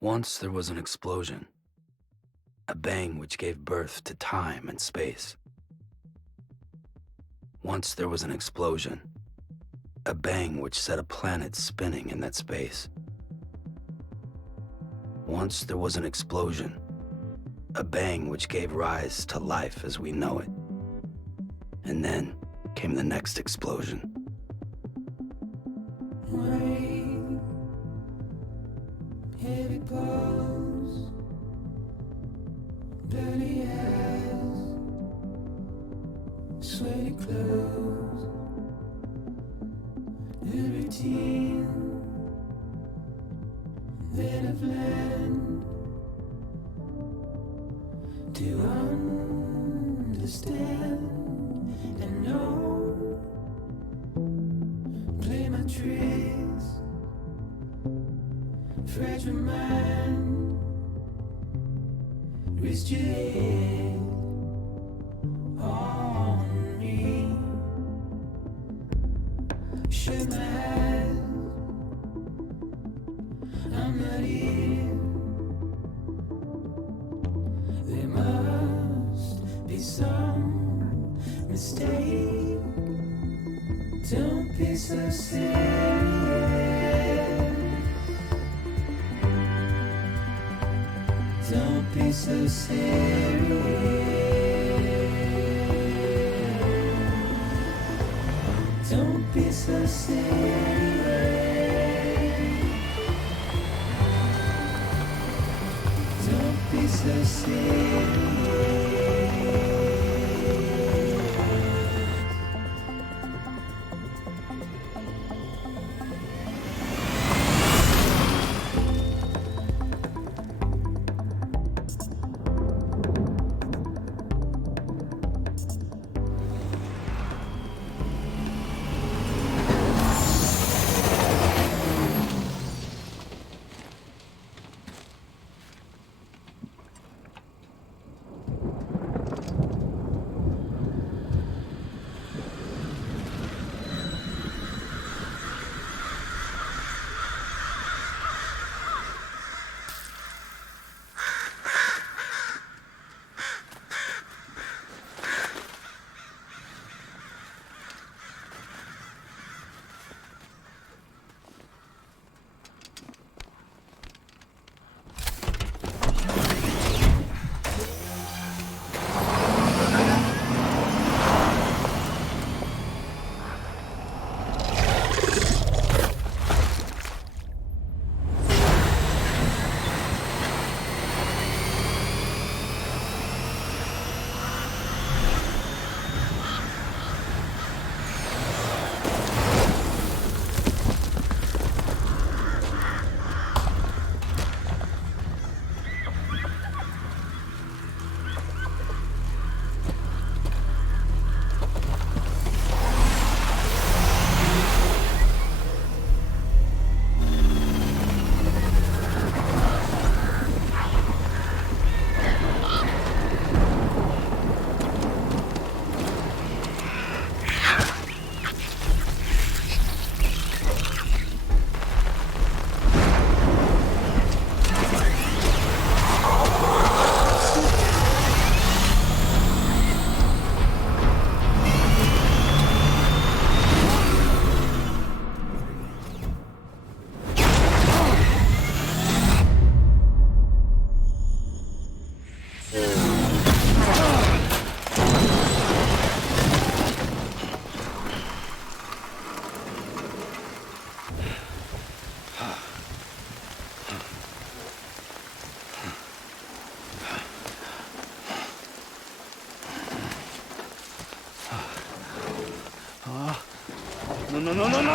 Once there was an explosion, a bang which gave birth to time and space. Once there was an explosion, a bang which set a planet spinning in that space. Once there was an explosion, a bang which gave rise to life as we know it. And then came the next explosion. Rain, heavy clothes, dirty eyes, sweaty clothes, the routine, then I've learned to understand and know, play my tricks, fragile mind, rest your head on me, shut my eyes, I'm not here, there must be some mistake, don't be so serious, don't be so serious, don't be so serious, don't be so serious.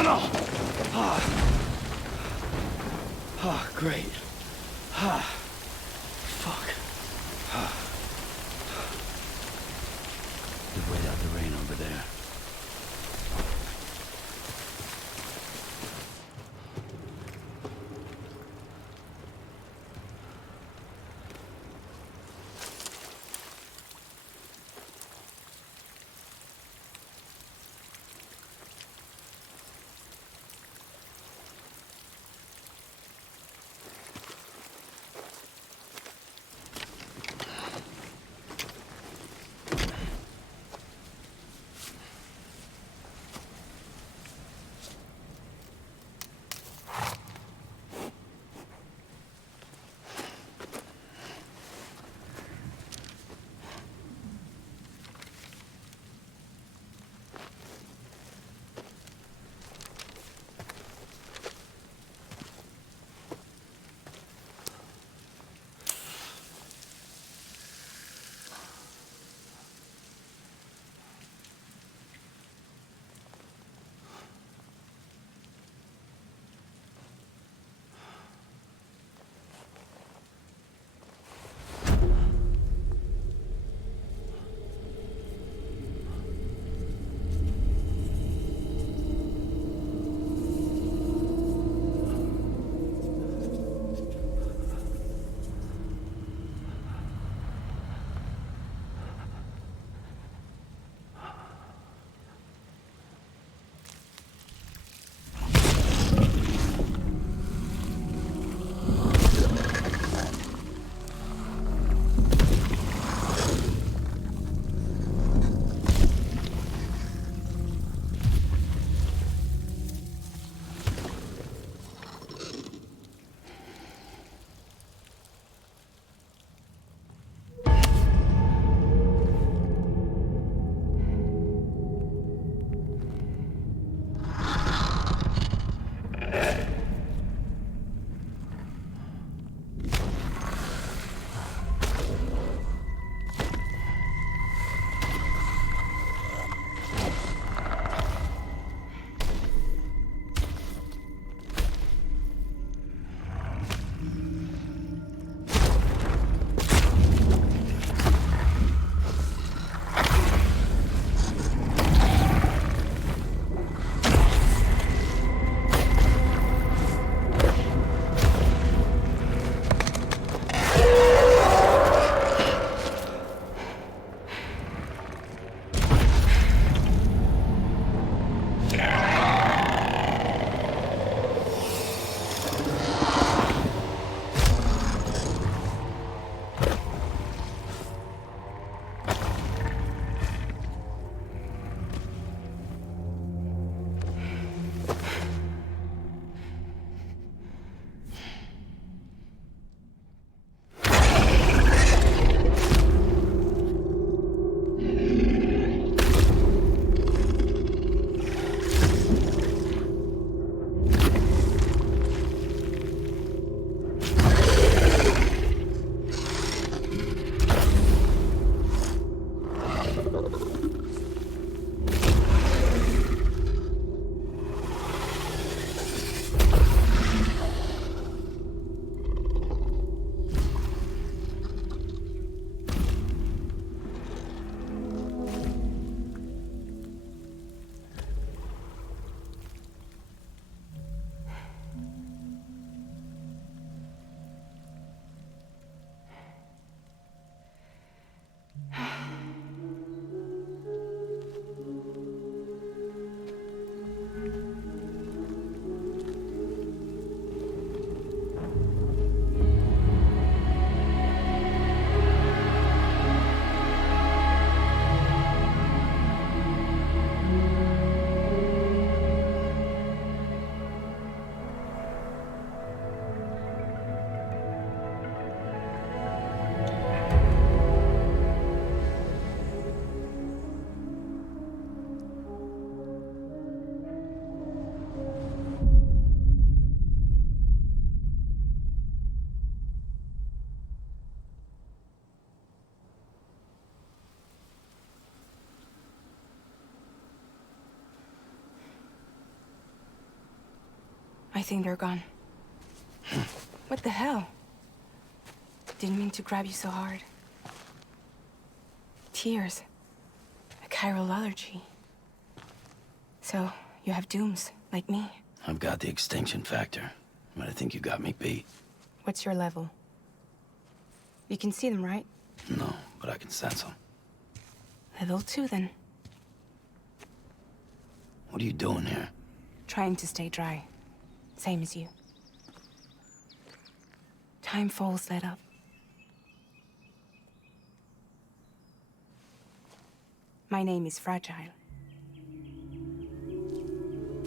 No. Great. Fuck. You wait out the rain over there. I think they're gone. What the hell? Didn't mean to grab you so hard. Tears. A chiral allergy. So, you have dooms, like me. I've got the extinction factor, but I think you got me beat. What's your level? You can see them, right? No, but I can sense them. Level 2, then. What are you doing here? Trying to stay dry. Same as you. Time falls let up. My name is Fragile.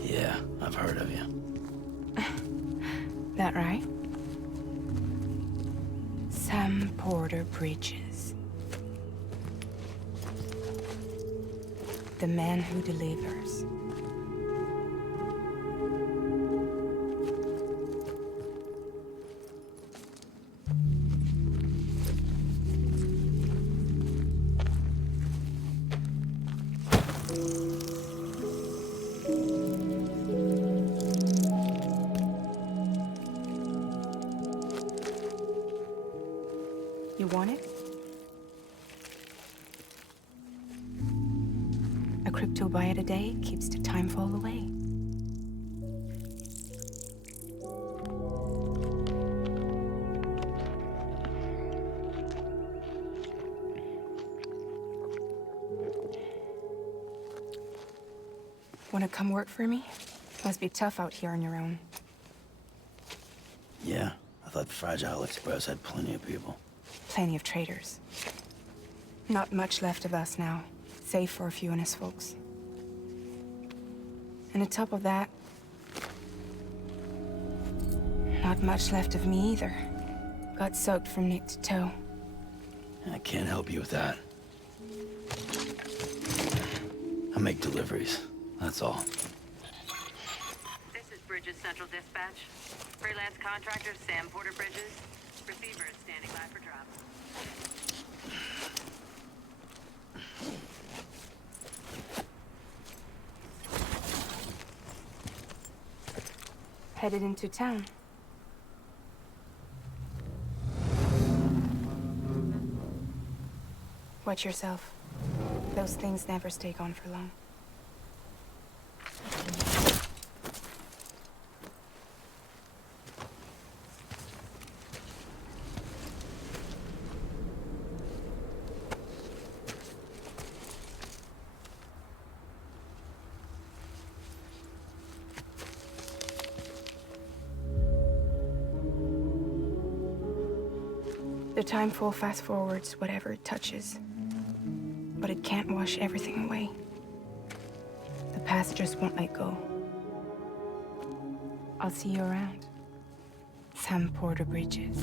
Yeah, I've heard of you. That right? Sam Porter Bridges. The man who delivers. You want it? A crypto byte a day keeps the time fall away. Wanna come work for me? Must be tough out here on your own. Yeah, I thought Fragile Express had plenty of people. Plenty of traitors. Not much left of us now, save for a few honest folks. And on top of that, not much left of me either. Got soaked from neck to toe. I can't help you with that. I make deliveries, that's all. This is Bridges Central Dispatch. Freelance contractor Sam Porter Bridges. Receiver is standing by for drop. Headed into town. Watch yourself. Those things never stay gone for long. The timefall fast forwards whatever it touches, but it can't wash everything away. The past just won't let go. I'll see you around. Sam Porter Bridges.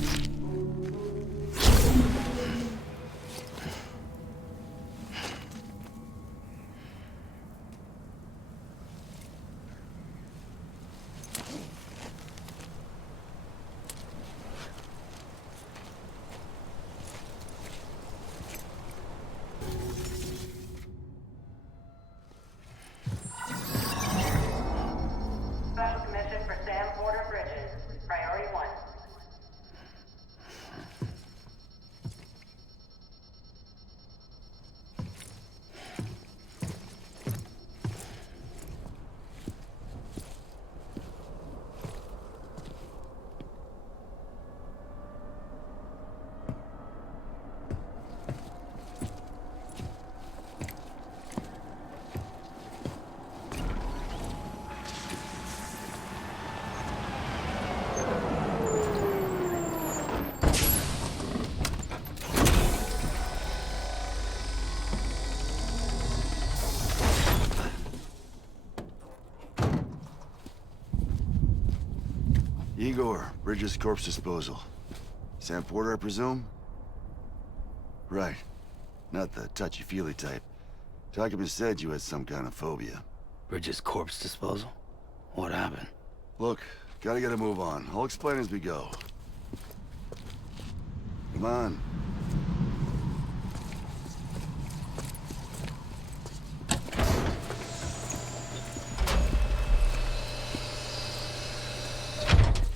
Special commission for Sam Porter Bridges. Priority 1. Igor, Bridges Corpse Disposal. Sam Porter, I presume? Right. Not the touchy-feely type. Takuma said you had some kind of phobia. Bridges corpse disposal? What happened? Look, gotta get a move on. I'll explain as we go. Come on.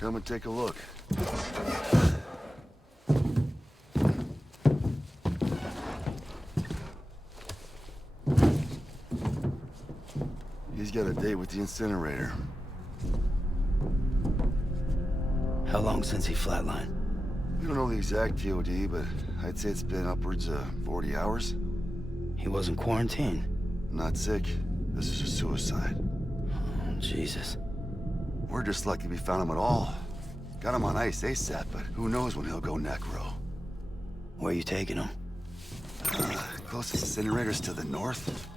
come and take a look. He's got a date with the incinerator. How long since he flatlined? We don't know the exact TOD, but I'd say it's been upwards of 40 hours. He wasn't quarantined. Not sick. This is a suicide. Oh, Jesus. We're just lucky we found him at all. Got him on ice ASAP, but who knows when he'll go necro. Where are you taking him? Closest incinerator's to the north.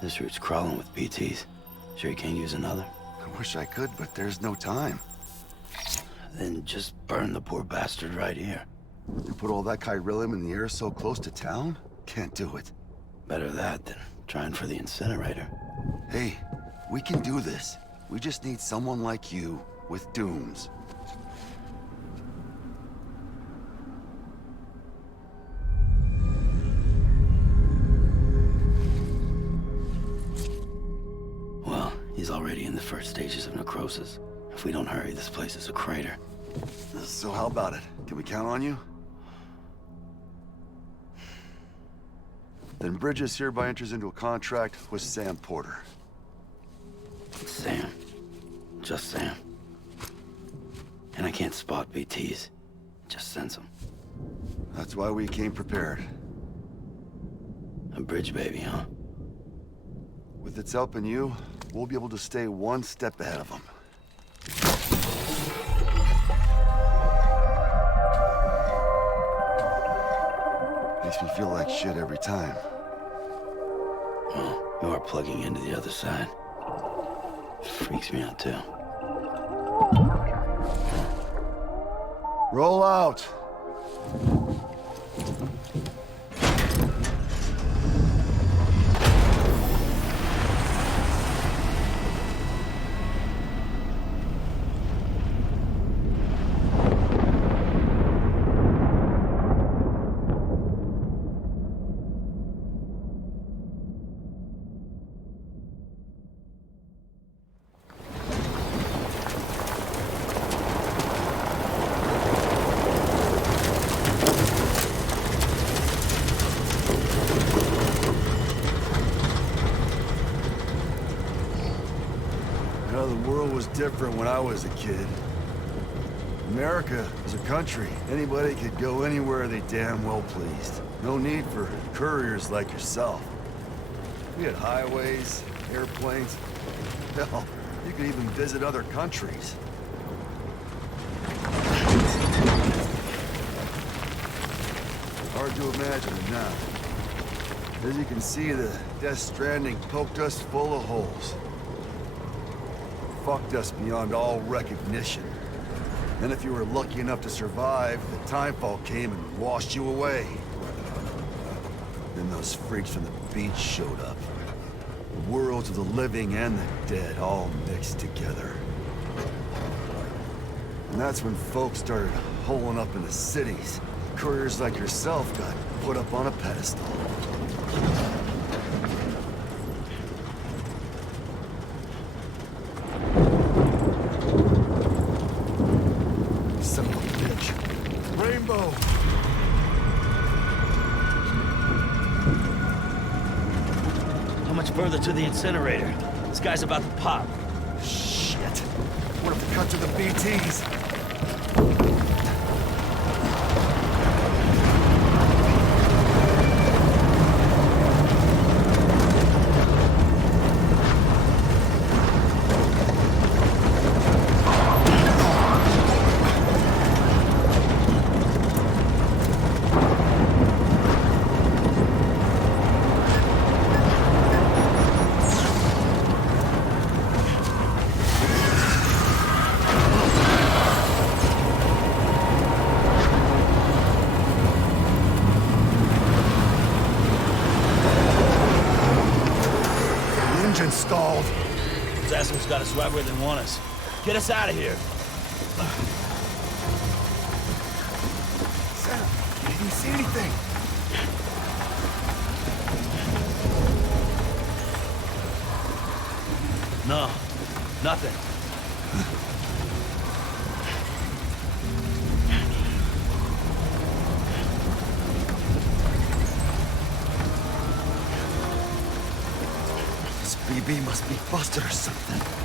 This route's crawling with BTs. Sure you can't use another? I wish I could, but there's no time. Then just burn the poor bastard right here. You put all that chiralium in the air so close to town? Can't do it. Better that than trying for the incinerator. Hey, we can do this. We just need someone like you with dooms. Well, he's already in the first stages of necrosis. If we don't hurry, this place is a crater. So how about it? Can we count on you? Then Bridges hereby enters into a contract with Sam Porter. Sam. Just Sam. And I can't spot BTs. Just sense them. That's why we came prepared. A bridge baby, huh? With its help and you, we'll be able to stay one step ahead of them. Makes me feel like shit every time. Well, you are plugging into the other side. Freaks me out, too. Roll out! The world was different when I was a kid. America was a country. Anybody could go anywhere they damn well pleased. No need for couriers like yourself. We had highways, airplanes. Hell, you could even visit other countries. Hard to imagine it now. As you can see, the Death Stranding poked us full of holes. Fucked us beyond all recognition. And if you were lucky enough to survive, the timefall came and washed you away. Then those freaks from the beach showed up. The worlds of the living and the dead all mixed together. And that's when folks started holing up in the cities. Couriers like yourself got put up on a pedestal. Son of a bitch. Rainbow! How much further to the incinerator? This guy's about to pop. Shit. What if we cut to the BTs? Stalled. Those assholes got us right where they want us. Get us out of here. Sam, you didn't see anything. No, nothing. BB must be busted or something.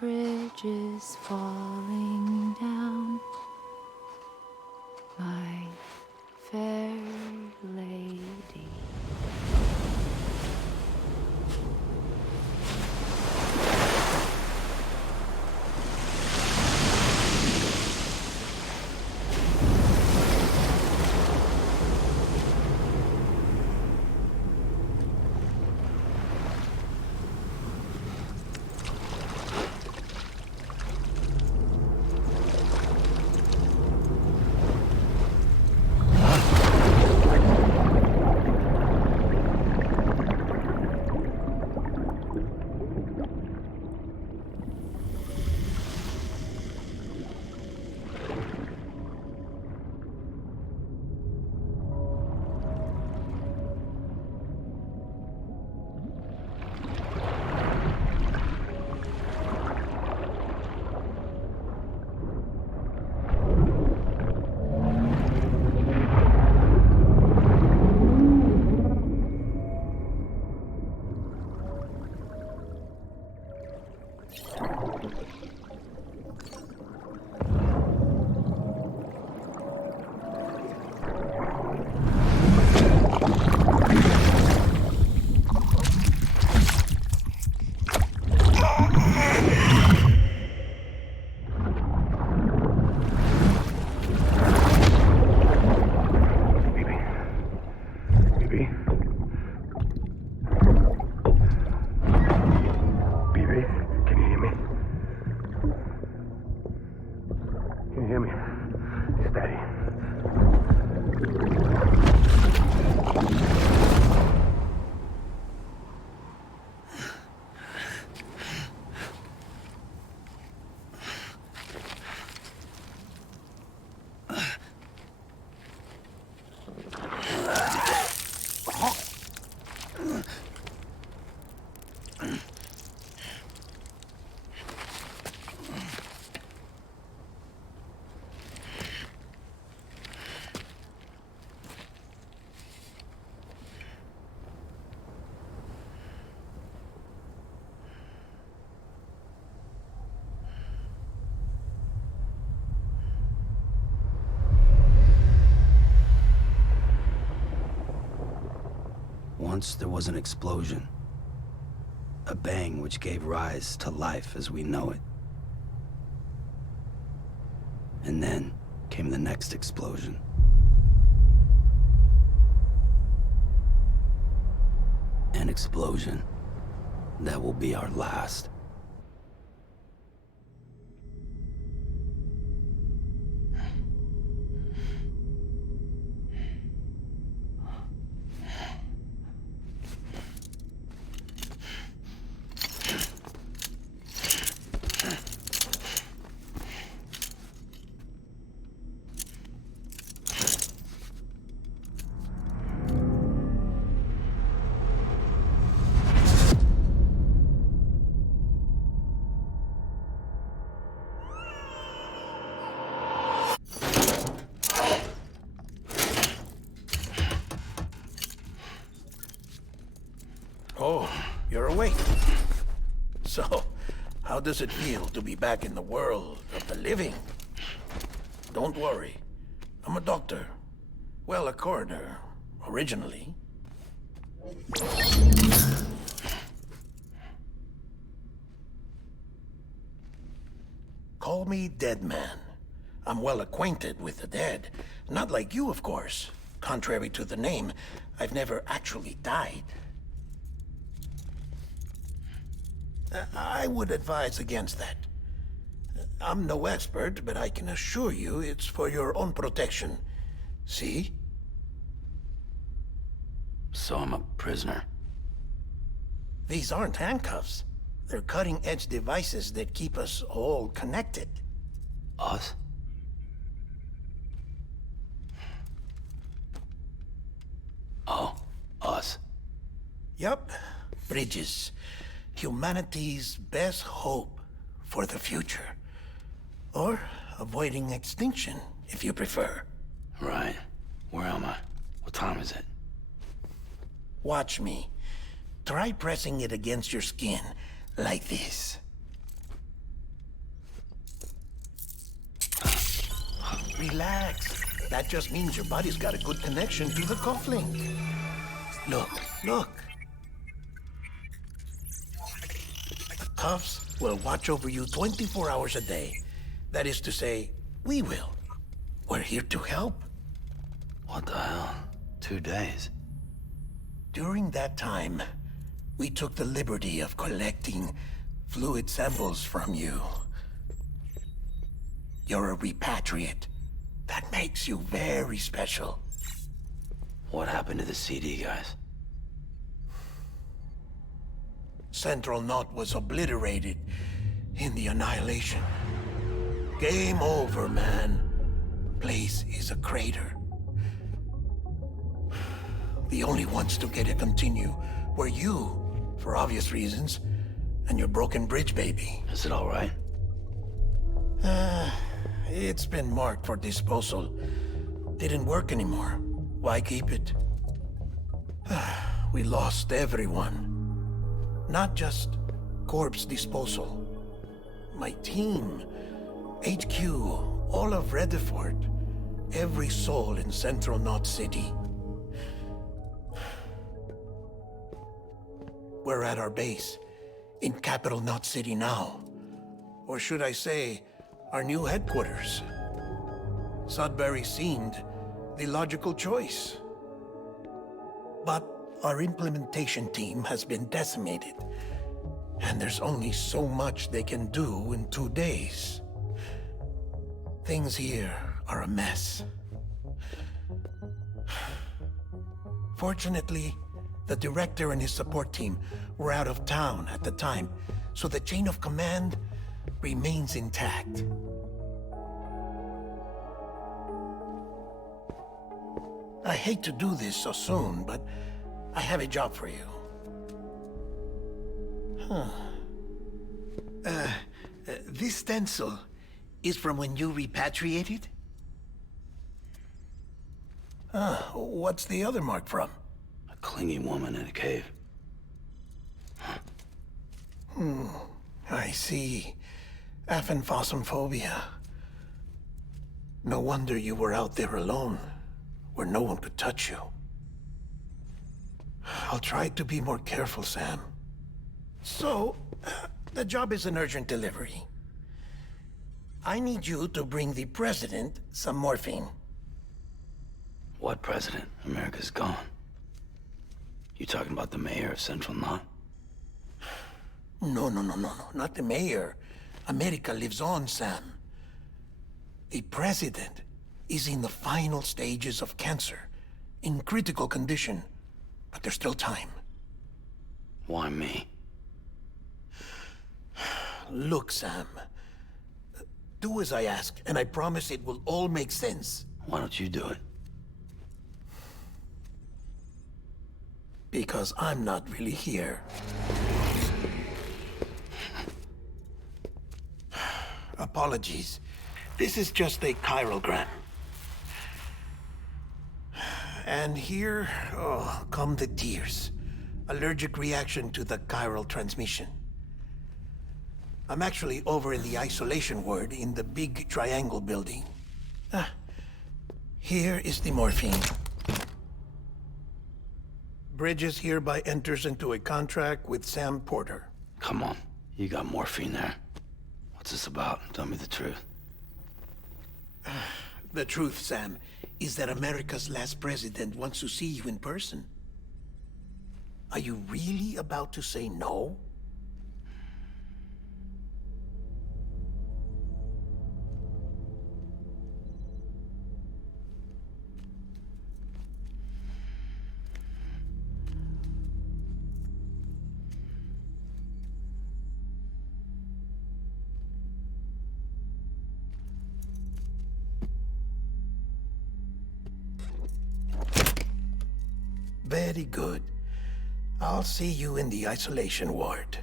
bridges falling down, my fair lady. Once there was an explosion. A bang which gave rise to life as we know it. And then came the next explosion. An explosion that will be our last. Oh, you're awake. So, how does it feel to be back in the world of the living? Don't worry. I'm a doctor. Well, a coroner, originally. Call me Dead Man. I'm well acquainted with the dead. Not like you, of course. Contrary to the name, I've never actually died. I would advise against that. I'm no expert, but I can assure you it's for your own protection. See? So I'm a prisoner. These aren't handcuffs. They're cutting-edge devices that keep us all connected. Us? Oh, us. Yup. Bridges. Humanity's best hope for the future. Or avoiding extinction, if you prefer. Right. Where am I? What time is it? Watch me. Try pressing it against your skin, like this. Relax. That just means your body's got a good connection to the cufflink. Look, look. The cuffs will watch over you 24 hours a day. That is to say, we will. We're here to help. What the hell? 2 days? During that time, we took the liberty of collecting fluid samples from you. You're a repatriate. That makes you very special. What happened to the CD guys? Central Knot was obliterated in the Annihilation. Game over, man. Place is a crater. The only ones to get to continue were you, for obvious reasons, and your broken bridge baby. Is it all right? It's been marked for disposal. Didn't work anymore. Why keep it? We lost everyone. Not just corpse disposal. My team, HQ, all of Redford, every soul in Central Knot City. We're at our base, in Capital Knot City now. Or should I say, our new headquarters. Sudbury seemed the logical choice. But our implementation team has been decimated, and there's only so much they can do in 2 days. Things here are a mess. Fortunately, the director and his support team were out of town at the time, so the chain of command remains intact. I hate to do this so soon, but I have a job for you. This stencil is from when you repatriated? What's the other mark from? A clingy woman in a cave. I see. Aphenphosmphobia. No wonder you were out there alone, where no one could touch you. I'll try to be more careful, Sam. So, the job is an urgent delivery. I need you to bring the president some morphine. What president? America's gone. You talking about the mayor of Central Knot? No, not the mayor. America lives on, Sam. The president is in the final stages of cancer, in critical condition, but there's still time. Why me? Look, Sam. Do as I ask, and I promise it will all make sense. Why don't you do it? Because I'm not really here. Apologies. This is just a chiralgram. And here, come the tears. Allergic reaction to the chiral transmission. I'm actually over in the isolation ward in the big triangle building. Here is the morphine. Bridges hereby enters into a contract with Sam Porter. Come on. You got morphine there. What's this about? Tell me the truth. The truth, Sam, is that America's last president wants to see you in person. Are you really about to say no? Very good. I'll see you in the isolation ward.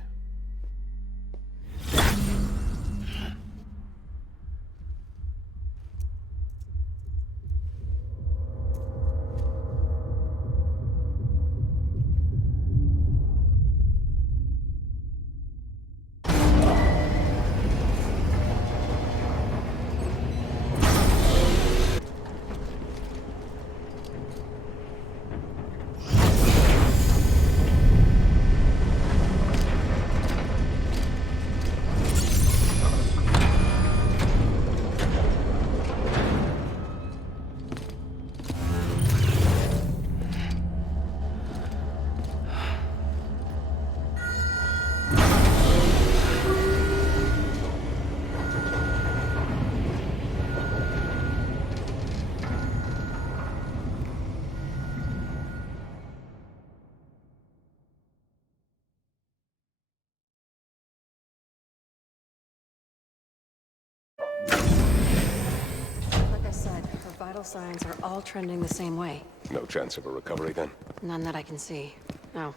Like I said, her vital signs are all trending the same way. No chance of a recovery then? None that I can see. No.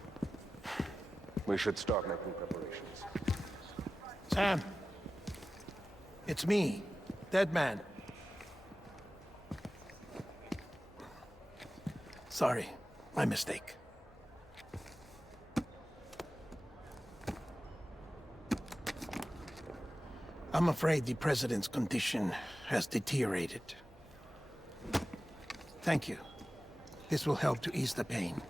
We should start making preparations. Sam. It's me, Dead Man. Sorry, my mistake. I'm afraid the president's condition has deteriorated. Thank you. This will help to ease the pain.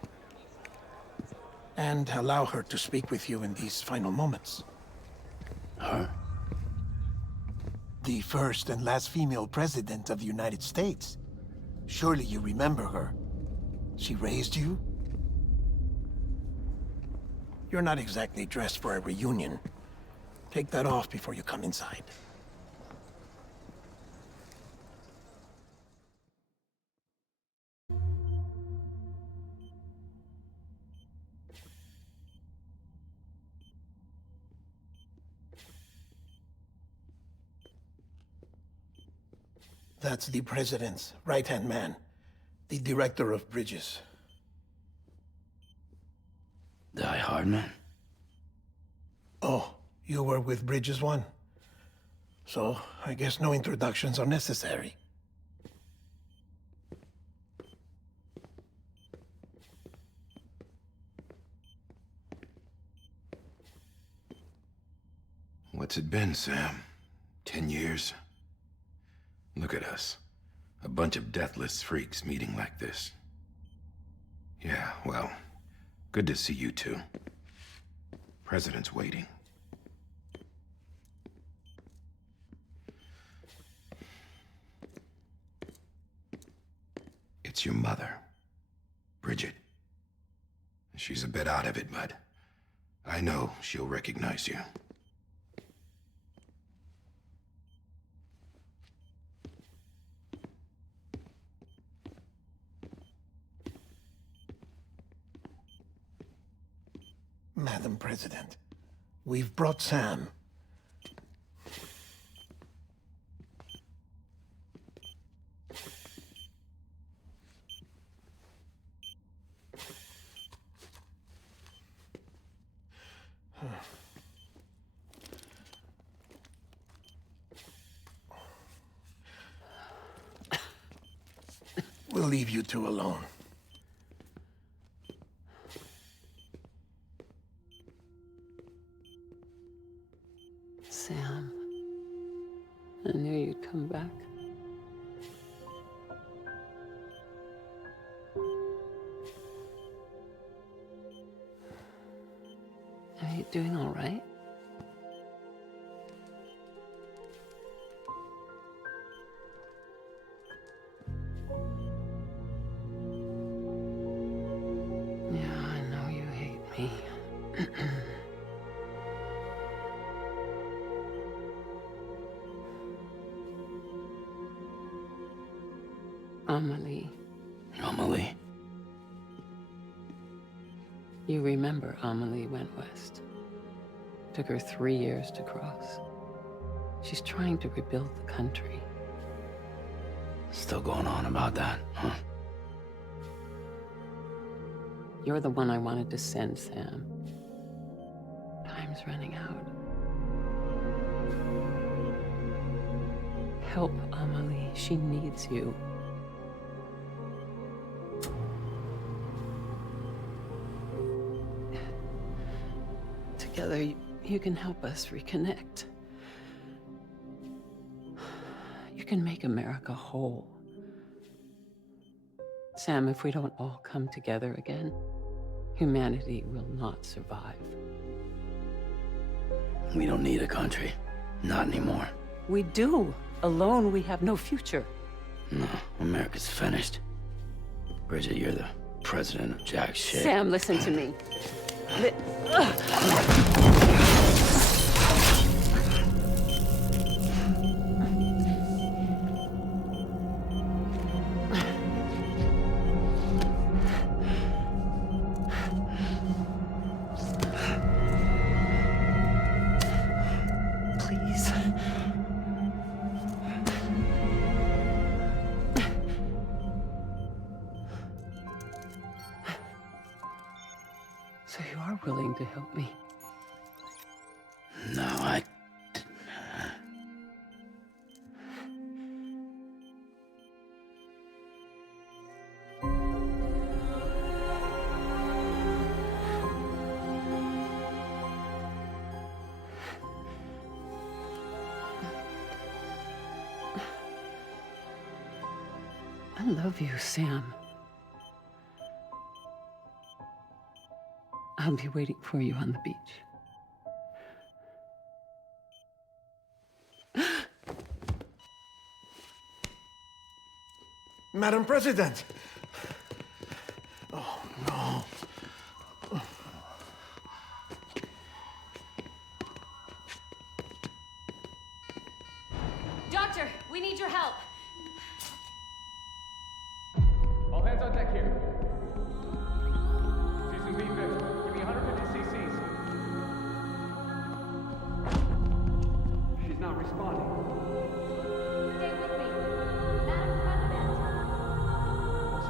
And allow her to speak with you in these final moments. Her? The first and last female president of the United States. Surely you remember her. She raised you? You're not exactly dressed for a reunion. Take that off before you come inside. That's the president's right-hand man, the director of bridges. Die Hard Man? Oh, you were with Bridges 1. So, I guess no introductions are necessary. What's it been, Sam? 10 years? Look at us. A bunch of deathless freaks meeting like this. Yeah, well, Good to see you two. President's waiting. It's your mother, Bridget. She's a bit out of it, but I know she'll recognize you. Madam President, we've brought Sam. We'll leave you two alone. Sam, I knew you'd come back. Are you doing all right? Yeah, I know you hate me. Amelie. Amelie? You remember Amelie went west. Took her 3 years to cross. She's trying to rebuild the country. Still going on about that, huh? You're the one I wanted to send, Sam. Time's running out. Help Amelie. She needs you. Together, you can help us reconnect. You can make America whole. Sam, if we don't all come together again, humanity will not survive. We don't need a country. Not anymore. We do. Alone, we have no future. No, America's finished. Bridget, you're the president of jack shit. Sam, listen to me. Please. So you are willing to help me? No, I... I love you, Sam. I'll be waiting for you on the beach. Madam President! Oh, no. Doctor, we need your help. All hands on deck here. Season B fifth. Give me 150 cc's. She's not responding. Stay with me. Madam President. What's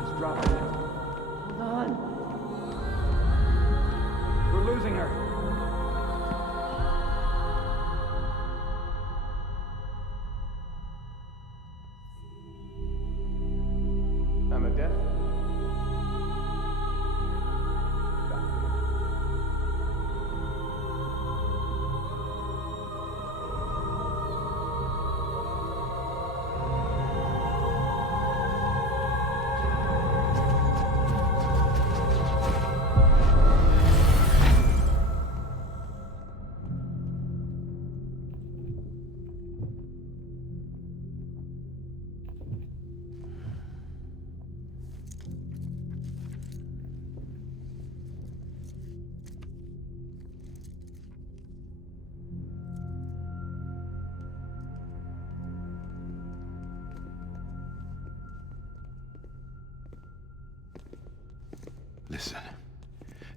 Listen,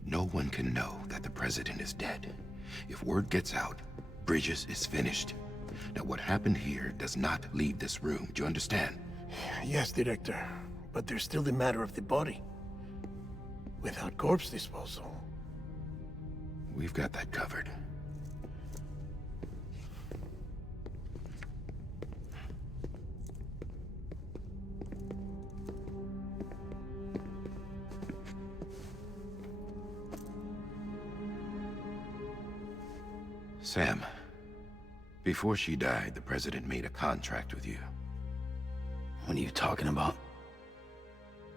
no one can know that the president is dead. If word gets out, Bridges is finished. Now, what happened here does not leave this room. Do you understand? Yes, Director. But there's still the matter of the body. Without corpse disposal. We've got that covered. Sam, before she died, the president made a contract with you. What are you talking about?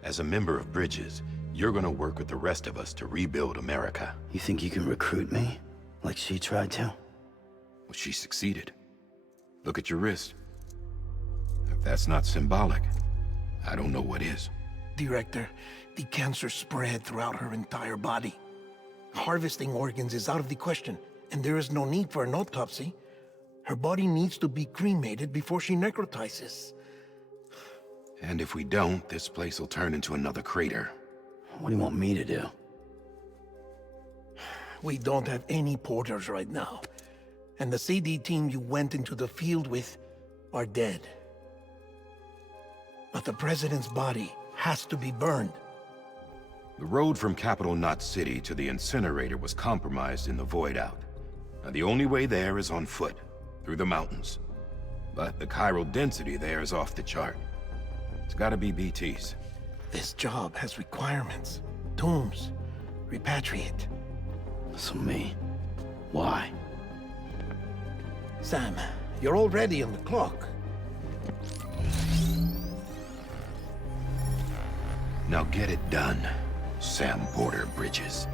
As a member of Bridges, you're gonna work with the rest of us to rebuild America. You think you can recruit me? Like she tried to? Well, she succeeded. Look at your wrist. If that's not symbolic, I don't know what is. Director, the cancer spread throughout her entire body. Harvesting organs is out of the question, and there is no need for an autopsy. Her body needs to be cremated before she necrotizes. And if we don't, this place will turn into another crater. What do you want me to do? We don't have any porters right now. And the CD team you went into the field with are dead. But the president's body has to be burned. The road from Capital Knot City to the incinerator was compromised in the void out. Now, the only way there is on foot, through the mountains. But the chiral density there is off the chart. It's gotta be BT's. This job has requirements. Tombs. Repatriate. So me? Why? Sam, you're already on the clock. Now get it done, Sam Porter Bridges.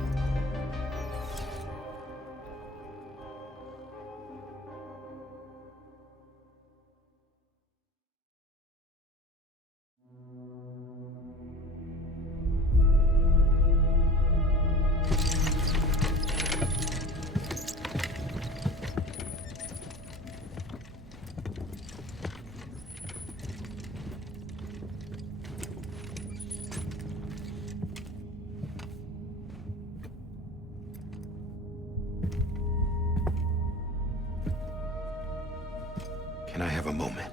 Can I have a moment?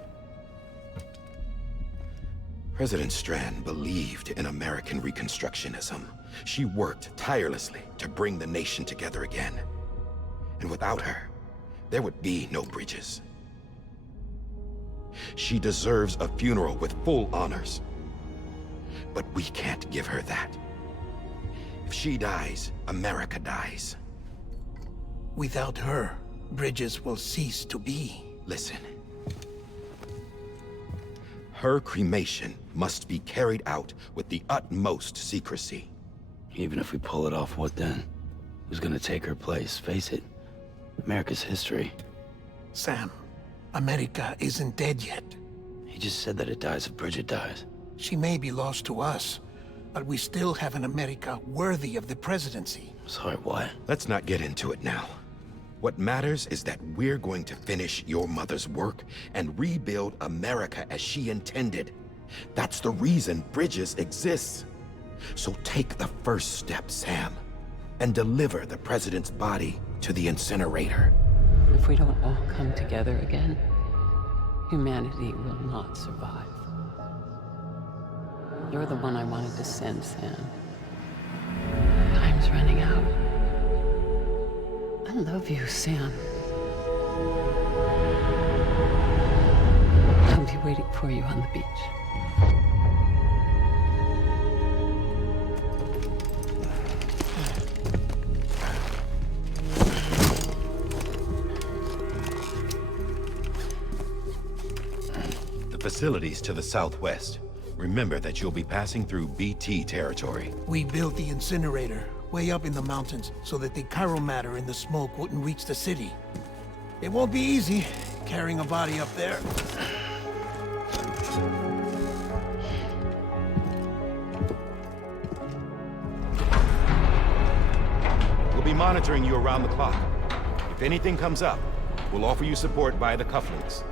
President Strand believed in American Reconstructionism. She worked tirelessly to bring the nation together again. And without her, there would be no Bridges. She deserves a funeral with full honors. But we can't give her that. If she dies, America dies. Without her, Bridges will cease to be. Listen. Her cremation must be carried out with the utmost secrecy. Even if we pull it off, what then? Who's gonna take her place? Face it, America's history. Sam, America isn't dead yet. He just said that it dies if Bridget dies. She may be lost to us, but we still have an America worthy of the presidency. Sorry, what? Let's not get into it now. What matters is that we're going to finish your mother's work and rebuild America as she intended. That's the reason Bridges exists. So take the first step, Sam, and deliver the president's body to the incinerator. If we don't all come together again, humanity will not survive. You're the one I wanted to send, Sam. Time's running out. I love you, Sam. I'll be waiting for you on the beach. The facility's to the southwest. Remember that you'll be passing through BT territory. We built the incinerator way up in the mountains so that the chiral matter in the smoke wouldn't reach the city. It won't be easy carrying a body up there. We'll be monitoring you around the clock. If anything comes up, we'll offer you support via the cufflinks.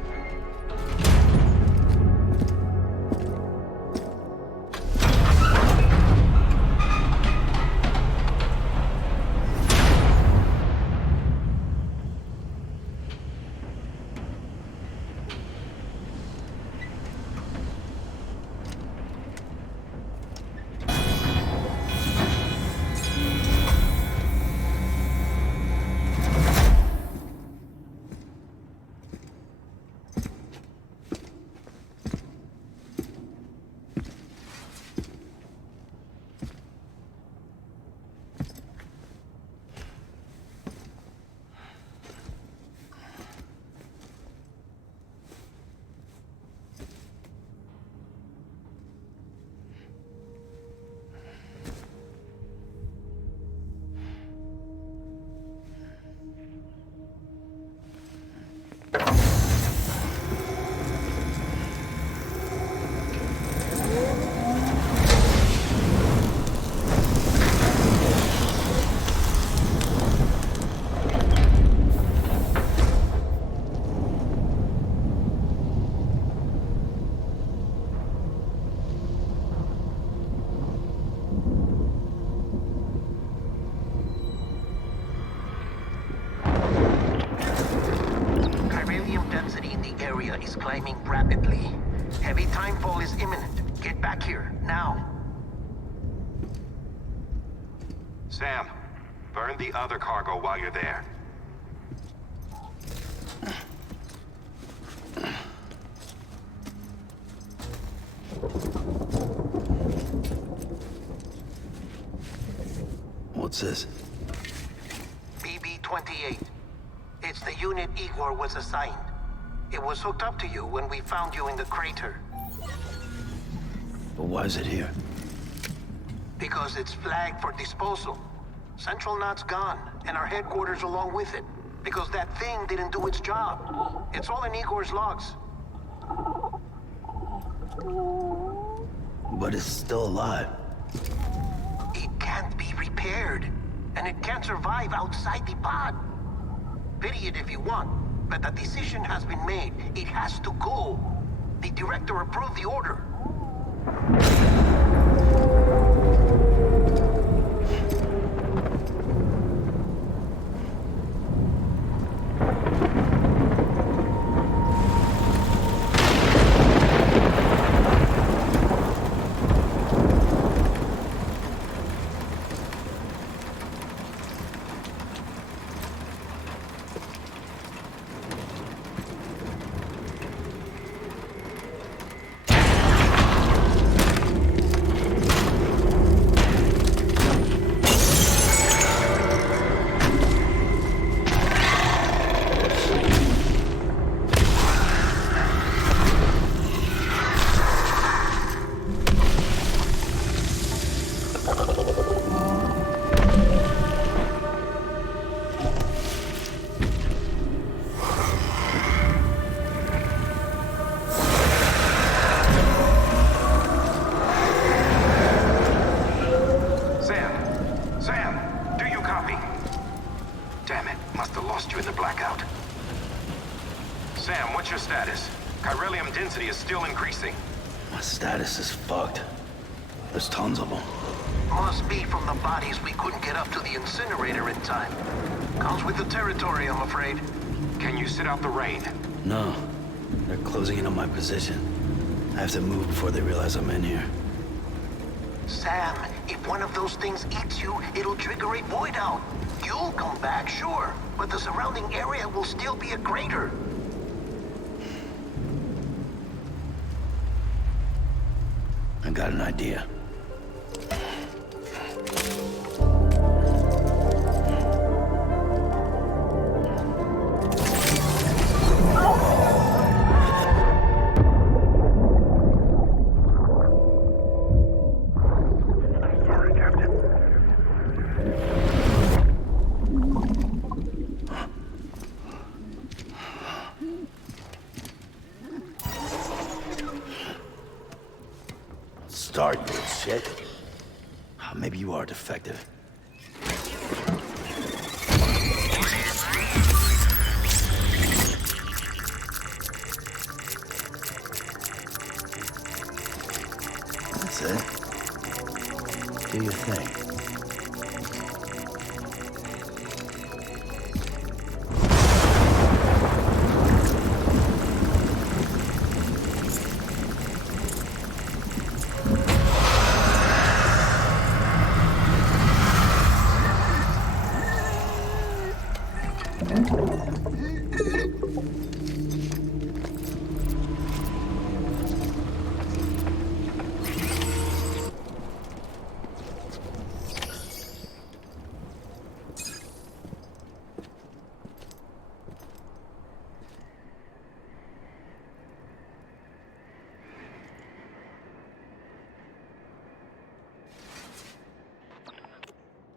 area is climbing rapidly. Heavy timefall is imminent. Get back here, now. Sam, burn the other cargo while you're there. What's this? BB-28. It's the unit Igor was assigned. It was hooked up to you when we found you in the crater. But why is it here? Because it's flagged for disposal. Central Knot's gone, and our headquarters along with it. Because that thing didn't do its job. It's all in Igor's logs. But it's still alive. It can't be repaired, and it can't survive outside the pod. Pity it if you want, but the decision has been made. It has to go. The director approved the order. Still increasing. My status is fucked. There's tons of them. Must be from the bodies we couldn't get up to the incinerator in time. Comes with the territory, I'm afraid. Can you sit out the rain? No. They're closing in on my position. I have to move before they realize I'm in here. Sam, if one of those things eats you, it'll trigger a void out. You'll come back, sure, but the surrounding area will still be a crater. I got an idea. Sorry, Captain. Start, you shit. Maybe you are defective. That's it. Do your thing.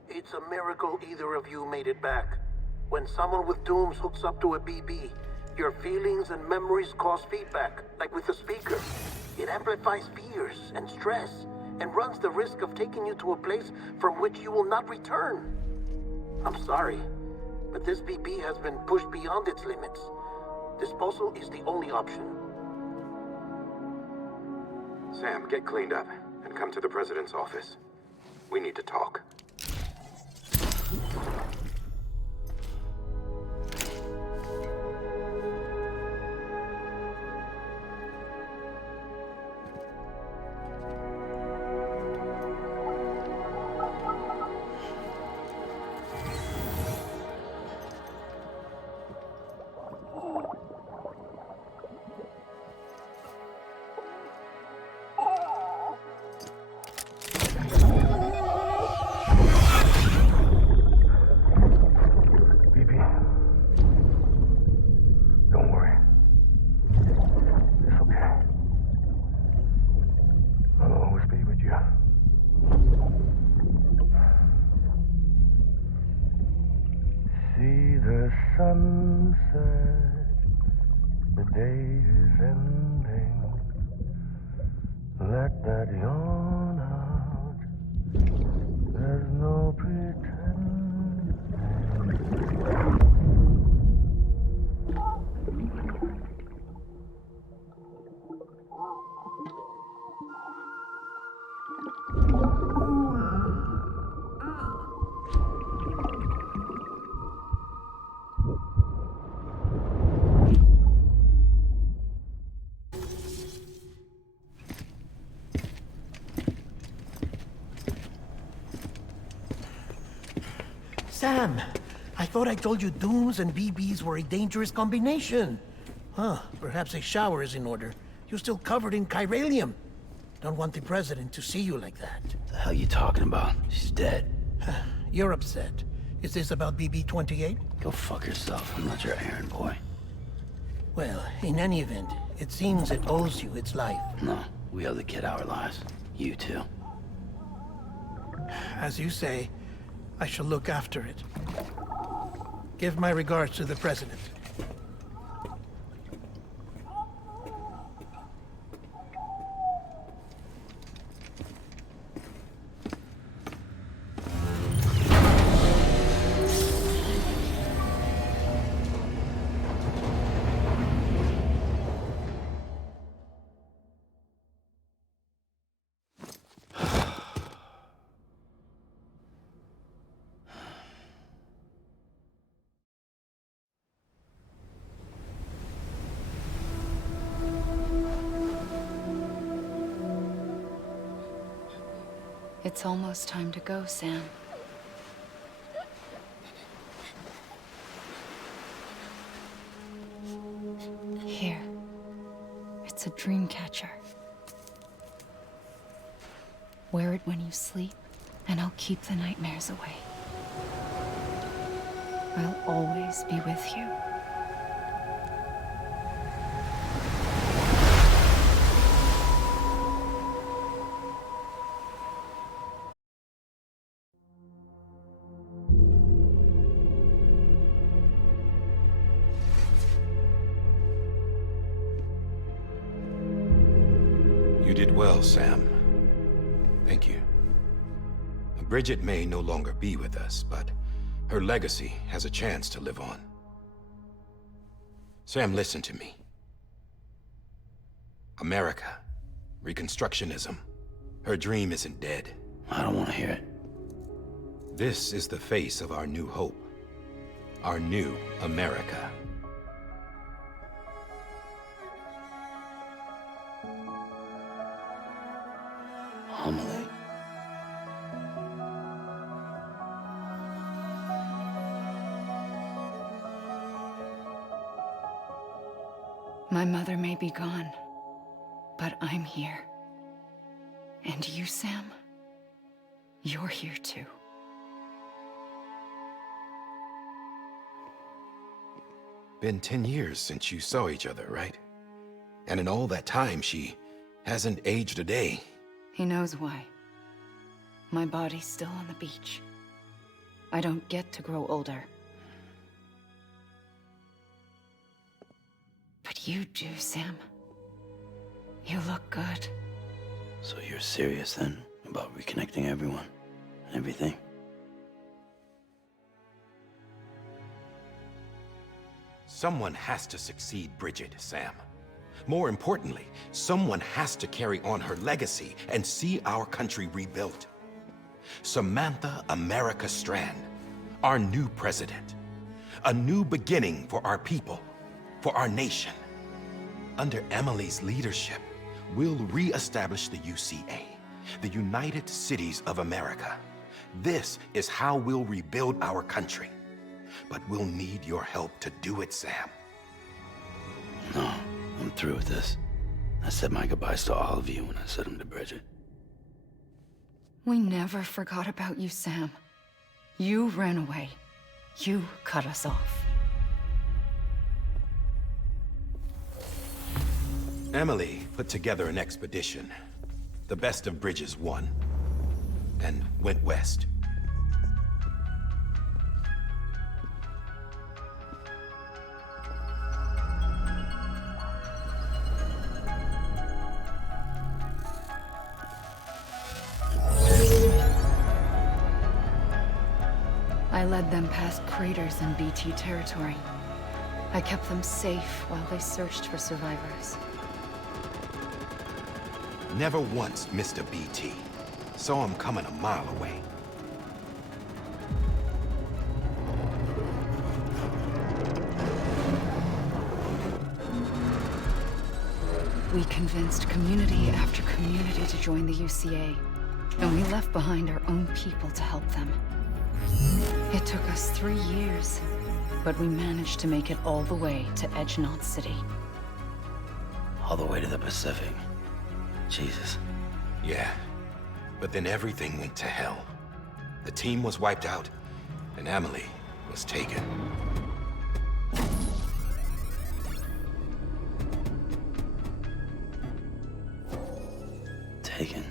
It's a miracle either of you made it back. When someone with dooms hooks up to a BB, your feelings and memories cause feedback, like with a speaker. It amplifies fears and stress, and runs the risk of taking you to a place from which you will not return. I'm sorry, but this BB has been pushed beyond its limits. Disposal is the only option. Sam, get cleaned up and come to the president's office. We need to talk. the sunset, the day is ending. Let that yawn out. There's no pretending. Sam, I thought I told you dooms and BBs were a dangerous combination. Huh, perhaps a shower is in order. You're still covered in chiralium. Don't want the president to see you like that. The hell you talking about? She's dead. You're upset. Is this about BB-28? Go fuck yourself. I'm not your errand boy. Well, in any event, it seems it owes you its life. No, we owe the kid our lives. You too. As you say, I shall look after it. Give my regards to the president. It's almost time to go, Sam. Here. It's a dream catcher. Wear it when you sleep, and I'll keep the nightmares away. I'll always be with you. You did well, Sam. Thank you. Bridget may no longer be with us, but her legacy has a chance to live on. Sam, listen to me. America, Reconstructionism, her dream isn't dead. I don't want to hear it. This is the face of our new hope. Our new America. Amelie. My mother may be gone, but I'm here. And you, Sam, you're here too. Been 10 years since you saw each other, right? And in all that time, she hasn't aged a day. He knows why. My body's still on the beach. I don't get to grow older. But you do, Sam. You look good. So you're serious then about reconnecting everyone and everything? Someone has to succeed Bridget, Sam. More importantly, someone has to carry on her legacy and see our country rebuilt. Samantha America Strand, our new president. A new beginning for our people, for our nation. Under Emily's leadership, we'll re-establish the UCA, the United Cities of America. This is how we'll rebuild our country. But we'll need your help to do it, Sam. No, I'm through with this. I said my goodbyes to all of you when I said them to Bridget. We never forgot about you, Sam. You ran away. You cut us off. Emily put together an expedition. The best of Bridges won, and went west. I led them past craters in BT territory. I kept them safe while they searched for survivors. Never once missed a BT. Saw him coming a mile away. We convinced community after community to join the UCA, and we left behind our own people to help them. It took us 3 years, but we managed to make it all the way to Edge Knot City. All the way to the Pacific. Jesus. Yeah, but then everything went to hell. The team was wiped out, and Emily was taken. Taken?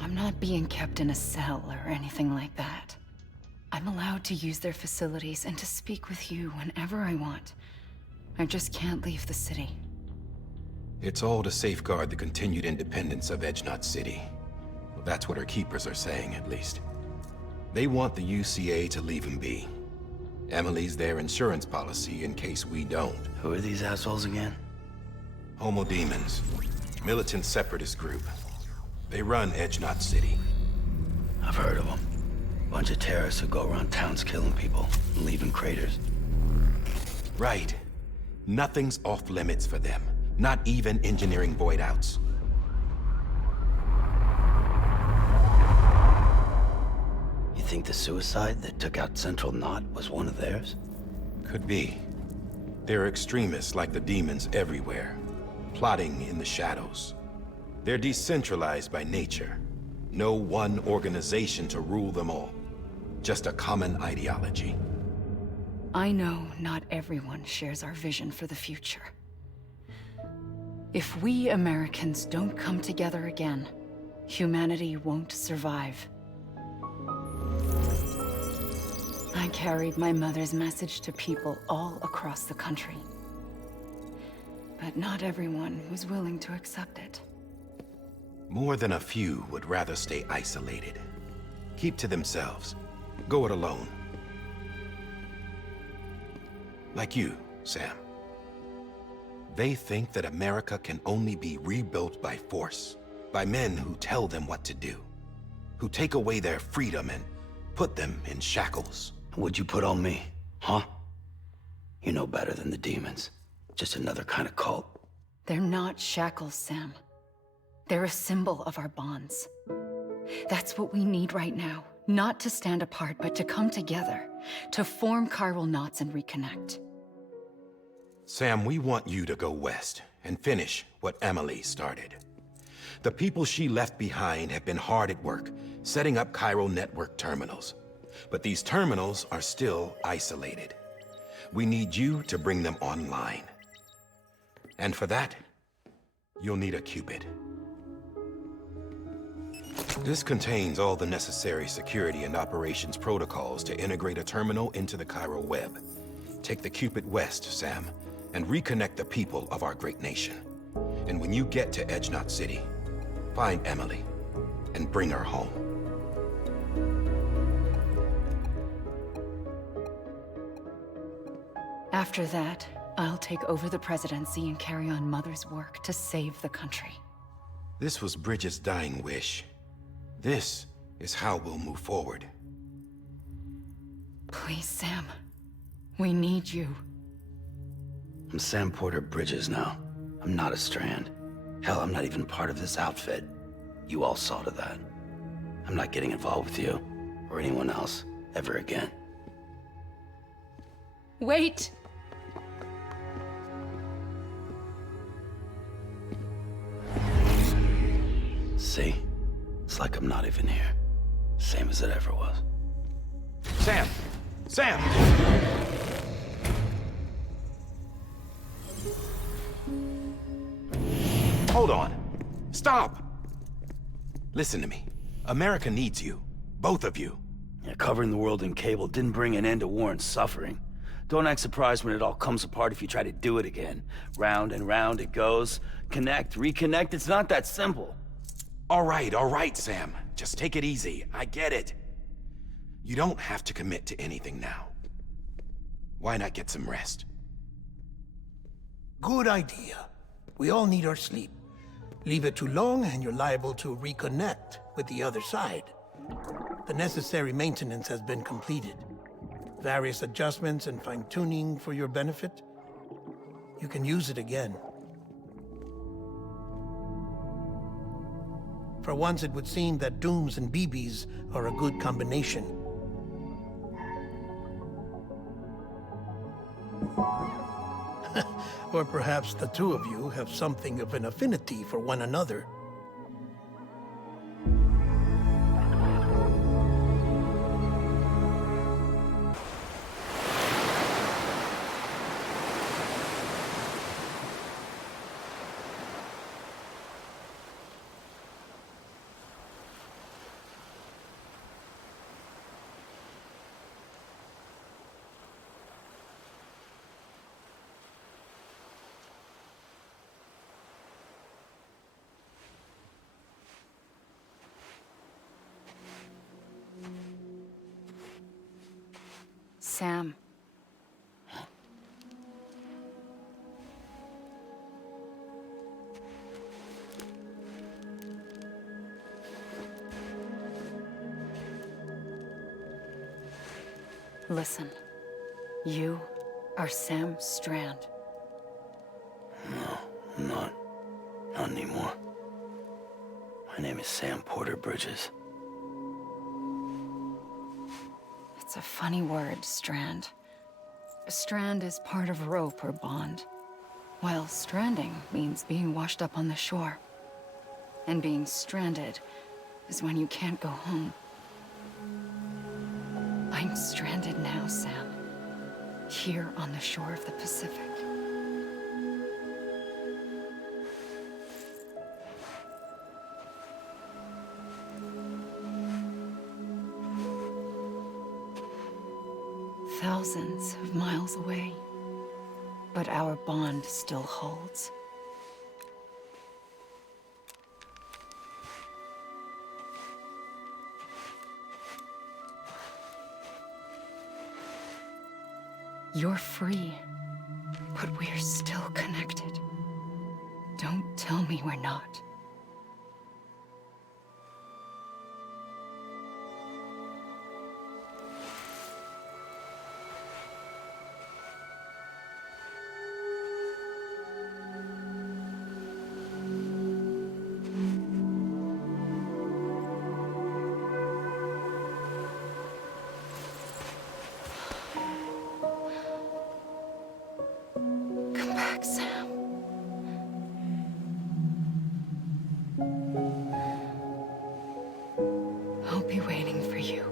I'm not being kept in a cell or anything like that. I'm allowed to use their facilities and to speak with you whenever I want. I just can't leave the city. It's all to safeguard the continued independence of Edge Knot City. Well, that's what our keepers are saying, at least. They want the UCA to leave him be. Emily's their insurance policy in case we don't. Who are these assholes again? Homo Demons. Militant separatist group. They run Edge Knot City. I've heard of them. Bunch of terrorists who go around towns killing people and leaving craters. Right. Nothing's off limits for them. Not even engineering void outs. You think the suicide that took out Central Knot was one of theirs? Could be. There are extremists like the demons everywhere, plotting in the shadows. They're decentralized by nature. No one organization to rule them all. Just a common ideology. I know not everyone shares our vision for the future. If we Americans don't come together again, humanity won't survive. I carried my mother's message to people all across the country. But not everyone was willing to accept it. More than a few would rather stay isolated. Keep to themselves. Go it alone. Like you, Sam. They think that America can only be rebuilt by force, by men who tell them what to do, who take away their freedom and put them in shackles. What'd you put on me, huh? You know better than the demons. Just another kind of cult. They're not shackles, Sam. They're a symbol of our bonds. That's what we need right now. Not to stand apart, but to come together, to form chiral knots and reconnect. Sam, we want you to go west and finish what Emily started. The people she left behind have been hard at work, setting up chiral network terminals. But these terminals are still isolated. We need you to bring them online. And for that, you'll need a Cupid. This contains all the necessary security and operations protocols to integrate a terminal into the chiral web. Take the Cupid west, Sam, and reconnect the people of our great nation. And when you get to Edge Knot City, find Emily and bring her home. After that, I'll take over the presidency and carry on Mother's work to save the country. This was Bridget's dying wish. This is how we'll move forward. Please, Sam. We need you. I'm Sam Porter Bridges now. I'm not a Strand. Hell, I'm not even part of this outfit. You all saw to that. I'm not getting involved with you, or anyone else, ever again. Wait! See? It's like I'm not even here. Same as it ever was. Sam! Sam! Hold on. Stop! Listen to me. America needs you. Both of you. Yeah, covering the world in cable didn't bring an end to war and suffering. Don't act surprised when it all comes apart if you try to do it again. Round and round it goes. Connect, reconnect, it's not that simple. All right, Sam. Just take it easy. I get it. You don't have to commit to anything now. Why not get some rest? Good idea. We all need our sleep. Leave it too long and you're liable to reconnect with the other side. The necessary maintenance has been completed. Various adjustments and fine-tuning for your benefit. You can use it again. For once, it would seem that Dooms and BBs are a good combination. Or perhaps the two of you have something of an affinity for one another. Sam. Listen. You are Sam Strand. No, I'm not. Not anymore. My name is Sam Porter Bridges. It's a funny word, Strand. A strand is part of rope or bond, while stranding means being washed up on the shore. And being stranded is when you can't go home. I'm stranded now, Sam. Here on the shore of the Pacific. Thousands of miles away, but our bond still holds. You're free, but we're still connected. Don't tell me we're not. Sam. I'll be waiting for you.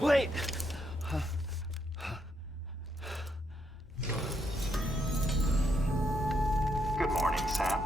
Wait! Good morning, Sam.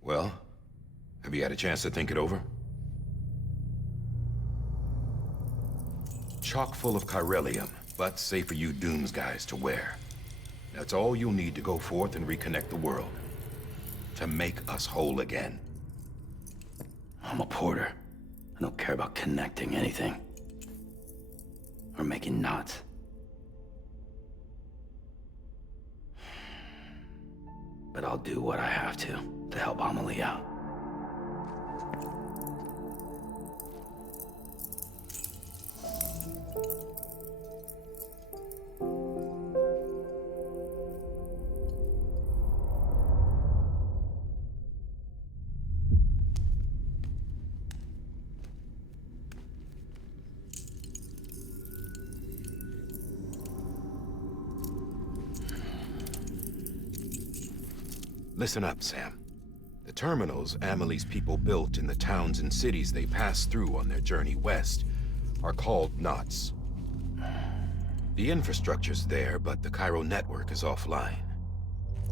Well, have you had a chance to think it over? Chock full of chiralium, but safe for you Dooms guys to wear. That's all you'll need to go forth and reconnect the world. To make us whole again. I'm a porter. I don't care about connecting anything. Or making knots. But I'll do what I have to help Amelie out. Listen up, Sam. The terminals Amelie's people built in the towns and cities they passed through on their journey west are called knots. The infrastructure's there, but the Cairo network is offline.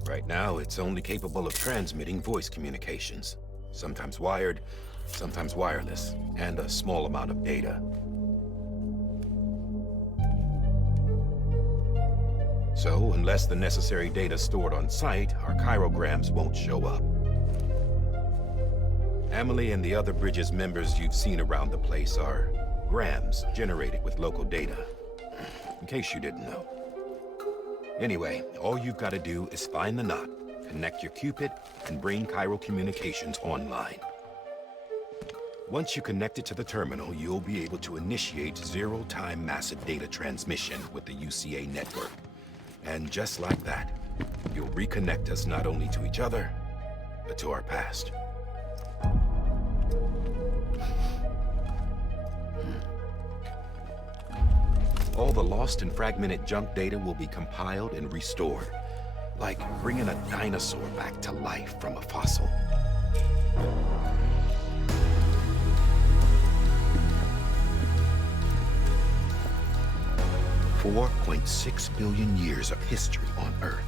Right now, it's only capable of transmitting voice communications. Sometimes wired, sometimes wireless, and a small amount of data. So, unless the necessary data stored on site, our chirograms won't show up. Amelie and the other Bridges members you've seen around the place are grams generated with local data. In case you didn't know. Anyway, all you've got to do is find the knot, connect your Cupid, and bring Cairo communications online. Once you connect it to the terminal, you'll be able to initiate zero-time massive data transmission with the UCA network. And just like that, you'll reconnect us not only to each other, but to our past. All the lost and fragmented junk data will be compiled and restored, like bringing a dinosaur back to life from a fossil. $4.6 billion years of history on Earth.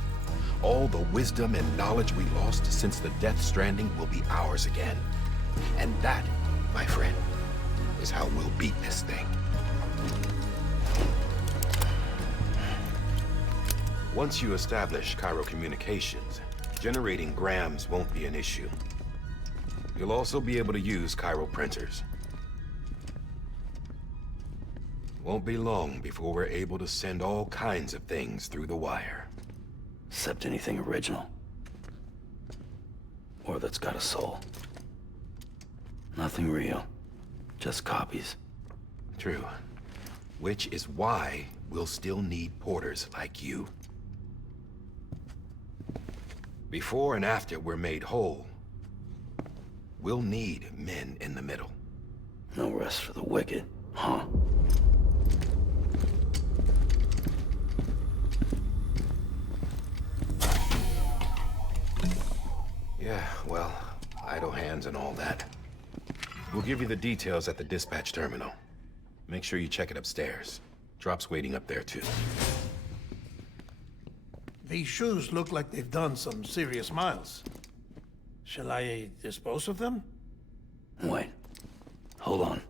All the wisdom and knowledge we lost since the Death Stranding will be ours again. And that, my friend, is how we'll beat this thing. Once you establish Cairo communications, generating grams won't be an issue. You'll also be able to use Cairo printers. Won't be long before we're able to send all kinds of things through the wire. Except anything original. Or that's got a soul. Nothing real. Just copies. True. Which is why we'll still need porters like you. Before and after we're made whole, we'll need men in the middle. No rest for the wicked, huh? Yeah, well, idle hands and all that. We'll give you the details at the dispatch terminal. Make sure you check it upstairs. Drop's waiting up there, too. These shoes look like they've done some serious miles. Shall I dispose of them? Wait. Hold on.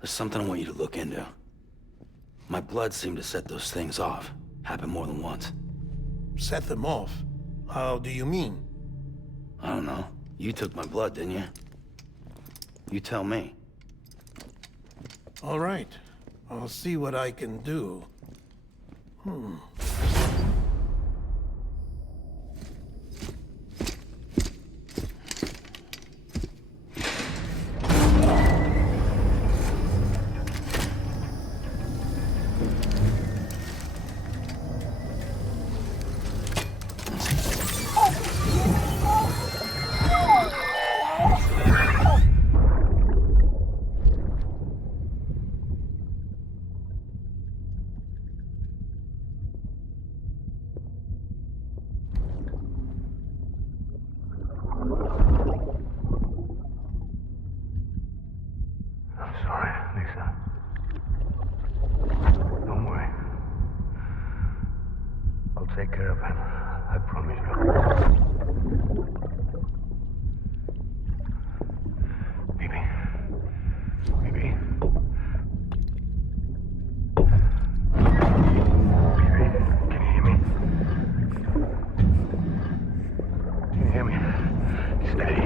There's something I want you to look into. My blood seemed to set those things off. Happened more than once. Set them off? How do you mean? I don't know. You took my blood, didn't you? You tell me. All right. I'll see what I can do. Take care of him. I promise you. Baby. Baby. Baby, can you hear me? Can you hear me? Steady.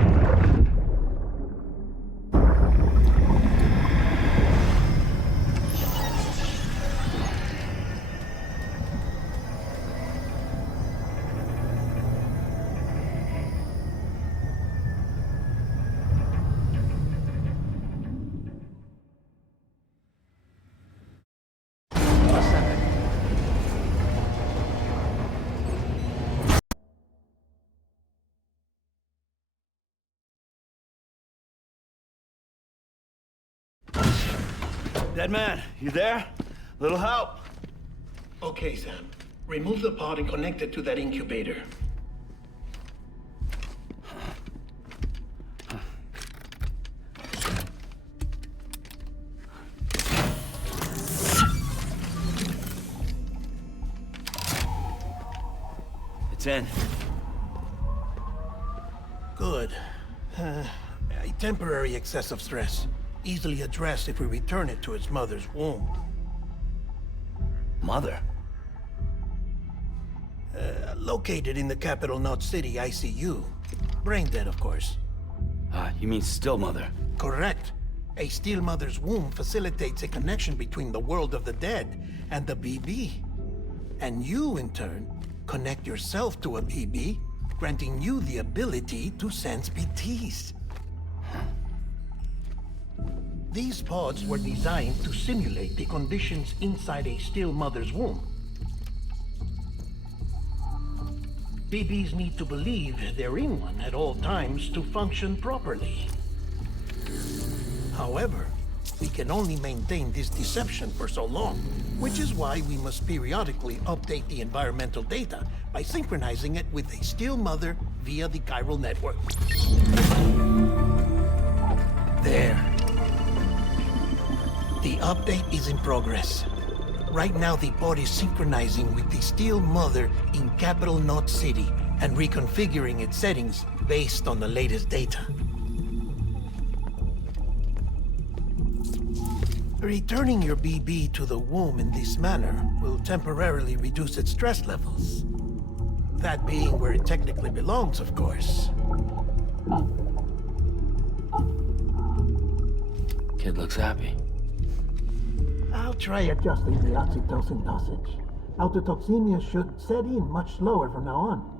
Dead man, you there? Little help? Okay, Sam. Remove the pod and connect it to that incubator. It's in. Good. A temporary excess of stress. Easily addressed if we return it to its mother's womb. Mother? Located in the capital Knot City ICU. Brain dead, of course. You mean still mother? Correct. A still mother's womb facilitates a connection between the world of the dead and the BB. And you, in turn, connect yourself to a BB, granting you the ability to sense BTs. These pods were designed to simulate the conditions inside a still mother's womb. BBs need to believe they're in one at all times to function properly. However, we can only maintain this deception for so long, which is why we must periodically update the environmental data by synchronizing it with a still mother via the chiral network. There. The update is in progress. Right now, the pod is synchronizing with the still mother in capital Knot City and reconfiguring its settings based on the latest data. Returning your BB to the womb in this manner will temporarily reduce its stress levels. That being where it technically belongs, of course. Kid looks happy. I'll try adjusting the oxytocin dosage. Autotoxemia should set in much slower from now on.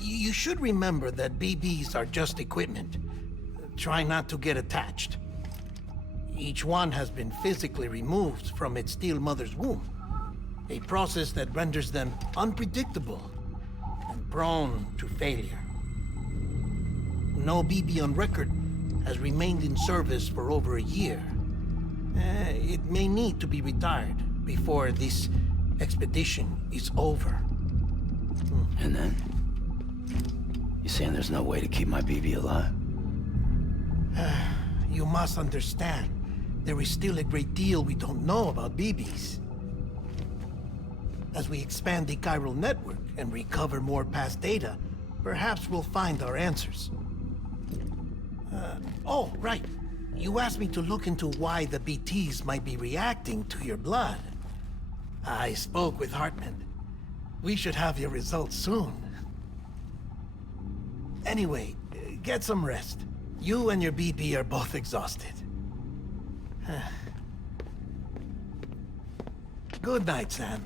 You should remember that BBs are just equipment. Try not to get attached. Each one has been physically removed from its still mother's womb. A process that renders them unpredictable and prone to failure. No BB on record has remained in service for over a year. It may need to be retired before this expedition is over. And then? You saying there's no way to keep my BB alive? You must understand, there is still a great deal we don't know about BBs. As we expand the chiral network and recover more past data, perhaps we'll find our answers. Oh, right. You asked me to look into why the BTs might be reacting to your blood. I spoke with Hartman. We should have your results soon. Anyway, get some rest. You and your BB are both exhausted. Good night, Sam.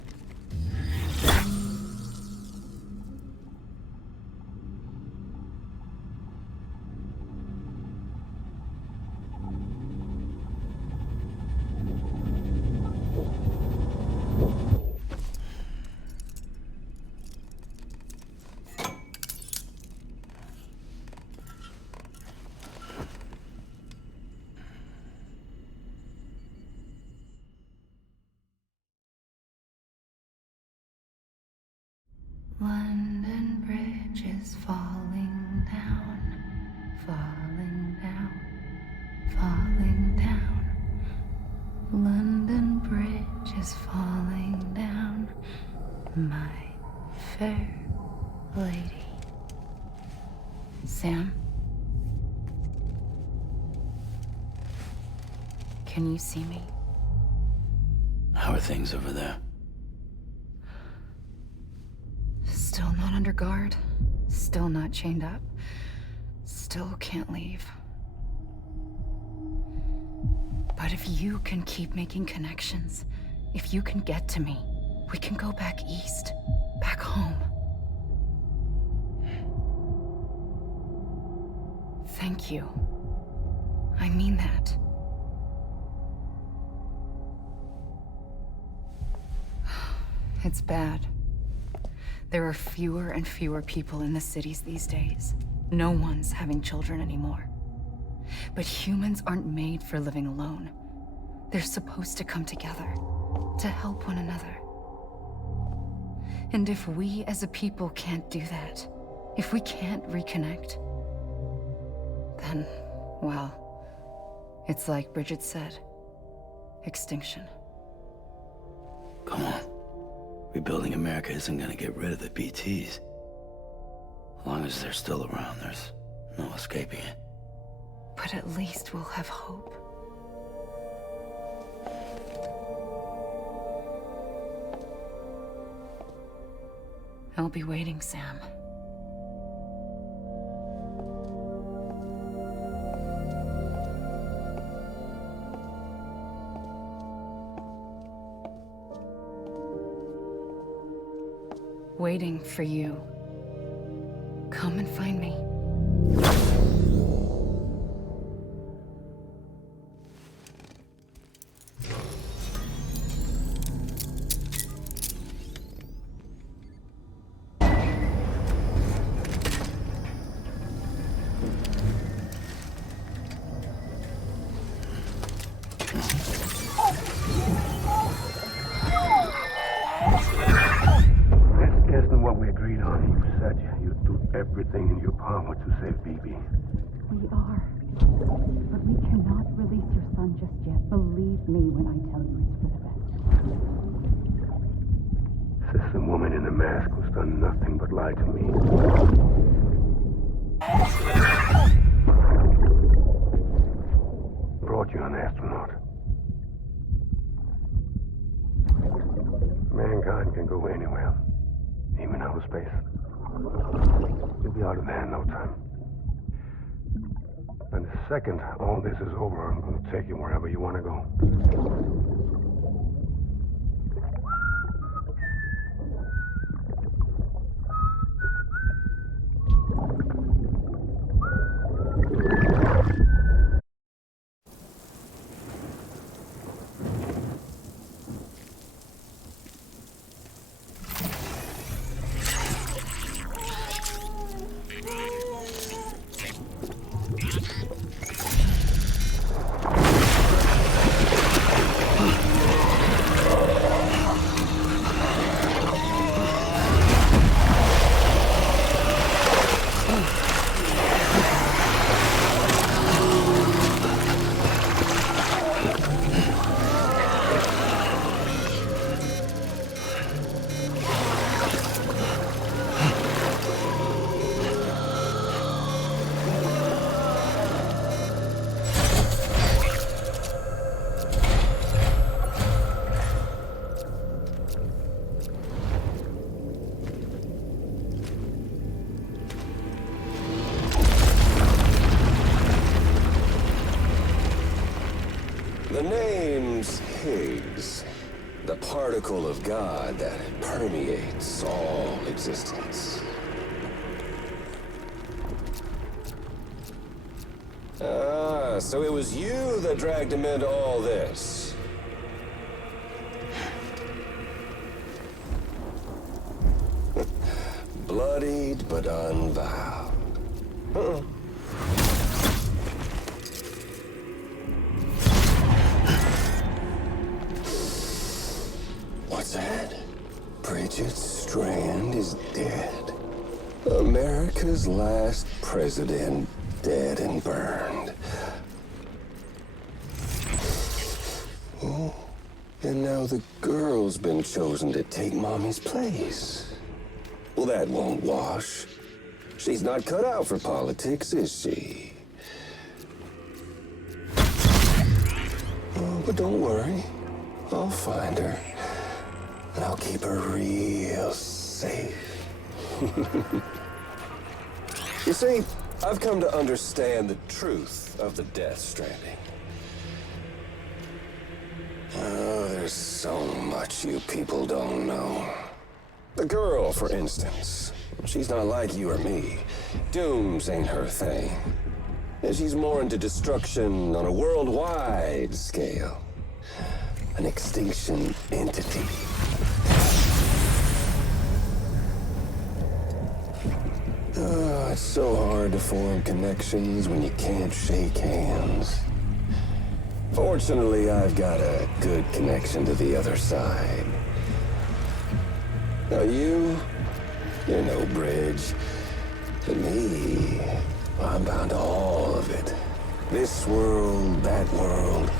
London Bridge is falling down, falling down, falling down. London Bridge is falling down, my fair lady. Sam? Can you see me? How are things over there? Still not under guard, still not chained up, still can't leave. But if you can keep making connections, if you can get to me, we can go back east, back home. Thank you. I mean that. It's bad. There are fewer and fewer people in the cities these days. No one's having children anymore. But humans aren't made for living alone. They're supposed to come together, to help one another. And if we as a people can't do that, if we can't reconnect, then, well, it's like Bridget said. extinction. Come on. Rebuilding America isn't gonna get rid of the BTs. As long as they're still around, there's no escaping it. But at least we'll have hope. I'll be waiting, Sam. Waiting for you. Come and find me. Isn't what we agreed on. You said you'd do everything in your power to save BB. We are. But we cannot release your son just yet. Believe me when I tell you it's for the best. Says the woman in the mask who's done nothing but lie to me. Brought you an astronaut. Mankind can go anywhere. Even outer space. You'll be out of there in no time. And the second all this is over, I'm going to take you wherever you want to go. The name's Higgs, the particle of God that permeates all existence. Ah, so it was you that dragged him into all this. Bloodied but unvowed. What's that? Bridget Strand is dead. America's last president dead and burned. Oh, and now the girl's been chosen to take Mommy's place. Well, that won't wash. She's not cut out for politics, is she? Oh, but don't worry. I'll find her. And I'll keep her real safe. You see, I've come to understand the truth of the Death Stranding. Oh, there's so much you people don't know. The girl, for instance, she's not like you or me. Dooms ain't her thing. And she's more into destruction on a worldwide scale. An extinction entity. Oh, it's so hard to form connections when you can't shake hands. Fortunately, I've got a good connection to the other side. Now you're no bridge. To me, I'm bound to all of it. This world, that world,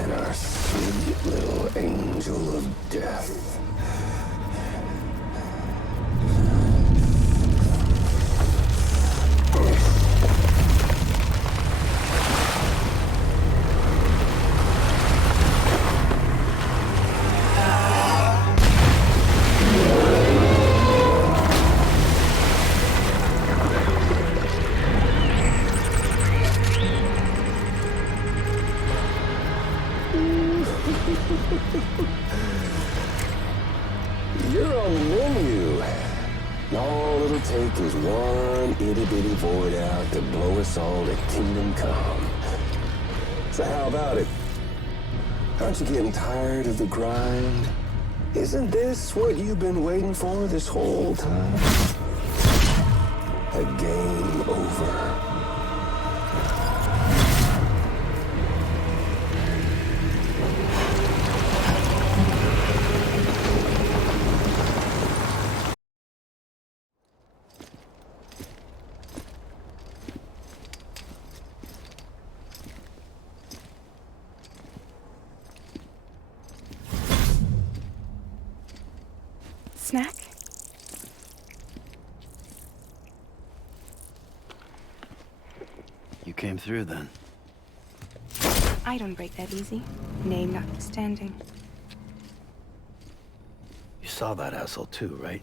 and our sweet little angel of death. You're on the menu. All it'll take is one itty-bitty void out to blow us all to kingdom come. So how about it? Aren't you getting tired of the grind? Isn't this what you've been waiting for this whole time? A game over. Snack? You came through then. I don't break that easy. Name notwithstanding. You saw that asshole too, right?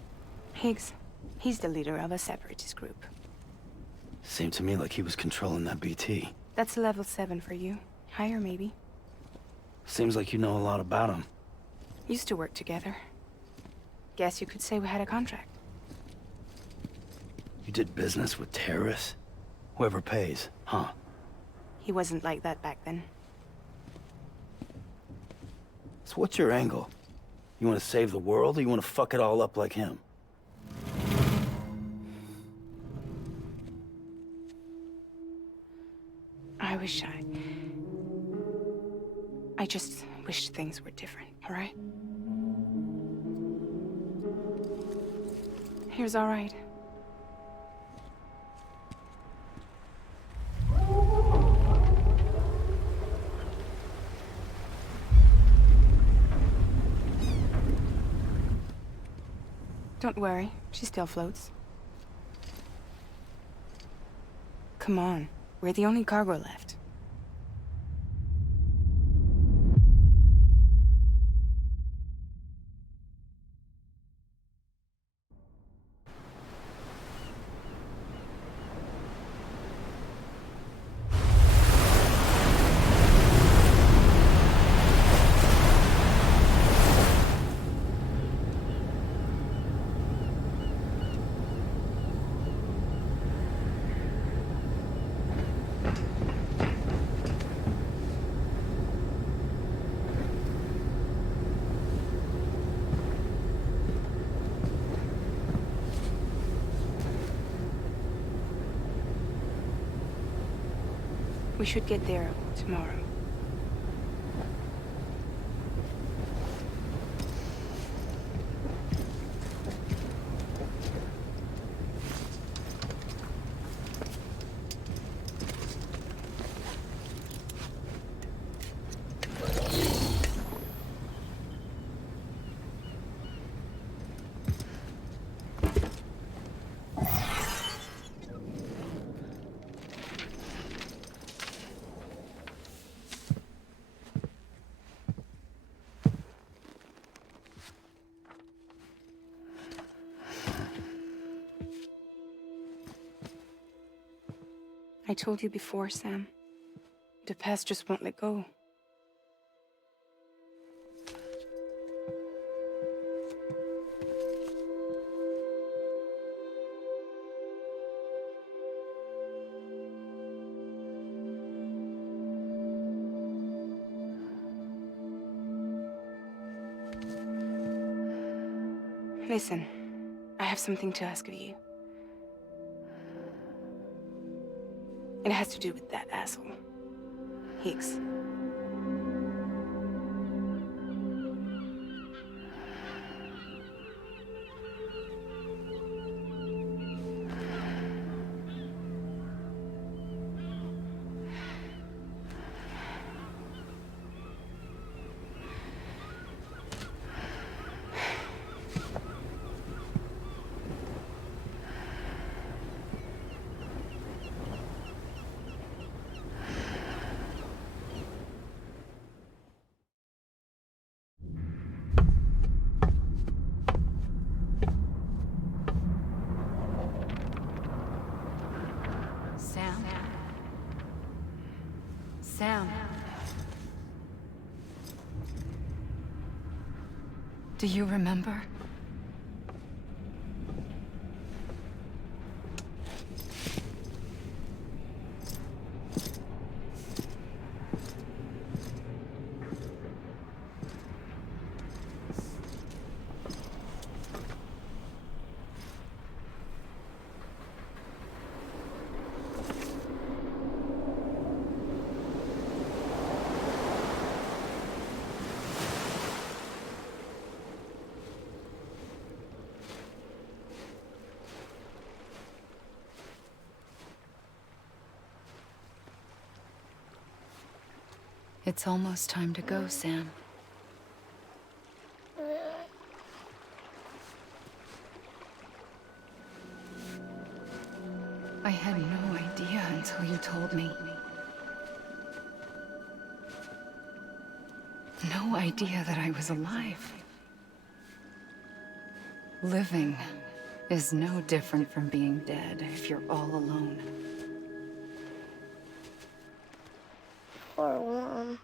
Higgs. He's the leader of a separatist group. Seemed to me like he was controlling that BT. That's level 7 for you. Higher, maybe. Seems like you know a lot about him. Used to work together. Guess you could say we had a contract. You did business with terrorists? Whoever pays, huh? He wasn't like that back then. So what's your angle? You want to save the world, or you want to fuck it all up like him? I just wish things were different, all right? Here's all right. Don't worry, she still floats. Come on, we're the only cargo left. We should get there tomorrow. I told you before, Sam. The past just won't let go. Listen, I have something to ask of you. It has to do with that asshole, Higgs. Sam? Sam? Do you remember? It's almost time to go, Sam. I had no idea until you told me. No idea that I was alive. Living is no different from being dead if you're all alone. Or warm.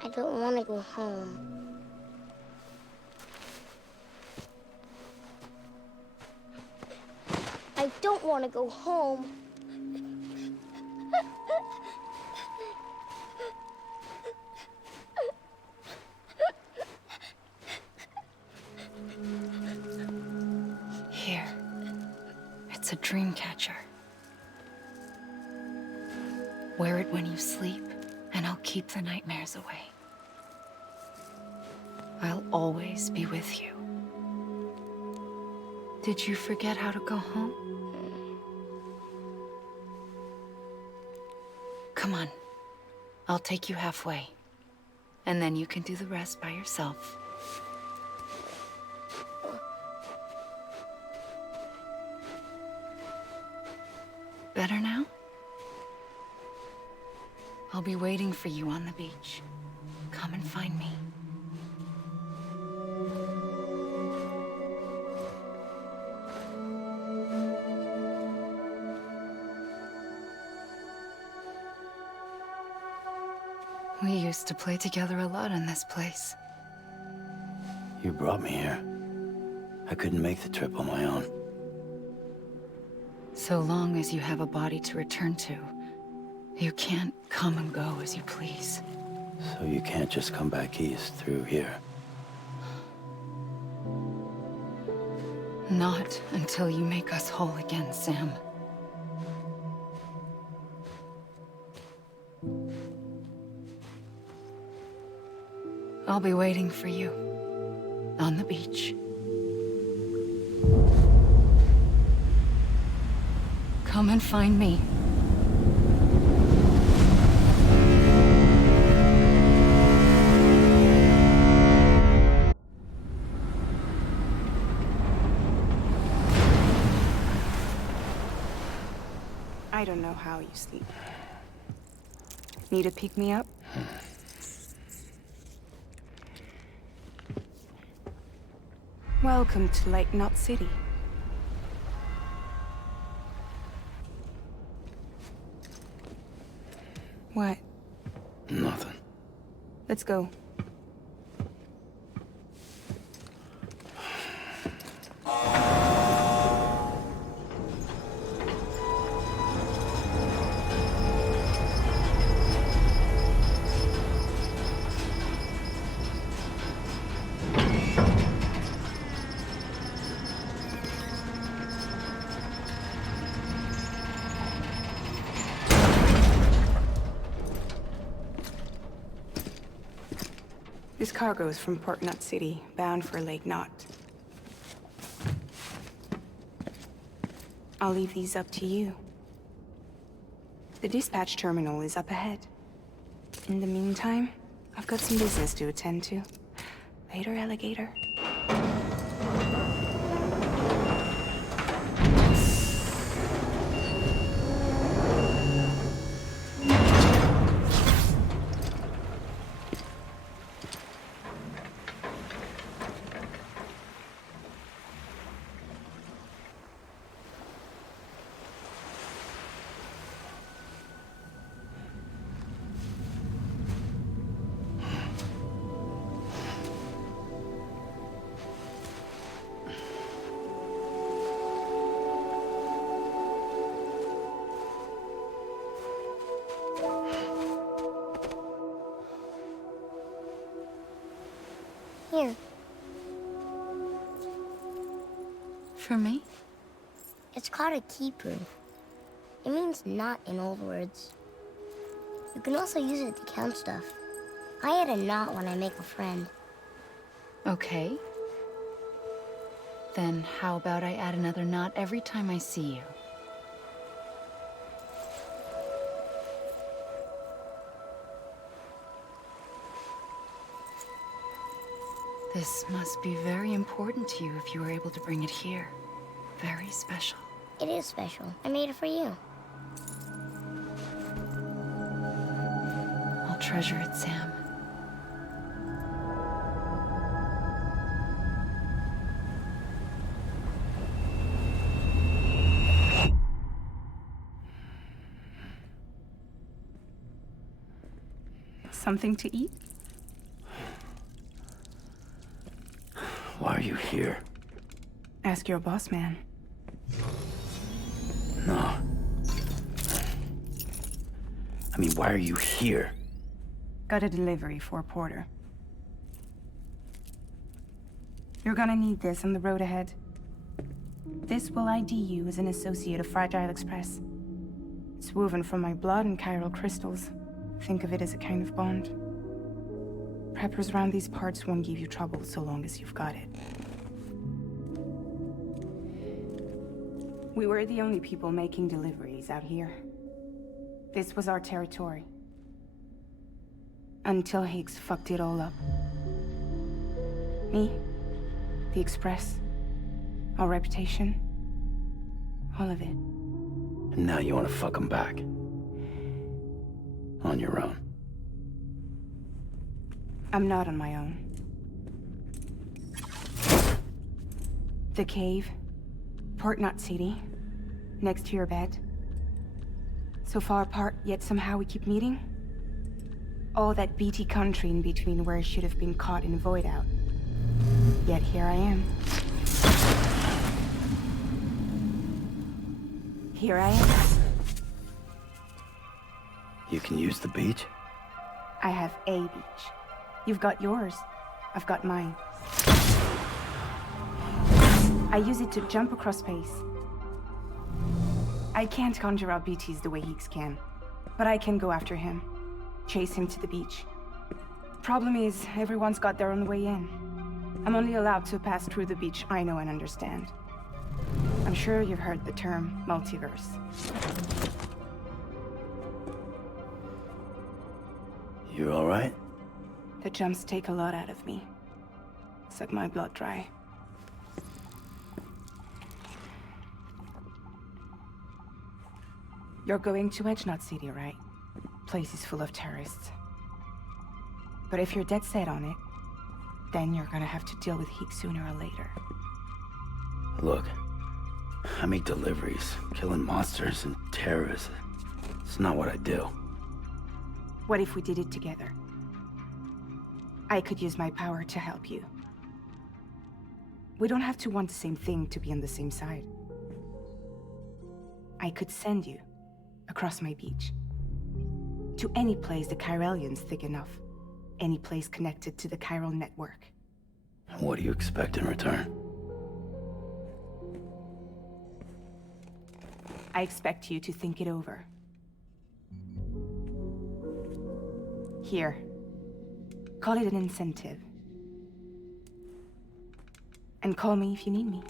I don't want to go home. I don't want to go home. Here. It's a dream catcher. Wear it when you sleep, and I'll keep the nightmares away. I'll always be with you. Did you forget how to go home? Come on. I'll take you halfway. And then you can do the rest by yourself. Better now? I'll be waiting for you on the beach. Come and find me. We used to play together a lot in this place. You brought me here. I couldn't make the trip on my own. So long as you have a body to return to, you can't come and go as you please. So you can't just come back east through here? Not until you make us whole again, Sam. I'll be waiting for you on the beach. Come and find me. I don't know how you sleep. Need to pick me up? Welcome to Lake Knot City. What? Nothing. Let's go. This cargo is from Port Knot City, bound for Lake Knot. I'll leave these up to you. The dispatch terminal is up ahead. In the meantime, I've got some business to attend to. Later, alligator. For me? It's called a keeper. It means knot in old words. You can also use it to count stuff. I add a knot when I make a friend. Okay. Then how about I add another knot every time I see you? This must be very important to you if you were able to bring it here. Very special. It is special. I made it for you. I'll treasure it, Sam. Something to eat? Why are you here? Ask your boss man. No. I mean, why are you here? Got a delivery for Porter. You're gonna need this on the road ahead. This will ID you as an associate of Fragile Express. It's woven from my blood and chiral crystals. Think of it as a kind of bond. Preppers around these parts won't give you trouble so long as you've got it. We were the only people making deliveries out here. This was our territory. Until Higgs fucked it all up. Me, the Express, our reputation, all of it. And now you want to fuck them back. On your own. I'm not on my own. The cave, Port Knot City, next to your bed. So far apart, yet somehow we keep meeting. All that BT country in between where I should have been caught in a void out. Yet here I am. Here I am. You can use the beach? I have a beach. You've got yours. I've got mine. I use it to jump across space. I can't conjure up BTs the way Higgs can, but I can go after him. Chase him to the beach. Problem is, everyone's got their own way in. I'm only allowed to pass through the beach I know and understand. I'm sure you've heard the term multiverse. You all right? The jumps take a lot out of me. Suck my blood dry. You're going to Edge Knot City, right? Place is full of terrorists. But if you're dead set on it, then you're gonna have to deal with Higgs sooner or later. Look, I make deliveries, killing monsters and terrorists. It's not what I do. What if we did it together? I could use my power to help you. We don't have to want the same thing to be on the same side. I could send you across my beach. To any place the Chiralian's thick enough. Any place connected to the chiral network. What do you expect in return? I expect you to think it over. Here. Call it an incentive. And call me if you need me.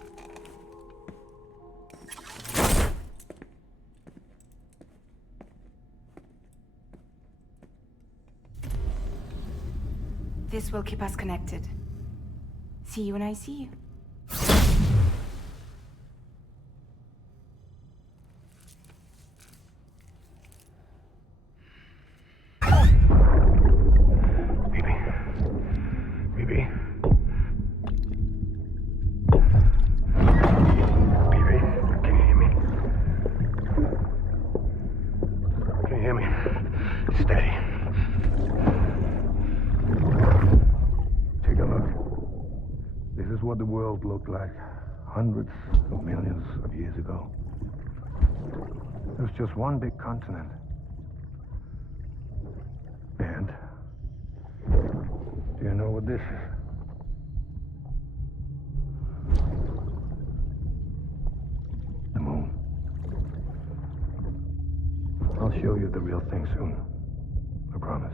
This will keep us connected. See you when I see you. What the world looked like hundreds of millions of years ago. It was just one big continent. And do you know what this is? I'll show you the real thing soon. I promise.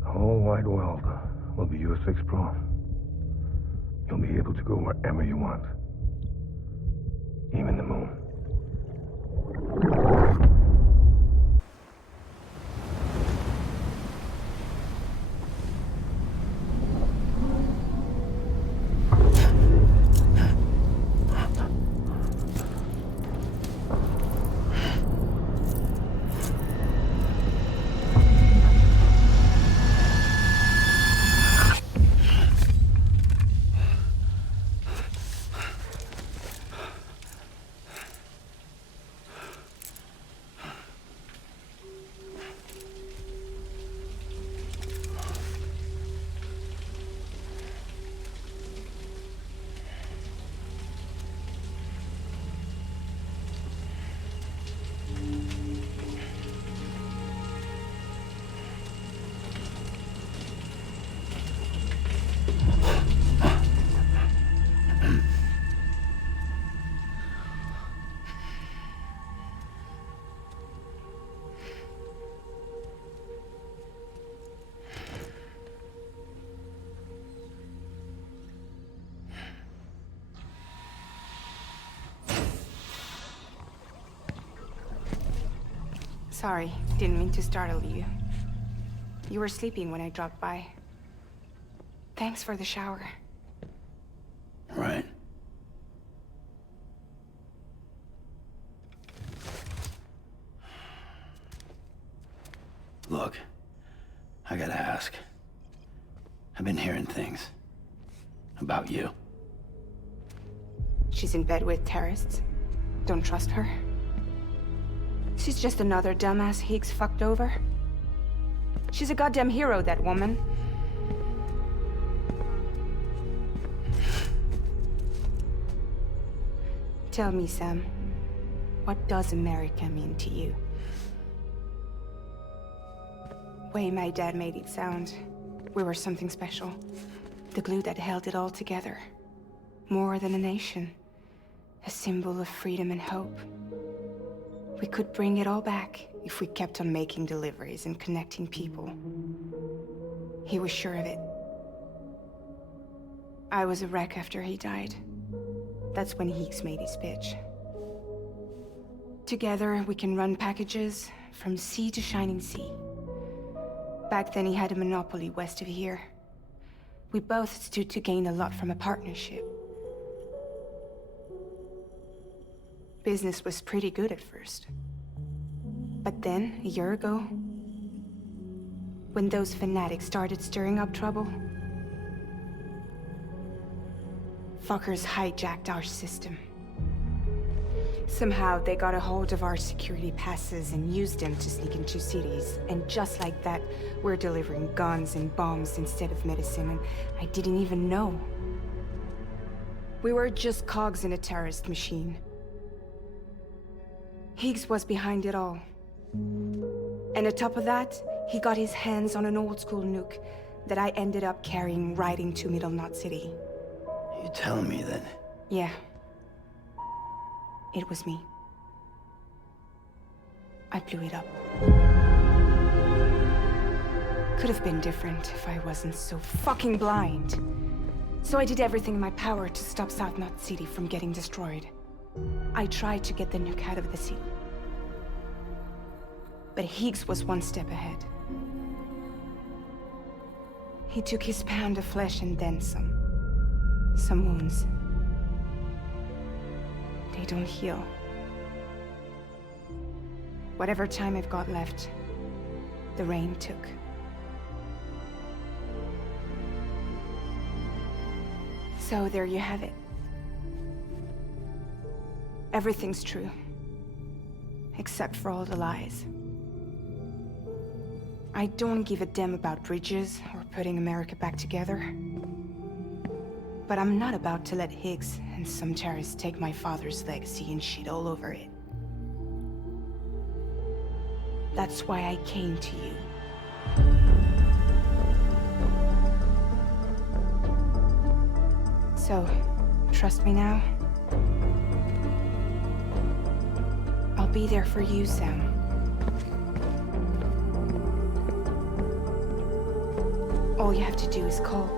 The whole wide world will be yours to explore. You'll be able to go wherever you want. Even the moon. Sorry, didn't mean to startle you. You were sleeping when I dropped by. Thanks for the shower. Right. Look, I gotta ask. I've been hearing things about you. She's in bed with terrorists. Don't trust her. She's just another dumbass Higgs fucked over. She's a goddamn hero, that woman. Tell me, Sam, what does America mean to you? Way my dad made it sound, we were something special. The glue that held it all together. More than a nation. A symbol of freedom and hope. We could bring it all back if we kept on making deliveries and connecting people. He was sure of it. I was a wreck after he died. That's when Higgs made his pitch. Together, we can run packages from sea to shining sea. Back then, he had a monopoly west of here. We both stood to gain a lot from a partnership. Business was pretty good at first. But then, a year ago, when those fanatics started stirring up trouble, fuckers hijacked our system. Somehow, they got a hold of our security passes and used them to sneak into cities. And just like that, we're delivering guns and bombs instead of medicine, and I didn't even know. We were just cogs in a terrorist machine. Higgs was behind it all. And on top of that, he got his hands on an old-school nuke that I ended up carrying right into Middle Knot City. You telling me that? Yeah. It was me. I blew it up. Could have been different if I wasn't so fucking blind. So I did everything in my power to stop South Knot City from getting destroyed. I tried to get the nuke out of the city. But Higgs was one step ahead. He took his pound of flesh and then some. Some wounds. They don't heal. Whatever time I've got left, the rain took. So there you have it. Everything's true. Except for all the lies. I don't give a damn about bridges or putting America back together. But I'm not about to let Higgs and some terrorists take my father's legacy and shit all over it. That's why I came to you. So, trust me now? I'll be there for you, Sam. All you have to do is call.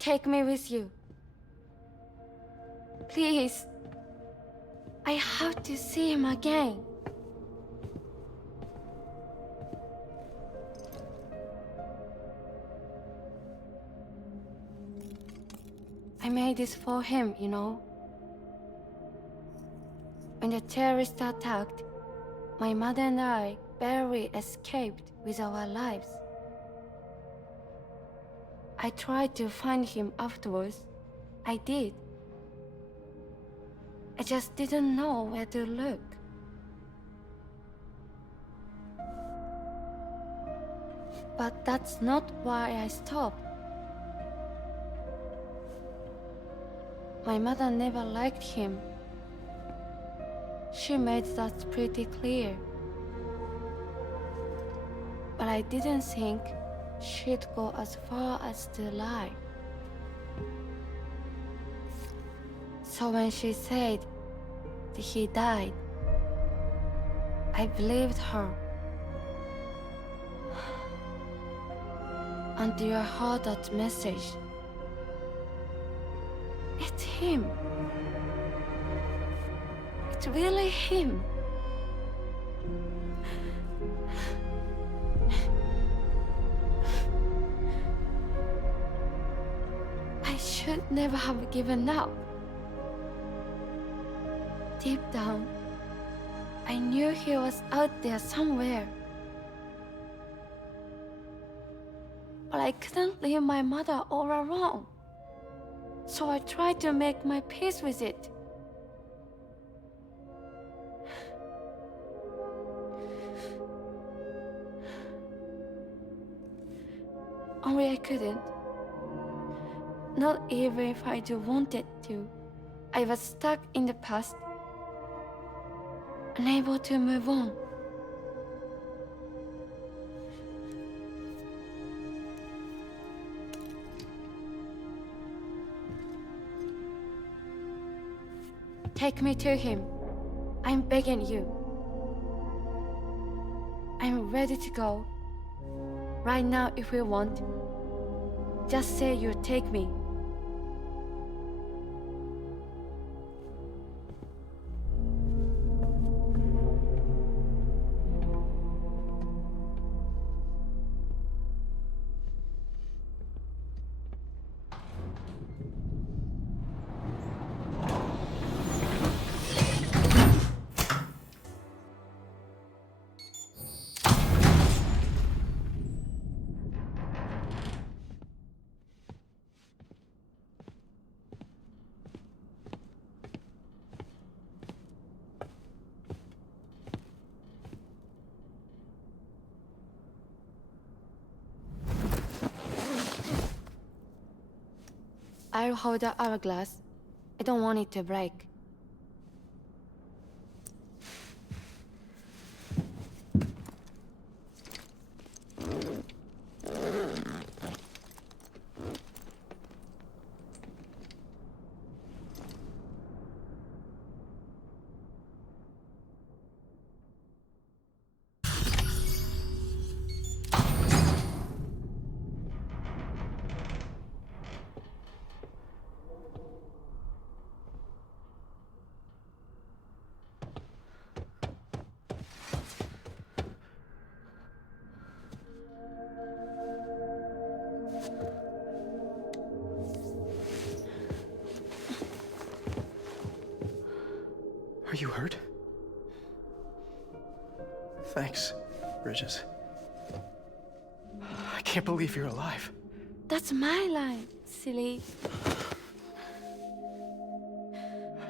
Take me with you. Please. I have to see him again. I made this for him, you know. When the terrorists attacked, my mother and I barely escaped with our lives. I tried to find him afterwards. I did. I just didn't know where to look. But that's not why I stopped. My mother never liked him. She made that pretty clear. But I didn't think she'd go as far as to lie. So when she said that he died, I believed her. Until I heard that message. It's him. It's really him. I should never have given up. Deep down, I knew he was out there somewhere. But I couldn't leave my mother all alone. So I tried to make my peace with it. Only I couldn't. Not even if I wanted to. I was stuck in the past, unable to move on. Take me to him. I'm begging you. I'm ready to go. Right now, if you want. Just say you'll take me. I'll hold the hourglass. I don't want it to break. you hurt? Thanks, Bridges. I can't believe you're alive. That's my line, silly.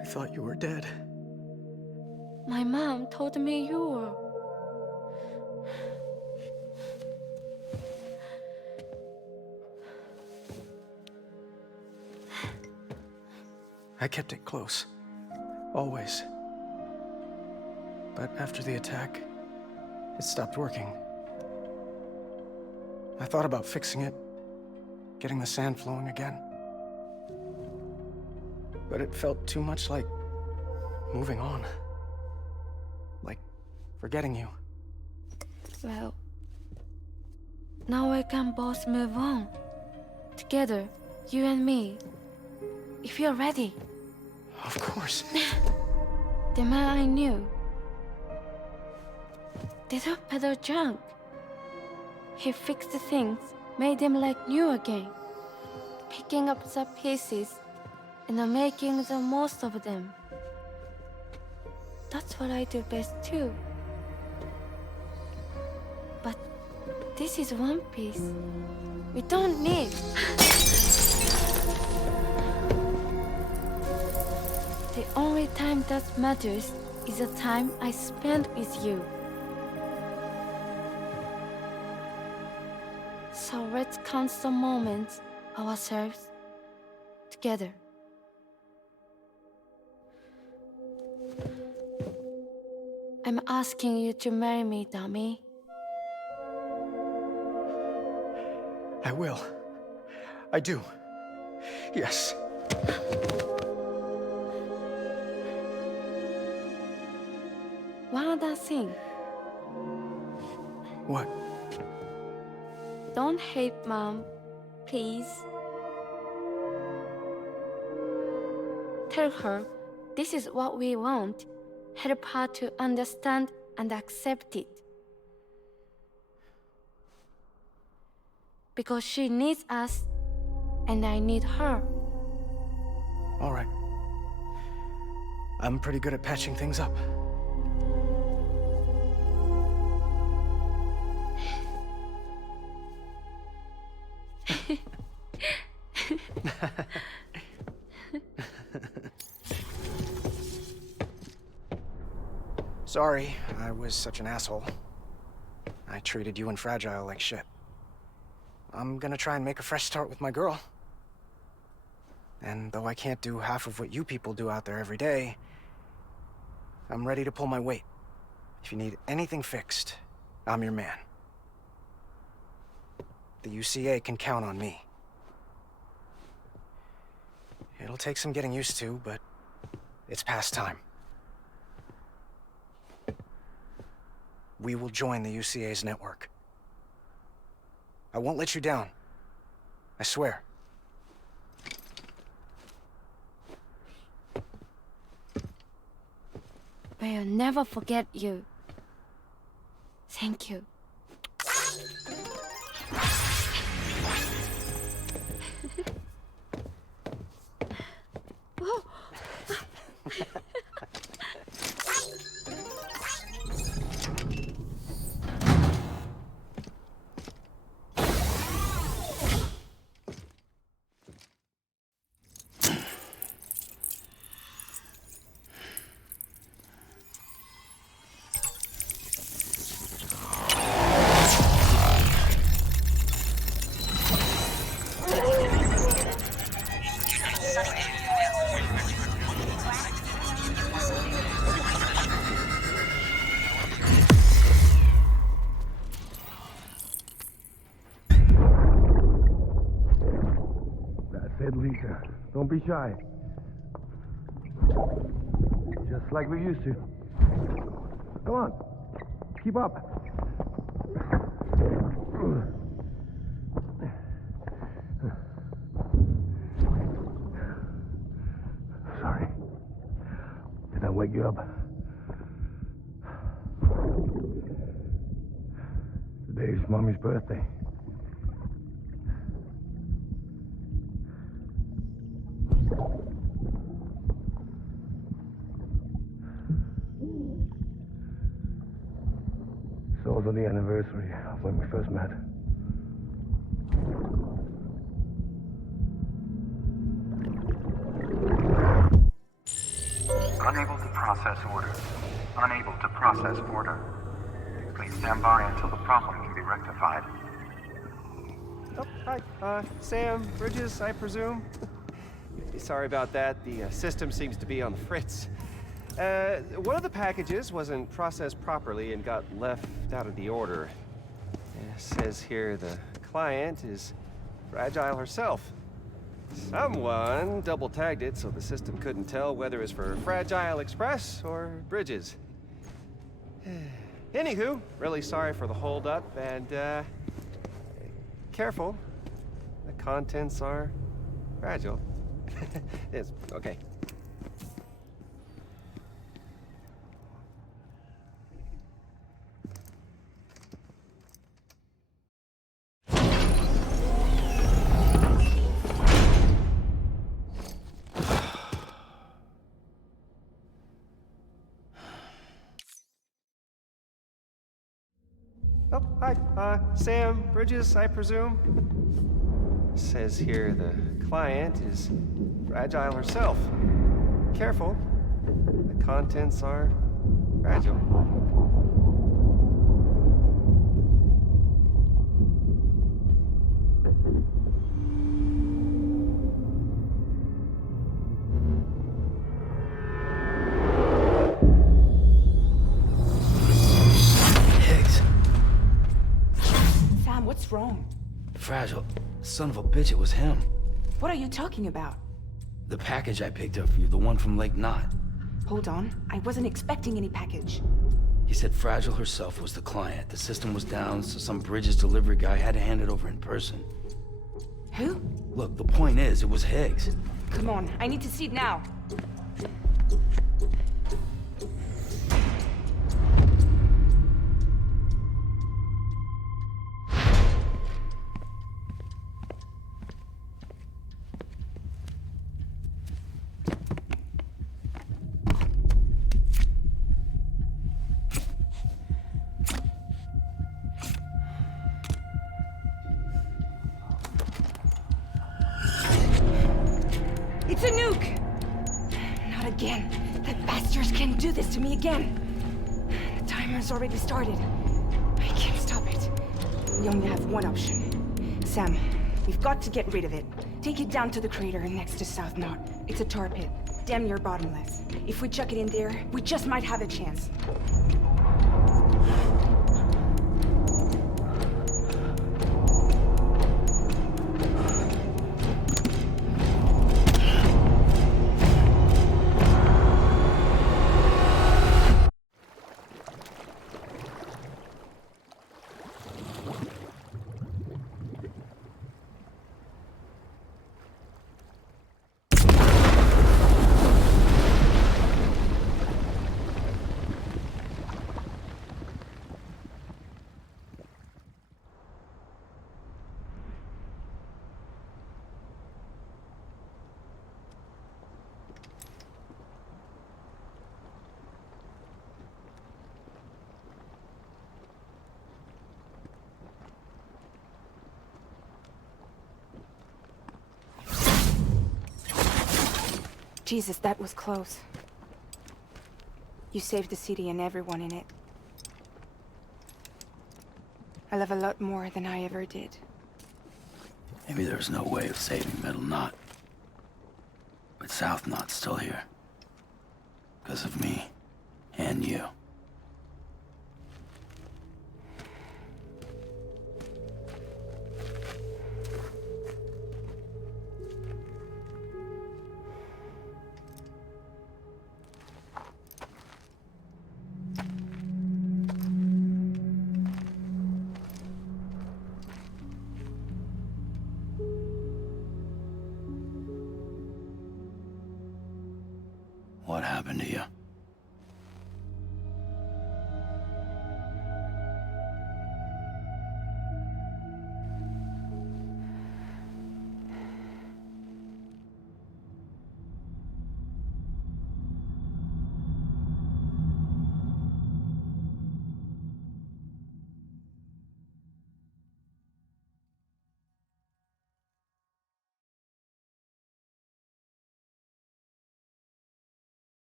I thought you were dead. My mom told me you were. I kept it close. Always. But after the attack, it stopped working. I thought about fixing it, getting the sand flowing again. But it felt too much like moving on. Like forgetting you. Well, now we can both move on. Together, you and me. If you're ready. Of course. The man I knew. They don't peddle junk. He fixed the things, made them like new again. Picking up the pieces and making the most of them. That's what I do best too. But this is one piece. We don't need. The only time that matters is the time I spend with you. So let's count the moments ourselves together. I'm asking you to marry me, dummy. I will. I do. Yes. One other thing. What? Don't hate Mom, please. Tell her this is what we want. Help her to understand and accept it. Because she needs us, and I need her. All right. I'm pretty good at patching things up. Sorry, I was such an asshole. I treated you and Fragile like shit. I'm gonna try and make a fresh start with my girl. And though I can't do half of what you people do out there every day, I'm ready to pull my weight. If you need anything fixed, I'm your man. The UCA can count on me. It'll take some getting used to, but it's past time. We will join the UCA's network. I won't let you down. I swear. We'll never forget you. Thank you. Lisa, don't be shy. Just like we used to. Come on, keep up. Sorry. Did I wake you up? Today's Mommy's birthday. was on the anniversary of when we first met. Unable to process order. Unable to process order. Please stand by until the problem can be rectified. Oh, hi. Sam, Bridges, I presume? Sorry about that. The system seems to be on the fritz. One of the packages wasn't processed properly and got left out of the order. It says here the client is Fragile herself. Someone double-tagged it so the system couldn't tell whether it was for Fragile Express or Bridges. Anywho, really sorry for the holdup, and, careful. The contents are fragile. Yes, okay. Oh, hi. Sam, Bridges, I presume? Says here the client is Fragile herself. Careful. The contents are fragile. Sam, what's wrong? Fragile. Son of a bitch, it was him. What are you talking about? The package I picked up for you, the one from Lake Knot. Hold on. I wasn't expecting any package. He said Fragile herself was the client. The system was down, so some Bridges delivery guy had to hand it over in person. Who? Look, the point is, it was Higgs. Come on, I need to see it now. It's a nuke! Not again. That bastards can't do this to me again. The timer's already started. I can't stop it. We only have one option. Sam, we've got to get rid of it. Take it down to the crater next to South Knot. It's a tar pit. Damn near bottomless. If we chuck it in there, we just might have a chance. Jesus, that was close. You saved the city and everyone in it. I love a lot more than I ever did. Maybe there's no way of saving Middle Knot. But South Knot's still here. Because of me. And you. What happened to you?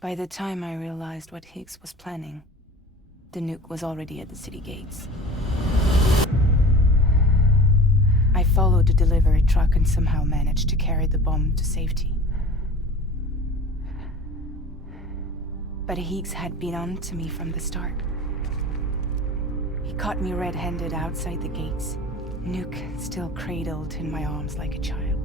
By the time I realized what Higgs was planning, the nuke was already at the city gates. I followed the delivery truck and somehow managed to carry the bomb to safety. But Higgs had been on to me from the start. He caught me red-handed outside the gates, nuke still cradled in my arms like a child.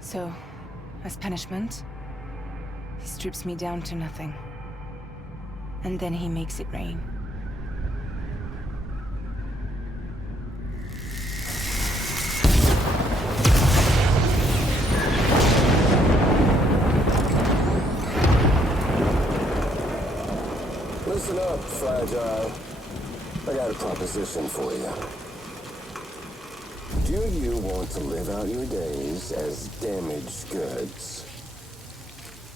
So, as punishment, he strips me down to nothing. And then he makes it rain. Listen up, Fragile. I got a proposition for you. Do you want to live out your days as damaged goods?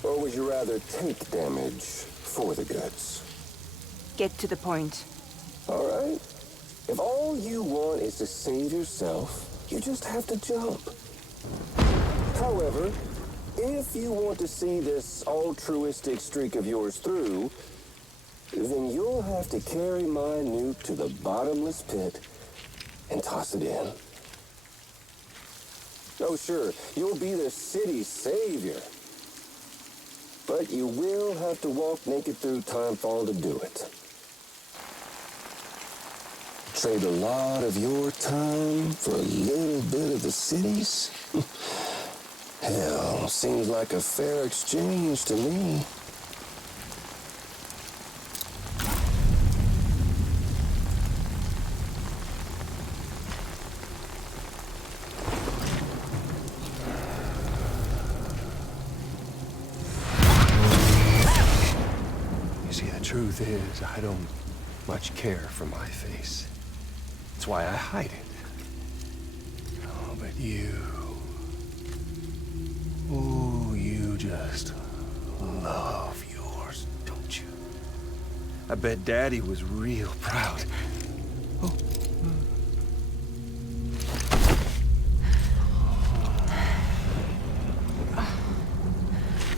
Or would you rather take damage for the goods? Get to the point. All right. If all you want is to save yourself, you just have to jump. However, if you want to see this altruistic streak of yours through, then you'll have to carry my nuke to the bottomless pit and toss it in. Oh, sure, you'll be the city's savior. But you will have to walk naked through Timefall to do it. Trade a lot of your time for a little bit of the city's? Hell, seems like a fair exchange to me. Truth is, I don't much care for my face. That's why I hide it. Oh, but you... Oh, you just love yours, don't you? I bet Daddy was real proud. Oh.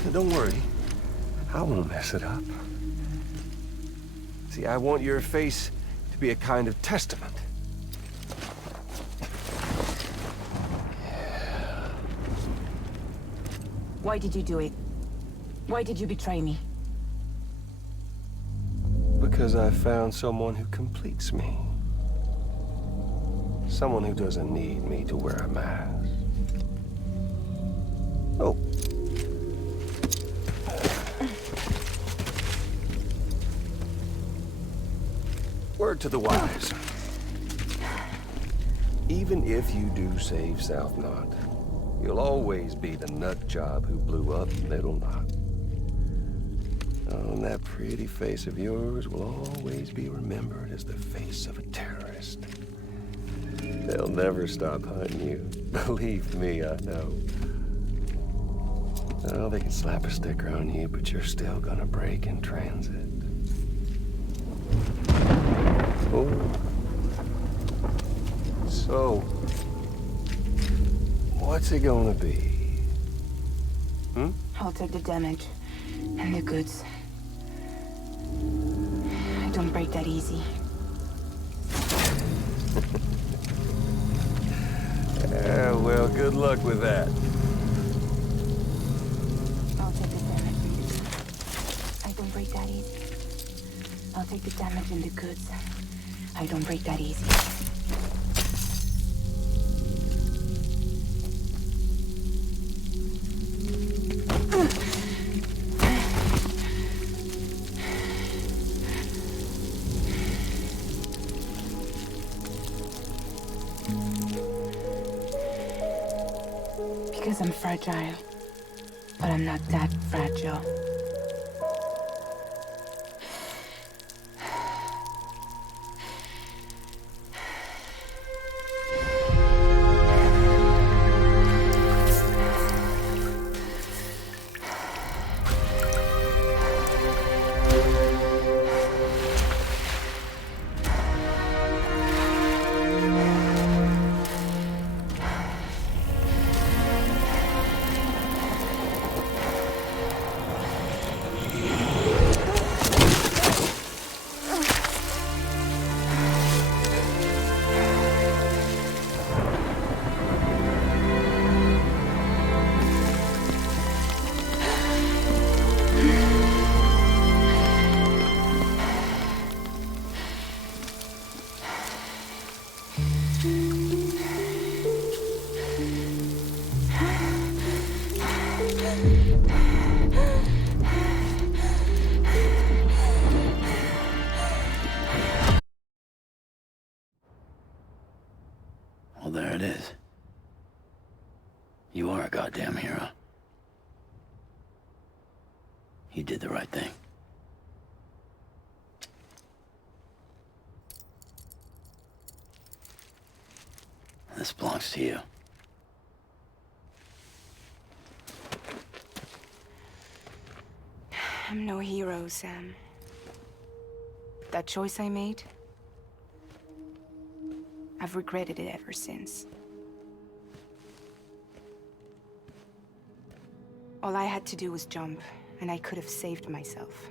Now, don't worry. I won't mess it up. See, I want your face to be a kind of testament. Yeah. Why did you do it? Why did you betray me? Because I found someone who completes me. Someone who doesn't need me to wear a mask. Oh. Word to the wise. Even if you do save South Knot, you'll always be the nut job who blew up Middle Knot. Oh, and that pretty face of yours will always be remembered as the face of a terrorist. They'll never stop hunting you. Believe me, I know. Oh, they can slap a sticker on you, but you're still gonna break in transit. Oh. So, what's it gonna be? Hmm? I'll take the damage and the goods. I don't break that easy. Yeah, well, good luck with that. I'll take the damage. I don't break that easy. I'll take the damage and the goods. I don't break that easy. Because I'm fragile, but I'm not that fragile. goddamn hero. You did the right thing. This belongs to you. I'm no hero, Sam. That choice I made, I've regretted it ever since. All I had to do was jump, and I could have saved myself.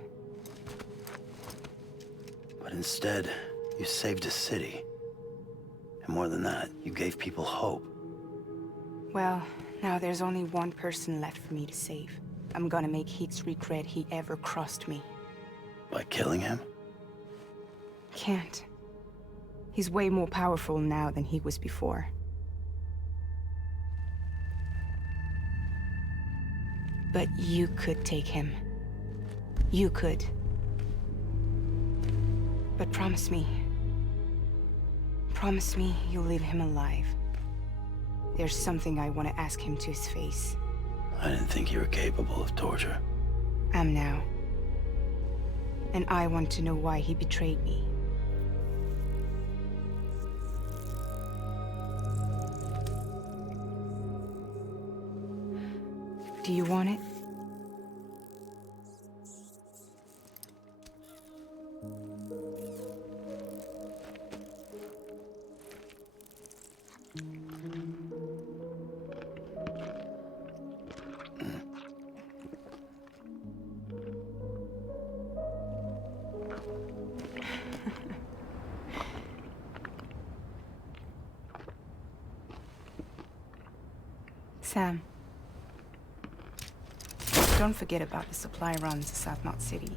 But instead, you saved a city. And more than that, you gave people hope. Well, now there's only one person left for me to save. I'm gonna make Heats regret he ever crossed me. By killing him? Can't. He's way more powerful now than he was before. But you could take him. You could. But promise me. Promise me you'll leave him alive. There's something I want to ask him to his face. I didn't think you were capable of torture. Am now. And I want to know why he betrayed me. Do you want it? Sam. Don't forget about the supply runs to South Knot City.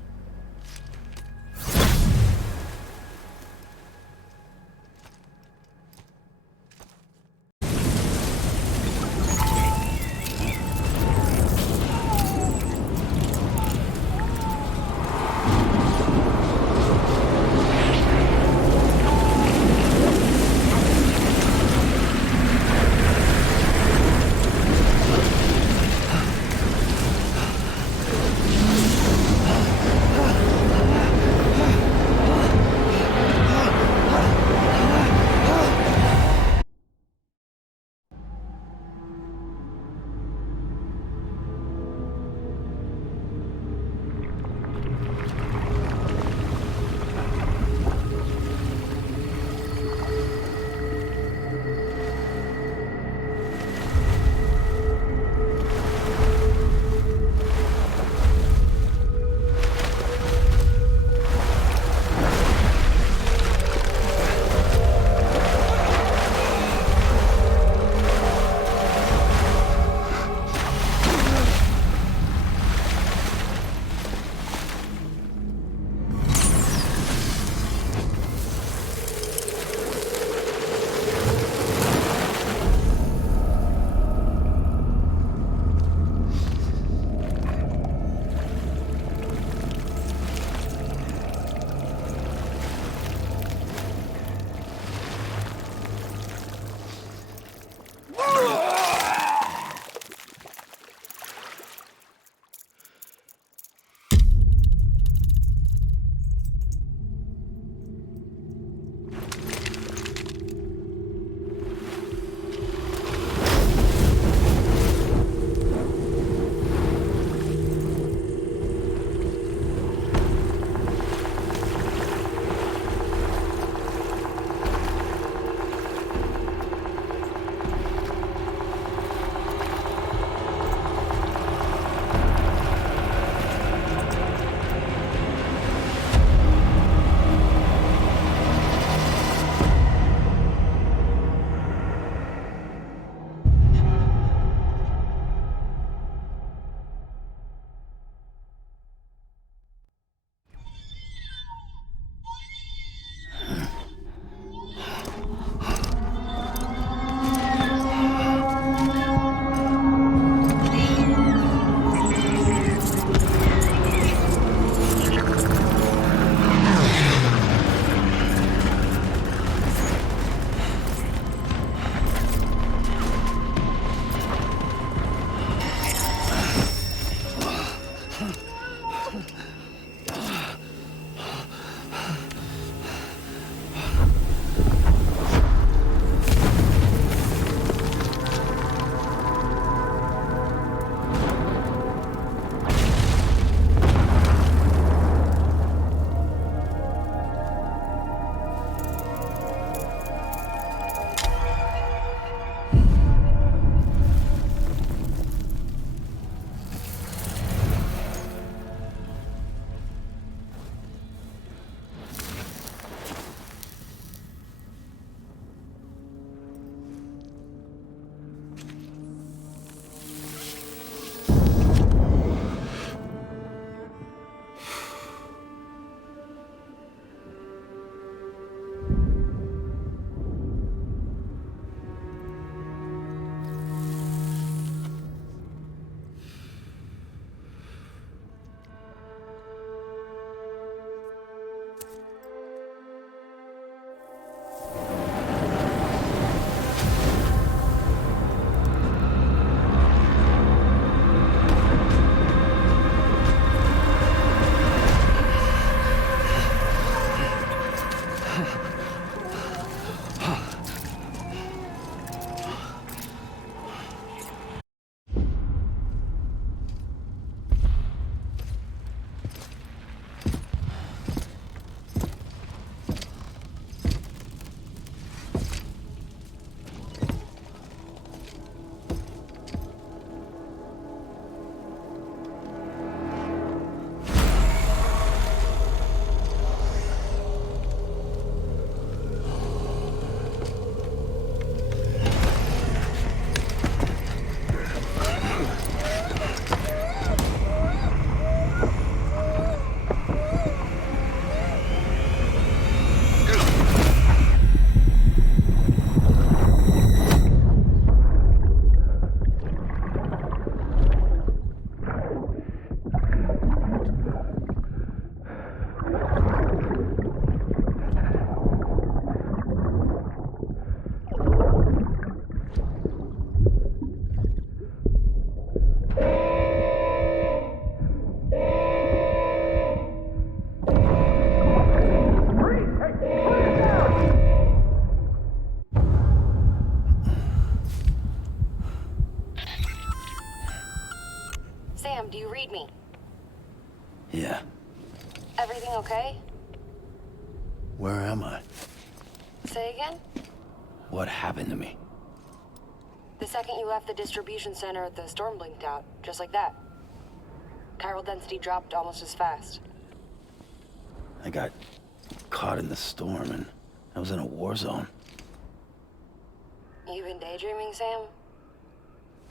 read me? Yeah. Everything okay? Where am I? Say again? What happened to me? The second you left the distribution center, the storm blinked out, just like that. Chiral density dropped almost as fast. I got caught in the storm and I was in a war zone. You been daydreaming, Sam?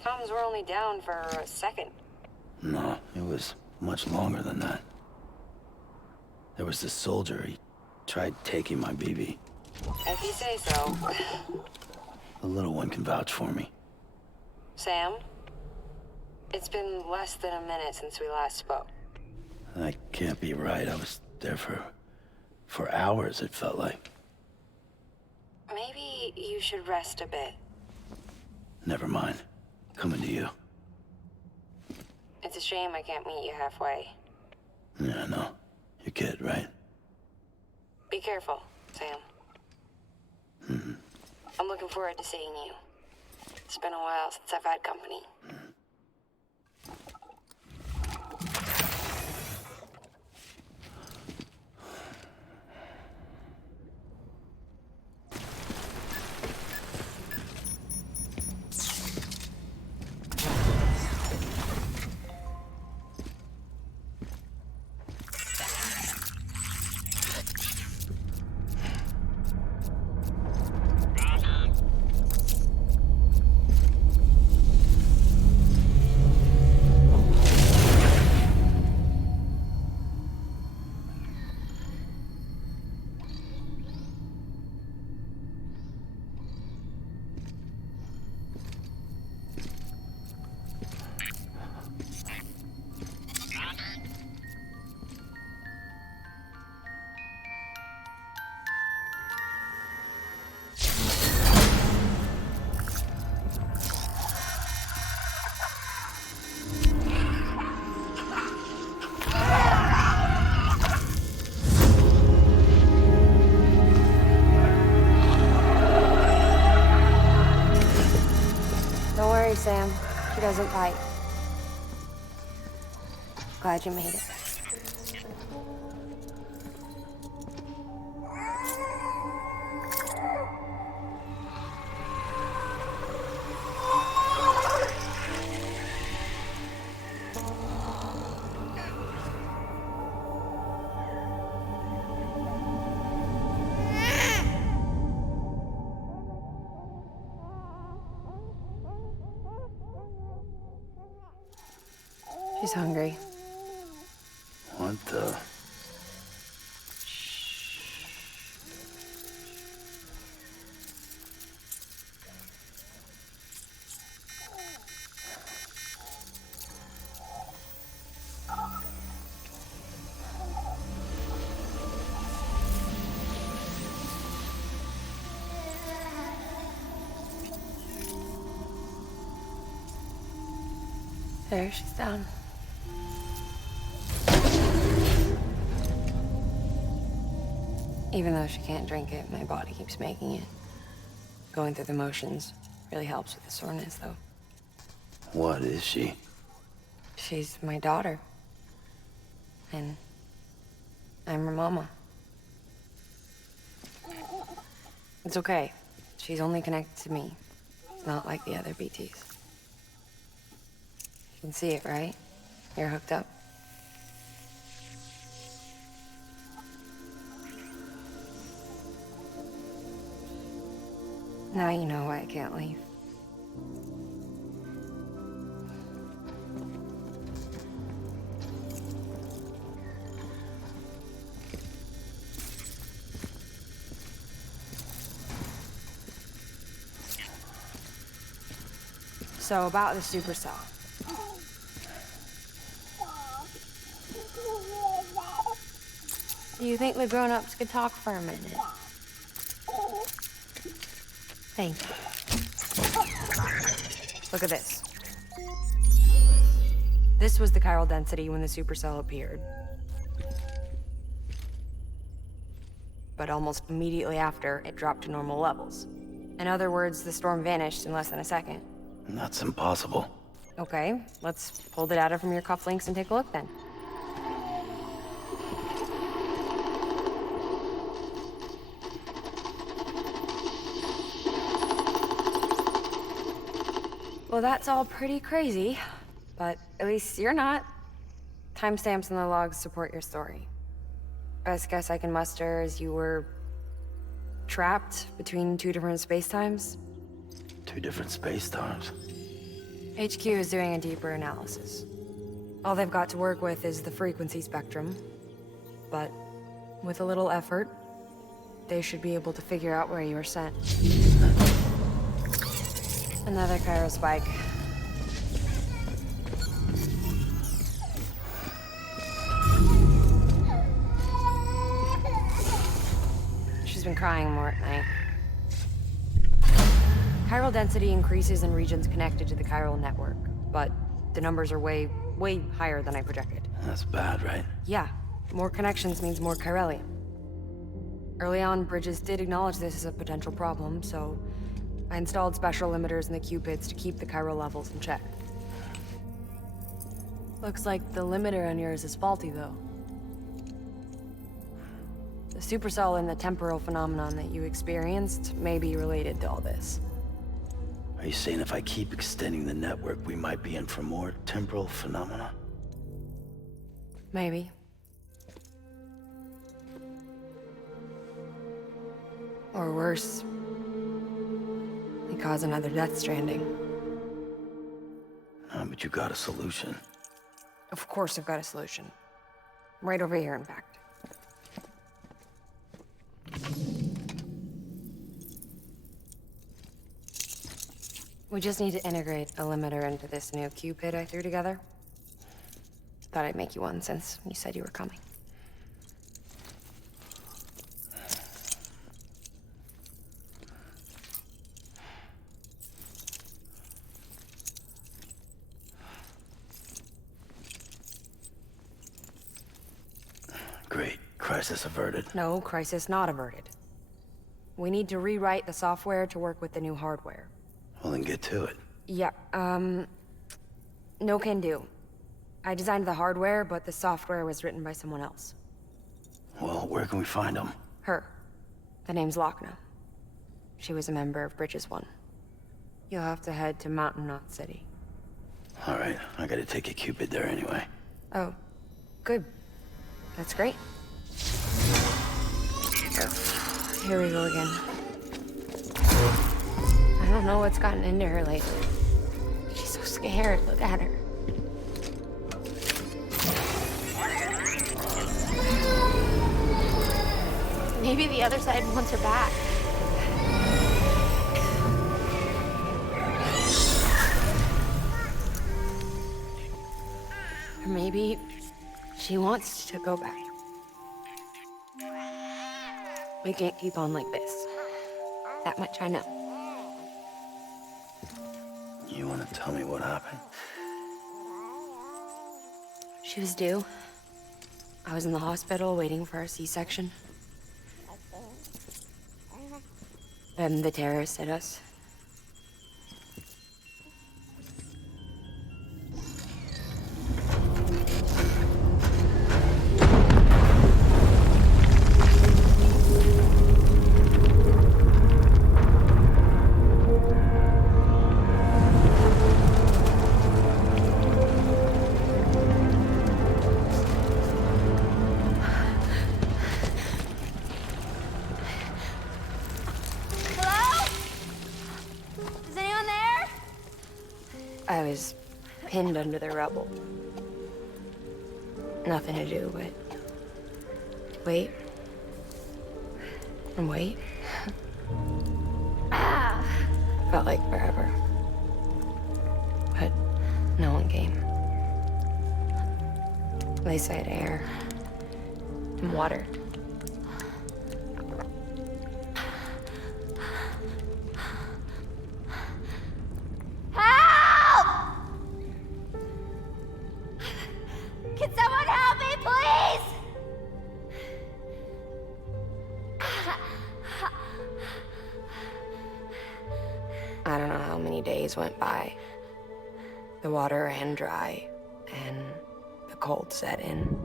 Comms were only down for a second. No, it was much longer than that. There was this soldier, he tried taking my BB. If you say so. The little one can vouch for me. Sam? It's been less than a minute since we last spoke. That can't be right. I was there for hours, it felt like. Maybe you should rest a bit. Never mind. Coming to you. It's a shame I can't meet you halfway. Yeah, I know. Your kid, right? Be careful, Sam. Mm-hmm. I'm looking forward to seeing you. It's been a while since I've had company. Sam. She doesn't bite. Glad you made it. She's hungry. What the? There, she's down. Even though she can't drink it, my body keeps making it. Going through the motions really helps with the soreness, though. What is she? She's my daughter. And I'm her mama. It's okay. She's only connected to me. It's not like the other BTs. You can see it, right? You're hooked up. Now you know why I can't leave. So about the supercell. Do you think the grown-ups could talk for a minute? Thank you. Look at this. This was the chiral density when the supercell appeared. But almost immediately after, it dropped to normal levels. In other words, the storm vanished in less than a second. That's impossible. Okay, let's pull the data from your cufflinks and take a look then. Well, that's all pretty crazy, but at least you're not. Timestamps in the logs support your story. Best guess I can muster is you were trapped between two different space-times. Two different space times. HQ is doing a deeper analysis. All they've got to work with is the frequency spectrum, but with a little effort, they should be able to figure out where you were sent. Another chiral spike. She's been crying more at night. Chiral density increases in regions connected to the chiral network, but the numbers are way higher than I projected. That's bad, right? Yeah, more connections means more chiralium. Early on, Bridges did acknowledge this as a potential problem, so I installed special limiters in the Cupids to keep the chiral levels in check. Looks like the limiter on yours is faulty, though. The supercell and the temporal phenomenon that you experienced may be related to all this. Are you saying if I keep extending the network, we might be in for more temporal phenomena? Maybe. Or worse, they cause another death stranding. But you got a solution. Of course I've got a solution. Right over here, in fact. We just need to integrate a limiter into this new Cupid I threw together. Thought I'd make you one since you said you were coming. Great. Crisis averted. No, crisis not averted. We need to rewrite the software to work with the new hardware. Well, then get to it. Yeah, no can do. I designed the hardware, but the software was written by someone else. Well, where can we find them? Her. The name's Lochna. She was a member of Bridges 1. You'll have to head to Mountain Knot City. All right, I gotta take a Cupid there anyway. Oh, good. That's great. Here we go again. I don't know what's gotten into her lately. She's so scared. Look at her. Maybe the other side wants her back. Or maybe she wants to go back. We can't keep on like this. That much I know. You wanna tell me what happened? She was due. I was in the hospital waiting for a C-section. And the terrorists hit us. I was pinned under the rubble. Nothing to do but wait and wait. Felt like forever. But no one came. They said air and water. Can someone help me, please? I don't know how many days went by, The water ran dry, and the cold set in.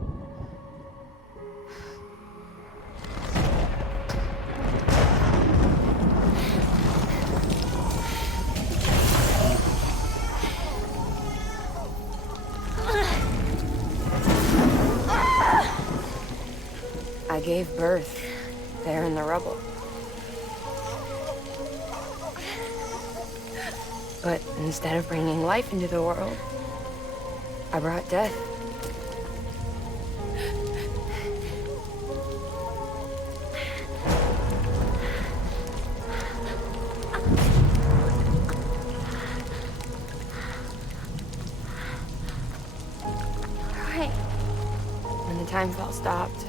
I gave birth there in the rubble. But instead of bringing life into the world, I brought death. Right. When the time fell stopped,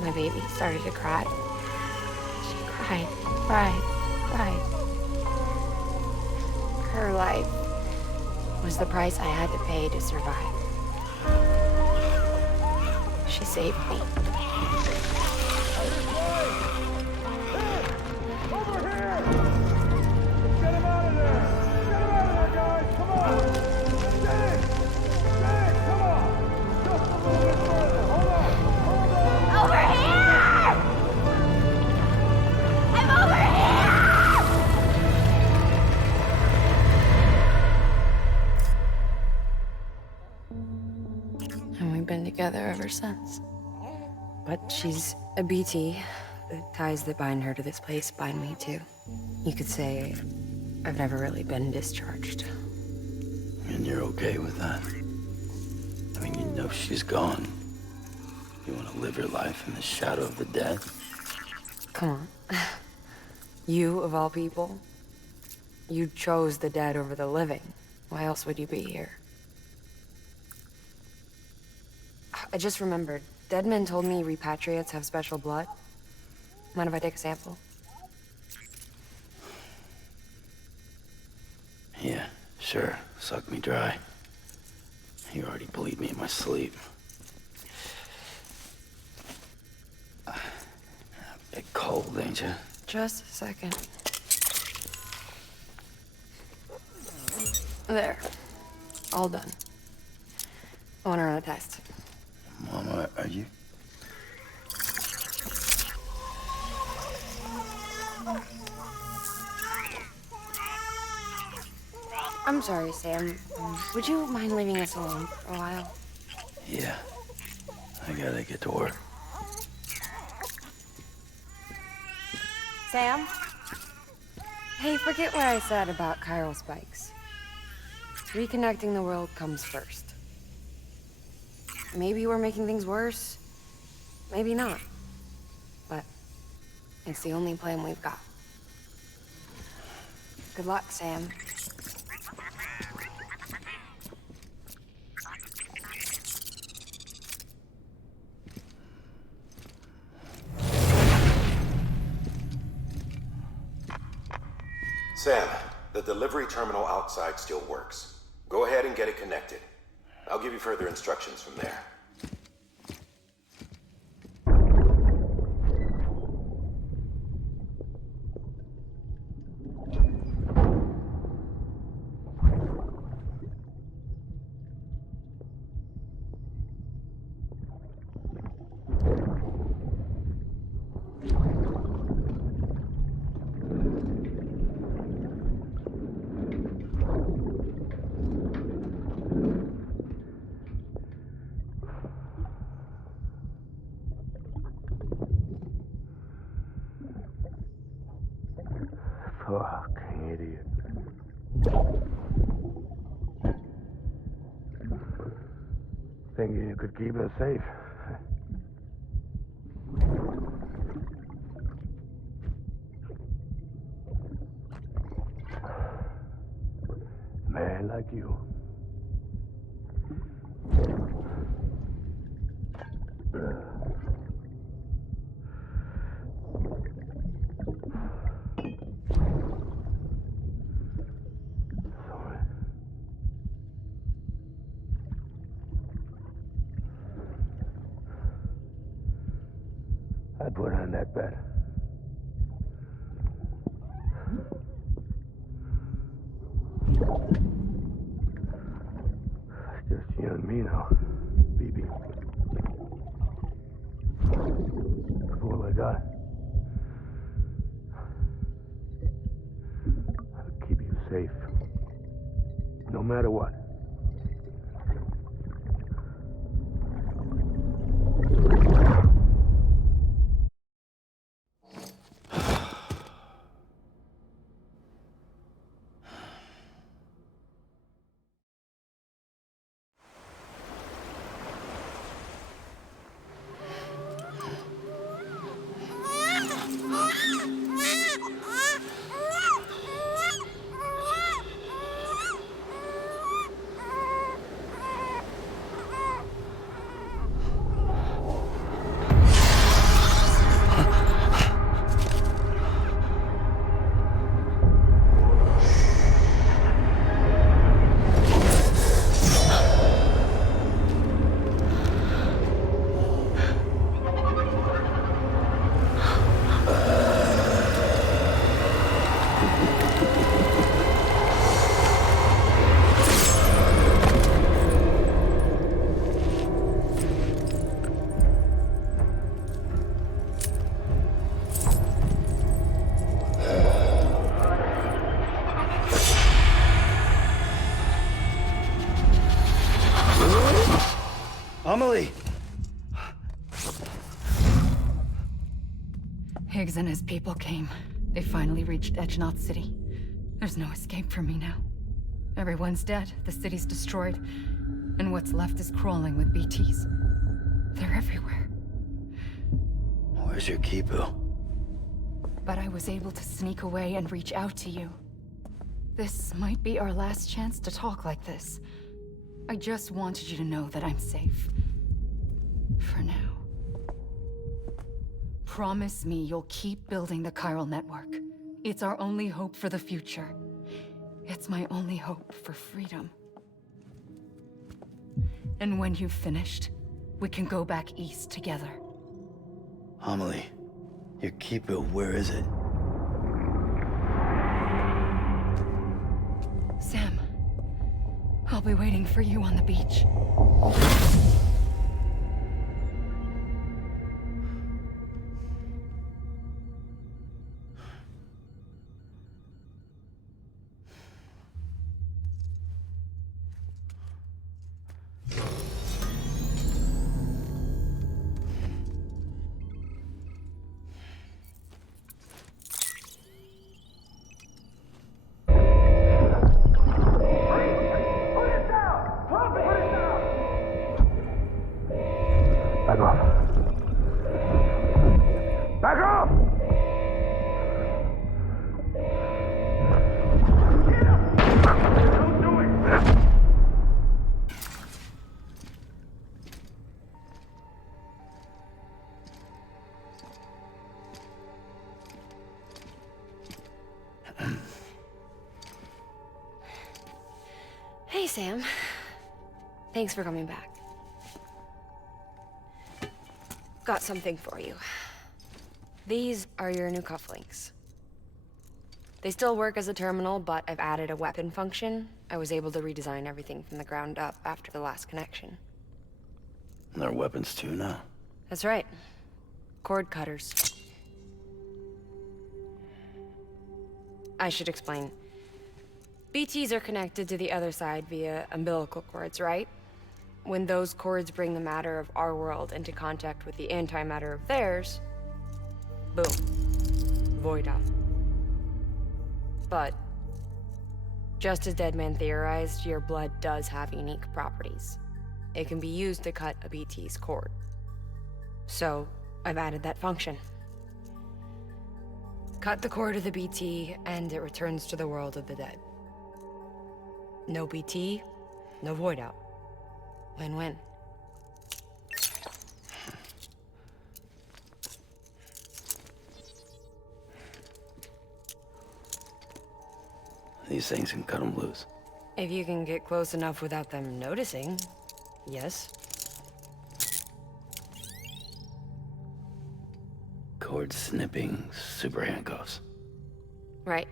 my baby started to cry. She cried, cried, cried. Her life was the price I had to pay to survive. She saved me. Over here! Get him out of there! Get him out of there, guys! Come on! Get in! Get in! Come on! Just a little bit further. Hold on! Hold on! Over here! I'm over here! And we've been together ever since. But she's a BT. The ties that bind her to this place bind me too. You could say I've never really been discharged. And you're okay with that? I mean, you know she's gone. You want to live your life in the shadow of the dead? Come on. You, of all people, you chose the dead over the living. Why else would you be here? I just remembered. Dead men told me repatriates have special blood. Mind if I take a sample? Yeah, sure. Suck me dry. You already bleed me in my sleep. A bit cold, ain't you? Just a second. There. All done. I want to run a test. Mama, are you... I'm sorry, Sam. Would you mind leaving us alone for a while? Yeah. I gotta get to work. Sam? Hey, forget what I said about chiral spikes. Reconnecting the world comes first. Maybe we're making things worse. Maybe not. But it's the only plan we've got. Good luck, Sam. Sam, the delivery terminal outside still works. Go ahead and get it connected. I'll give you further instructions from there. Fuck, idiot. Thinking you could keep us safe. Man like you. I put on that bet. me now, baby. That's all I got. I'll keep you safe. No matter what. Amelie! Higgs and his people came. They finally reached Edgenaught City. There's no escape for me now. Everyone's dead, the city's destroyed, and what's left is crawling with BTs. They're everywhere. Where's your Kipu? But I was able to sneak away and reach out to you. This might be our last chance to talk like this. I just wanted you to know that I'm safe. For now. Promise me you'll keep building the chiral network. It's our only hope for the future. It's my only hope for freedom. And when you've finished, we can go back east together. Amelie, your Kipu, where is it? Sam, I'll be waiting for you on the beach. Back off. Back off! Don't do it! Hey, Sam. Thanks for coming back. Got something for you. These are your new cufflinks. They still work as a terminal, but I've added a weapon function. I was able to redesign everything from the ground up after the last connection. And they're weapons too now. That's right. Cord cutters. I should explain. BTs are connected to the other side via umbilical cords, right? When those cords bring the matter of our world into contact with the antimatter of theirs, boom, void out. But, just as Deadman theorized, your blood does have unique properties. It can be used to cut a BT's cord. So, I've added that function. Cut the cord of the BT, and it returns to the world of the dead. No BT, no void out. Win-win. These things can cut them loose. If you can get close enough without them noticing, yes. Cord snipping super handcuffs. Right.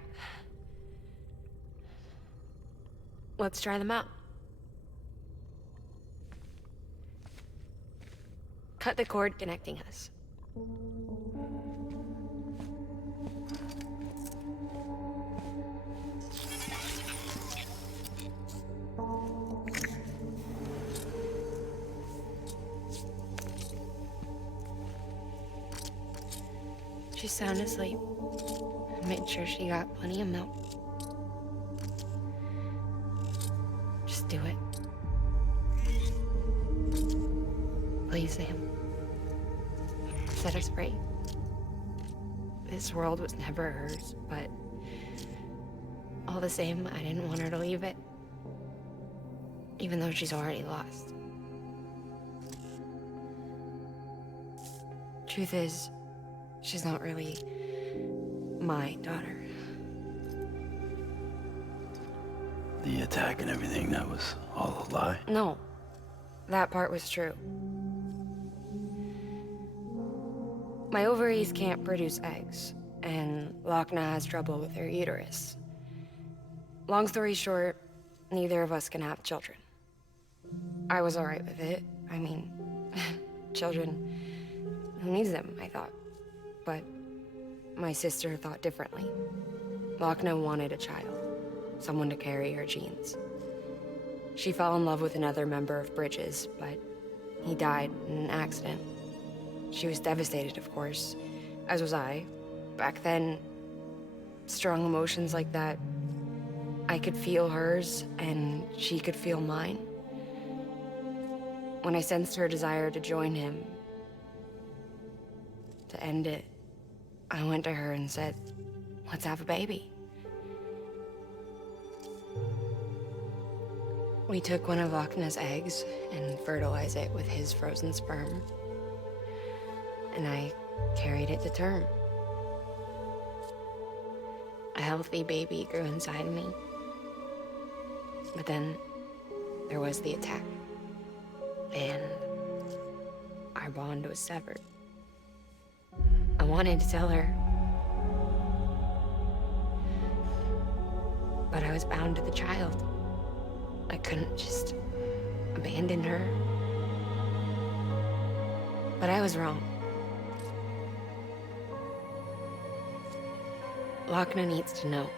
Let's try them out. cut the cord connecting us. She's sound asleep. I made sure she got plenty of milk. Just do it. Please, Sam. Set us free. This world was never hers, but all the same, I didn't want her to leave it. Even though she's already lost. Truth is, she's not really my daughter. The attack and everything, that was all a lie? No, that part was true. My ovaries can't produce eggs, and Lochna has trouble with her uterus. Long story short, neither of us can have children. I was alright with it. I mean, children, who needs them, I thought. But my sister thought differently. Lochna wanted a child, someone to carry her genes. She fell in love with another member of Bridges, but he died in an accident. She was devastated, of course, as was I. Back then, strong emotions like that, I could feel hers, and she could feel mine. When I sensed her desire to join him, to end it, I went to her and said, let's have a baby. We took one of Lochna's eggs and fertilized it with his frozen sperm. And I carried it to term. A healthy baby grew inside me. But then there was the attack. And our bond was severed. I wanted to tell her. But I was bound to the child. I couldn't just abandon her. But I was wrong. Lochna needs to know.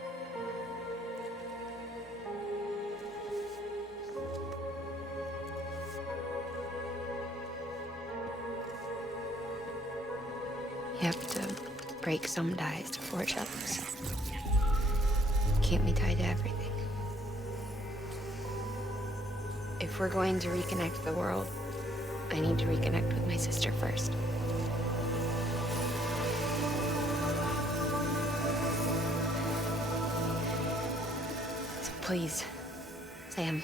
You have to break some ties to forge others. Can't be tied to everything. If we're going to reconnect the world, I need to reconnect with my sister first. So please, Sam.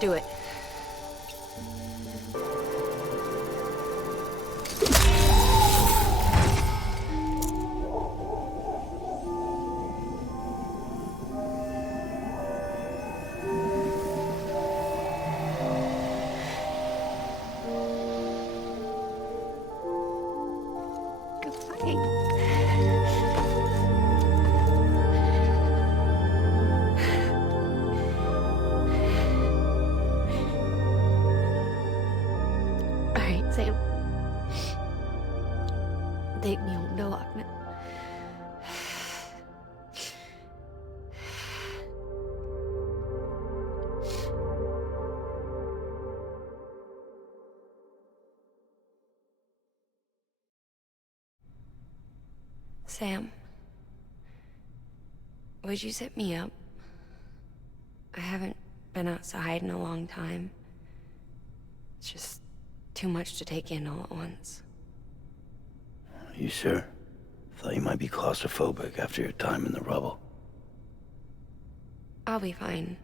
Do it. Take me home to Lochna. Sam, would you set me up? I haven't been outside in a long time. It's just too much to take in all at once. You sure? Thought you might be claustrophobic after your time in the rubble. I'll be fine,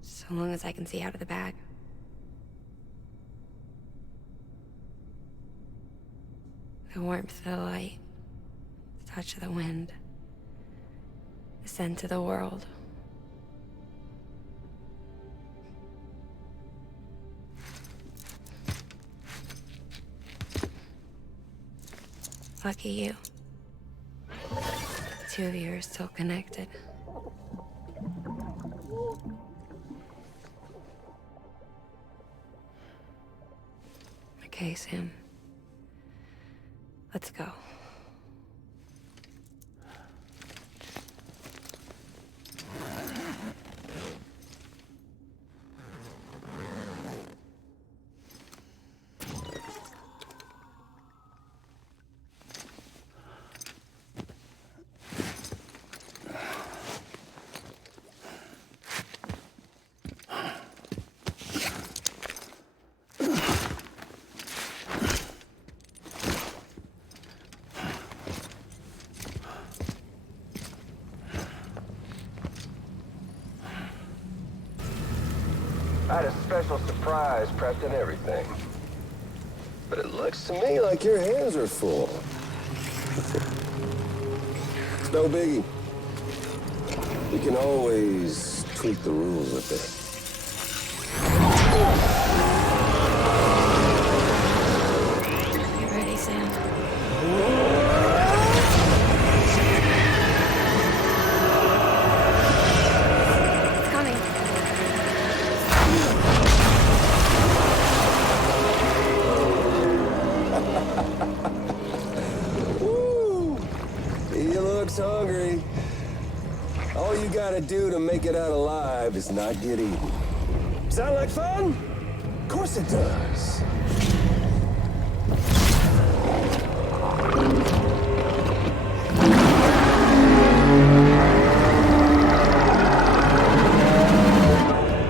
so long as I can see out of the bag. The warmth of the light, the touch of the wind, the scent of the world. Lucky you. The two of you are still connected. Okay, Sam. Let's go. I had a special surprise prepped and everything. But it looks to me like your hands are full. No biggie. We can always tweak the rules a bit. You ready, Sam? It's coming. Woo! He looks hungry. All you gotta do to make it out alive is not get eaten. Sound like fun? Of course it does.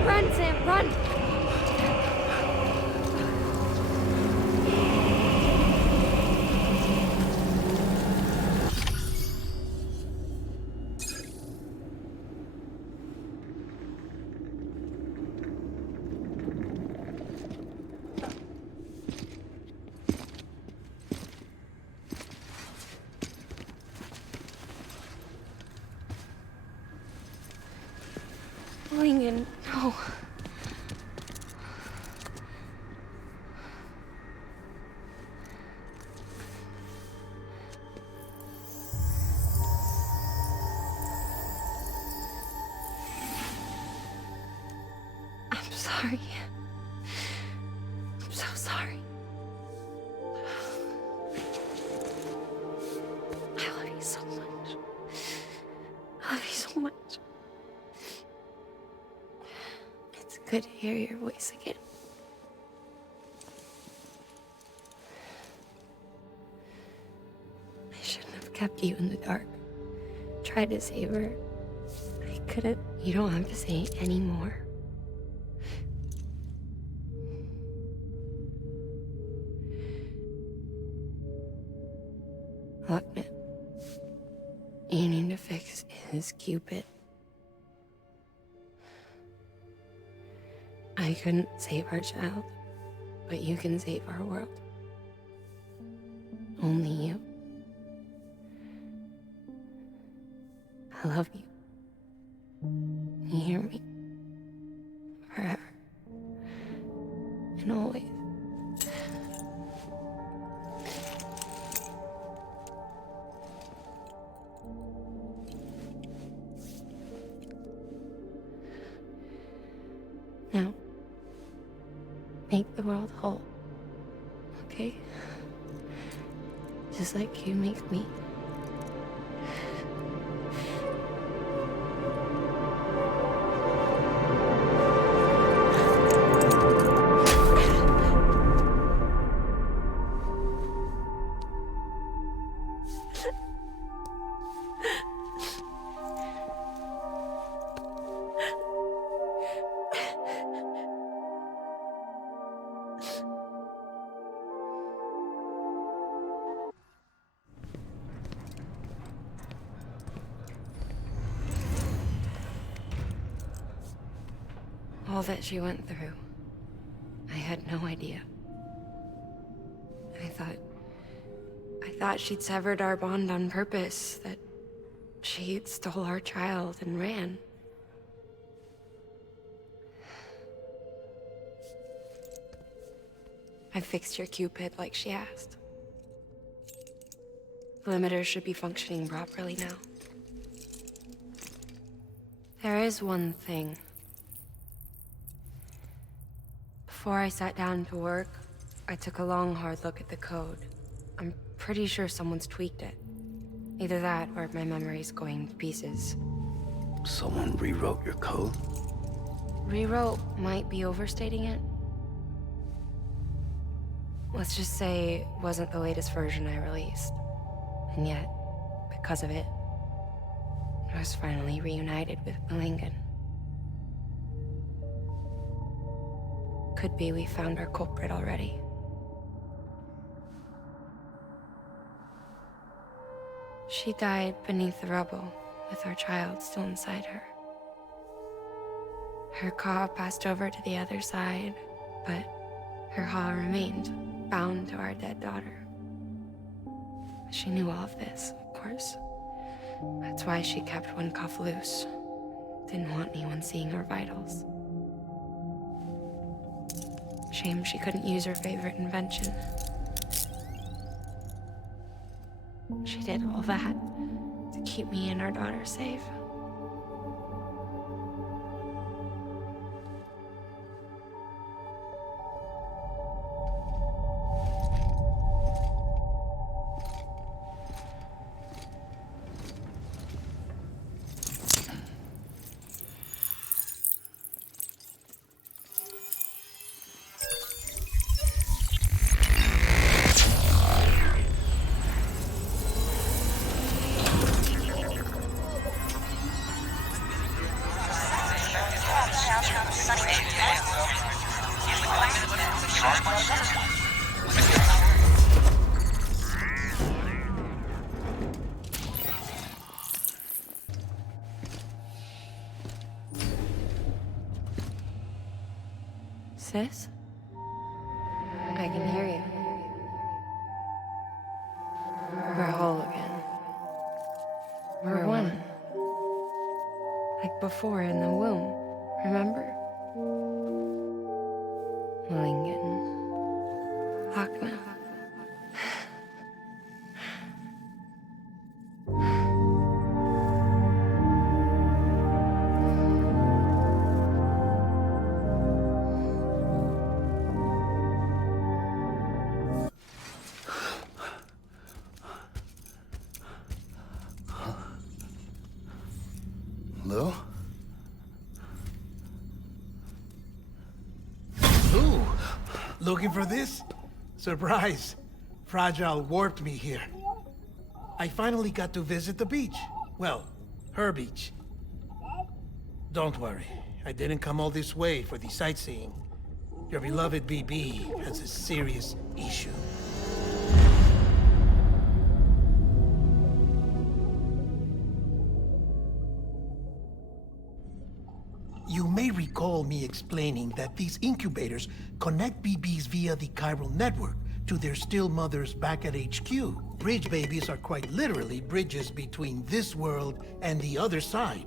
Run, Sam, run! Lingen, no. I'm sorry. I'm so sorry. I love you so much. I love you so much. It's good to hear your voice again. I shouldn't have kept you in the dark. Tried to save her. I couldn't. You don't have to say anymore. Look, man. You need to fix his Cupid. I couldn't save our child, but you can save our world. Only you. I love you. You hear me? Forever. And always. Now, make the world whole, okay? Just like you make me. All that she went through, I had no idea. I thought she'd severed our bond on purpose, that she stole our child and ran. I fixed your Cupid like she asked. The limiter should be functioning properly now. There is one thing. Before I sat down to work, I took a long, hard look at the code. I'm pretty sure someone's tweaked it. Either that, or my memory's going to pieces. Someone rewrote your code? Rewrote might be overstating it. Let's just say it wasn't the latest version I released. And yet, because of it, I was finally reunited with Mikkelsen. Could be we found our culprit already. She died beneath the rubble, with our child still inside her. Her Ka passed over to the other side, but her Ha remained, bound to our dead daughter. She knew all of this, of course. That's why she kept one cuff loose. Didn't want anyone seeing her vitals. Shame she couldn't use her favorite invention. She did all that to keep me and our daughter safe. Sis? I can hear you. We're whole again. We're one. Like before in the womb, remember? Lingen. Hakna. Hello? Ooh, looking for this? Surprise. Fragile warped me here. I finally got to visit the beach. Well, her beach. Don't worry, I didn't come all this way for the sightseeing. Your beloved BB has a serious issue. You may recall me explaining that these incubators connect BBs via the chiral network to their still mothers back at HQ. Bridge babies are quite literally bridges between this world and the other side.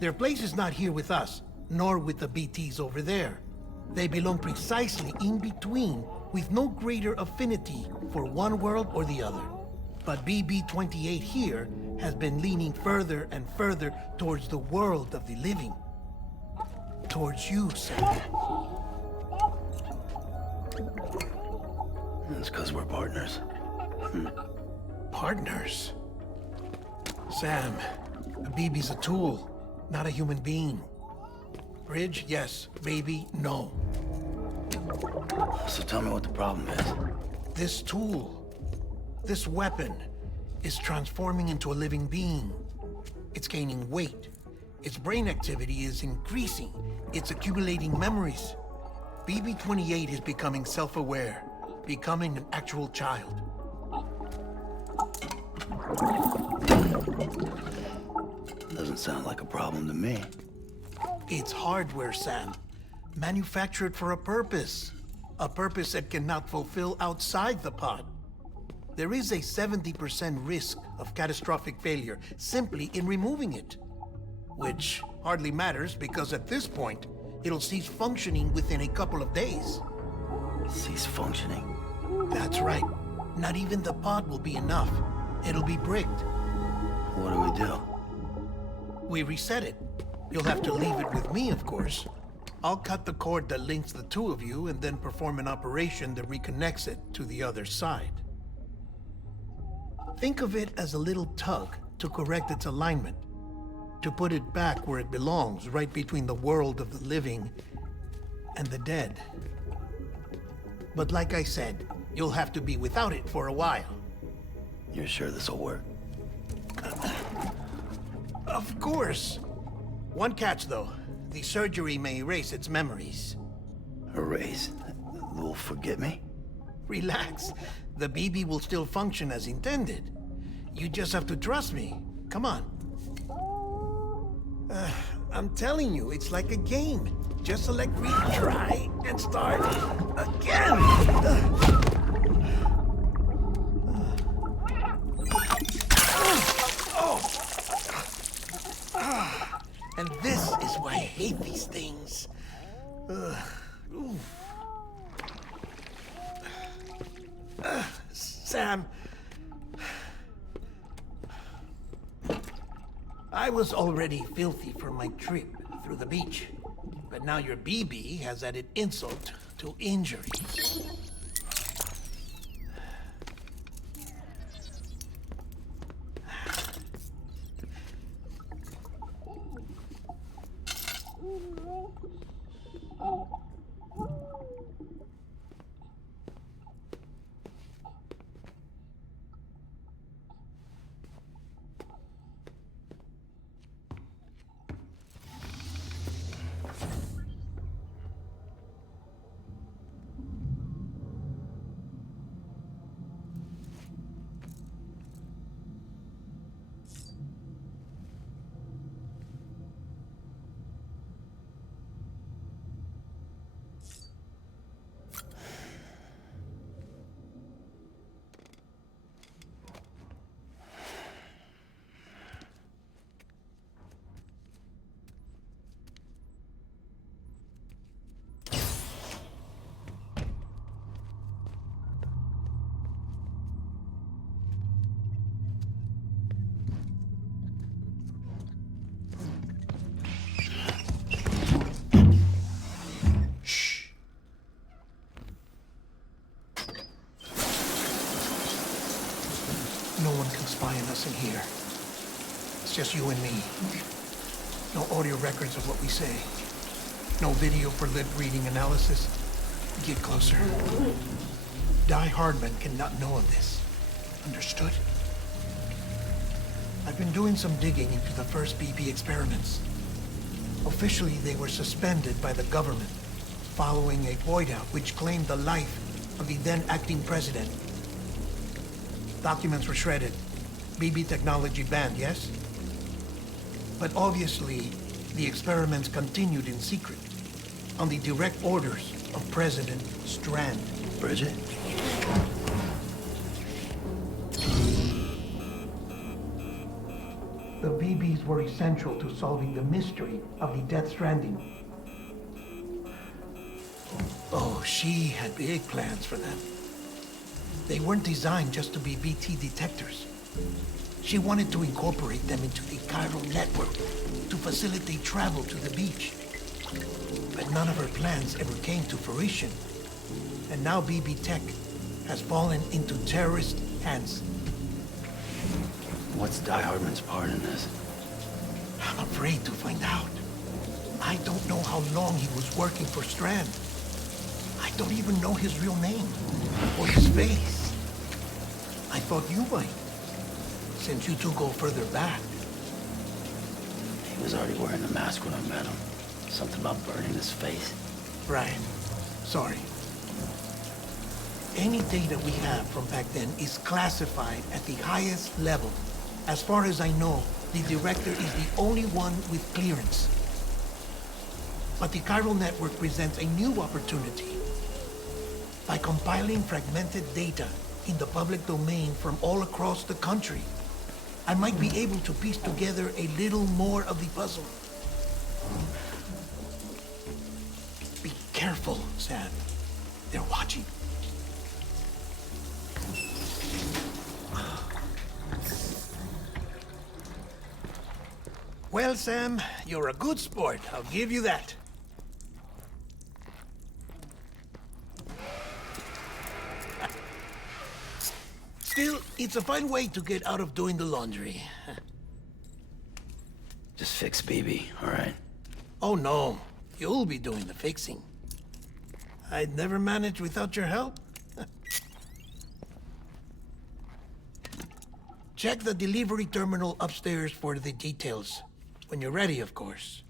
Their place is not here with us, nor with the BTs over there. They belong precisely in between, with no greater affinity for one world or the other. But BB-28 here has been leaning further and further towards the world of the living. Towards you, Sam. It's because we're partners. Partners? Sam, a BB's a tool, not a human being. Bridge, yes. Baby, no. So tell me what the problem is. This tool, this weapon, is transforming into a living being. It's gaining weight. Its brain activity is increasing. It's accumulating memories. BB-28 is becoming self-aware, becoming an actual child. Doesn't sound like a problem to me. It's hardware, Sam. Manufactured for a purpose. A purpose it cannot fulfill outside the pod. There is a 70% risk of catastrophic failure simply in removing it. Which hardly matters because at this point, it'll cease functioning within a couple of days. Cease functioning? That's right. Not even the pod will be enough. It'll be bricked. What do we do? We reset it. You'll have to leave it with me, of course. I'll cut the cord that links the two of you and then perform an operation that reconnects it to the other side. Think of it as a little tug to correct its alignment, to put it back where it belongs, right between the world of the living and the dead. But like I said, you'll have to be without it for a while. You're sure this'll work? Of course. One catch, though. The surgery may erase its memories. Erase? Will forget me? Relax. The BB will still function as intended. You just have to trust me. Come on. I'm telling you, it's like a game. Just select retry and start again. And this is why I hate these things. Sam, I was already filthy from my trip through the beach, but now your BB has added insult to injury. No one can spy on us in here. It's just you and me. No audio records of what we say. No video for lip-reading analysis. Get closer. Die Hardman cannot know of this. Understood? I've been doing some digging into the first BB experiments. Officially, they were suspended by the government, following a void-out which claimed the life of the then acting president. Documents were shredded. BB technology banned, yes? But obviously, the experiments continued in secret, on the direct orders of President Strand. Bridget? The BBs were essential to solving the mystery of the Death Stranding. Oh, she had big plans for them. They weren't designed just to be BT detectors. She wanted to incorporate them into the chiral network to facilitate travel to the beach. But none of her plans ever came to fruition. And now BB Tech has fallen into terrorist hands. What's Die Hardman's part in this? I'm afraid to find out. I don't know how long he was working for Strand. I don't even know his real name or his face. I thought you might, since you two go further back. He was already wearing the mask when I met him. Something about burning his face. Right. Sorry. Any data we have from back then is classified at the highest level. As far as I know, the director is the only one with clearance. But the chiral network presents a new opportunity. By compiling fragmented data in the public domain from all across the country, I might be able to piece together a little more of the puzzle. Be careful, Sam. They're watching. Well, Sam, you're a good sport. I'll give you that. It's a fine way to get out of doing the laundry. Just fix BB, all right? Oh no, you'll be doing the fixing. I'd never manage without your help. Check the delivery terminal upstairs for the details. When you're ready, of course.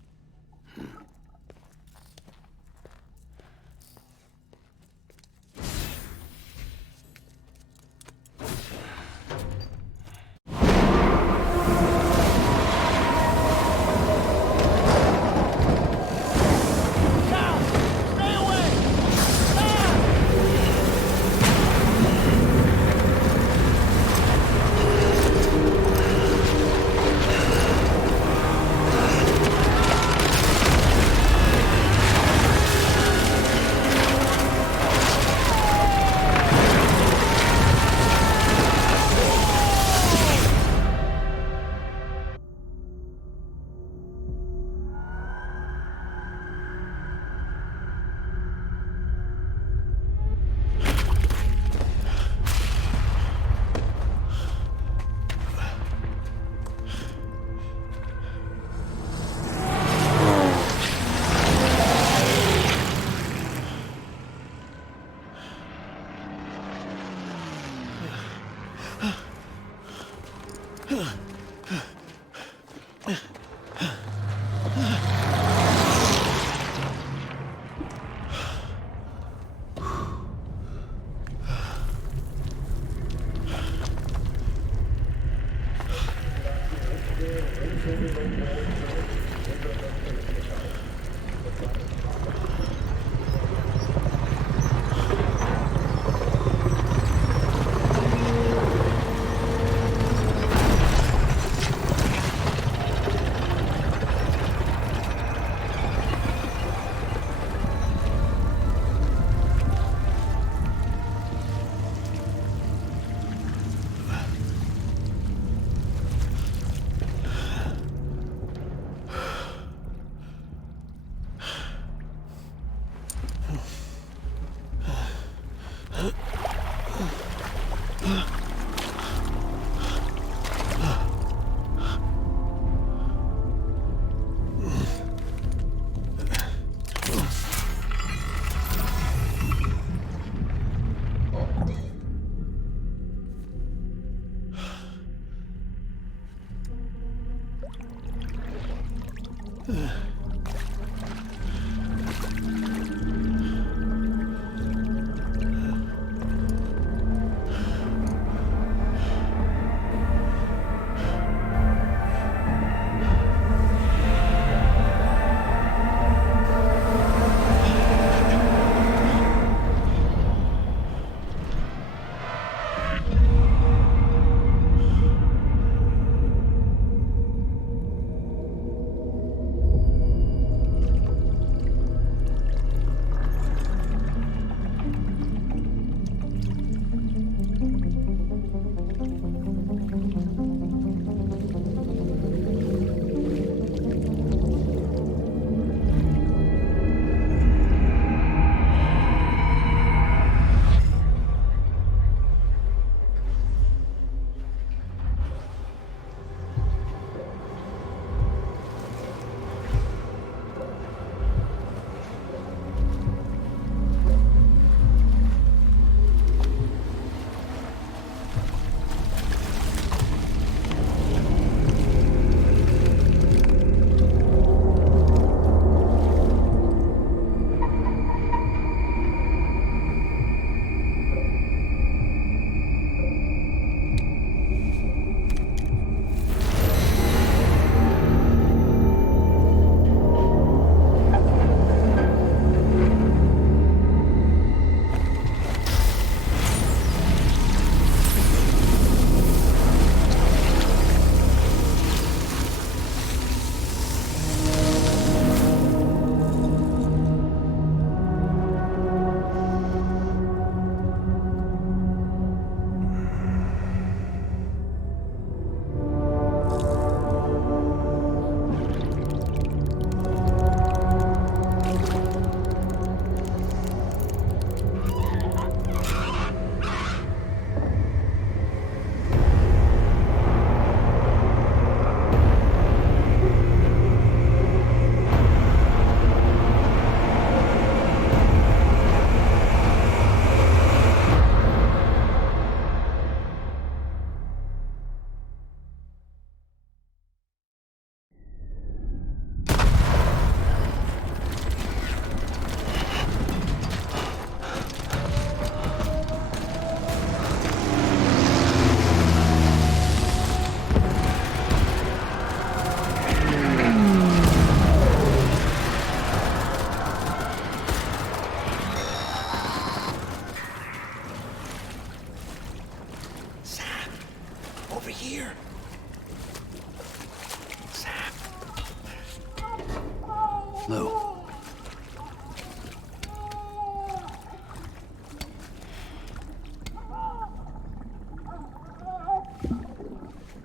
Lou.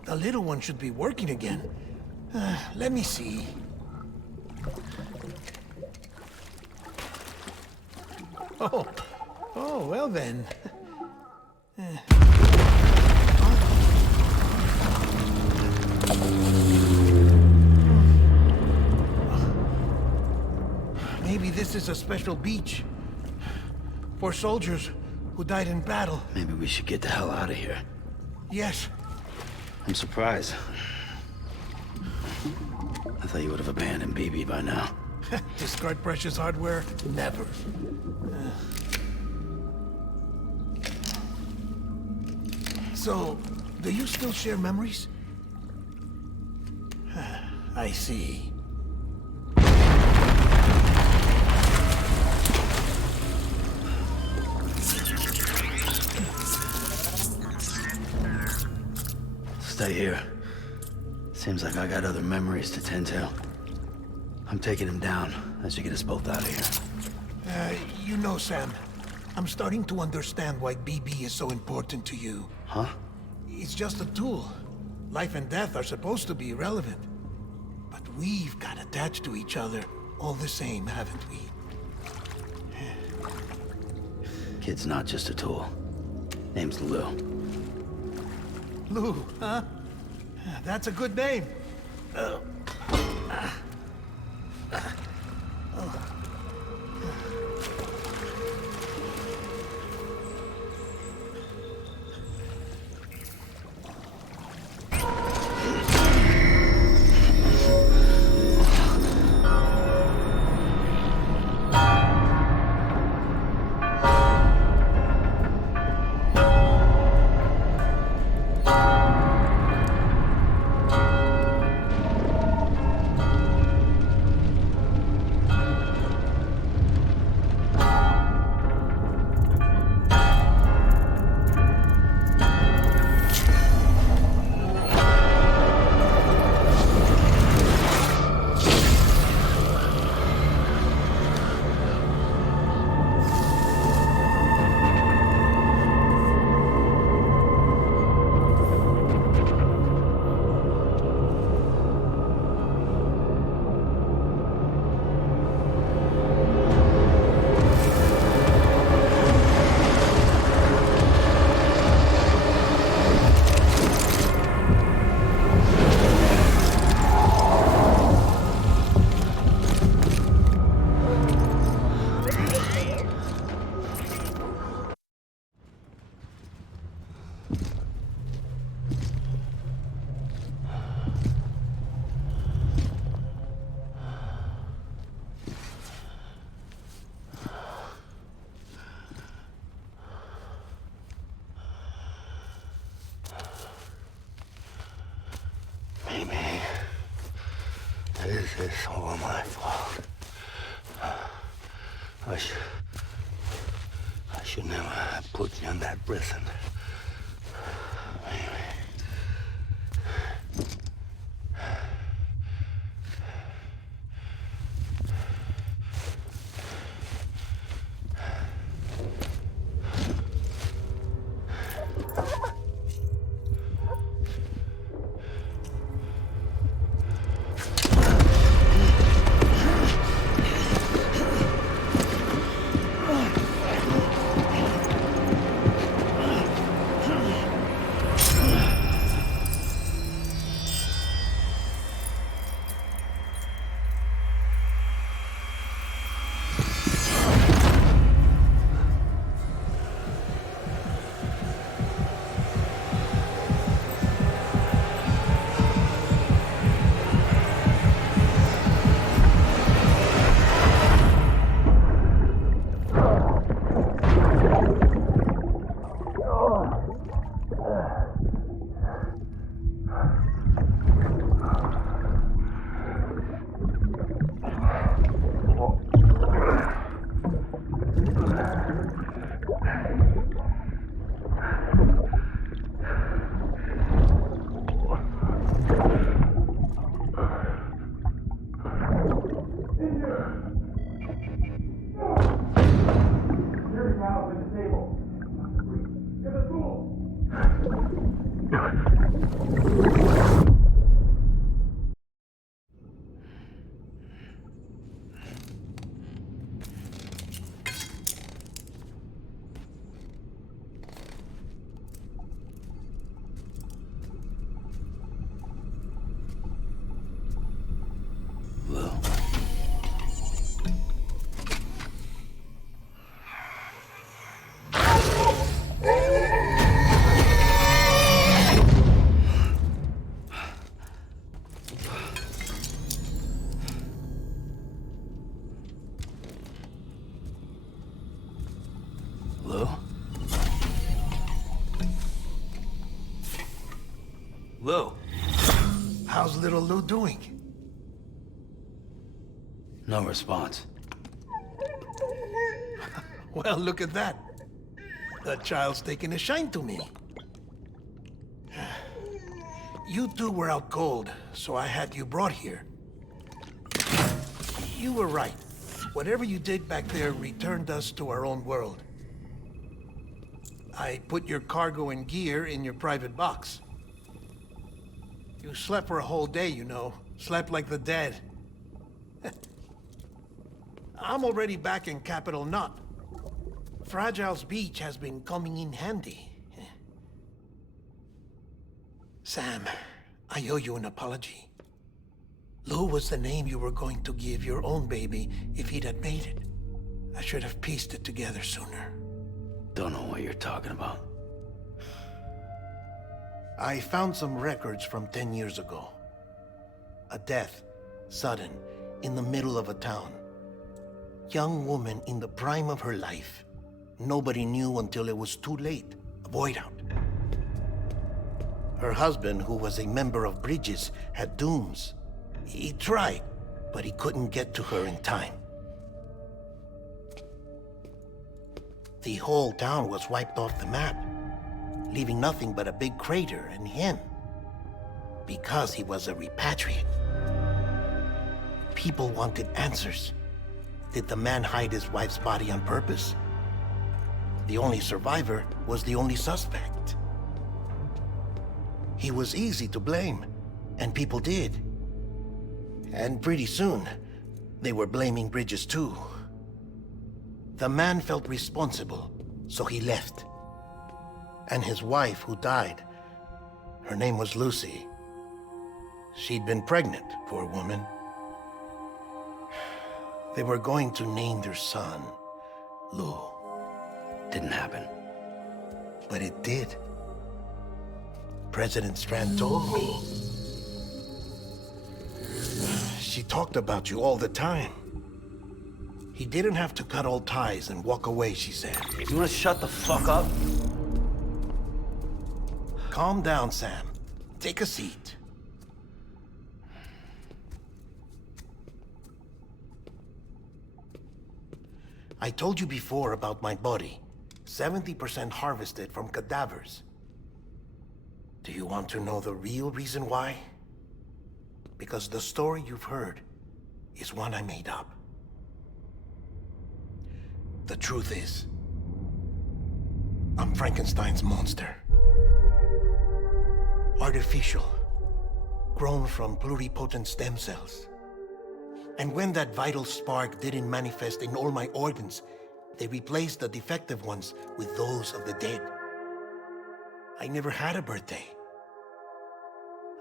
The little one should be working again. Let me see. Oh, well then. Maybe this is a special beach for soldiers who died in battle. Maybe we should get the hell out of here. Yes. I'm surprised. I thought you would have abandoned BB by now. Discard precious hardware? Never. So, do you still share memories? I see. Stay here. Seems like I got other memories to tend to. I'm taking him down as you get us both out of here. You know, Sam, I'm starting to understand why BB is so important to you. Huh? It's just a tool. Life and death are supposed to be irrelevant. But we've got attached to each other all the same, haven't we? Kid's not just a tool. Name's Lou. Lou, huh? That's a good name. This is all my fault. I should never have put you in that prison. Steering panel's in the table. Get the tool. Lou. Lou? Lou? How's little Lou doing? No response. Well, look at that. That child's taking a shine to me. You two were out cold, so I had you brought here. You were right. Whatever you did back there returned us to our own world. I put your cargo and gear in your private box. You slept for a whole day, you know. Slept like the dead. I'm already back in Capital Knot. Fragile's beach has been coming in handy. Sam, I owe you an apology. Lou was the name you were going to give your own baby if he'd had made it. I should have pieced it together sooner. Don't know what you're talking about. I found some records from 10 years ago. A death, sudden, in the middle of a town. Young woman in the prime of her life. Nobody knew until it was too late. A void out. Her husband, who was a member of Bridges, had dooms. He tried, but he couldn't get to her in time. The whole town was wiped off the map, leaving nothing but a big crater and him. Because he was a repatriate. People wanted answers. Did the man hide his wife's body on purpose? The only survivor was the only suspect. He was easy to blame, and people did. And pretty soon, they were blaming Bridges too. The man felt responsible, so he left. And his wife, who died, her name was Lucy. She'd been pregnant, poor woman. They were going to name their son Lou. Didn't happen. But it did. President Strand told me. She talked about you all the time. He didn't have to cut all ties and walk away, she said. You wanna shut the fuck up? Calm down, Sam. Take a seat. I told you before about my body. 70% harvested from cadavers. Do you want to know the real reason why? Because the story you've heard is one I made up. The truth is, I'm Frankenstein's monster. Artificial, grown from pluripotent stem cells. And when that vital spark didn't manifest in all my organs, they replaced the defective ones with those of the dead. I never had a birthday.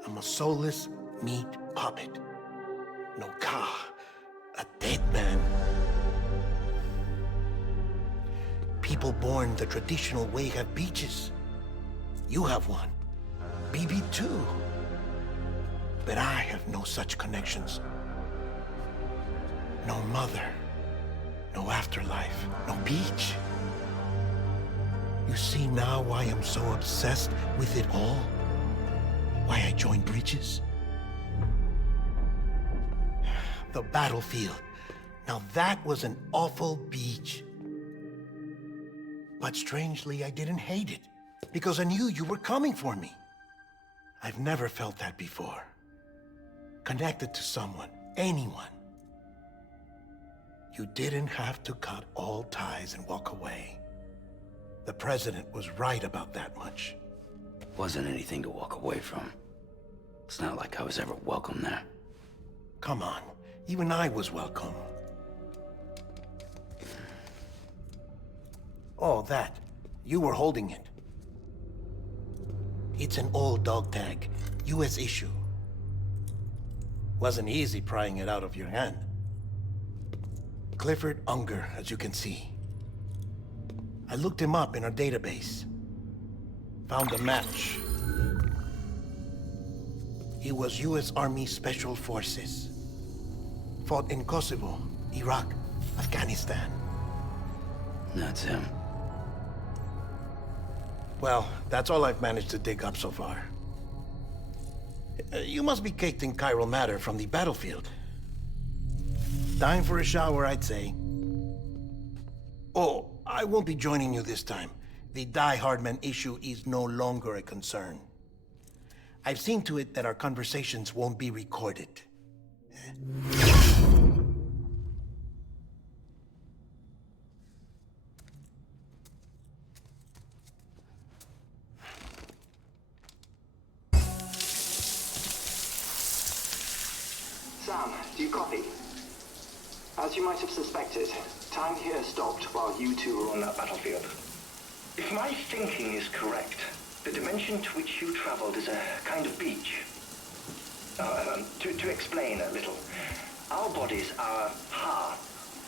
I'm a soulless meat puppet. No ka, a dead man. People born the traditional way have beaches. You have one. BB too. But I have no such connections. No mother, no afterlife, no beach. You see now why I'm so obsessed with it all? Why I joined Bridges? The battlefield. Now that was an awful beach. But strangely, I didn't hate it, because I knew you were coming for me. I've never felt that before. Connected to someone, anyone. You didn't have to cut all ties and walk away. The President was right about that much. Wasn't anything to walk away from. It's not like I was ever welcome there. Come on, even I was welcome. Oh, that. You were holding it. It's an old dog tag, US issue. Wasn't easy prying it out of your hand. Clifford Unger, as you can see. I looked him up in our database. Found a match. He was US Army Special Forces. Fought in Kosovo, Iraq, Afghanistan. That's him. Well, that's all I've managed to dig up so far. You must be caked in chiral matter from the battlefield. Time for a shower, I'd say. Oh, I won't be joining you this time. The Die Hardman issue is no longer a concern. I've seen to it that our conversations won't be recorded. Sam, do you copy? As you might have suspected, time here stopped while you two were on that battlefield. If my thinking is correct, the dimension to which you traveled is a kind of beach. To explain a little, our bodies, our ha,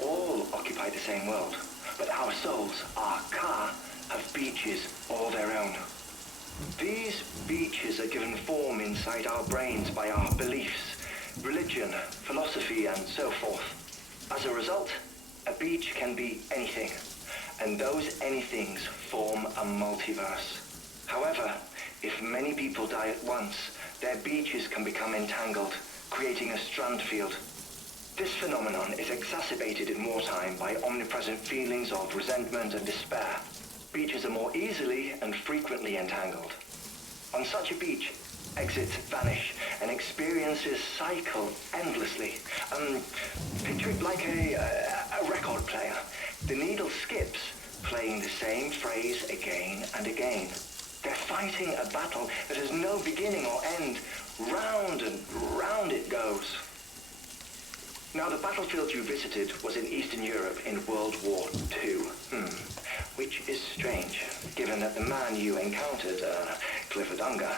all occupy the same world, but our souls, our ka, have beaches all their own. These beaches are given form inside our brains by our beliefs, religion, philosophy, and so forth. As a result, a beach can be anything, and those anythings form a multiverse. However, if many people die at once, their beaches can become entangled, creating a strand field. This phenomenon is exacerbated in wartime by omnipresent feelings of resentment and despair. Beaches are more easily and frequently entangled. On such a beach, exits vanish and experiences cycle endlessly. Picture it like a record player. The needle skips, playing the same phrase again and again. They're fighting a battle that has no beginning or end. Round and round it goes. Now, the battlefield you visited was in Eastern Europe in World War II. Which is strange, given that the man you encountered, Clifford Unger,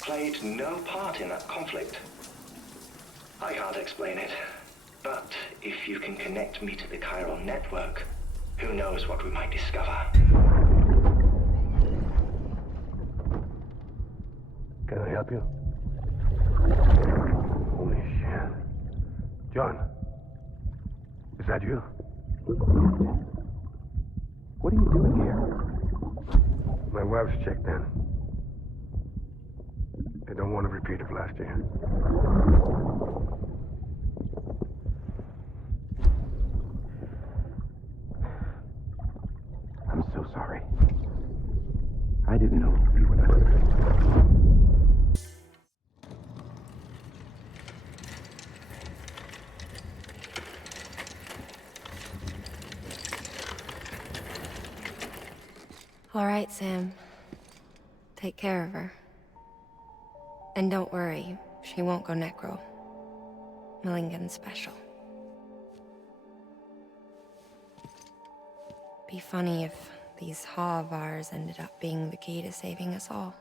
played no part in that conflict. I can't explain it, but if you can connect me to the chiral network, who knows what we might discover. Can I help you? Holy shit. John, is that you? What are you doing here? My wife's checked in. I don't want to repeat of last year. I'm so sorry. I didn't know you were there. All right, Sam. Take care of her. And don't worry, she won't go necro. Millington's special. Be funny if these Ha of ours ended up being the key to saving us all.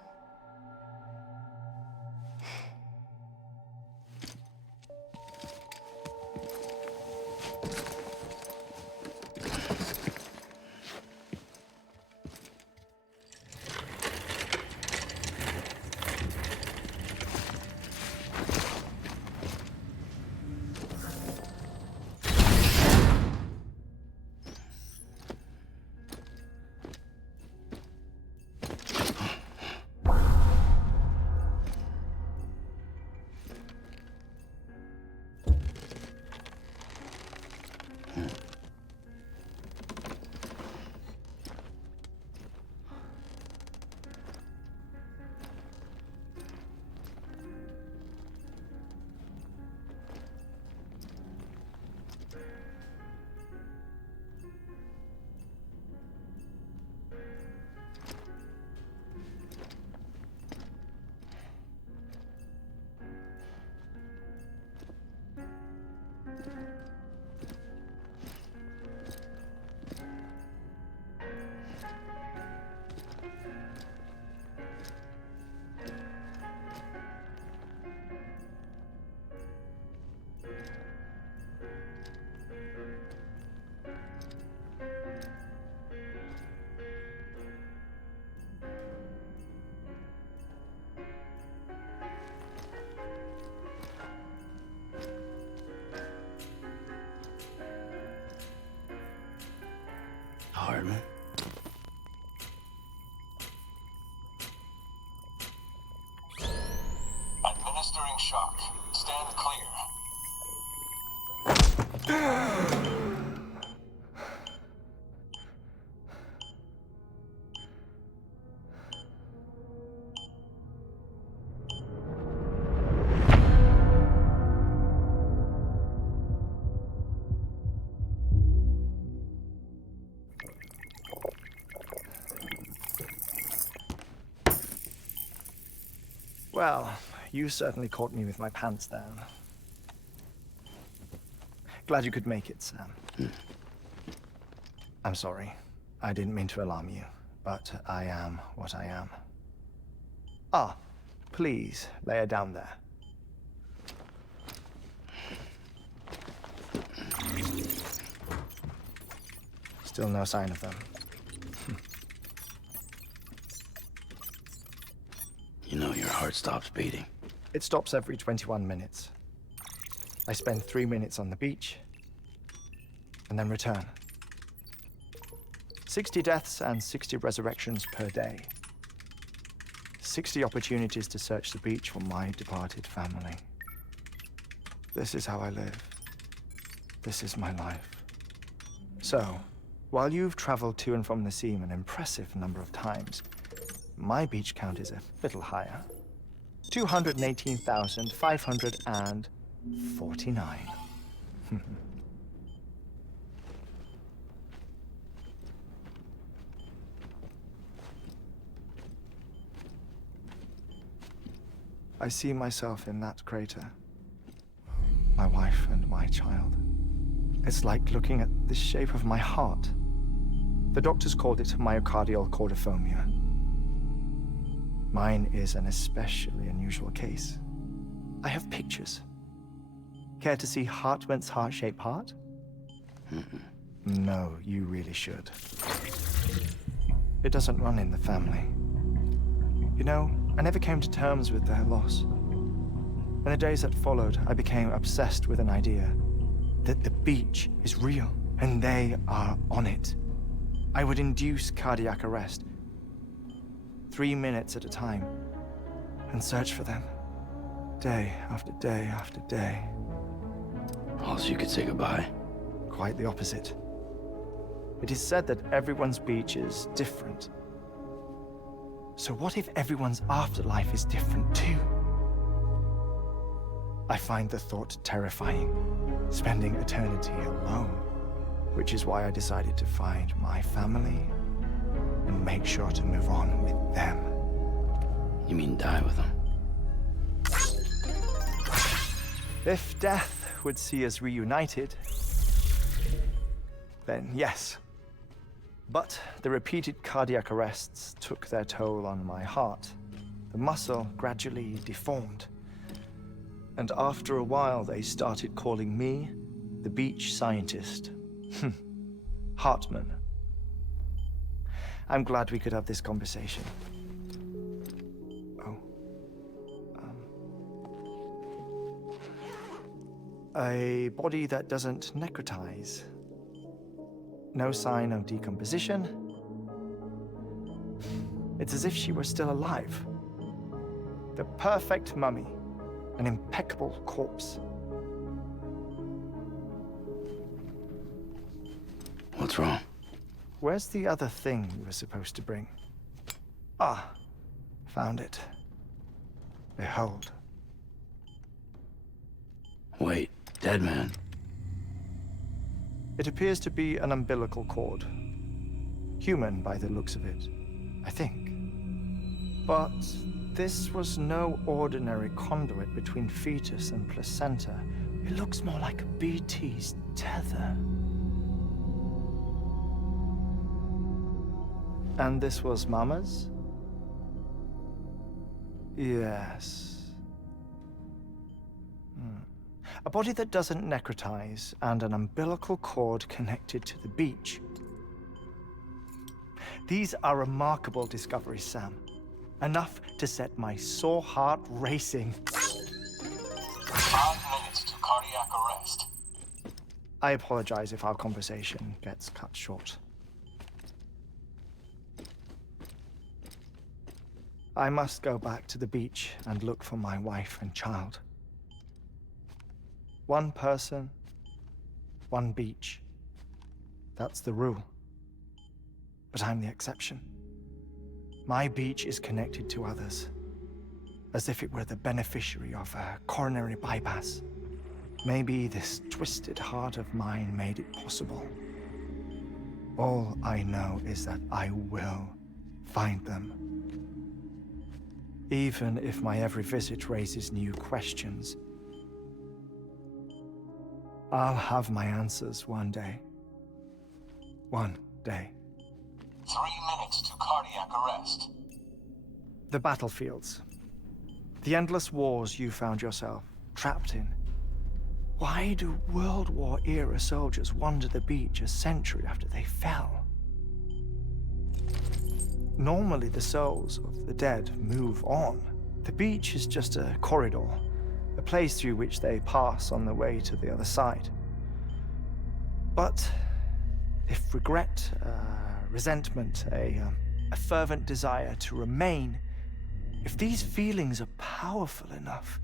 Hardman. Administering shock. Stand clear. Well, you certainly caught me with my pants down. Glad you could make it, Sam. I'm sorry. I didn't mean to alarm you, but I am what I am. Ah, please, lay her down there. Still no sign of them. You know your heart stops beating. It stops every 21 minutes. I spend 3 minutes on the beach, and then return. 60 deaths and 60 resurrections per day. 60 opportunities to search the beach for my departed family. This is how I live. This is my life. So, while you've traveled to and from the scene an impressive number of times, my beach count is a little higher. 218,549. I see myself in that crater. My wife and my child. It's like looking at the shape of my heart. The doctors called it myocardial cordiformia. Mine is an especially unusual case. I have pictures. Care to see Hartman's heart-shaped heart? No, you really should. It doesn't run in the family. You know, I never came to terms with their loss. In the days that followed, I became obsessed with an idea that the beach is real, and they are on it. I would induce cardiac arrest, 3 minutes at a time, and search for them, day after day after day. Also, you could say goodbye. Quite the opposite. It is said that everyone's beach is different. So what if everyone's afterlife is different too? I find the thought terrifying, spending eternity alone, which is why I decided to find my family and make sure to move on with them. You mean die with them? If death would see us reunited, then yes. But the repeated cardiac arrests took their toll on my heart. The muscle gradually deformed. And after a while, they started calling me the beach scientist. Hartman. I'm glad we could have this conversation. Oh. A body that doesn't necrotize. No sign of decomposition. It's as if she were still alive. The perfect mummy. An impeccable corpse. What's wrong? Where's the other thing you were supposed to bring? Ah, found it. Behold. Wait, dead man. It appears to be an umbilical cord. Human by the looks of it, I think. But this was no ordinary conduit between fetus and placenta. It looks more like a BT's tether. And this was Mama's? Yes. A body that doesn't necrotize, and an umbilical cord connected to the beach. These are remarkable discoveries, Sam. Enough to set my sore heart racing. 5 minutes to cardiac arrest. I apologize if our conversation gets cut short. I must go back to the beach and look for my wife and child. One person, one beach. That's the rule. But I'm the exception. My beach is connected to others, as if it were the beneficiary of a coronary bypass. Maybe this twisted heart of mine made it possible. All I know is that I will find them. Even if my every visit raises new questions, I'll have my answers one day. One day. 3 minutes to cardiac arrest. The battlefields. The endless wars you found yourself trapped in. Why do World War-era soldiers wander the beach a century after they fell? Normally, the souls of the dead move on. The beach is just a corridor, a place through which they pass on the way to the other side. But if regret, resentment, a fervent desire to remain, if these feelings are powerful enough,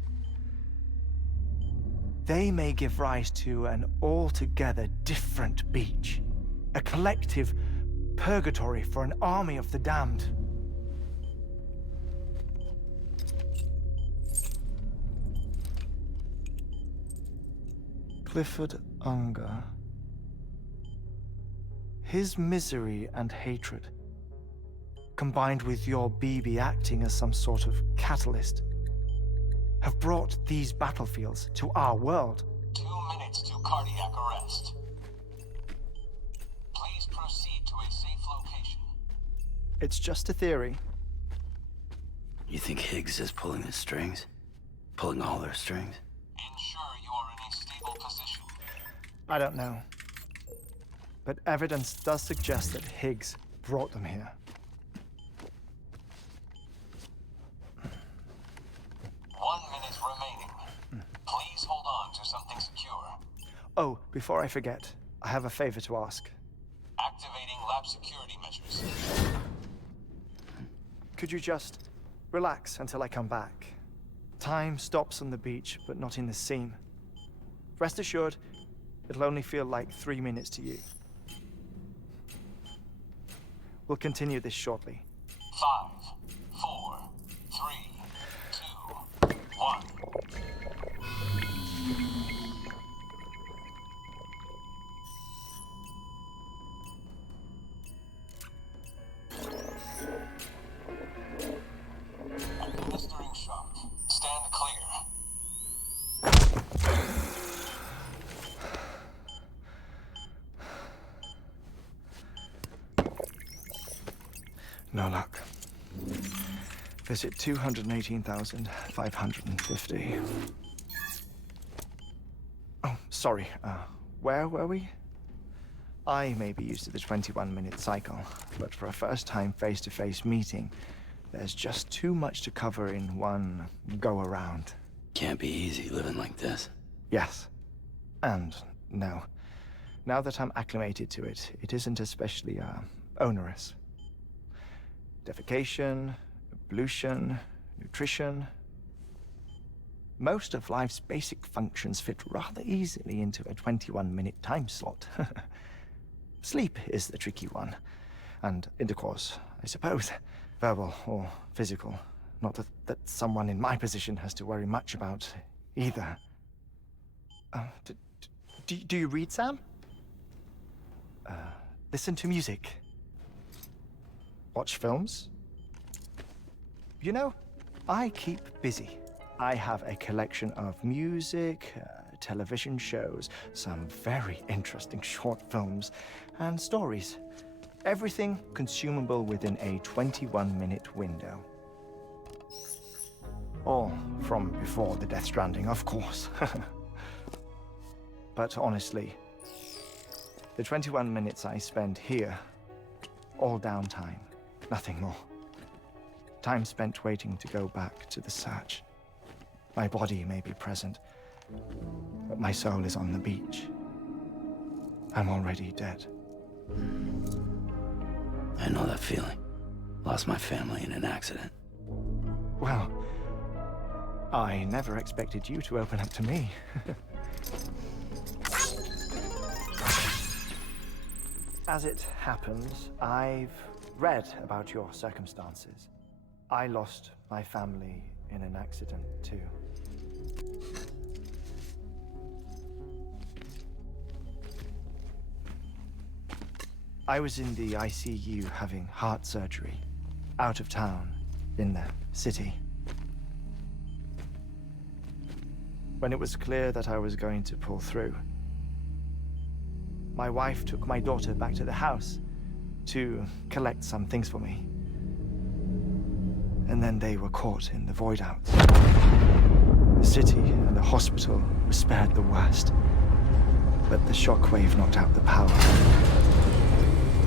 they may give rise to an altogether different beach, a collective purgatory for an army of the damned. Clifford Unger. His misery and hatred, combined with your BB acting as some sort of catalyst, have brought these battlefields to our world. 2 minutes to cardiac arrest. Please proceed to a safe location. It's just a theory. You think Higgs is pulling the strings? Pulling all their strings? Ensure you are in a stable position. I don't know. But evidence does suggest that Higgs brought them here. 1 minute remaining. Please hold on to something secure. Oh, before I forget, I have a favor to ask. Activating lab security measures. Could you just relax until I come back? Time stops on the beach, but not in the scene. Rest assured, it'll only feel like 3 minutes to you. We'll continue this shortly. 5, 4, 3, 2, 1. Administering shock. Stand clear. No luck. Visit 218,550. Oh, sorry. Where were we? I may be used to the 21-minute cycle, but for a first-time face-to-face meeting, there's just too much to cover in one go-around. Can't be easy living like this. Yes. And no. Now that I'm acclimated to it, it isn't especially, onerous. Defecation, ablution, nutrition. Most of life's basic functions fit rather easily into a 21-minute time slot. Sleep is the tricky one. And intercourse, I suppose. Verbal or physical. Not that someone in my position has to worry much about either. Do you read, Sam? Listen to music. Watch films? You know, I keep busy. I have a collection of music, television shows, some very interesting short films, and stories. Everything consumable within a 21-minute window. All from before the Death Stranding, of course. But honestly, the 21 minutes I spend here, all downtime. Nothing more. Time spent waiting to go back to the search. My body may be present, but my soul is on the beach. I'm already dead. I know that feeling. Lost my family in an accident. Well, I never expected you to open up to me. As it happens, I've read about your circumstances. I lost my family in an accident, too. I was in the ICU having heart surgery, out of town, in the city. When it was clear that I was going to pull through, my wife took my daughter back to the house to collect some things for me. And then they were caught in the void out. The city and the hospital were spared the worst, but the shockwave knocked out the power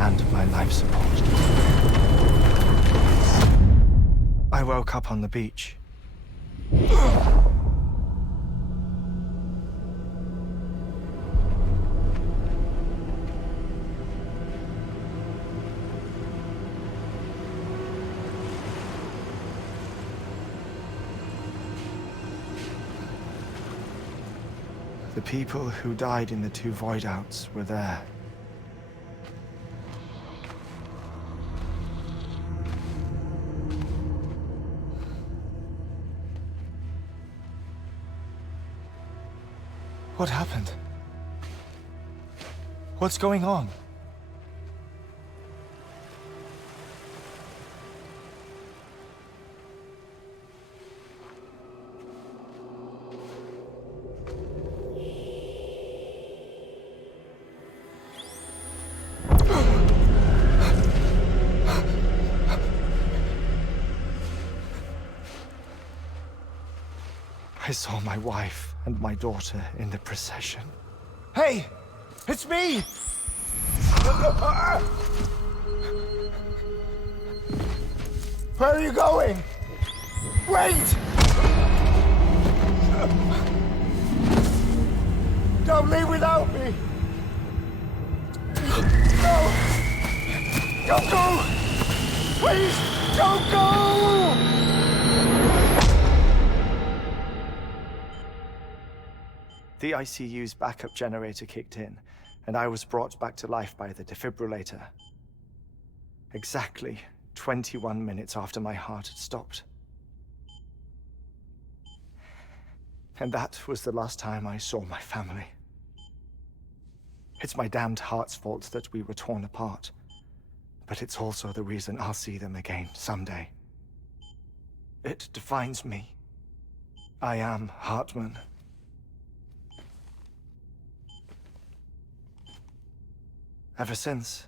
and my life support. I woke up on the beach. The people who died in the 2 void outs were there. What happened? What's going on? I saw my wife and my daughter in the procession. Hey! It's me! Where are you going? Wait! Don't leave without me! No! Don't go! Please, don't go! The ICU's backup generator kicked in, and I was brought back to life by the defibrillator. Exactly 21 minutes after my heart had stopped. And that was the last time I saw my family. It's my damned heart's fault that we were torn apart, but it's also the reason I'll see them again someday. It defines me. I am Hartman. Ever since,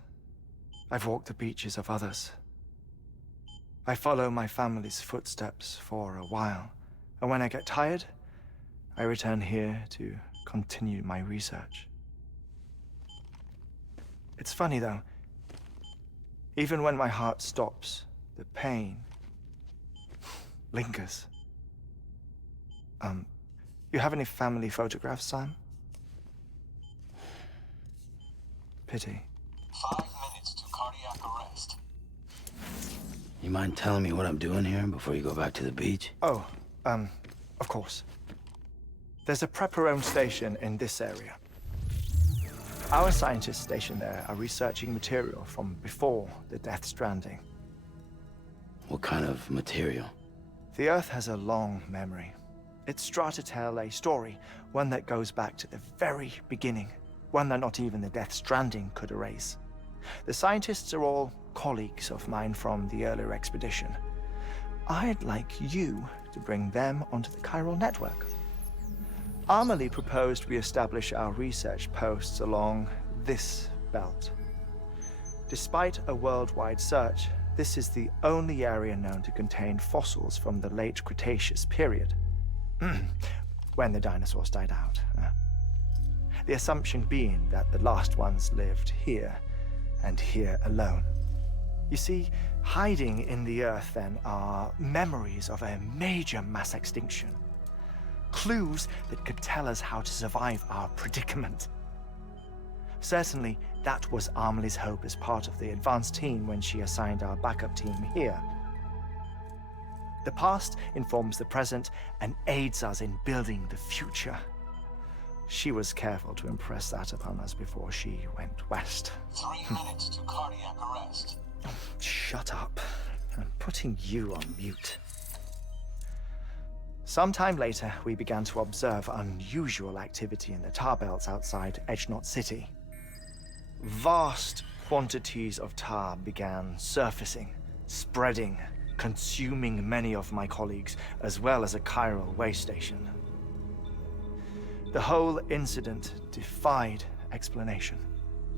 I've walked the beaches of others. I follow my family's footsteps for a while, and when I get tired, I return here to continue my research. It's funny though, even when my heart stops, the pain lingers. You have any family photographs, Sam? Pity. 5 minutes to cardiac arrest. You mind telling me what I'm doing here before you go back to the beach? Oh, of course. There's a prep-your-own station in this area. Our scientists stationed there are researching material from before the Death Stranding. What kind of material? The Earth has a long memory. It's trying to tell a story, one that goes back to the very beginning. One that not even the Death Stranding could erase. The scientists are all colleagues of mine from the earlier expedition. I'd like you to bring them onto the chiral network. Amelie proposed we establish our research posts along this belt. Despite a worldwide search, this is the only area known to contain fossils from the late Cretaceous period, when the dinosaurs died out. The assumption being that the last ones lived here, and here alone. You see, hiding in the Earth then are memories of a major mass extinction. Clues that could tell us how to survive our predicament. Certainly, that was Amelie's hope as part of the advanced team when she assigned our backup team here. The past informs the present and aids us in building the future. She was careful to impress that upon us before she went west. 3 minutes to cardiac arrest. Shut up. I'm putting you on mute. Sometime later, we began to observe unusual activity in the tar belts outside Edgenot City. Vast quantities of tar began surfacing, spreading, consuming many of my colleagues, as well as a chiral way station. The whole incident defied explanation.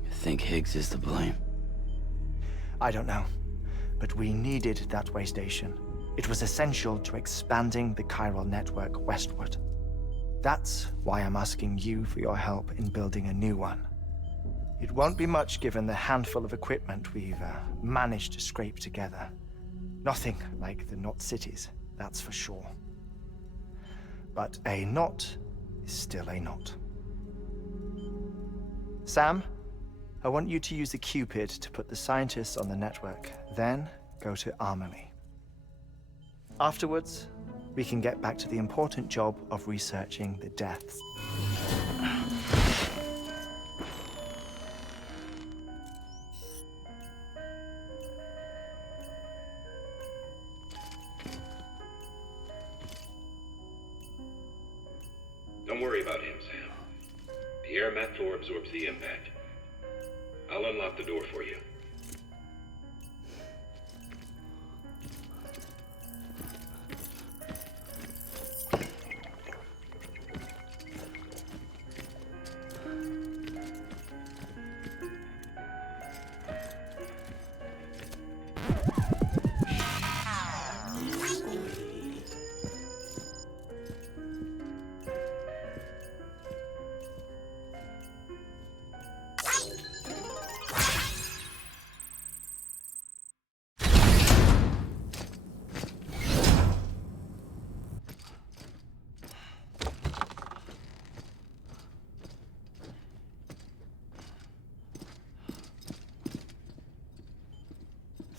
You think Higgs is to blame? I don't know, but we needed that way station. It was essential to expanding the chiral network westward. That's why I'm asking you for your help in building a new one. It won't be much given the handful of equipment we've managed to scrape together. Nothing like the knot cities, that's for sure. But a knot is still a knot. Sam, I want you to use the Cupid to put the scientists on the network, then go to Amelie. Afterwards, we can get back to the important job of researching the deaths. Don't worry about him, Sam. The air mat floor absorbs the impact. I'll unlock the door for you.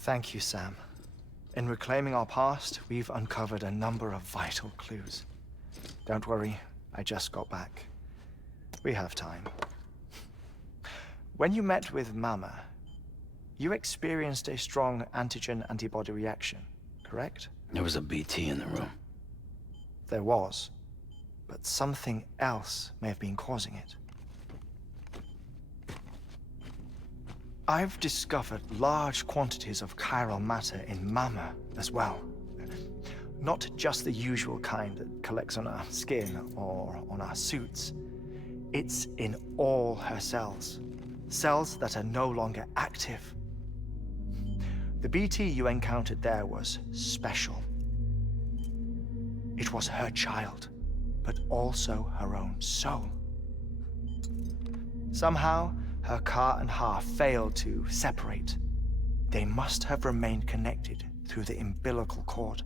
Thank you, Sam. In reclaiming our past, we've uncovered a number of vital clues. Don't worry, I just got back. We have time. When you met with Mama, you experienced a strong antigen-antibody reaction, correct? There was a BT in the room. There was, but something else may have been causing it. I've discovered large quantities of chiral matter in Mama as well. Not just the usual kind that collects on our skin or on our suits. It's in all her cells. Cells that are no longer active. The BT you encountered there was special. It was her child, but also her own soul. Somehow, her car and half failed to separate. They must have remained connected through the umbilical cord.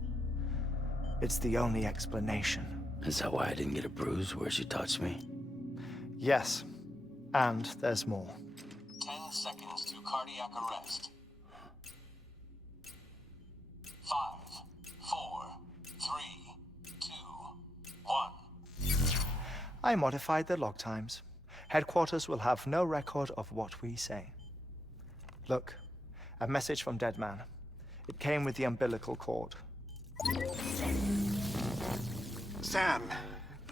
It's the only explanation. Is that why I didn't get a bruise where she touched me? Yes, and there's more. 10 seconds to cardiac arrest. 5, 4, 3, 2, 1. I modified the log times. Headquarters will have no record of what we say. Look, a message from Dead Man. It came with the umbilical cord. Sam,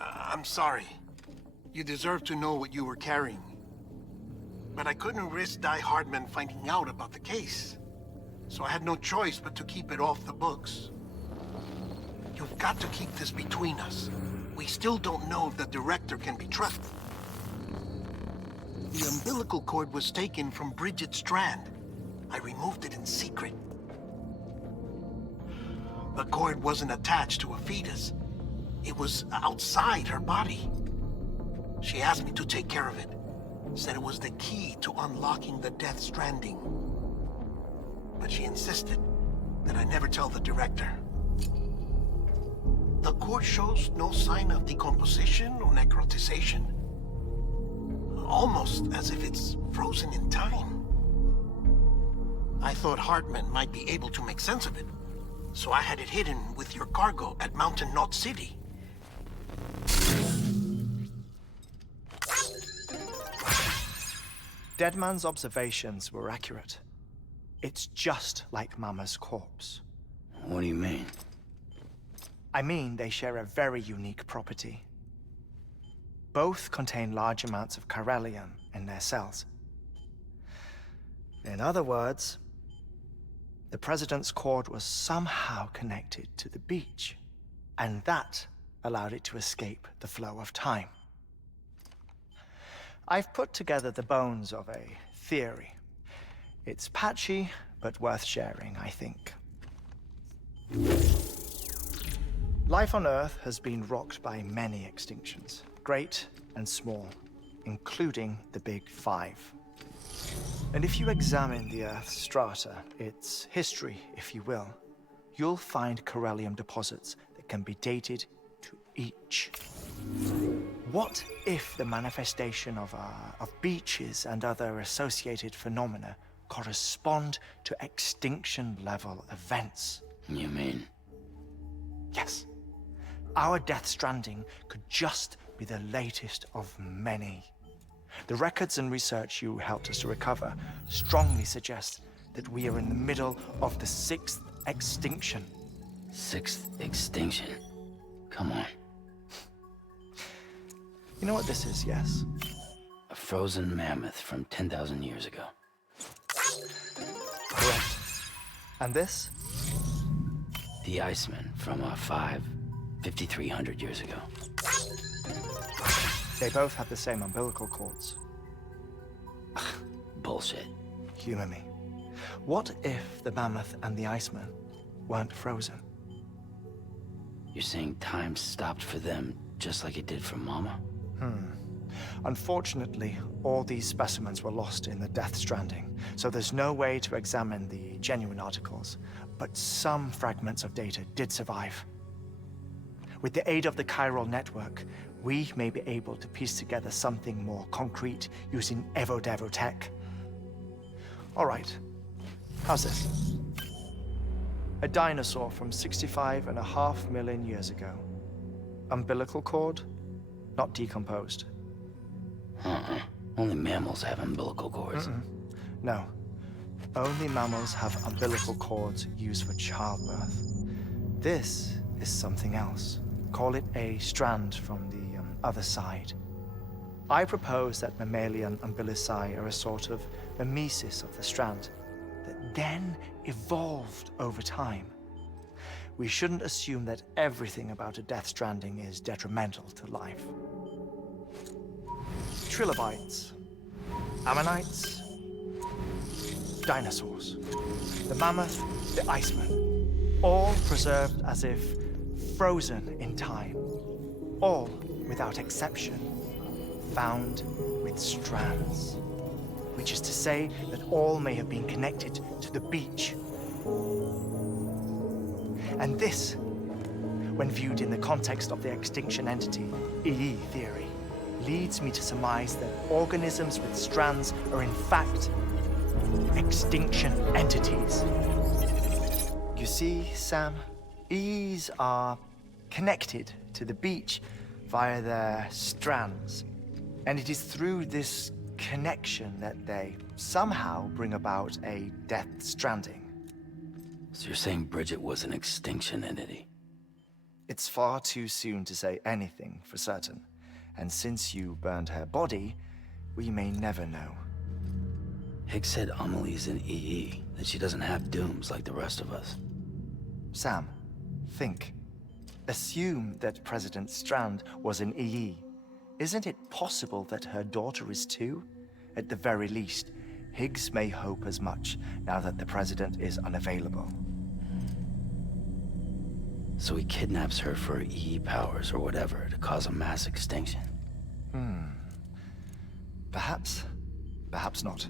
I'm sorry. You deserve to know what you were carrying. But I couldn't risk Die Hardman finding out about the case. So I had no choice but to keep it off the books. You've got to keep this between us. We still don't know if the director can be trusted. The umbilical cord was taken from Bridget Strand. I removed it in secret. The cord wasn't attached to a fetus. It was outside her body. She asked me to take care of it. Said it was the key to unlocking the Death Stranding. But she insisted that I never tell the director. The cord shows no sign of decomposition or necrotization. Almost as if it's frozen in time. I thought Hartman might be able to make sense of it. so I had it hidden with your cargo at Mountain Knot City. Deadman's observations were accurate. It's just like Mama's corpse. What do you mean? I mean, they share a very unique property. Both contain large amounts of chiralium in their cells. In other words, the President's cord was somehow connected to the beach, and that allowed it to escape the flow of time. I've put together the bones of a theory. It's patchy, but worth sharing, I think. Life on Earth has been rocked by many extinctions, great and small, including the Big Five. And if you examine the Earth's strata, its history, if you will, you'll find chiralium deposits that can be dated to each. What if the manifestation of beaches and other associated phenomena correspond to extinction-level events? You mean? Yes. Our Death Stranding could just be the latest of many. The records and research you helped us to recover strongly suggest that we are in the middle of the 6th extinction. 6th extinction? Come on. You know what this is, yes? A frozen mammoth from 10,000 years ago. Correct. And this? The Iceman from 5,300 years ago. They both have the same umbilical cords. Bullshit. Humor me. What if the mammoth and the Iceman weren't frozen? You're saying time stopped for them just like it did for Mama? Unfortunately, all these specimens were lost in the Death Stranding, so there's no way to examine the genuine articles, but some fragments of data did survive. With the aid of the chiral network, we may be able to piece together something more concrete using Evo-Devo tech. All right, how's this? A dinosaur from 65.5 million years ago. Umbilical cord, not decomposed. Only mammals have umbilical cords. No. Only mammals have umbilical cords used for childbirth. This is something else. Call it a strand from the other side. I propose that mammalian umbilici are a sort of mimesis of the strand that then evolved over time. We shouldn't assume that everything about a Death Stranding is detrimental to life. Trilobites, ammonites, dinosaurs, the mammoth, the Iceman, all preserved as if frozen in time, all, without exception, found with strands, which is to say that all may have been connected to the beach. And this, when viewed in the context of the extinction entity, EE theory, leads me to surmise that organisms with strands are in fact extinction entities. You see, Sam, EEs are connected to the beach via their strands. And it is through this connection that they somehow bring about a Death Stranding. So you're saying Bridget was an extinction entity? It's far too soon to say anything for certain. And since you burned her body, we may never know. Higgs said Amelie's an EE, that she doesn't have dooms like the rest of us. Sam, think. Assume that President Strand was an EE. Isn't it possible that her daughter is too? At the very least, Higgs may hope as much now that the President is unavailable. So he kidnaps her for EE powers or whatever to cause a mass extinction. Perhaps. Perhaps not.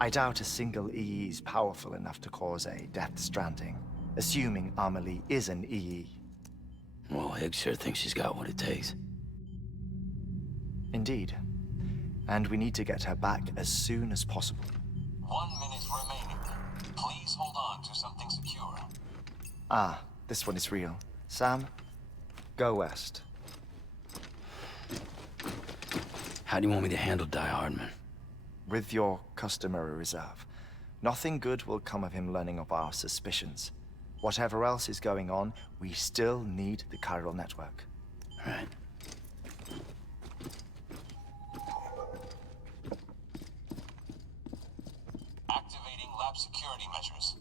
I doubt a single EE is powerful enough to cause a Death Stranding, assuming Amelie is an EE. Well, Higgs sure thinks she's got what it takes. Indeed. And we need to get her back as soon as possible. 1 minute remaining. Please hold on to something secure. Ah, this one is real. Sam, go west. How do you want me to handle Die Hardman? With your customary reserve. Nothing good will come of him learning of our suspicions. Whatever else is going on, we still need the chiral network. Right. Activating lab security measures.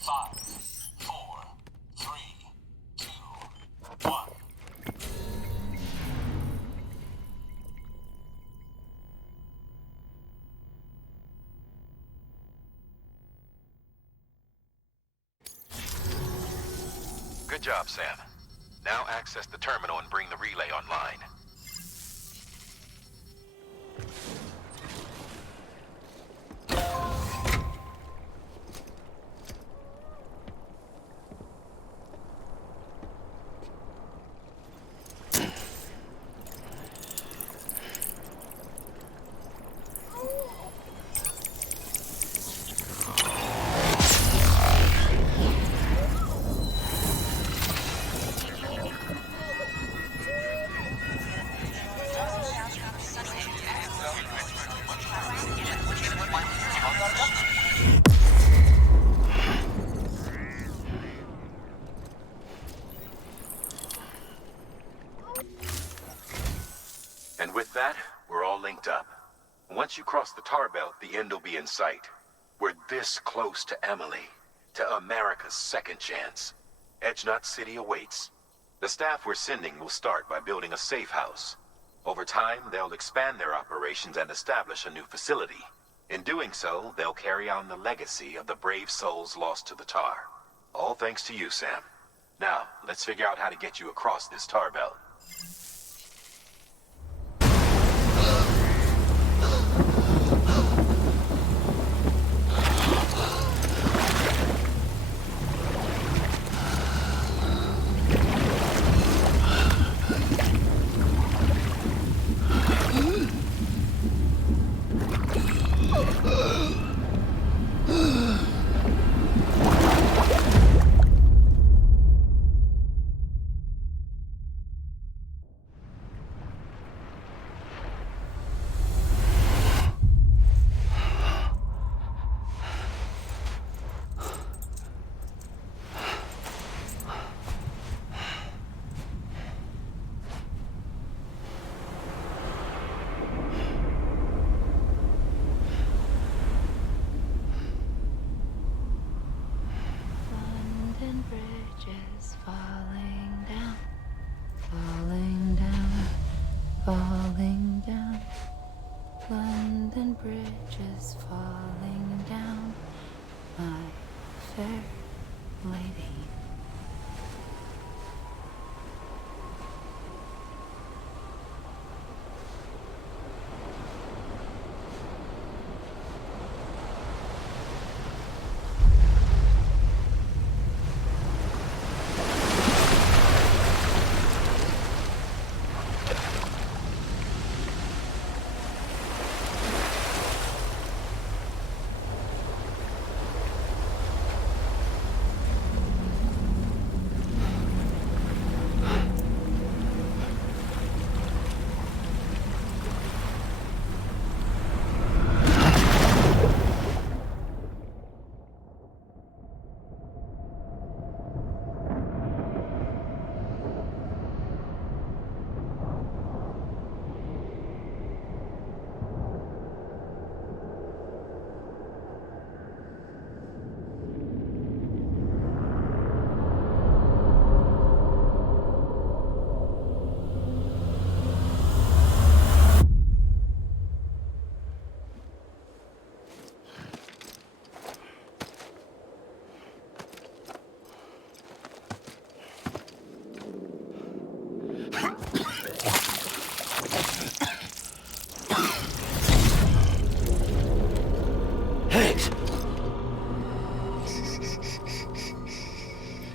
5, 4, 3, 2, 1. Good job, Sam. Now access the terminal and bring the relay online. And with that, we're all linked up. Once you cross the tar belt, the end will be in sight. We're this close to Emily, to America's second chance. Edgenut City awaits. The staff we're sending will start by building a safe house. Over time, they'll expand their operations and establish a new facility. In doing so, they'll carry on the legacy of the brave souls lost to the tar. All thanks to you, Sam. Now, let's figure out how to get you across this tar belt. Bridges falling down, falling down, falling down. London bridges falling down, my fair lady.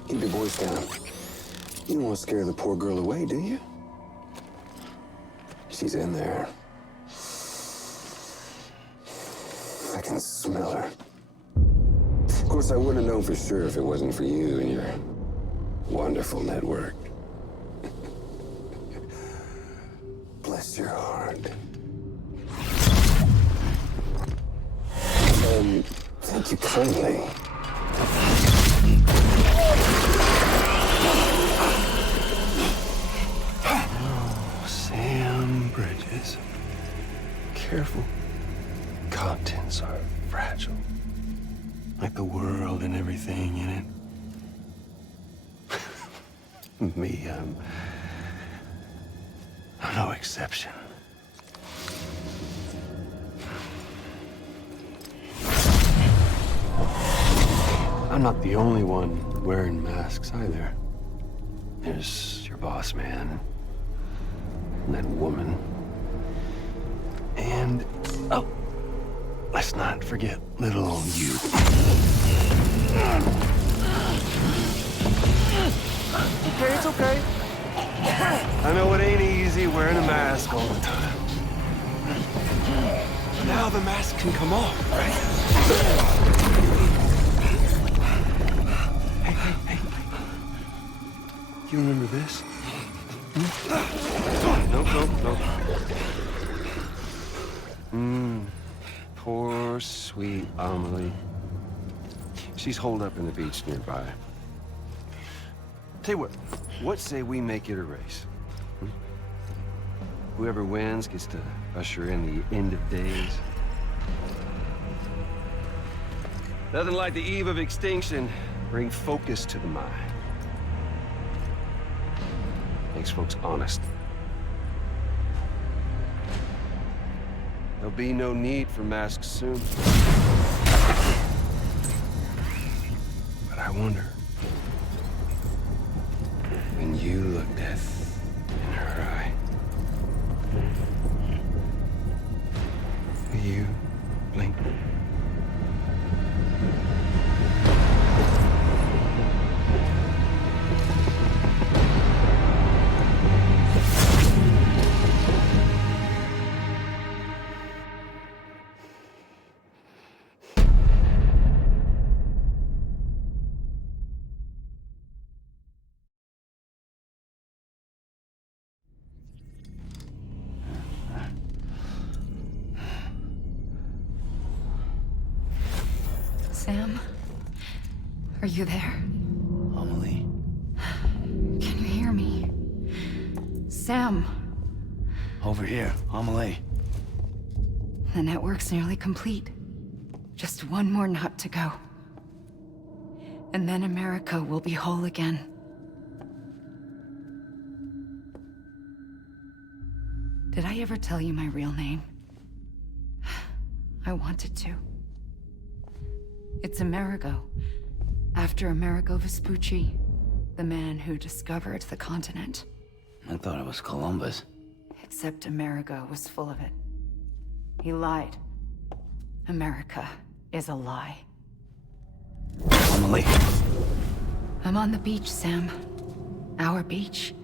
Keep your voice down. You don't want to scare the poor girl away, do you? She's in there. I can smell her. course, I wouldn't have known for sure if it wasn't for you and your wonderful network. Bless your heart. Thank you kindly. Oh, Sam Bridges. Careful. Contents are fragile. Like the world and everything in it. Me, I'm no exception. I'm not the only one wearing masks either. There's your boss man, and that woman, and, oh, let's not forget little old you. Okay, it's okay. I know it ain't easy wearing a mask all the time. But now the mask can come off, right? Hey. You remember this? Nope. Poor, sweet Amelie. She's holed up in the beach nearby. Tell you what say we make it a race? Whoever wins gets to usher in the end of days. Nothing like the eve of extinction. Bring focus to the mind. Makes folks honest. There'll be no need for masks soon. But I wonder, when you look death in her eye, will you blink? Sam? Are you there? Amelie. Can you hear me? Sam! Over here, Amelie. The network's nearly complete. Just one more knot to go. And then America will be whole again. Did I ever tell you my real name? I wanted to. It's Amerigo, after Amerigo Vespucci, the man who discovered the continent. I thought it was Columbus. Except Amerigo was full of it. He lied. America is a lie. Amelie. I'm on the beach, Sam. Our beach.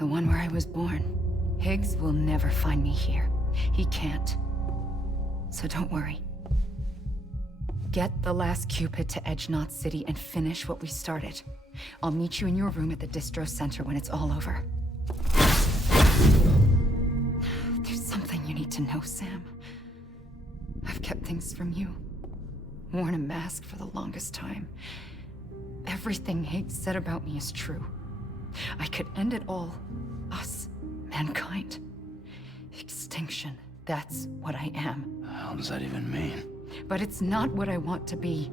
The one where I was born. Higgs will never find me here. He can't. So don't worry. Get the last Cupid to Edge Knot City and finish what we started. I'll meet you in your room at the distro center when it's all over. There's something you need to know, Sam. I've kept things from you. Worn a mask for the longest time. Everything Higgs said about me is true. I could end it all. Us. Mankind. Extinction. That's what I am. The hell does that even mean? But it's not what I want to be.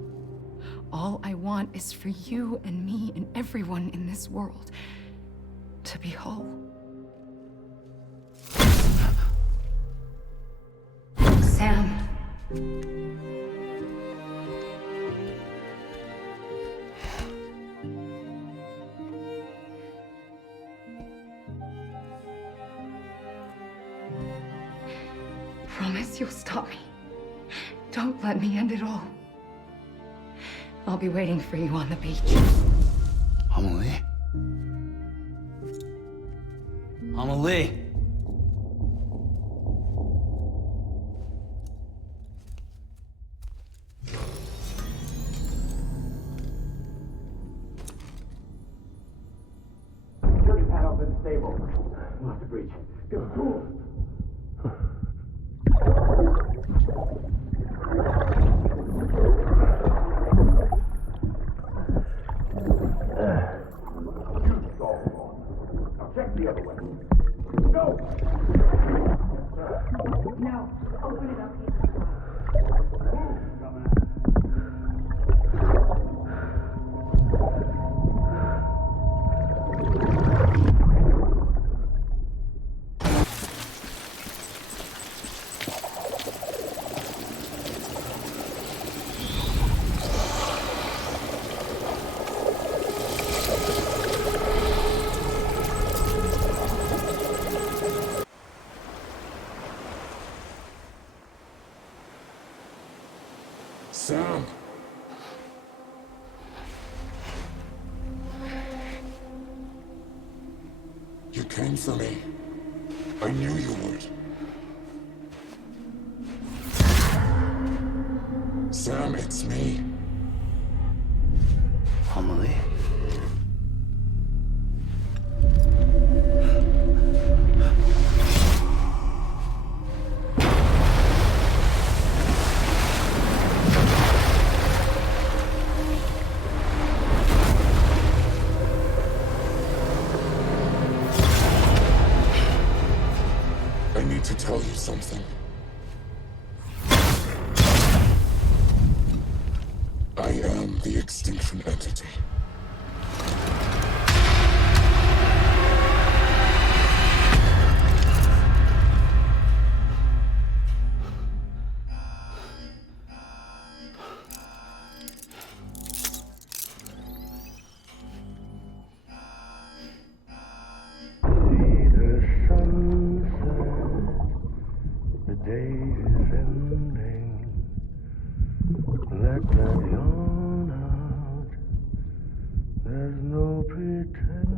All I want is for you and me and everyone in this world to be whole. Sam. Promise you'll stop me. Don't let me end it all. I'll be waiting for you on the beach. Amelie? Amelie! breach. Get a tool. You stalled. Now check the other way. Go! No, open it up. Sam. You came for me. I knew you would. Sam, it's me. Amelie? I need to tell you something. I am the Extinction Entity. The day is ending. Let that yawn out. There's no pretend.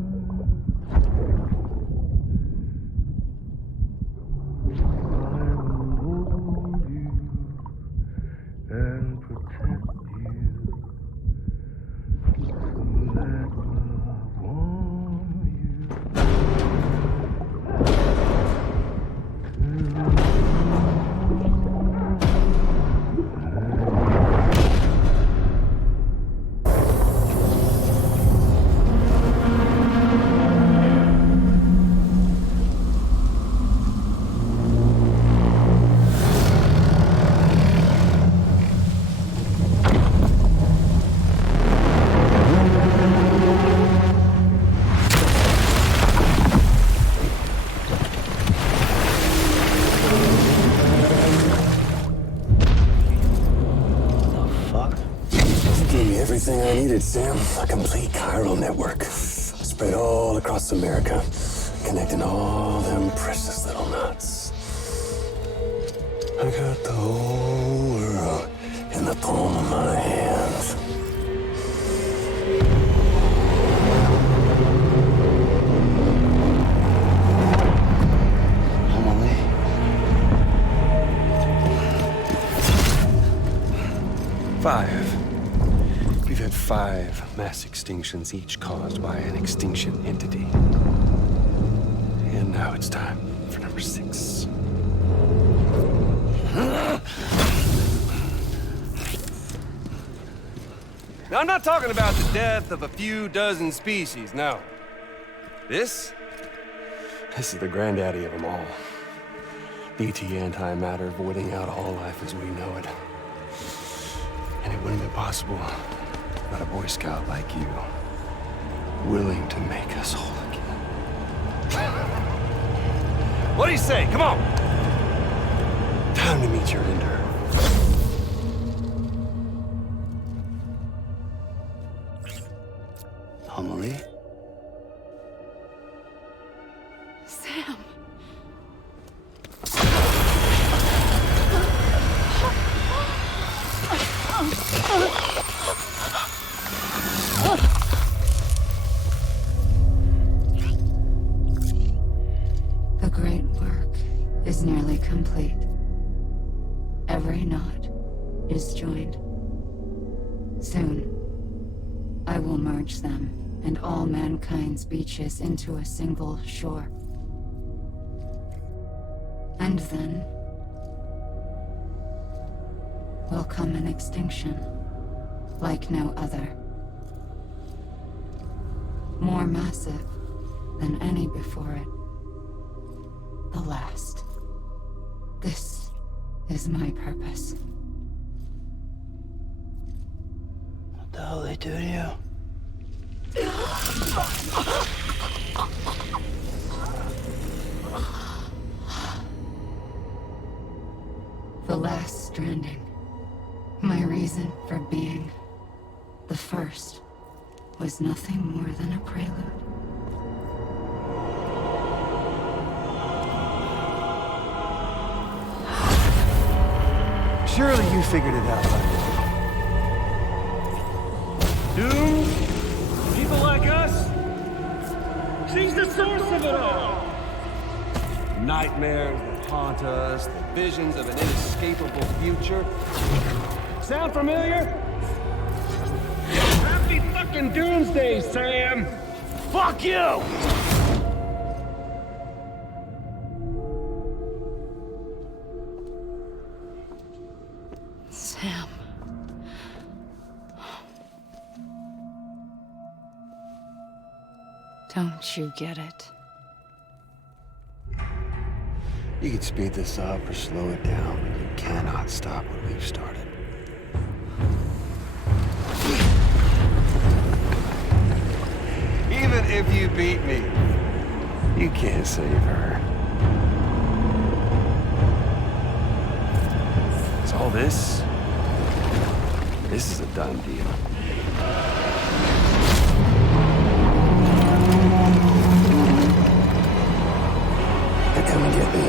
I will hold you and protect you. So let love warm you. Everything I needed, Sam. A complete chiral network. Spread all across America. Connecting all them precious little knots. I got the whole world in the palm of my hands. We've had 5 mass extinctions, each caused by an extinction entity. And now it's time for number 6. Now, I'm not talking about the death of a few dozen species, no. This is the granddaddy of them all. BT antimatter voiding out all life as we know it. And it wouldn't be possible without a Boy Scout like you, willing to make us whole again. What do you say? Come on! Time to meet your ender. Amelie? Sam. The great work is nearly complete. Every knot is joined. Soon, I will merge them and all mankind's beaches into a single shore. And then will come an extinction like no other. More massive than any before it. The last. This is my purpose. What the hell they do to you? The last stranding. My reason for being. The first was nothing more than a prelude. Surely you figured it out by now. Doom? People like us? She's the source of it all! Nightmares that haunt us, the visions of an inescapable future. Sound familiar? Happy fucking doomsday, Sam! Fuck you! Sam. Don't you get it? You can speed this up or slow it down, but you cannot stop what we've started. Even if you beat me, you can't save her. So all this is a done deal. They're coming to get me.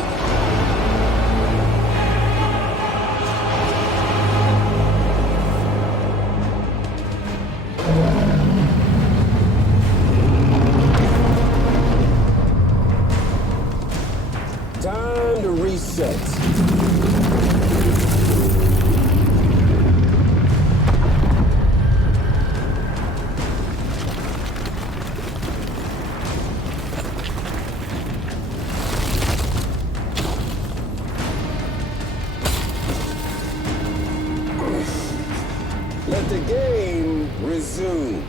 Time to reset. Let the game resume.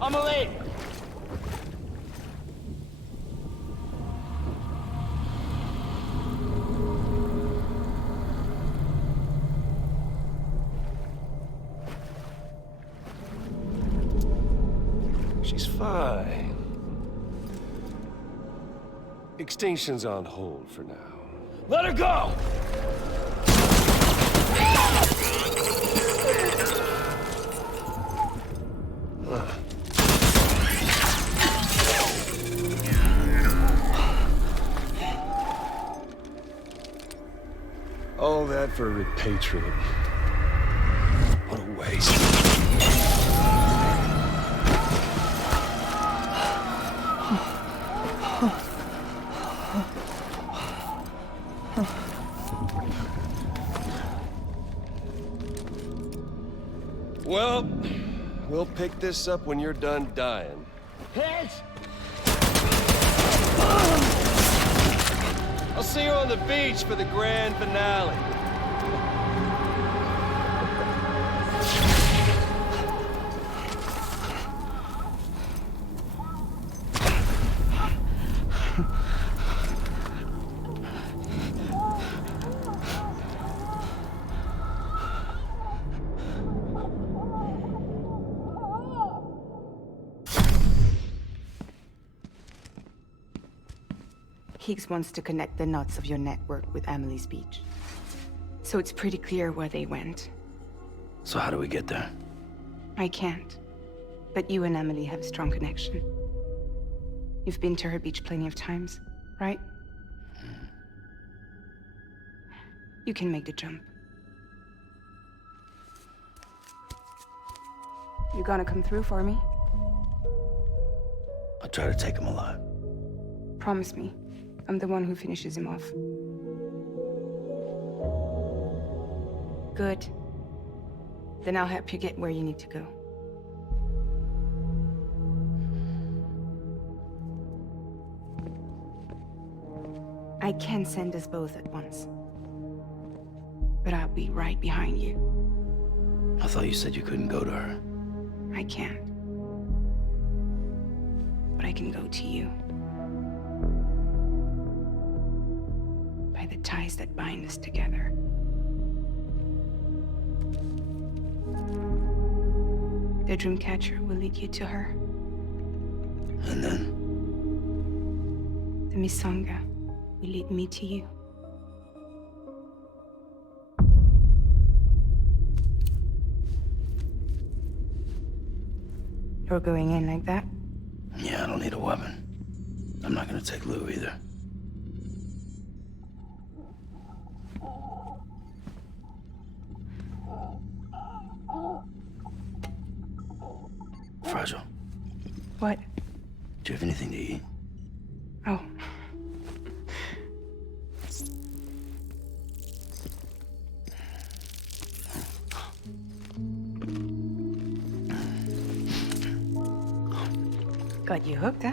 I'm late! She's fine. Extinction's on hold for now. Let her go! All that for repatriate. What a waste. Well, we'll pick this up when you're done dying. Hit! I'll see you on the beach for the grand finale. Higgs wants to connect the knots of your network with Emily's beach. So it's pretty clear where they went. So how do we get there? I can't. But you and Emily have a strong connection. You've been to her beach plenty of times, right? You can make the jump. You gonna come through for me? I'll try to take him alive. Promise me. I'm the one who finishes him off. Good. Then I'll help you get where you need to go. I can send us both at once. But I'll be right behind you. I thought you said you couldn't go to her. I can't. But I can go to you. By the ties that bind us together. The Dreamcatcher will lead you to her. And then? The Misanga will lead me to you. You're going in like that? Yeah, I don't need a weapon. I'm not gonna take Lou either. Fragile. What? Do you have anything to eat? Oh. Got you hooked, huh?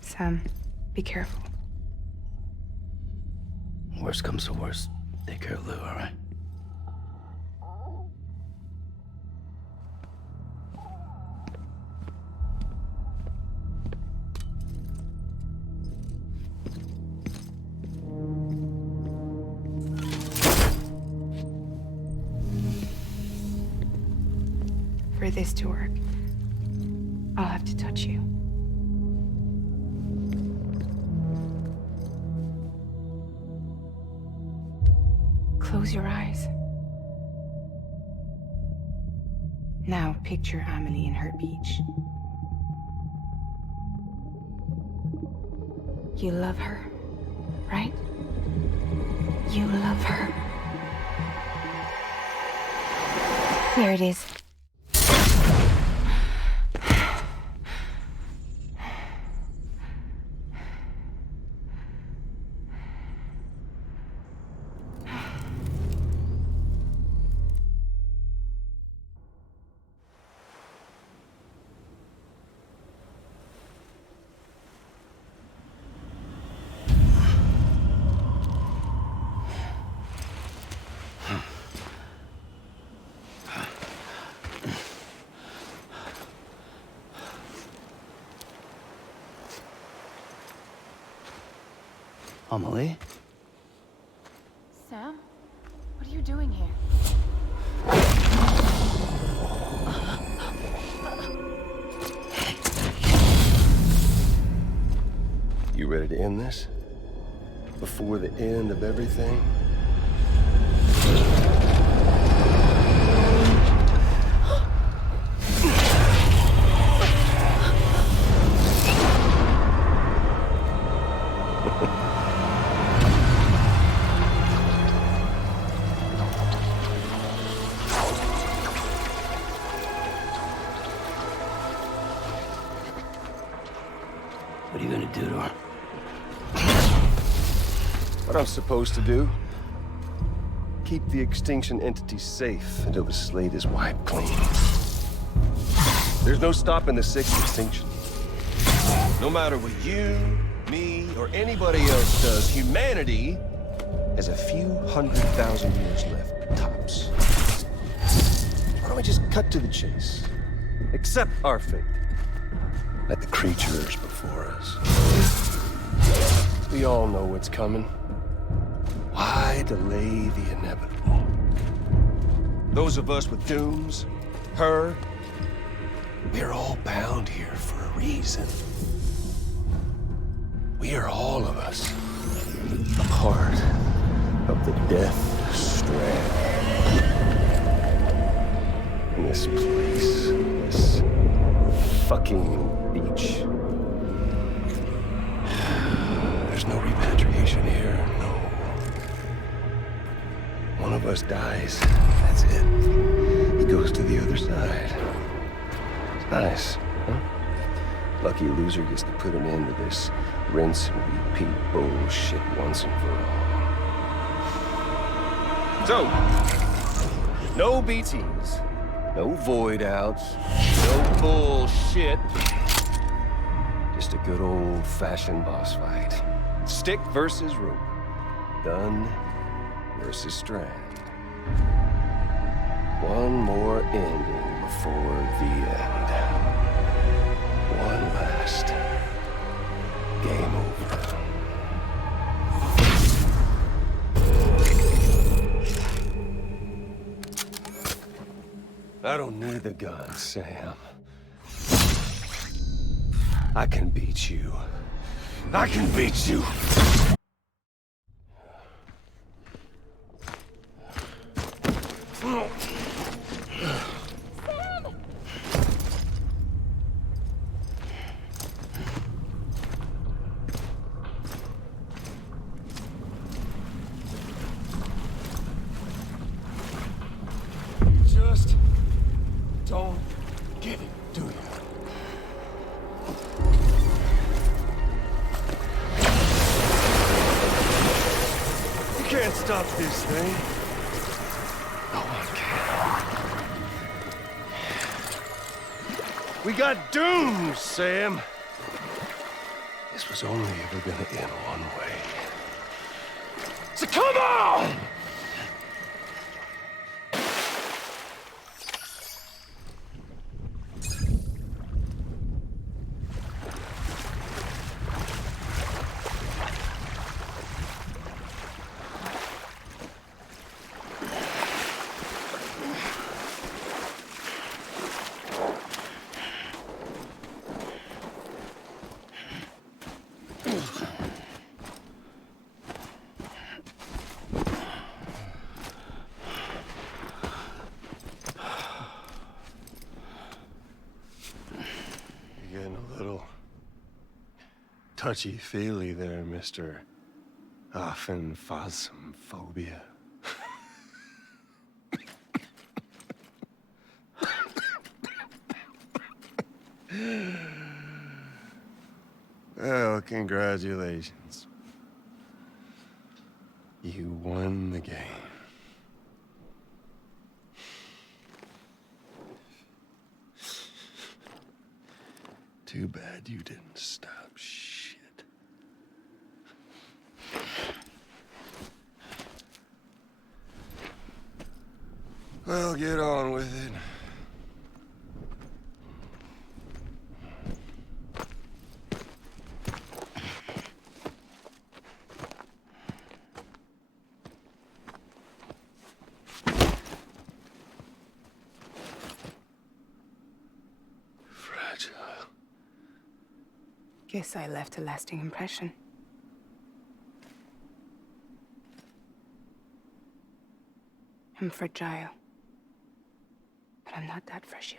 Sam, be careful. Worst comes to worst, take care of Lou, all right? For this to work, I'll have to touch you. Close your eyes. Now picture Amelie in her beach. You love her, right? You love her. There it is. Amelie? Sam? What are you doing here? You ready to end this? Before the end of everything? What are you gonna do to her? What I'm supposed to do? Keep the extinction entity safe until the slate is wiped clean. There's no stopping the sixth extinction. No matter what you, me, or anybody else does, humanity has a few 100,000 years left, tops. Why don't we just cut to the chase? Accept our fate. Let the creatures before us. We all know what's coming. Why delay the inevitable? Those of us with dooms, her, We're all bound here for a reason. We are all of us a part of the Death Strand. And this place, this fucking beach. There's no repatriation here, no. One of us dies, that's it. He goes to the other side. It's nice, huh? Lucky loser gets to put an end to this rinse and repeat bullshit once and for all. So, no BTs, no void outs, no bullshit. Just a good old-fashioned boss fight. Stick versus rope. Dunn versus Strand. One more ending before the end. One last game over. I don't need the gun, Sam. I can beat you. I can beat you. Just don't get it, do you? You can't stop this thing. No one can. We got doomed, Sam. This was only ever gonna end one way. So come on! Touchy-feely there, Mr. Phasmophobia. Well, congratulations. You won the game. Too bad you didn't stop shit. Well, get on with it. Fragile. Guess I left a lasting impression. I'm fragile. But I'm not that fragile.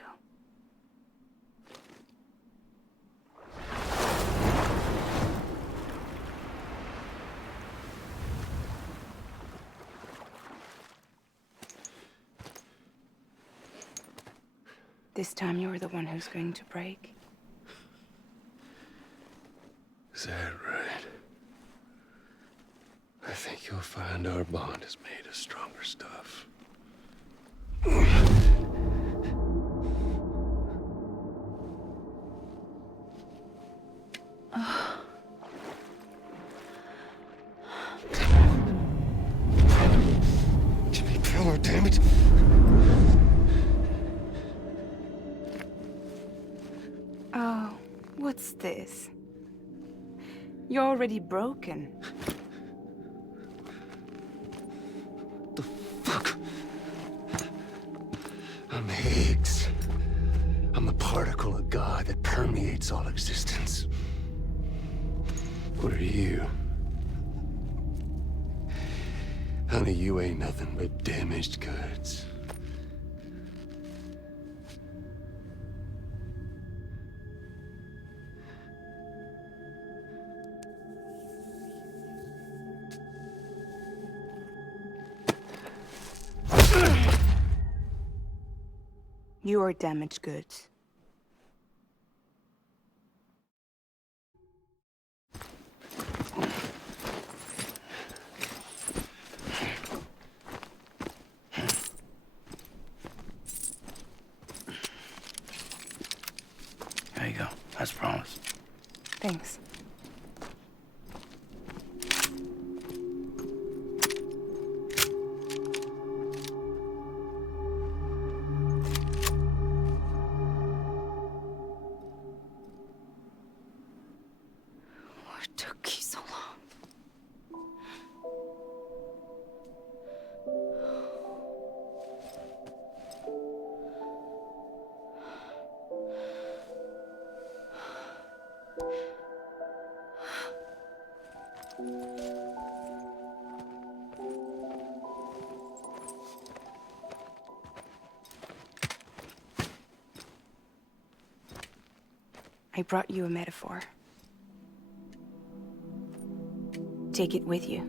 This time you're the one who's going to break. Is that right? I think you'll find our bond is made of stronger stuff. Jimmy Pillar, damn it! Oh, what's this? You're already broken. The fuck? I'm Higgs. I'm the particle. What are you? Honey, you ain't nothing but damaged goods. You are damaged goods. There you go, as promised. Thanks. What took you so long? I brought you a metaphor. Take it with you.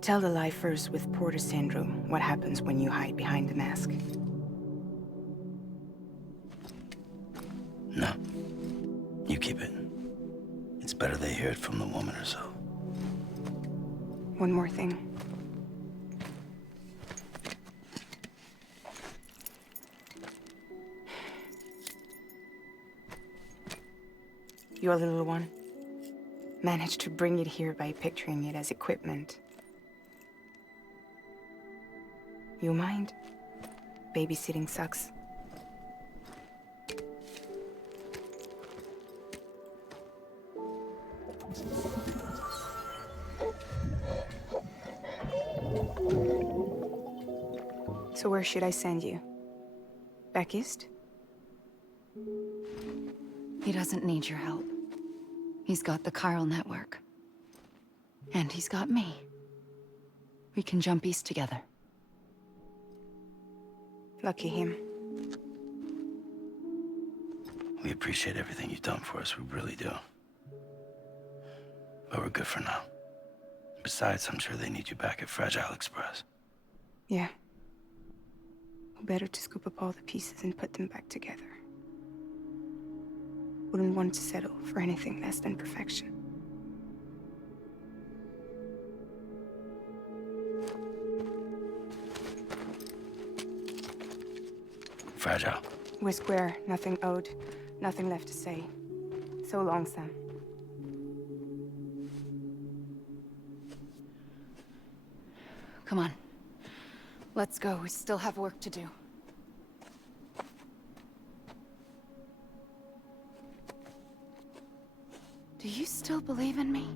Tell the lifers with Porter syndrome what happens when you hide behind the mask. No. You keep it. It's better they hear it from the woman herself. One more thing. Your little one managed to bring it here by picturing it as equipment. You mind? Babysitting sucks. So where should I send you? Back east? He doesn't need your help. He's got the chiral network. And he's got me. We can jump east together. Lucky him. We appreciate everything you've done for us, we really do. But we're good for now. Besides, I'm sure they need you back at Fragile Express. Yeah. Better to scoop up all the pieces and put them back together. Wouldn't want to settle for anything less than perfection. Fragile. We're square, nothing owed, nothing left to say. So long, Sam. Come on. Let's go. We still have work to do. Do you still believe in me?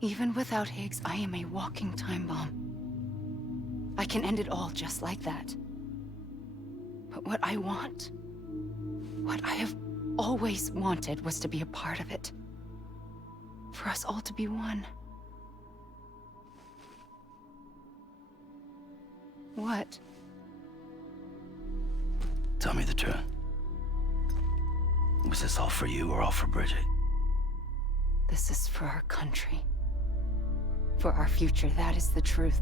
Even without Higgs, I am a walking time bomb. I can end it all just like that. But what I want, what I have always wanted, was to be a part of it. For us all to be one. What? Tell me the truth. Was this all for you or all for Bridget? This is for our country. For our future, that is the truth.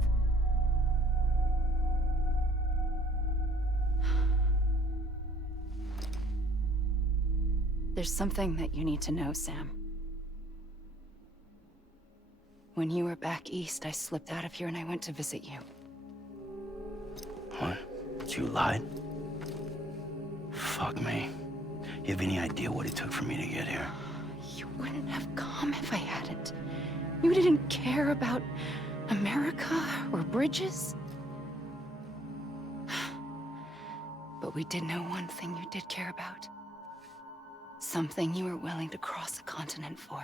There's something that you need to know, Sam. When you were back east, I slipped out of here and I went to visit you. What? You lied? Fuck me. You have any idea what it took for me to get here? You wouldn't have come if I hadn't. You didn't care about America or bridges. But we did know one thing you did care about. Something you were willing to cross a continent for.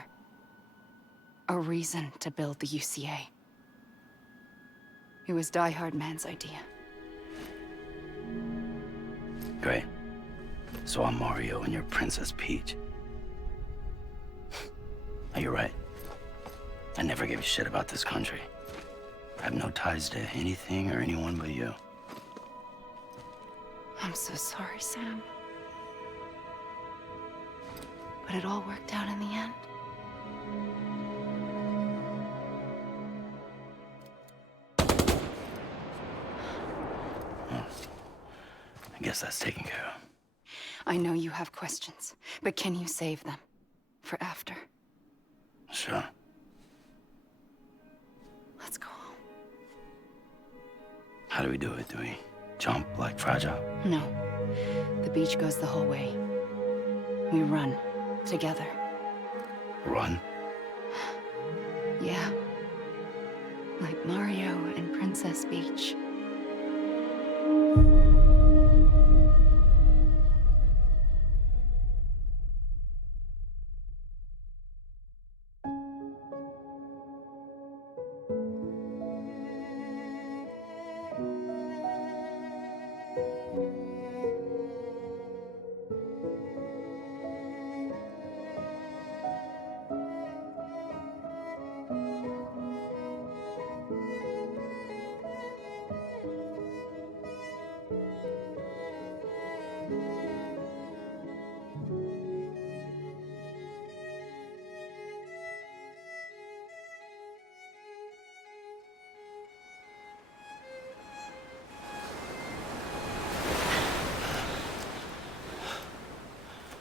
A reason to build the UCA. It was Die Hard Man's idea. Great. So I'm Mario and you're Princess Peach. Oh, you're right. I never gave a shit about this country. I have no ties to anything or anyone but you. I'm so sorry, Sam. But it all worked out in the end. I guess that's taken care of. I know you have questions, but can you save them? For after? Sure. Let's go home. How do we do it? Do we jump like Fragile? No. The beach goes the whole way. We run. Together. Run? Yeah. Like Mario and Princess Peach.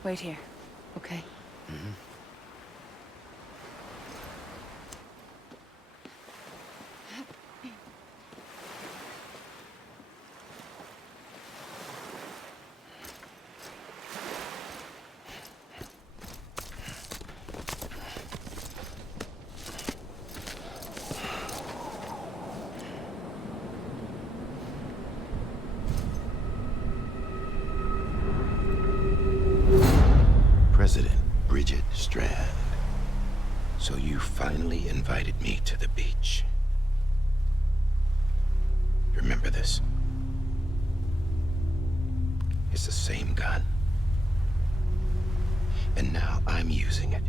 Wait here, okay? Mm-hmm. President Bridget Strand. So you finally invited me to the beach. Remember this? It's the same gun. And now I'm using it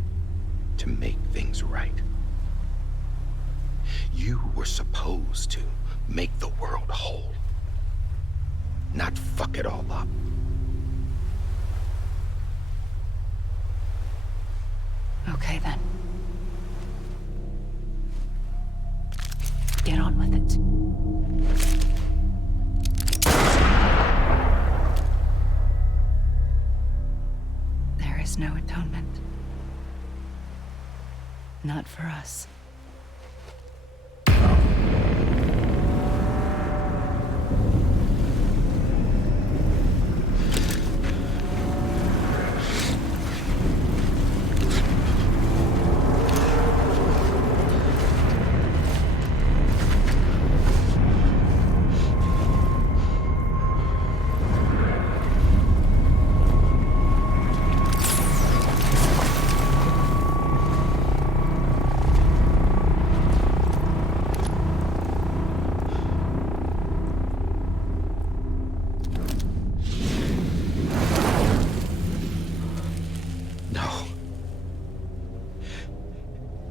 to make things right. You were supposed to make the world whole, not fuck it all up. Okay, then. Get on with it. There is no atonement. Not for us.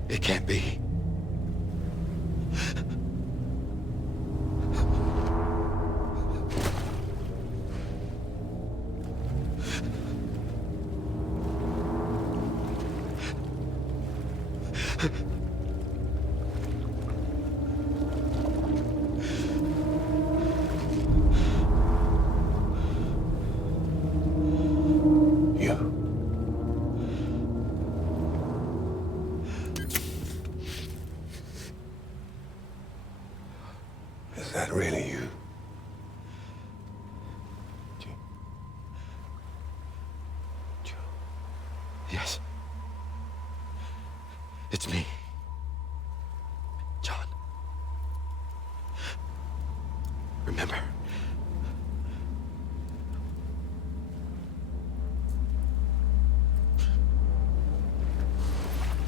It can't be. Is that really you? Yes. It's me. John. Remember?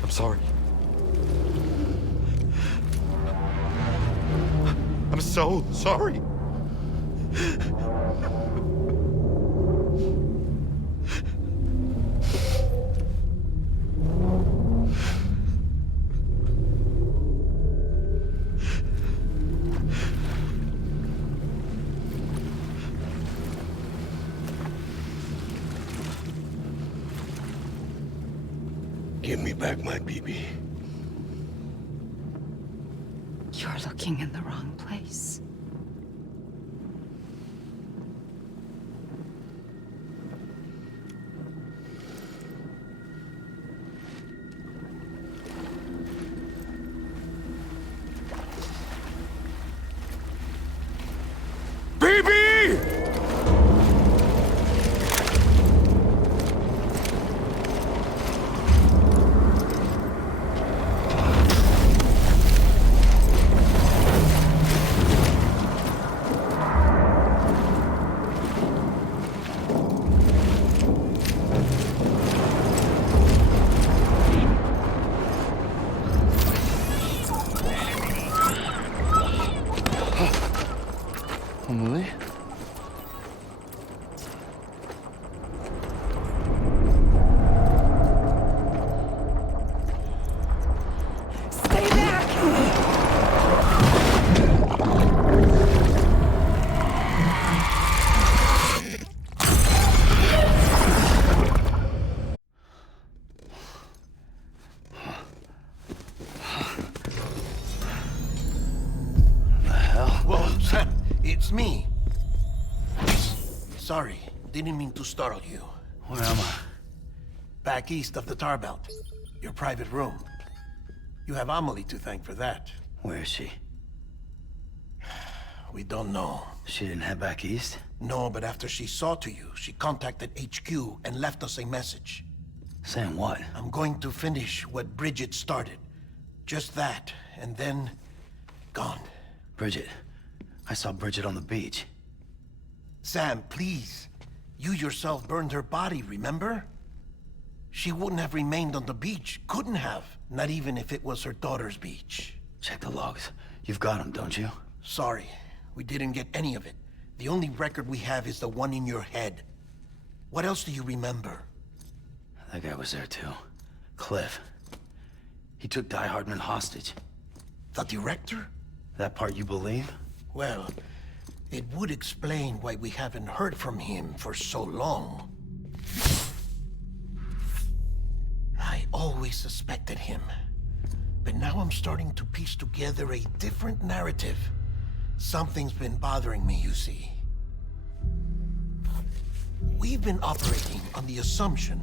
I'm sorry. I'm so sorry. Give me back my BB. You're looking in the wrong place. Emily? Stay back! Whoa, Sam, it's me. Sorry, didn't mean to startle you. Where am I? Back east of the tar belt. Your private room. You have Amelie to thank for that. Where is she? We don't know. She didn't head back east? No, but after she saw to you, she contacted HQ and left us a message. Saying what? I'm going to finish what Bridget started. Just that, and then... gone. Bridget. I saw Bridget on the beach. Sam, please. You yourself burned her body, remember? She wouldn't have remained on the beach. Couldn't have. Not even if it was her daughter's beach. Check the logs. You've got them, don't you? Sorry. We didn't get any of it. The only record we have is the one in your head. What else do you remember? That guy was there too. Cliff. He took Die Hardman hostage. The director? That part you believe? Well, it would explain why we haven't heard from him for so long. I always suspected him. But now I'm starting to piece together a different narrative. Something's been bothering me, you see. We've been operating on the assumption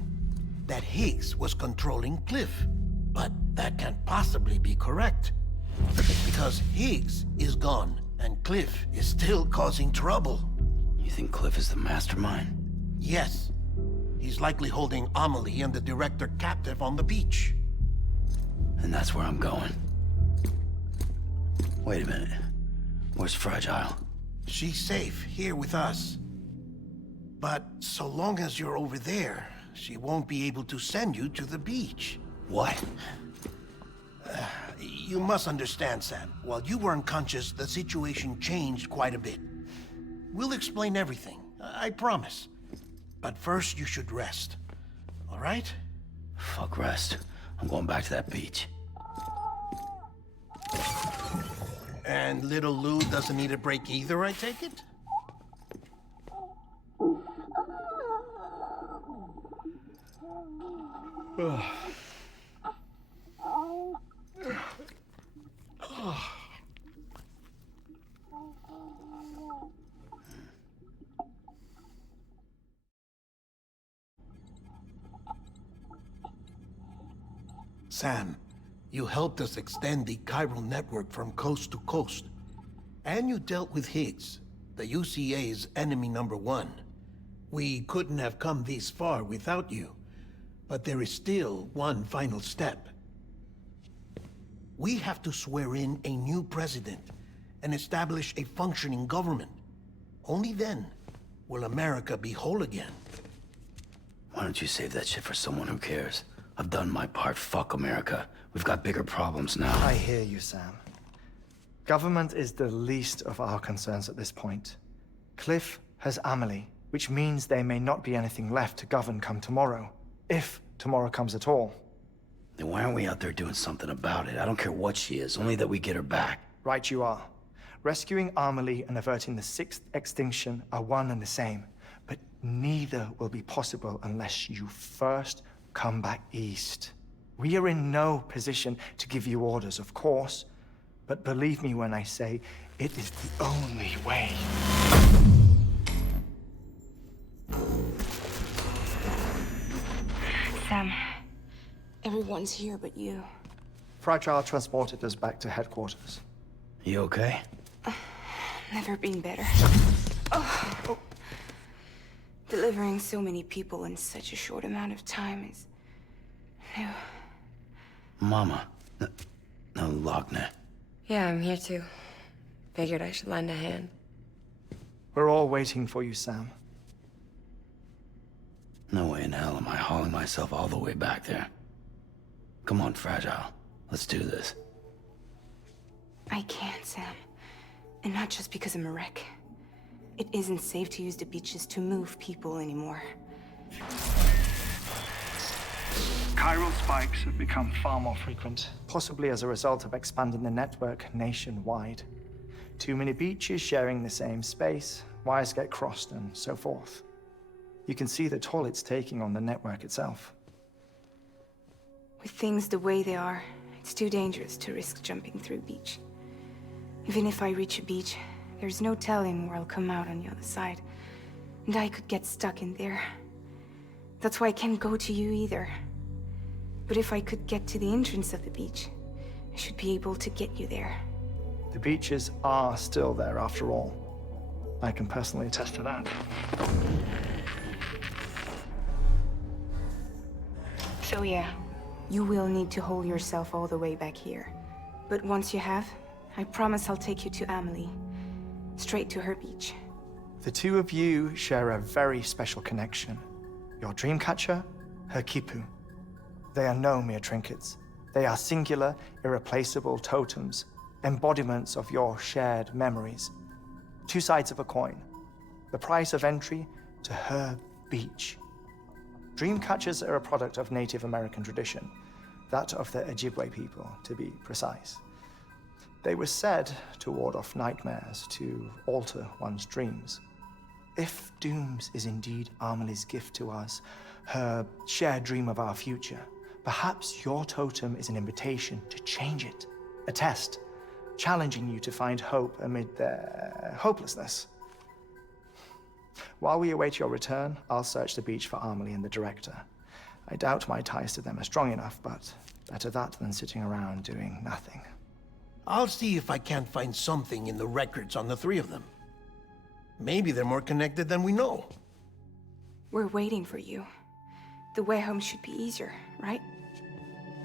that Higgs was controlling Cliff. But that can't possibly be correct. Because Higgs is gone, and Cliff is still causing trouble. You think Cliff is the mastermind? Yes. He's likely holding Amelie and the director captive on the beach. And that's where I'm going. Wait a minute. Where's Fragile? She's safe, here with us. But so long as you're over there, she won't be able to send you to the beach. What? You must understand, Sam. While you were unconscious, the situation changed quite a bit. We'll explain everything, I promise. But first, you should rest. All right? Fuck rest. I'm going back to that beach. And little Lou doesn't need a break either, I take it? Sam, you helped us extend the chiral network from coast to coast. And you dealt with Higgs, the UCA's enemy #1. We couldn't have come this far without you. But there is still one final step. We have to swear in a new president and establish a functioning government. Only then will America be whole again. Why don't you save that shit for someone who cares? I've done my part. Fuck America. We've got bigger problems now. I hear you, Sam. Government is the least of our concerns at this point. Cliff has Amelie, which means there may not be anything left to govern come tomorrow. If tomorrow comes at all. Then why aren't we out there doing something about it? I don't care what she is, only that we get her back. Right you are. Rescuing Amelie and averting the 6th extinction are one and the same. But neither will be possible unless you first come back east. We are in no position to give you orders, of course, but believe me when I say it is the only way. Sam, everyone's here but you. Fragile transported us back to headquarters. You okay? Never been better. Oh. Delivering so many people in such a short amount of time is new. Mama. No, Lochner. Yeah, I'm here too. Figured I should lend a hand. We're all waiting for you, Sam. No way in hell am I hauling myself all the way back there. Come on, Fragile. Let's do this. I can't, Sam. And not just because I'm a wreck. It isn't safe to use the beaches to move people anymore. Chiral spikes have become far more frequent, possibly as a result of expanding the network nationwide. Too many beaches sharing the same space, wires get crossed, and so forth. You can see the toll it's taking on the network itself. With things the way they are, it's too dangerous to risk jumping through a beach. Even if I reach a beach, there's no telling where I'll come out on the other side. And I could get stuck in there. That's why I can't go to you either. But if I could get to the entrance of the beach, I should be able to get you there. The beaches are still there after all. I can personally attest to that. So yeah, you will need to hold yourself all the way back here. But once you have, I promise I'll take you to Amelie. Straight to her beach. The two of you share a very special connection. Your dreamcatcher, her Kipu. They are no mere trinkets. They are singular, irreplaceable totems, embodiments of your shared memories. Two sides of a coin. The price of entry to her beach. Dreamcatchers are a product of Native American tradition, that of the Ojibwe people, to be precise. They were said to ward off nightmares, to alter one's dreams. If Dooms is indeed Amelie's gift to us, her shared dream of our future, perhaps your totem is an invitation to change it. A test, challenging you to find hope amid their hopelessness. While we await your return, I'll search the beach for Amelie and the director. I doubt my ties to them are strong enough, but better that than sitting around doing nothing. I'll see if I can't find something in the records on the three of them. Maybe they're more connected than we know. We're waiting for you. The way home should be easier, right?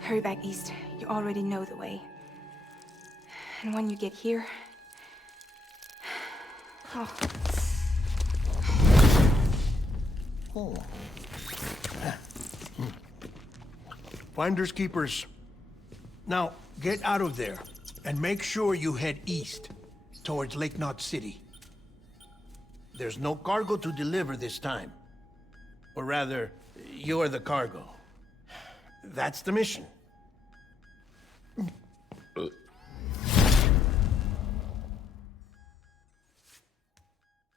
Hurry back east. You already know the way. And when you get here... Oh. Finders keepers. Now, get out of there, and make sure you head east, towards Lake Knot City. There's no cargo to deliver this time. Or rather, you're the cargo. That's the mission.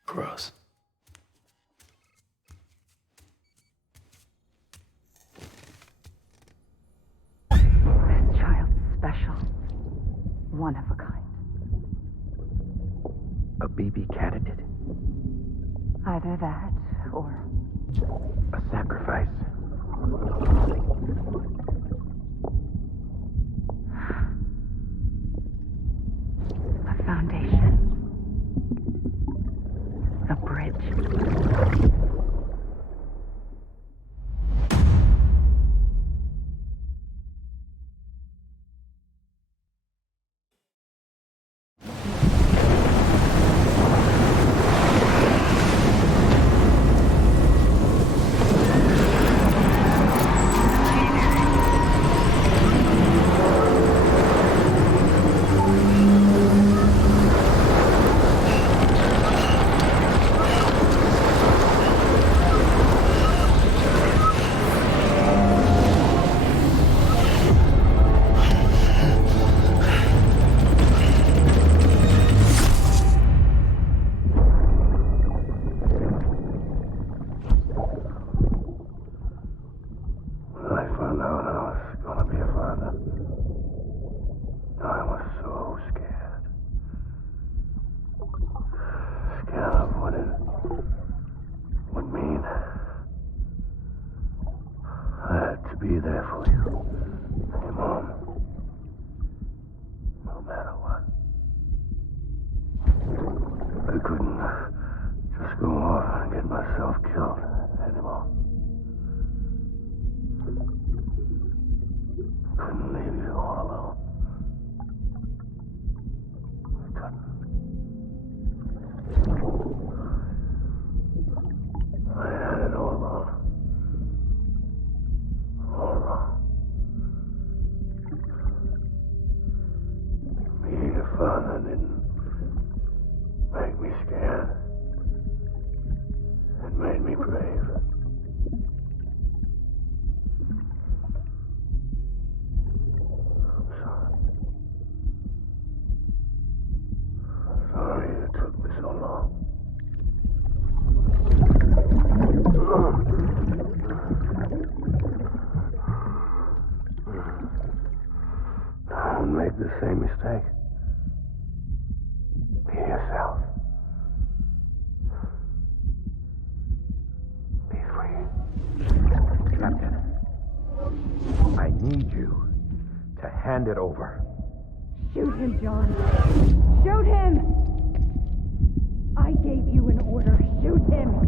Gross. This child's special. One of a kind. A baby candidate. Either that, or... A sacrifice. A foundation. A bridge. I found out I was gonna be I had to be there for you. And your mom. No matter what. I couldn't just go off and get myself killed anymore. Couldn't leave you all alone. I couldn't. I had it all wrong. All wrong. Being a father didn't make me scared. It made me brave. I'm sorry. Sorry it took me so long. Don't make the same mistake. Be yourself. Be free. Captain, I need you to hand it over. Shoot him, John. Shoot him! I gave you an order. Shoot him!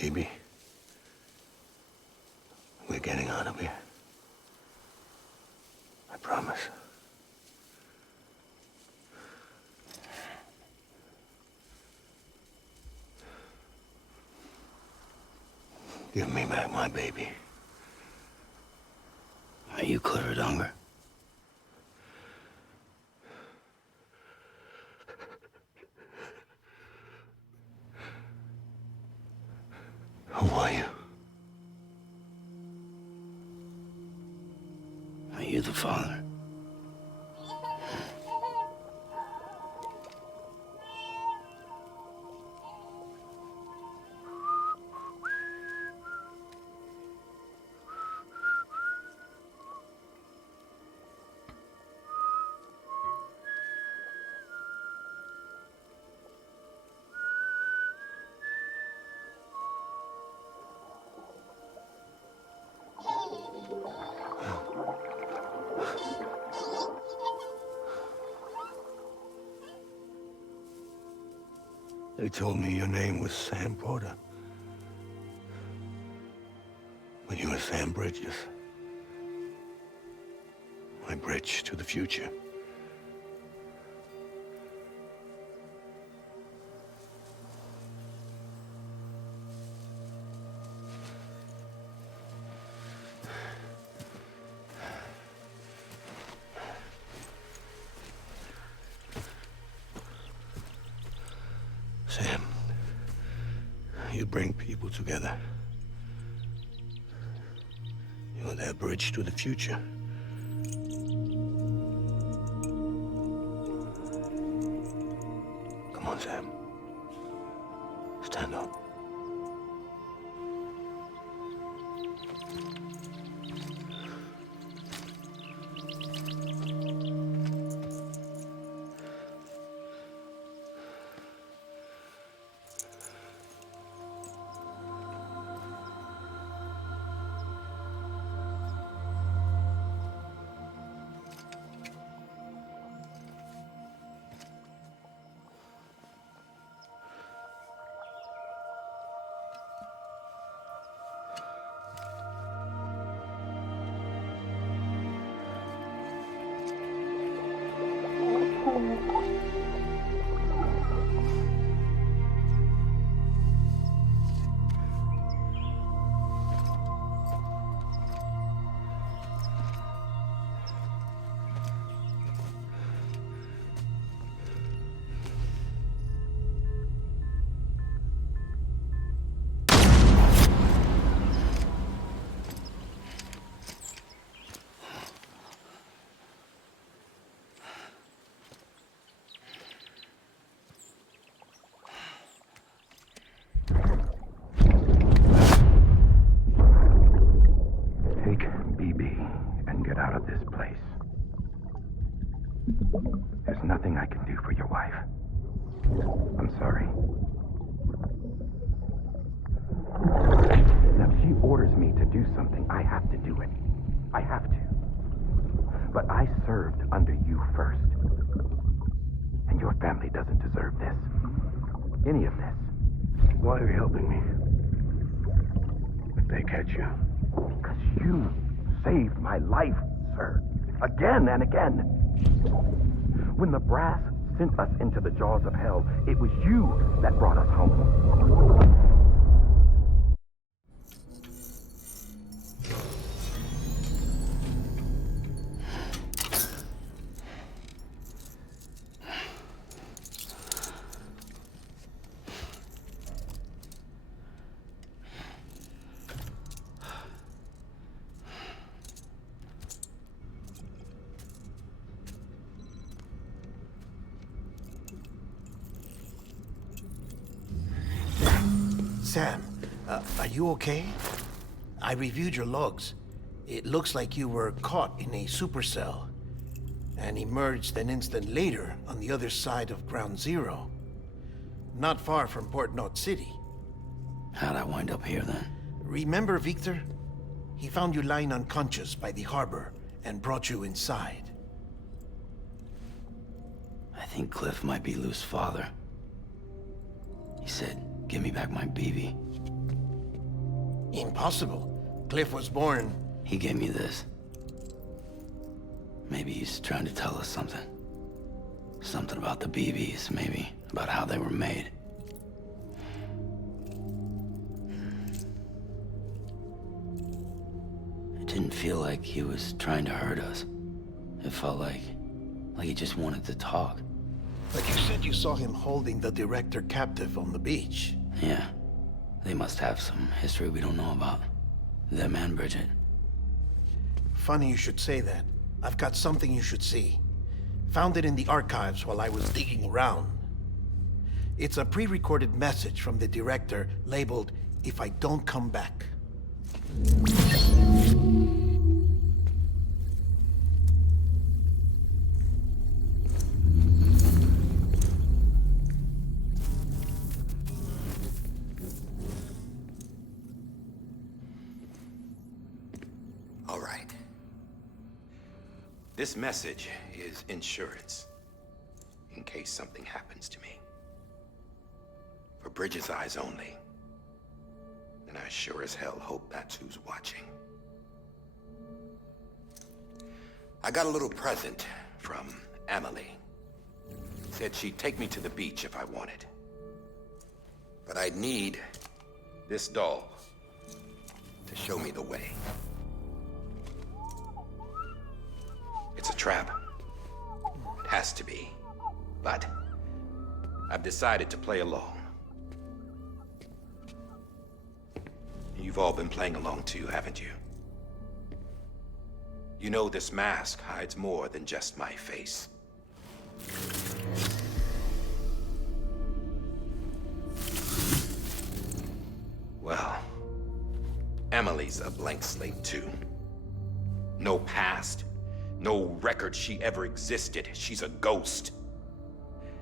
Baby, we're getting out of here. I promise. Give me back my baby. Are you Clifford Unger? Who are you? Are you the father? They told me your name was Sam Porter. But you were Sam Bridges. My bridge to the future. Sam, you bring people together. You're their bridge to the future. Come on, Sam. Stand up. There's nothing I can do for your wife. I'm sorry. Now, if she orders me to do something, I have to do it. I have to. But I served under you first. And your family doesn't deserve this. Any of this. Why are you helping me? If they catch you. Because you saved my life, sir. Again and again. When the brass sent us into the jaws of hell, it was you that brought us home. Sam, are you okay? I reviewed your logs. It looks like you were caught in a supercell and emerged an instant later on the other side of Ground Zero. Not far from Port Knot City. How'd I wind up here then? Remember Victor? He found you lying unconscious by the harbor and brought you inside. I think Cliff might be Lou's father. He said, "Give me back my baby." Impossible. Cliff was born... He gave me this. Maybe he's trying to tell us something. Something about the BBs, maybe. About how they were made. It didn't feel like he was trying to hurt us. It felt like he just wanted to talk. But you said you saw him holding the director captive on the beach. Yeah. They must have some history we don't know about. Them and Bridget. Funny you should say that. I've got something you should see. Found it in the archives while I was digging around. It's a pre-recorded message from the director labeled, "If I don't come back." All right. This message is insurance, in case something happens to me. For Bridget's eyes only. And I sure as hell hope that's who's watching. I got a little present from Emily. Said she'd take me to the beach if I wanted. But I'd need this doll to show me the way. It's a trap. It has to be. But I've decided to play along. You've all been playing along too, haven't you? You know this mask hides more than just my face. Well, Emily's a blank slate too. No past. No record she ever existed. She's a ghost.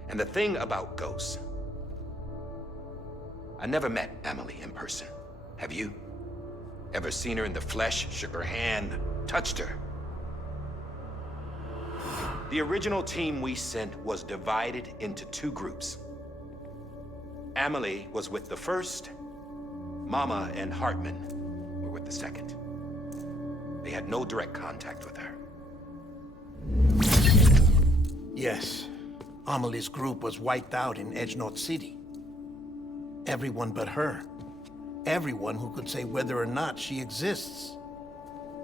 And the thing about ghosts... I never met Emily in person. Have you? Ever seen her in the flesh, shook her hand, touched her? The original team we sent was divided into two groups. Emily was with the first. Mama and Hartman were with the second. They had no direct contact with her. Yes. Amelie's group was wiped out in Edge Knot City. Everyone but her. Everyone who could say whether or not she exists.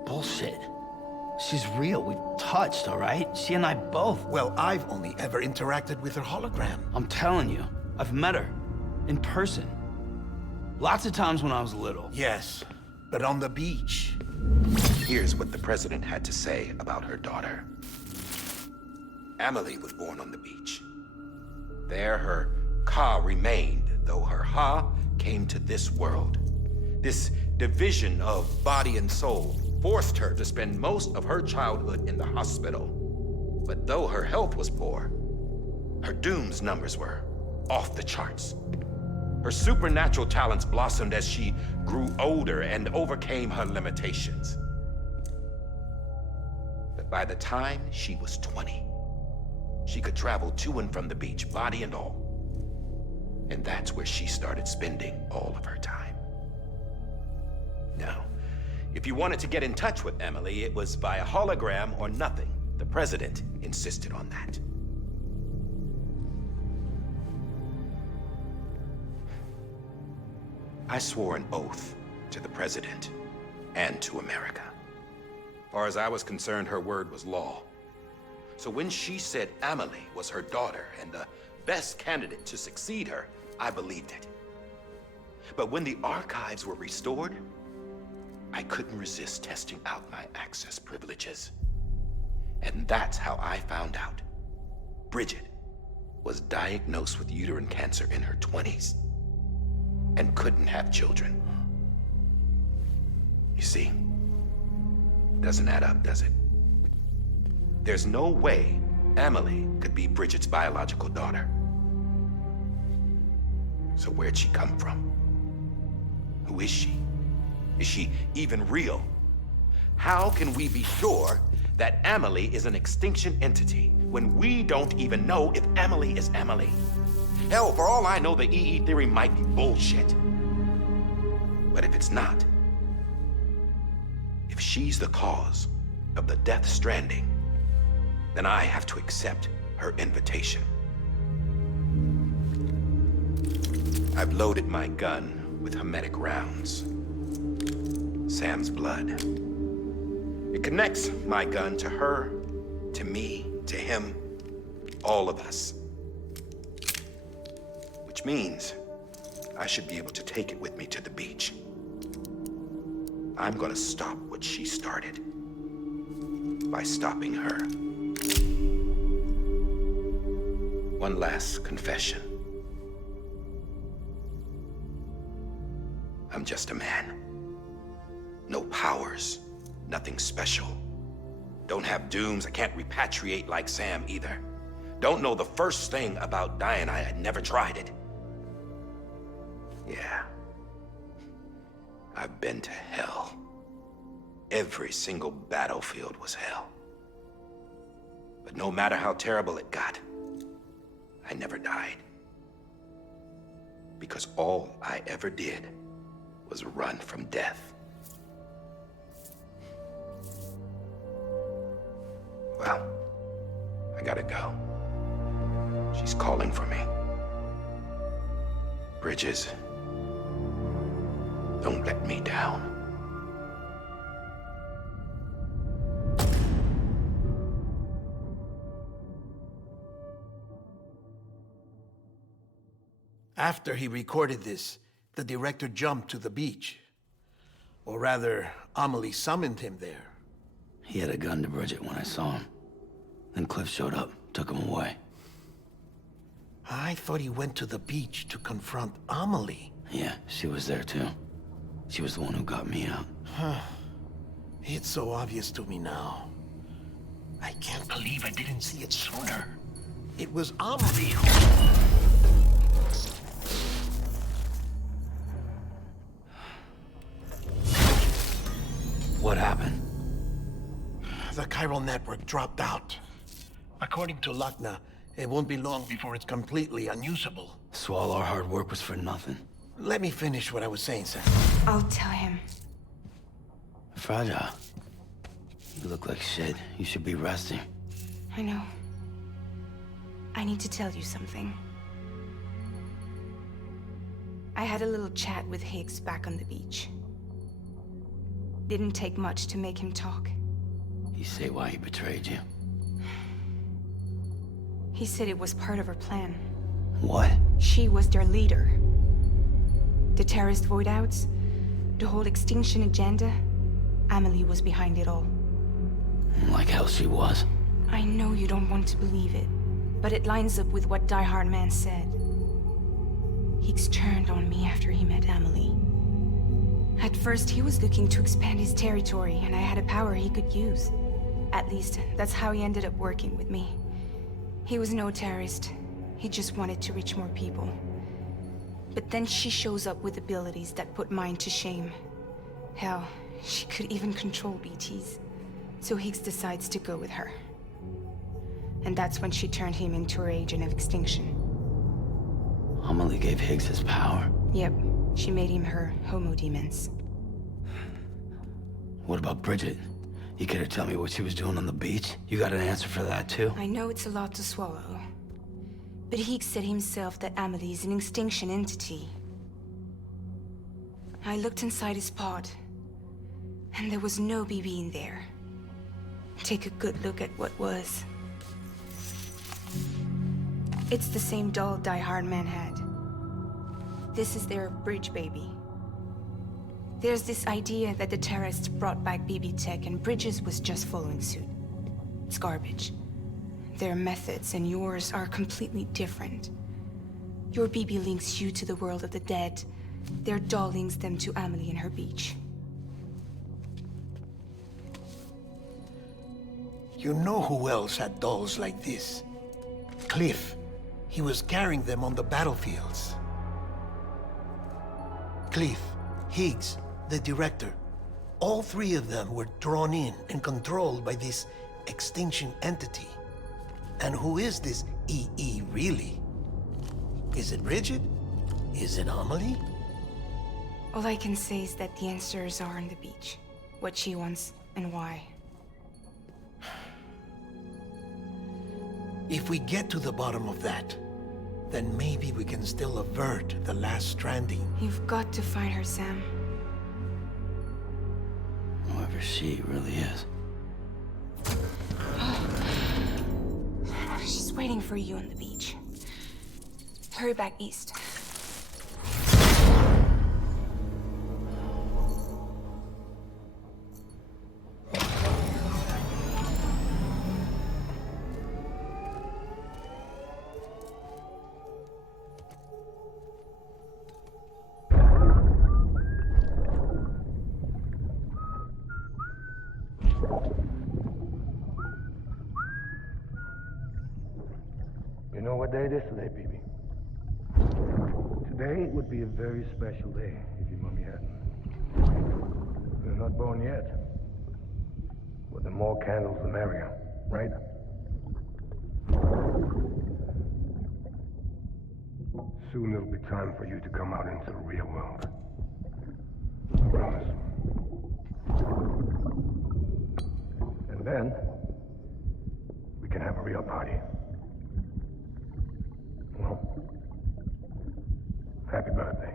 Bullshit. She's real. We've touched, all right? She and I both. Well, I've only ever interacted with her hologram. I'm telling you, I've met her. In person. Lots of times when I was little. Yes, but on the beach. Here's what the president had to say about her daughter. Emily was born on the beach. There her Ka remained, though her Ha came to this world. This division of body and soul forced her to spend most of her childhood in the hospital. But though her health was poor, her Doom's numbers were off the charts. Her supernatural talents blossomed as she grew older and overcame her limitations. But by the time she was 20, she could travel to and from the beach, body and all. And that's where she started spending all of her time. Now, if you wanted to get in touch with Emily, it was via hologram or nothing. The president insisted on that. I swore an oath to the president and to America. As far as I was concerned, her word was law. So when she said Emily was her daughter and the best candidate to succeed her, I believed it. But when the archives were restored, I couldn't resist testing out my access privileges. And that's how I found out. Bridget was diagnosed with uterine cancer in her 20s and couldn't have children. You see, doesn't add up, does it? There's no way Emily could be Bridget's biological daughter. So where'd she come from? Who is she? Is she even real? How can we be sure that Emily is an extinction entity when we don't even know if Emily is Emily? Hell, for all I know, the EE theory might be bullshit. But if it's not, If she's the cause of the death stranding, then I have to accept her invitation. I've loaded my gun with hermetic rounds. Sam's blood. It connects my gun to her, to me, to him, all of us. Which means I should be able to take it with me to the beach. I'm gonna stop what she started by stopping her. One last confession. I'm just a man. No powers, nothing special. Don't have dooms, I can't repatriate like Sam either. Don't know the first thing about dying, I had never tried it. Yeah. I've been to hell. Every single battlefield was hell. But no matter how terrible it got, I never died. Because all I ever did was run from death. Well, I gotta go. She's calling for me. Bridges, don't let me down. After he recorded this, the director jumped to the beach. Or rather, Amelie summoned him there. He had a gun to Bridget when I saw him. Then Cliff showed up, took him away. I thought he went to the beach to confront Amelie. Yeah, she was there too. She was the one who got me out. It's so obvious to me now. I can't believe I didn't see it sooner. It was Amelie who... What happened? The chiral network dropped out. According to Lakna, it won't be long before it's completely unusable. So all our hard work was for nothing. Let me finish what I was saying, Sam. I'll tell him. Fragile. You look like shit. You should be resting. I know. I need to tell you something. I had a little chat with Higgs back on the beach. Didn't take much to make him talk. You say why he betrayed you? He said it was part of her plan. What? She was their leader. The terrorist void-outs, the whole extinction agenda, Amelie was behind it all. Like hell she was. I know you don't want to believe it, but it lines up with what Die Hard Man said. Higgs turned on me after he met Amelie. At first, he was looking to expand his territory, and I had a power he could use. At least, that's how he ended up working with me. He was no terrorist. He just wanted to reach more people. But then she shows up with abilities that put mine to shame. Hell, she could even control BTs. So Higgs decides to go with her. And that's when she turned him into her agent of extinction. Amelie gave Higgs his power? Yep. She made him her homo demons. What about Bridget? You care to tell me what she was doing on the beach? You got an answer for that too? I know it's a lot to swallow. But Higgs said himself that Amelie is an extinction entity. I looked inside his pod, and there was no BB in there. Take a good look at what was. It's the same doll Die Hard Man had. This is their bridge baby. There's this idea that the terrorists brought back BB tech and Bridges was just following suit. It's garbage. Their methods and yours are completely different. Your BB links you to the world of the dead. Their doll links them to Amelie and her beach. You know who else had dolls like this? Cliff. He was carrying them on the battlefields. Cliff, Higgs, the director. All three of them were drawn in and controlled by this extinction entity. And who is this EE really? Is it Bridget? Is it Amelie? All I can say is that the answers are on the beach, what she wants and why. If we get to the bottom of that, then maybe we can still avert the last stranding. You've got to find her, Sam. Whoever she really is. She's waiting for you on the beach. Hurry back east. You know what day it is today, BB? Today would be a very special day if your mommy hadn't. You're not born yet. But the more candles, the merrier, right? Soon it'll be time for you to come out into the real world. I promise. And then, we can have a real party. Well, happy birthday.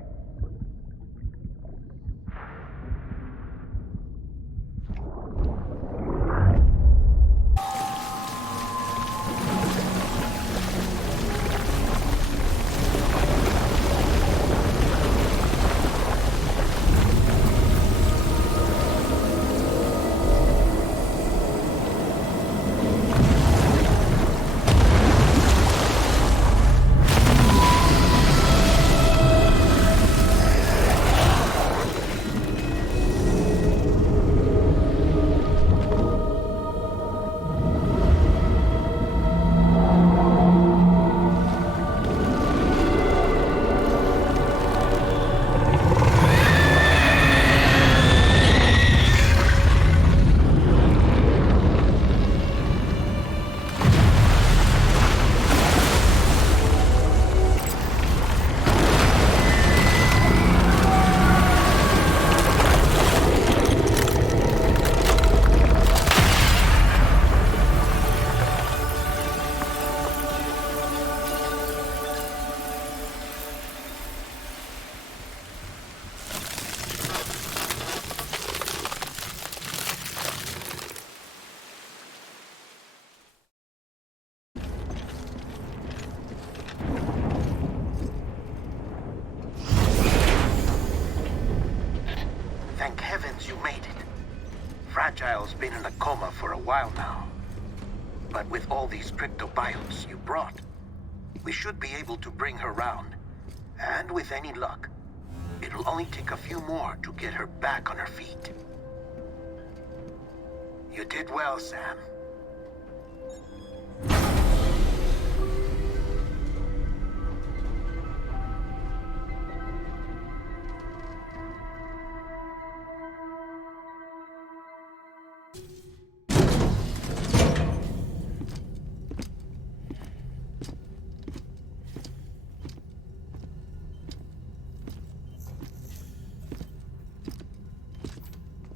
Thank heavens you made it. Fragile's been in a coma for a while now. But with all these cryptobiotes you brought, we should be able to bring her round. And with any luck, it'll only take a few more to get her back on her feet. You did well, Sam.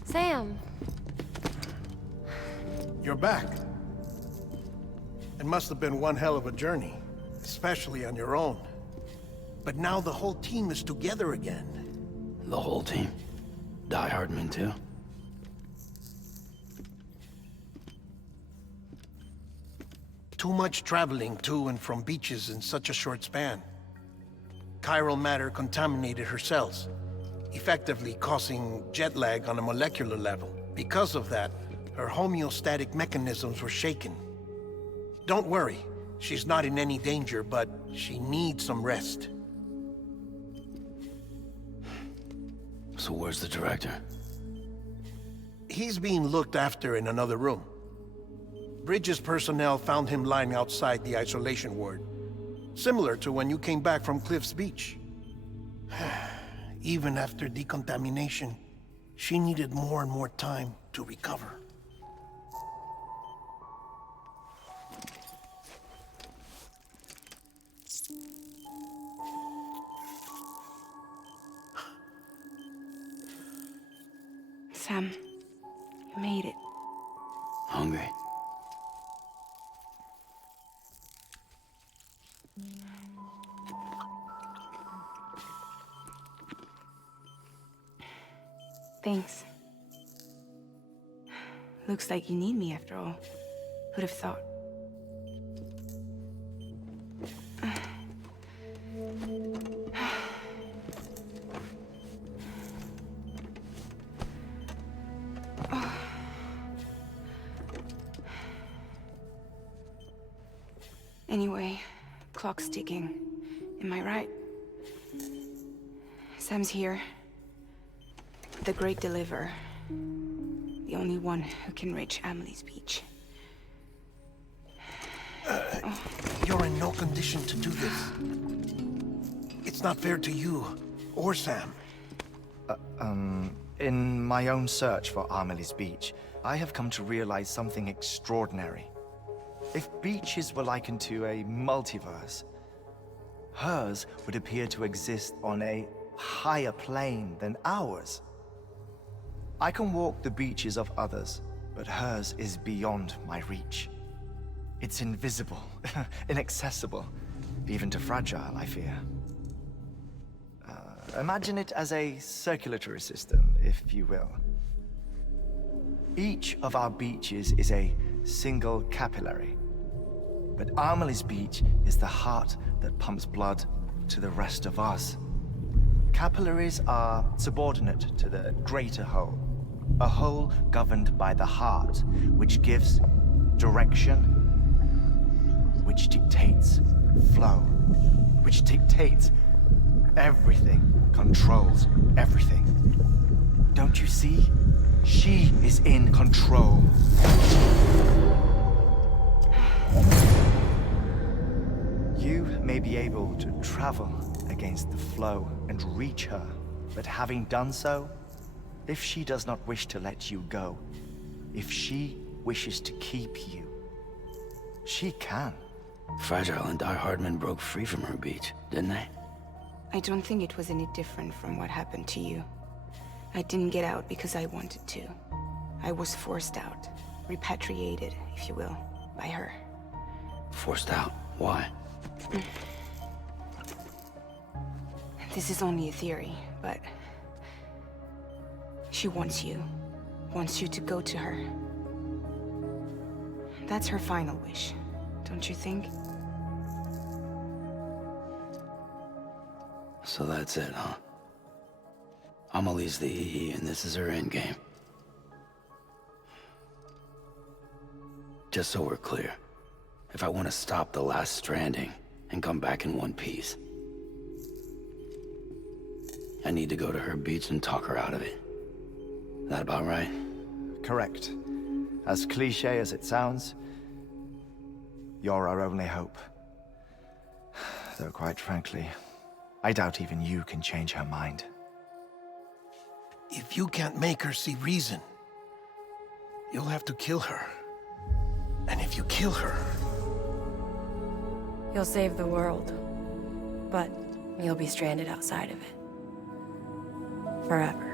Sam. You're back. It must have been one hell of a journey, especially on your own. But now the whole team is together again. The whole team? Die Hardman too? Too much traveling to and from beaches in such a short span. Chiral matter contaminated her cells, effectively causing jet lag on a molecular level. Because of that, her homeostatic mechanisms were shaken. Don't worry, she's not in any danger, but she needs some rest. So where's the director? He's being looked after in another room. Bridges personnel found him lying outside the isolation ward, similar to when you came back from Cliff's Beach. Even after decontamination, she needed more and more time to recover. Sam, You made it. Hungry? Thanks. Looks like you need me after all. Who'd have thought? Anyway, clock's ticking. Am I right? Sam's here. The Great Deliverer. The only one who can reach Amelie's beach. You're in no condition to do this. It's not fair to you or Sam. In my own search for Amelie's beach, I have come to realize something extraordinary. If beaches were likened to a multiverse, hers would appear to exist on a higher plane than ours. I can walk the beaches of others, but hers is beyond my reach. It's invisible, inaccessible, even to fragile, I fear. Imagine it as a circulatory system, if you will. Each of our beaches is a single capillary, but Amelie's beach is the heart that pumps blood to the rest of us. Capillaries are subordinate to the greater whole, a whole governed by the heart, which gives direction, which dictates flow, which dictates everything, controls everything. Don't you see? She is in control. You may be able to travel against the flow and reach her, but having done so, if she does not wish to let you go, if she wishes to keep you, she can. Fragile and Die Hardman broke free from her beach, didn't they? I don't think it was any different from what happened to you. I didn't get out because I wanted to. I was forced out. Repatriated, if you will, by her. Forced out? Why? This is only a theory, but... she wants you. Wants you to go to her. That's her final wish, don't you think? So that's it, huh? Amelie's the EE, and this is her endgame. Just so we're clear, if I want to stop the last Stranding and come back in one piece, I need to go to her beach and talk her out of it. That about right? Correct. As cliché as it sounds, you're our only hope. Though quite frankly, I doubt even you can change her mind. If you can't make her see reason, you'll have to kill her. And if you kill her... You'll save the world, but you'll be stranded outside of it. Forever.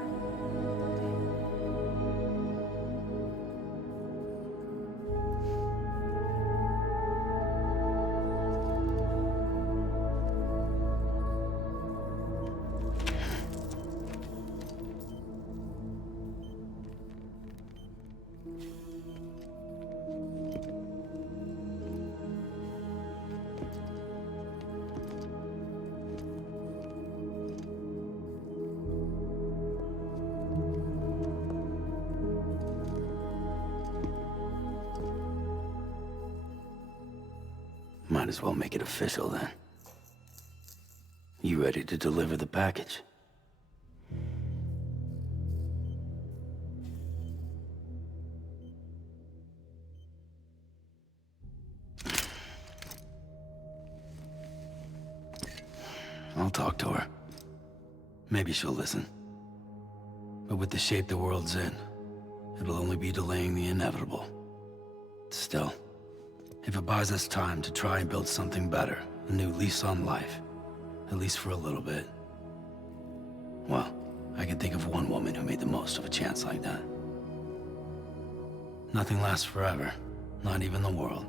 Might as well make it official then. You ready to deliver the package? I'll talk to her. Maybe she'll listen. But with the shape the world's in, it'll only be delaying the inevitable. Still, if it buys us time to try and build something better, a new lease on life, at least for a little bit, well, I can think of one woman who made the most of a chance like that. Nothing lasts forever. Not even the world.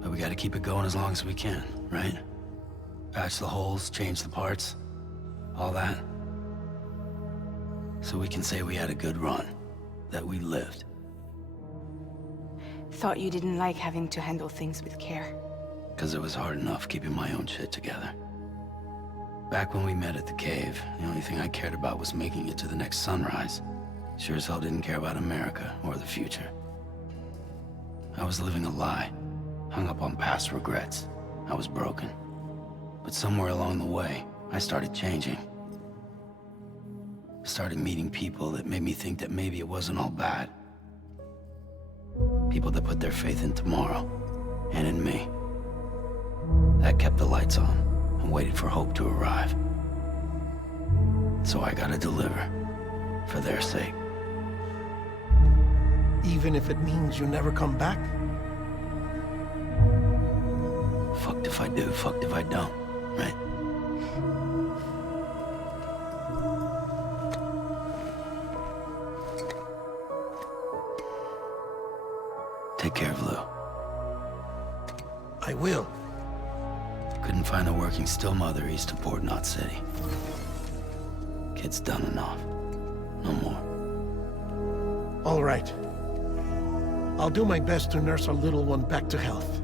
But we gotta keep it going as long as we can, right? Patch the holes, change the parts. All that. So we can say we had a good run. That we lived. Thought you didn't like having to handle things with care. Because it was hard enough keeping my own shit together. Back when we met at the cave, the only thing I cared about was making it to the next sunrise. Sure as hell didn't care about America or the future. I was living a lie, hung up on past regrets. I was broken. But somewhere along the way, I started changing. Started meeting people that made me think that maybe it wasn't all bad. People that put their faith in tomorrow, and in me. That kept the lights on, and waited for hope to arrive. So I gotta deliver, for their sake. Even if it means you never come back? Fucked if I do, fucked if I don't, right? Take care of Lou. I will. Couldn't find a working still mother east of Port Knot City. Kid's done enough. No more. All right. I'll do my best to nurse our little one back to health.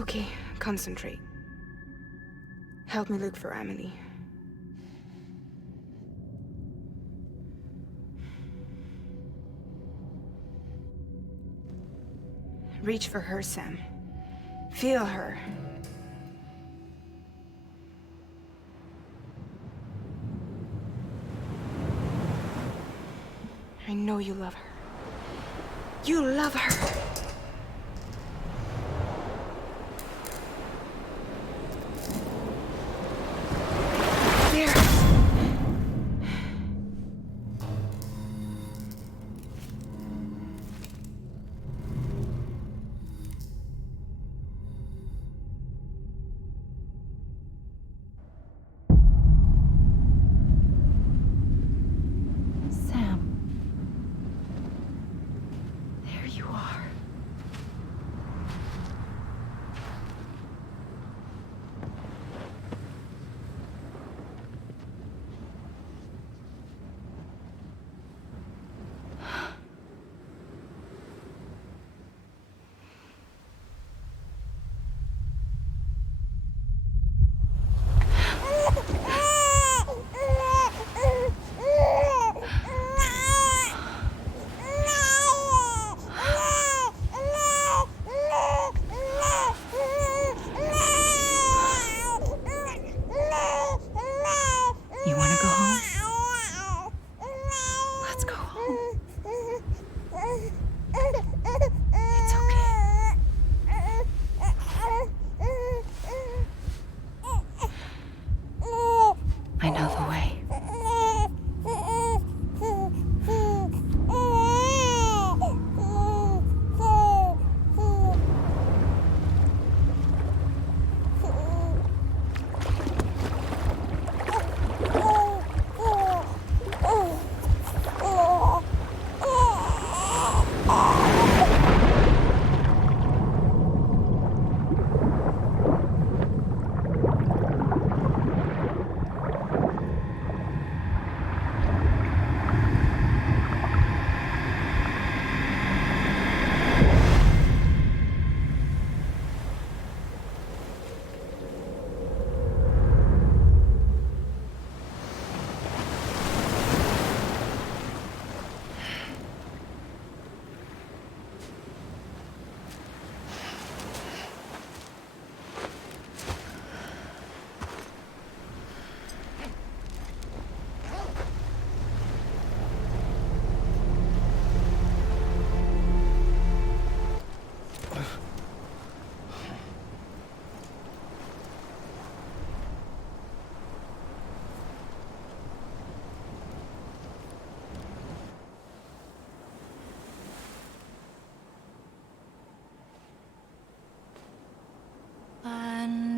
Okay, concentrate. Help me look for Emily. Reach for her, Sam. Feel her. I know you love her. You love her! Sam. There you are.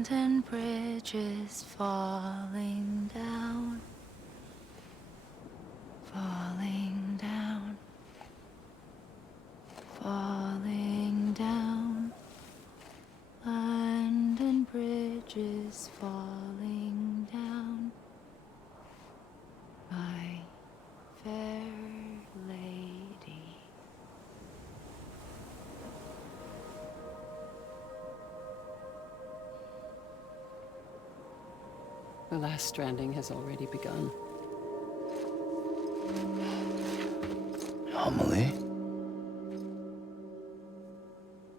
Abandoned bridges falling down. Falling down. Falling down. Abandoned bridges falling down. My fair lady. The last stranding has already begun. Amelie?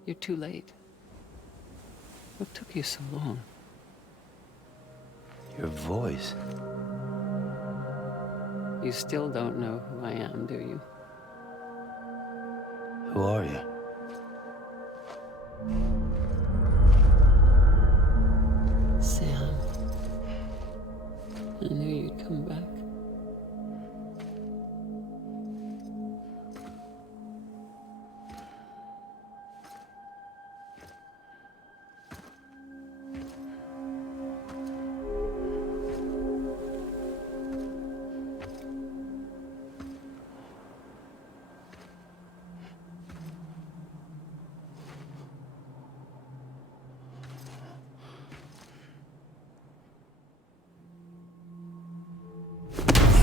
You're too late. What took you so long? Your voice. You still don't know who I am, do you? Who are you? Sam. I knew you'd come back.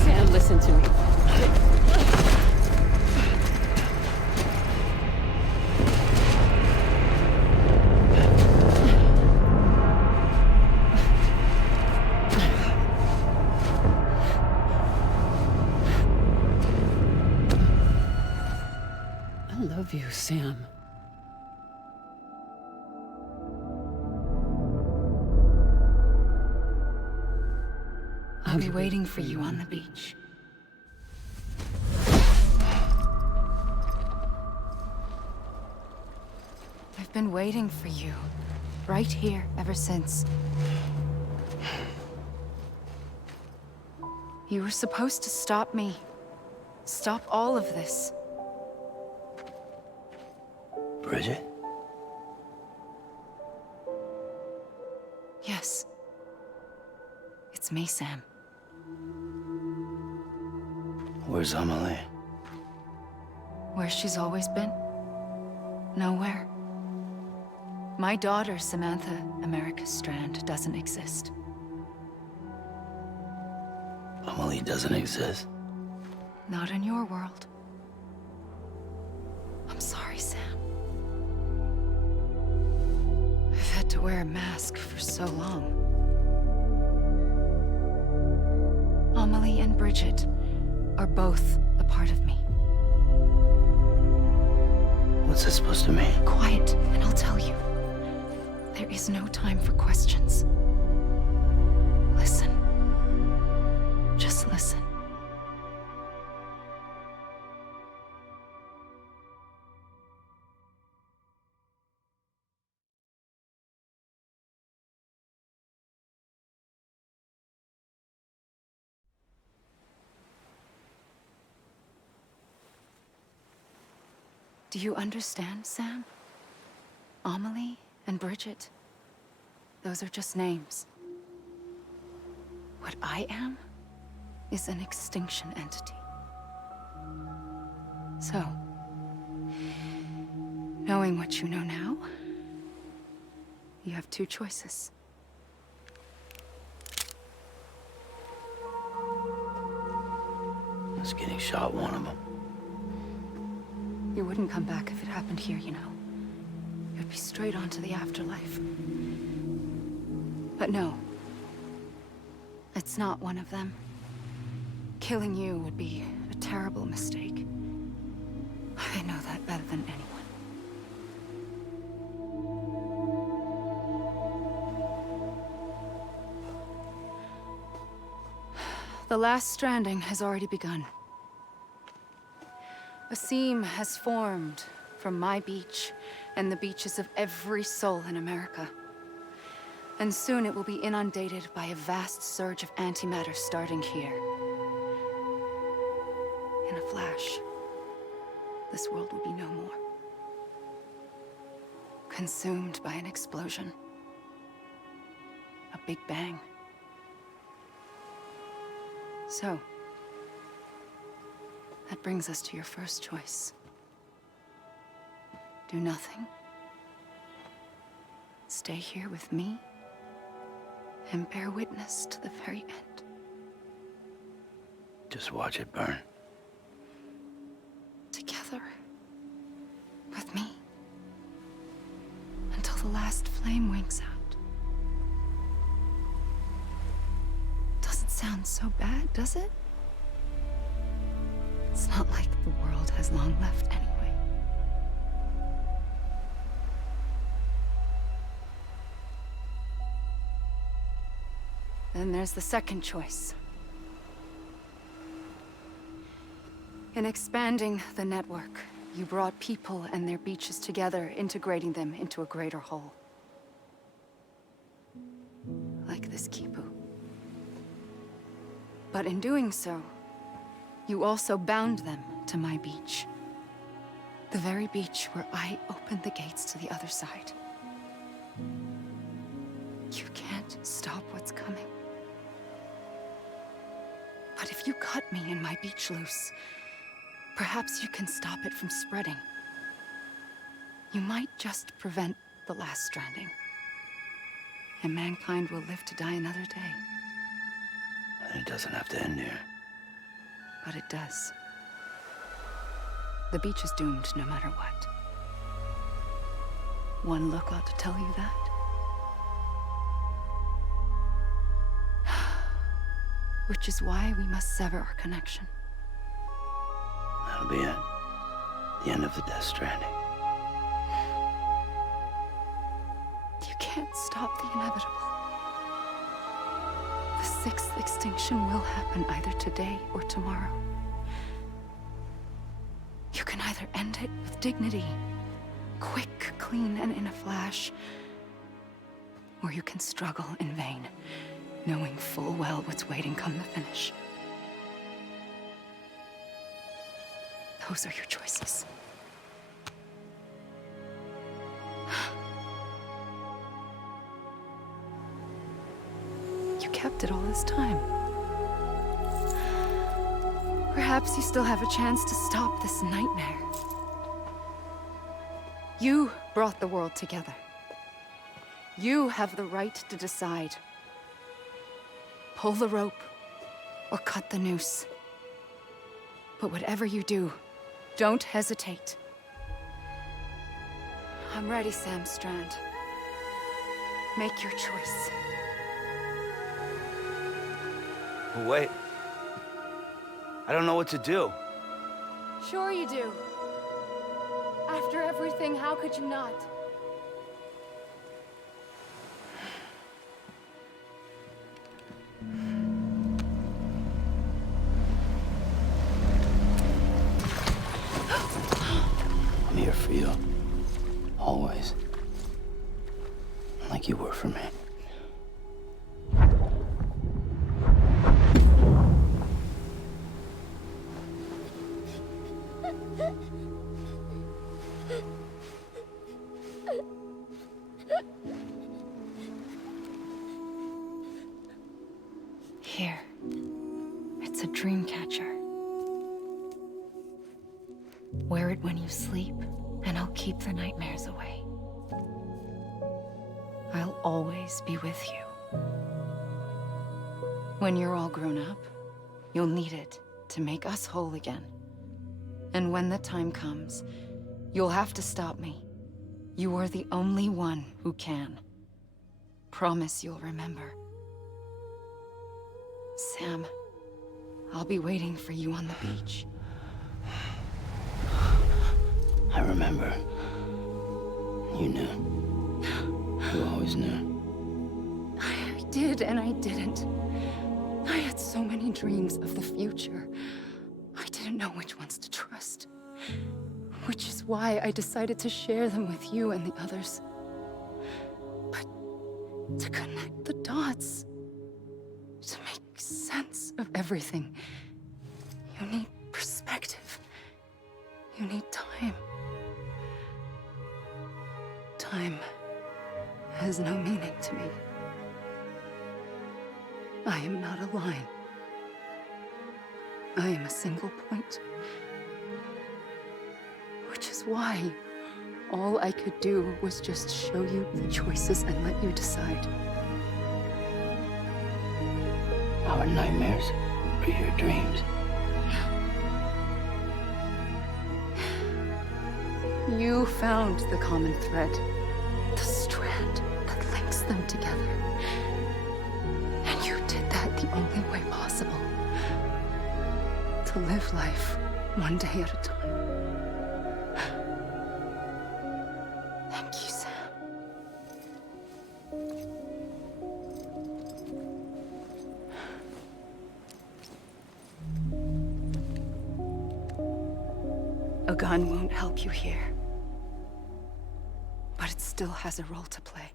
Sam, listen to me. I love you, Sam. I'll be waiting for you on the beach. I've been waiting for you, right here, ever since. You were supposed to stop me. Stop all of this. Bridget? Yes. It's me, Sam. Where's Amelie? Where she's always been. Nowhere. My daughter, Samantha America Strand, doesn't exist. Amelie doesn't exist? Not in your world. I'm sorry, Sam. I've had to wear a mask for so long. Amelie and Bridget are both a part of me. What's this supposed to mean? Quiet, and I'll tell you. There is no time for questions. Listen. Just listen. Do you understand, Sam? Amelie and Bridget, those are just names. What I am is an extinction entity. So, knowing what you know now, you have two choices. I was getting shot, one of them. You wouldn't come back if it happened here, you know. You'd be straight on to the afterlife. But no. It's not one of them. Killing you would be a terrible mistake. I know that better than anyone. The last stranding has already begun. A seam has formed from my beach and the beaches of every soul in America. And soon it will be inundated by a vast surge of antimatter starting here. In a flash, this world will be no more. Consumed by an explosion. Big Bang. So, that brings us to your first choice. Do nothing. Stay here with me and bear witness to the very end. Just watch it burn. Together. With me. Until the last flame winks out. Doesn't sound so bad, does it? It's not like the world has long left anyway. Then there's the second choice. In expanding the network, you brought people and their beaches together, integrating them into a greater whole. Like this Kipu. But in doing so, you also bound them to my beach. The very beach where I opened the gates to the other side. You can't stop what's coming. But if you cut me and my beach loose, perhaps you can stop it from spreading. You might just prevent the last stranding. And mankind will live to die another day. And it doesn't have to end here. But it does. The beach is doomed no matter what. One look ought to tell you that. Which is why we must sever our connection. That'll be it. The end of the Death Stranding. You can't stop the inevitable. The sixth extinction will happen either today or tomorrow. You can either end it with dignity, quick, clean, and in a flash, or you can struggle in vain, knowing full well what's waiting come the finish. Those are your choices. You kept it all this time. Perhaps you still have a chance to stop this nightmare. You brought the world together. You have the right to decide. Pull the rope or cut the noose. But whatever you do, don't hesitate. I'm ready, Sam Strand. Make your choice. Wait. I don't know what to do. Sure you do. After everything, how could you not? I'm here for you. Always. Like you were for me. Here. It's a dream catcher. Wear it when you sleep, and I'll keep the nightmares away. I'll always be with you. When you're all grown up, you'll need it to make us whole again. And when the time comes, you'll have to stop me. You are the only one who can. Promise you'll remember. Sam, I'll be waiting for you on the beach. I remember. You knew. You always knew. I did and I didn't. I had so many dreams of the future. I didn't know which ones to trust. Which is why I decided to share them with you and the others. But to connect the dots, to make sense of everything, you need perspective. You need time. Time has no meaning to me. am not a line. I am a single point. Which is why all I could do was just show you the choices and let you decide. Our nightmares are your dreams. You found the common thread, the strand that links them together. And you did that the only way possible. To live life one day at a time. Thank you, Sam. A gun won't help you here. But it still has a role to play.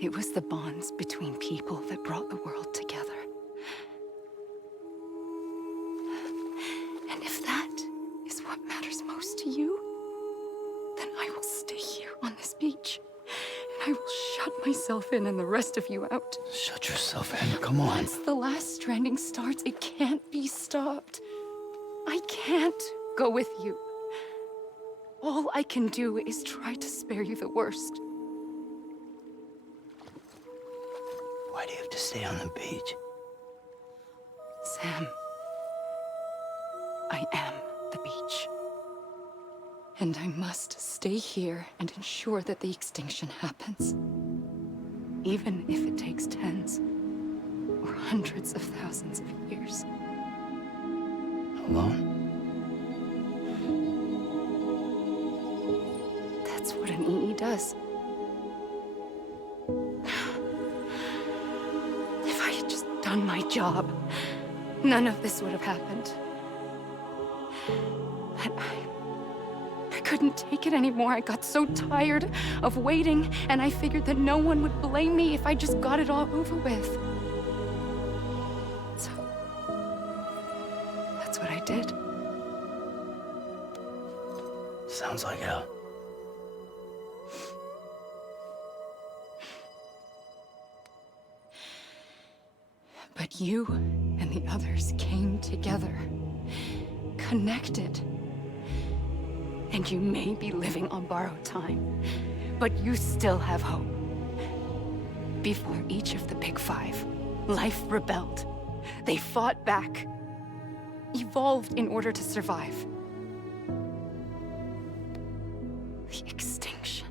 It was the bonds between people that brought the world together. And if that is what matters most to you, then I will stay here on this beach. And I will shut myself in and the rest of you out. Shut yourself in, come on. Once the last stranding starts, it can't be stopped. I can't go with you. All I can do is try to spare you the worst. Why do you have to stay on the beach? Sam, I am the beach. And I must stay here and ensure that the extinction happens. Even if it takes tens or hundreds of thousands of years. Alone? That's what an EE does. If I had just done my job, none of this would have happened. But I couldn't take it anymore. I got so tired of waiting, and I figured that no one would blame me if I just got it all over with. So, that's what I did. Sounds like hell. But you and the others came together, connected. And you may be living on borrowed time, but you still have hope. Before each of the Big Five, life rebelled. They fought back, evolved in order to survive. The extinction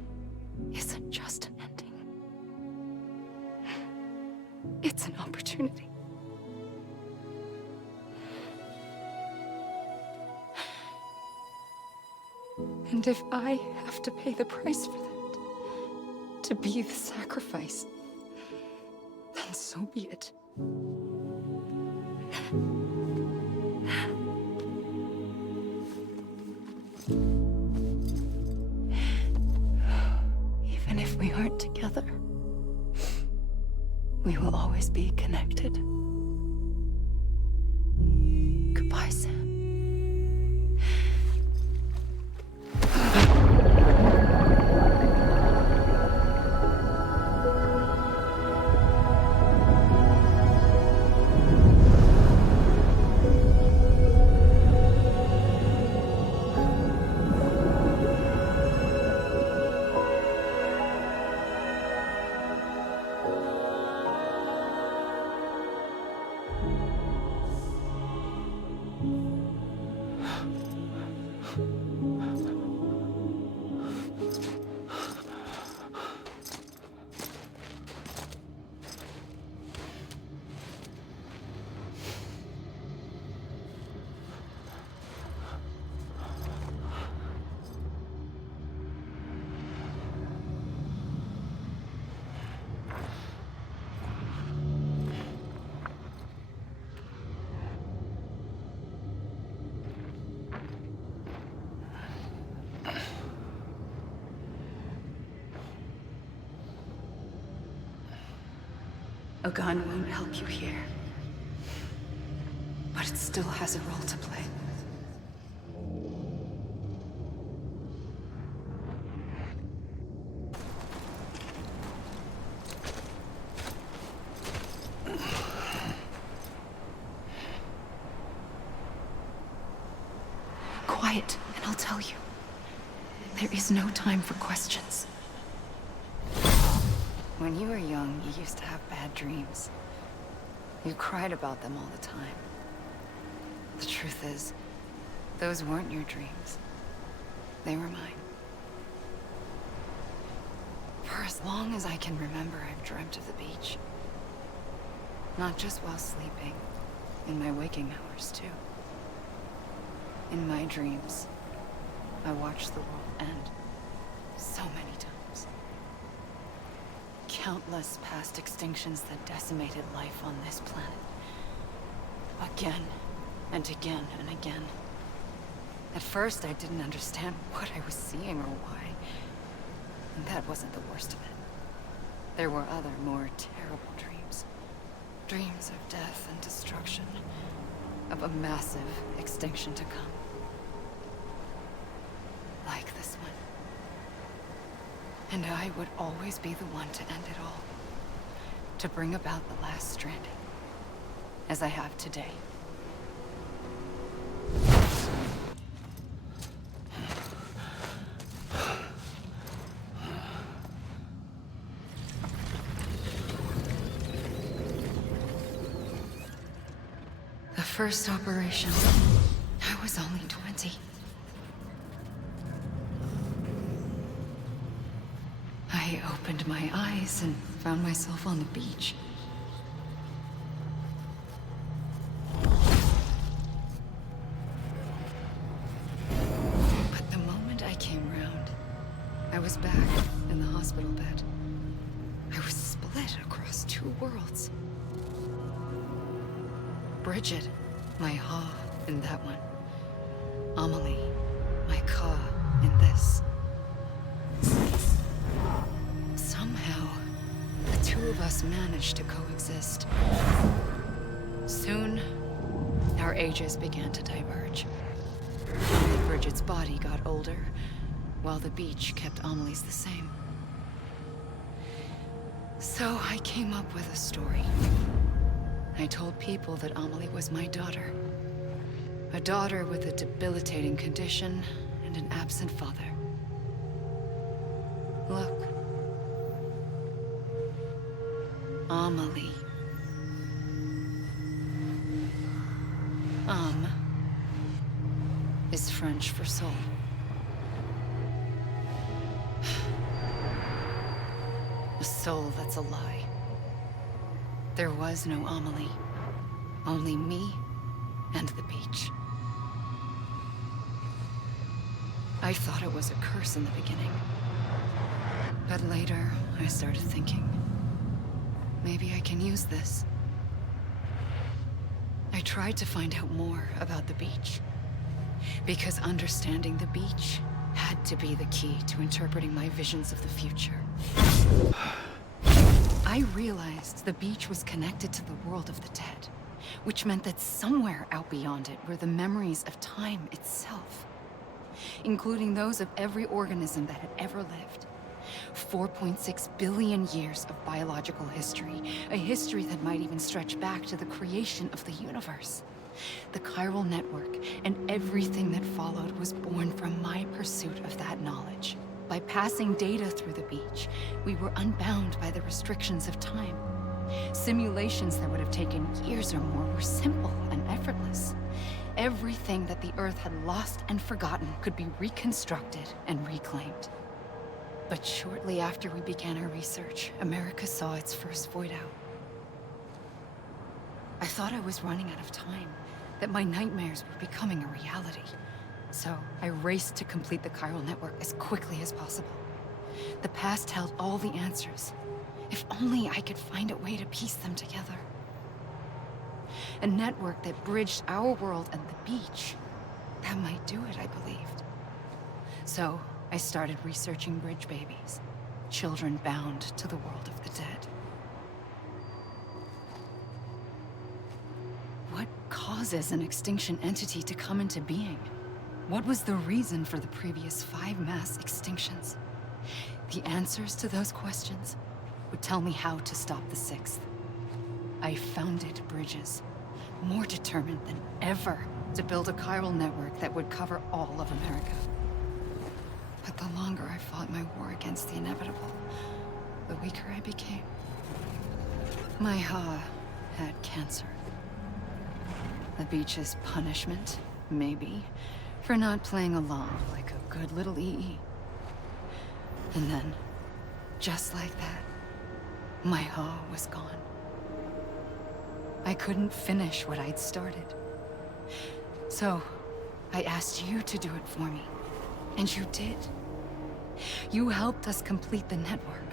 isn't just an ending. It's an opportunity. And if I have to pay the price for that, to be the sacrifice, then so be it. Even if we aren't together, we will always be connected. Goodbye, Sam. A gun won't help you here, but it still has a role to play. quiet, and I'll tell you. There is no time for questions. When you were young, you used to have bad dreams. You cried about them all the time. The truth is, those weren't your dreams. They were mine. For as long as I can remember, I've dreamt of the beach. Not just while sleeping, in my waking hours too. In my dreams, I watched the world end so many times. Countless past extinctions that decimated life on this planet. Again, and again, and again. At first, I didn't understand what I was seeing or why. And that wasn't the worst of it. There were other, more terrible dreams. Dreams of death and destruction. Of a massive extinction to come. Like this one. And I would always be the one to end it all. To bring about the last stranding. As I have today. The first operation, I was only 20. I opened my eyes and found myself on the beach. But the moment I came round, I was back in the hospital bed. I was split across two worlds. Bridget, my Ha in that one. Amelie, my Ka in this. Somehow, the two of us managed to coexist. Soon, our ages began to diverge. Bridget's body got older, while the beach kept Amelie's the same. So I came up with a story. I told people that Amelie was my daughter. A daughter with a debilitating condition and an absent father. Look. Amelie. Is French for soul. A soul that's a lie. There was no Amelie. Only me and the beach. I thought it was a curse in the beginning. But later, I started thinking, maybe I can use this. I tried to find out more about the beach. Because understanding the beach had to be the key to interpreting my visions of the future. I realized the beach was connected to the world of the dead, which meant that somewhere out beyond it were the memories of time itself, including those of every organism that had ever lived. 4.6 billion years of biological history, a history that might even stretch back to the creation of the universe. The chiral network and everything that followed was born from my pursuit of that knowledge. By passing data through the beach, we were unbound by the restrictions of time. Simulations that would have taken years or more were simple and effortless. Everything that the Earth had lost and forgotten could be reconstructed and reclaimed. But shortly after we began our research, America saw its first void out. I thought I was running out of time, that my nightmares were becoming a reality. So I raced to complete the chiral network as quickly as possible. The past held all the answers. If only I could find a way to piece them together. A network that bridged our world and the beach. That might do it, I believed. So I started researching bridge babies, children bound to the world of the dead. What causes an extinction entity to come into being? What was the reason for the previous 5 mass extinctions? The answers to those questions would tell me how to stop the 6th. I founded bridges, more determined than ever to build a chiral network that would cover all of America. But the longer I fought my war against the inevitable, the weaker I became. My Ha had cancer. The beach's punishment, maybe, for not playing along like a good little EE. And then, just like that, my Ha was gone. I couldn't finish what I'd started. So, I asked you to do it for me. And you did. You helped us complete the network.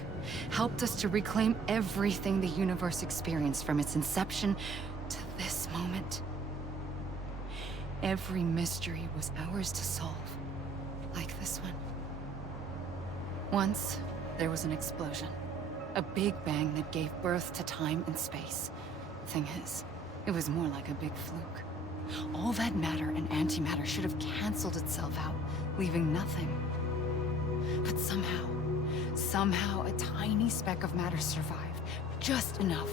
Helped us to reclaim everything the universe experienced from its inception to this moment. Every mystery was ours to solve. Like this one. Once, there was an explosion. A big bang that gave birth to time and space. Thing is, it was more like a big fluke. All that matter and antimatter should have canceled itself out, leaving nothing. But somehow a tiny speck of matter survived. Just enough.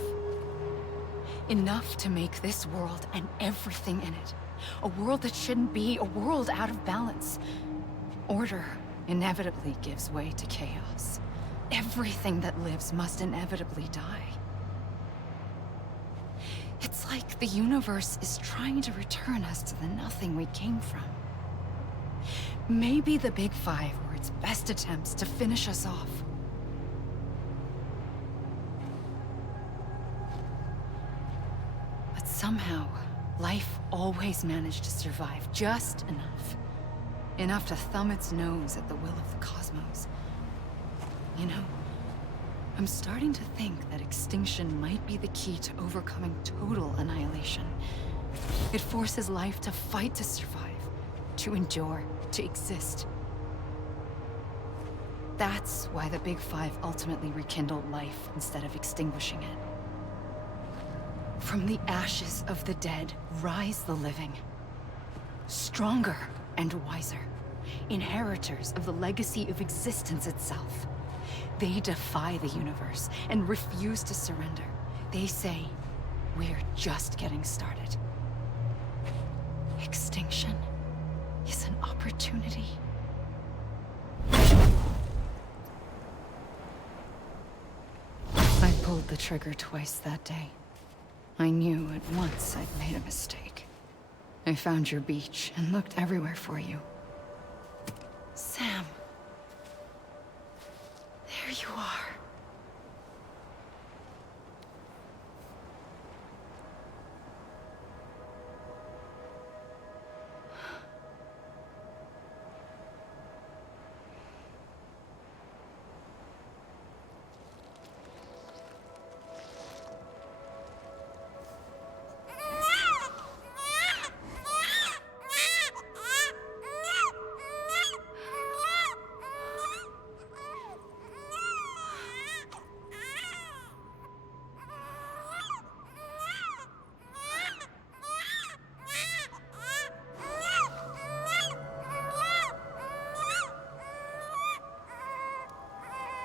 Enough to make this world and everything in it. A world that shouldn't be, a world out of balance. Order inevitably gives way to chaos. Everything that lives must inevitably die. It's like the universe is trying to return us to the nothing we came from. Maybe the Big Five were its best attempts to finish us off. But somehow, life always managed to survive just enough. Enough to thumb its nose at the will of the cosmos. You know, I'm starting to think that extinction might be the key to overcoming total annihilation. It forces life to fight to survive, to endure, to exist. That's why the Big Five ultimately rekindled life instead of extinguishing it. From the ashes of the dead rise the living. Stronger and wiser. Inheritors of the legacy of existence itself. They defy the universe and refuse to surrender. They say, we're just getting started. Extinction is an opportunity. I pulled the trigger twice that day. I knew at once I'd made a mistake. I found your beach and looked everywhere for you. Sam. There you are.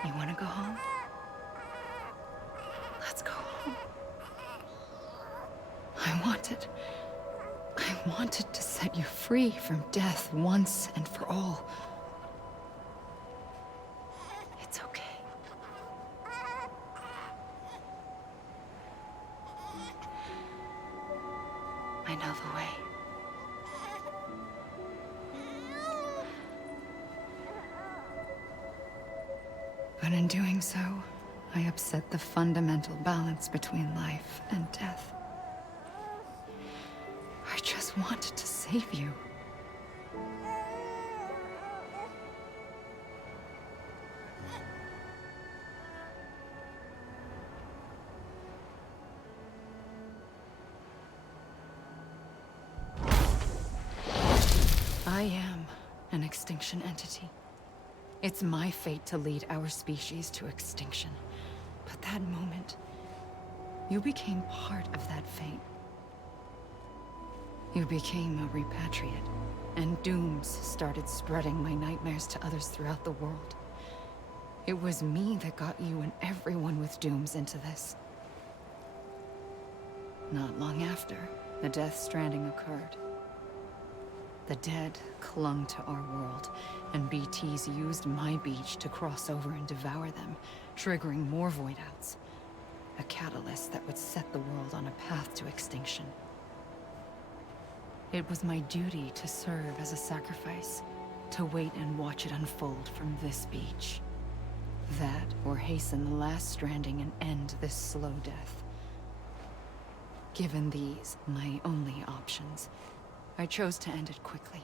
You want to go home? Let's go home. I wanted to set you free from death once and for all. It's okay. I know the way. But in doing so, I upset the fundamental balance between life and death. I just wanted to save you. I am an extinction entity. It's my fate to lead our species to extinction. But that moment, you became part of that fate. You became a repatriate, and dooms started spreading my nightmares to others throughout the world. It was me that got you and everyone with dooms into this. Not long after, the Death Stranding occurred. The dead clung to our world, and BTs used my beach to cross over and devour them, triggering more void-outs. A catalyst that would set the world on a path to extinction. It was my duty to serve as a sacrifice, to wait and watch it unfold from this beach. That, or hasten the last stranding and end this slow death. Given these, my only options, I chose to end it quickly.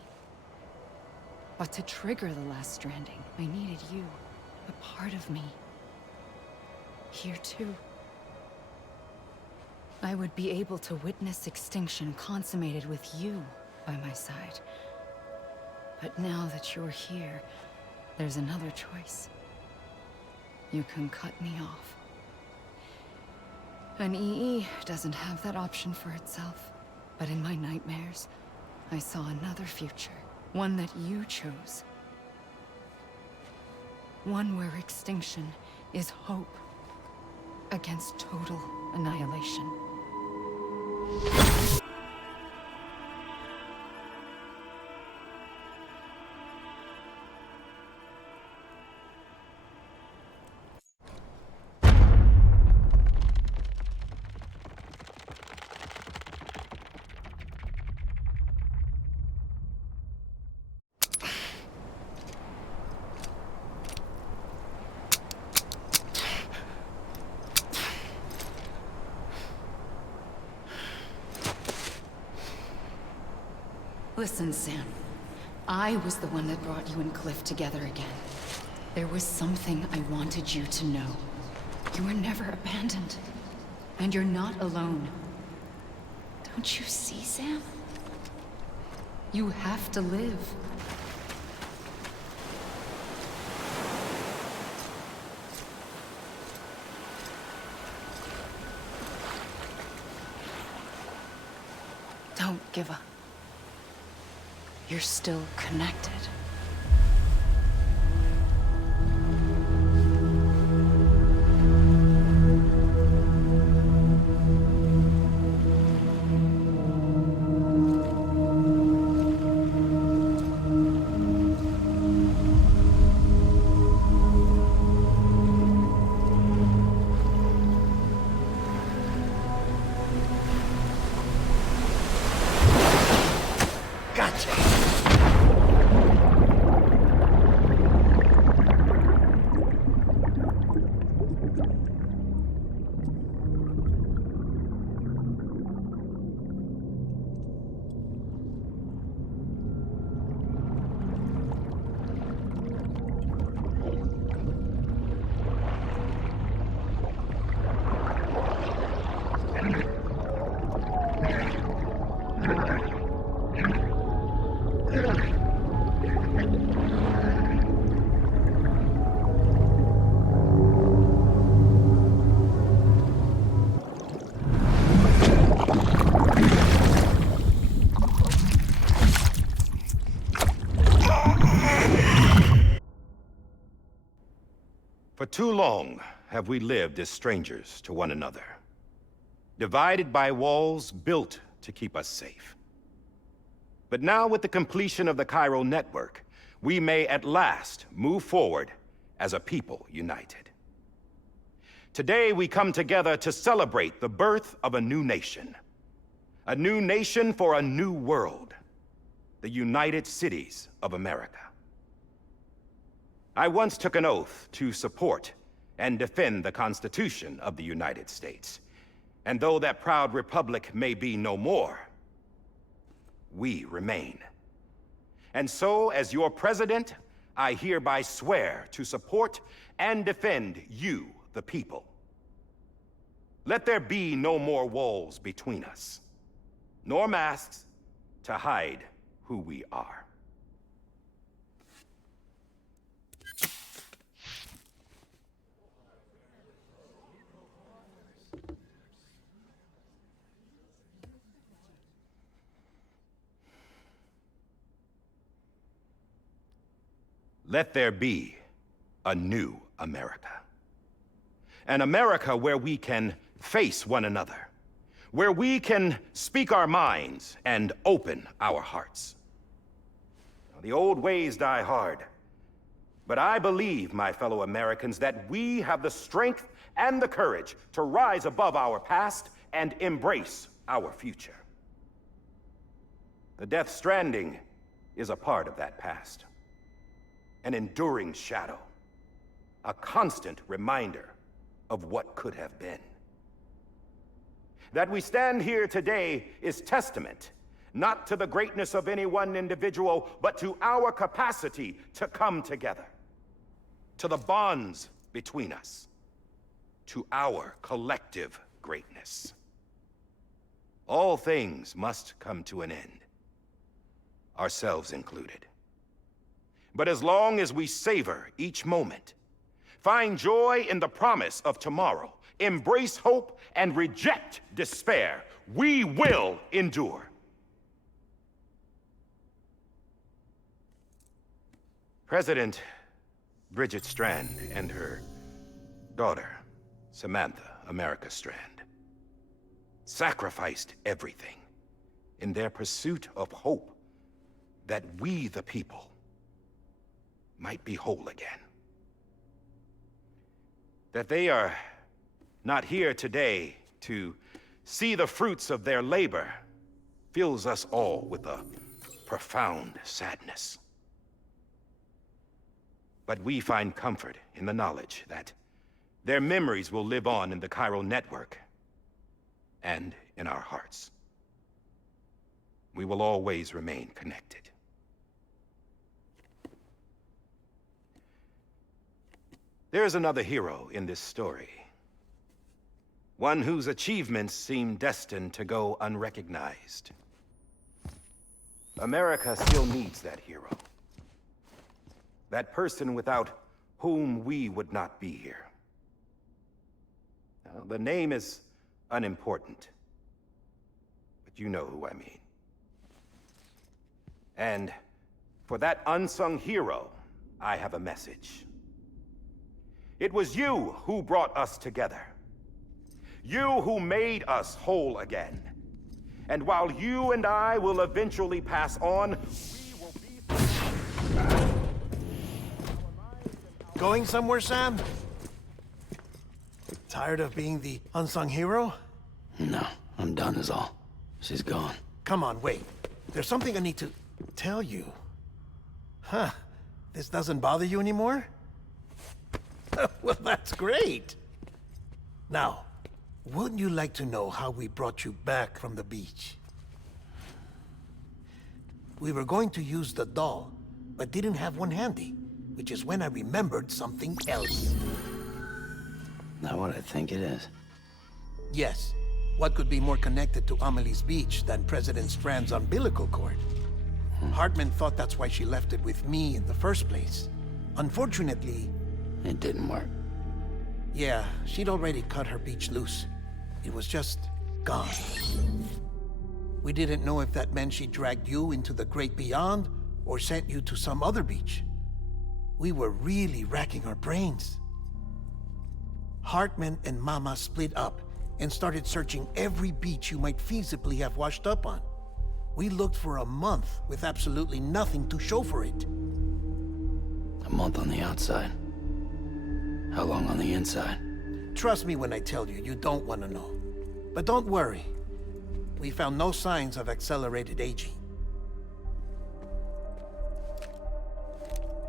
But to trigger the last stranding, I needed you, a part of me. Here too. I would be able to witness extinction consummated with you by my side. But now that you're here, there's another choice. You can cut me off. An EE doesn't have that option for itself. But in my nightmares, I saw another future. One that you chose. One where extinction is hope against total annihilation. Listen, Sam. I was the one that brought you and Cliff together again. There was something I wanted you to know. You were never abandoned. And you're not alone. Don't you see, Sam? You have to live. Don't give up. You're still connected. For too long have we lived as strangers to one another, divided by walls built to keep us safe. But now, with the completion of the chiral network, we may at last move forward as a people united. Today we come together to celebrate the birth of a new nation. A new nation for a new world. The United Cities of America. I once took an oath to support and defend the Constitution of the United States. And though that proud republic may be no more, we remain. And so, as your president, I hereby swear to support and defend you, the people. Let there be no more walls between us, nor masks to hide who we are. Let there be a new America. An America where we can face one another, where we can speak our minds and open our hearts. Now, the old ways die hard, but I believe, my fellow Americans, that we have the strength and the courage to rise above our past and embrace our future. The Death Stranding is a part of that past. An enduring shadow. A constant reminder of what could have been. That we stand here today is testament, not to the greatness of any one individual, but to our capacity to come together. To the bonds between us. To our collective greatness. All things must come to an end. Ourselves included. But as long as we savor each moment, find joy in the promise of tomorrow, embrace hope, and reject despair, we will endure. President Bridget Strand and her daughter, Samantha America Strand, sacrificed everything in their pursuit of hope that we, the people, might be whole again. That they are not here today to see the fruits of their labor fills us all with a profound sadness. But we find comfort in the knowledge that their memories will live on in the chiral network and in our hearts. We will always remain connected. There's another hero in this story. One whose achievements seem destined to go unrecognized. America still needs that hero. That person without whom we would not be here. Now, the name is unimportant, but you know who I mean. And for that unsung hero, I have a message. It was you who brought us together. You who made us whole again. And while you and I will eventually pass on, we will be... Going somewhere, Sam? Tired of being the unsung hero? No, I'm done is all. She's gone. Come on, wait. There's something I need to tell you. Huh. This doesn't bother you anymore? Well, that's great. Now, wouldn't you like to know how we brought you back from the beach? We were going to use the doll, but didn't have one handy, which is when I remembered something else. Not what I think it is. Yes. What could be more connected to Amelie's beach than President Strand's umbilical cord? Hartman thought that's why she left it with me in the first place. Unfortunately... It didn't work. Yeah, she'd already cut her beach loose. It was just gone. We didn't know if that meant she dragged you into the great beyond or sent you to some other beach. We were really racking our brains. Hartman and Mama split up and started searching every beach you might feasibly have washed up on. We looked for a month with absolutely nothing to show for it. A month on the outside. How long on the inside? Trust me when I tell you, you don't want to know. But don't worry. We found no signs of accelerated aging.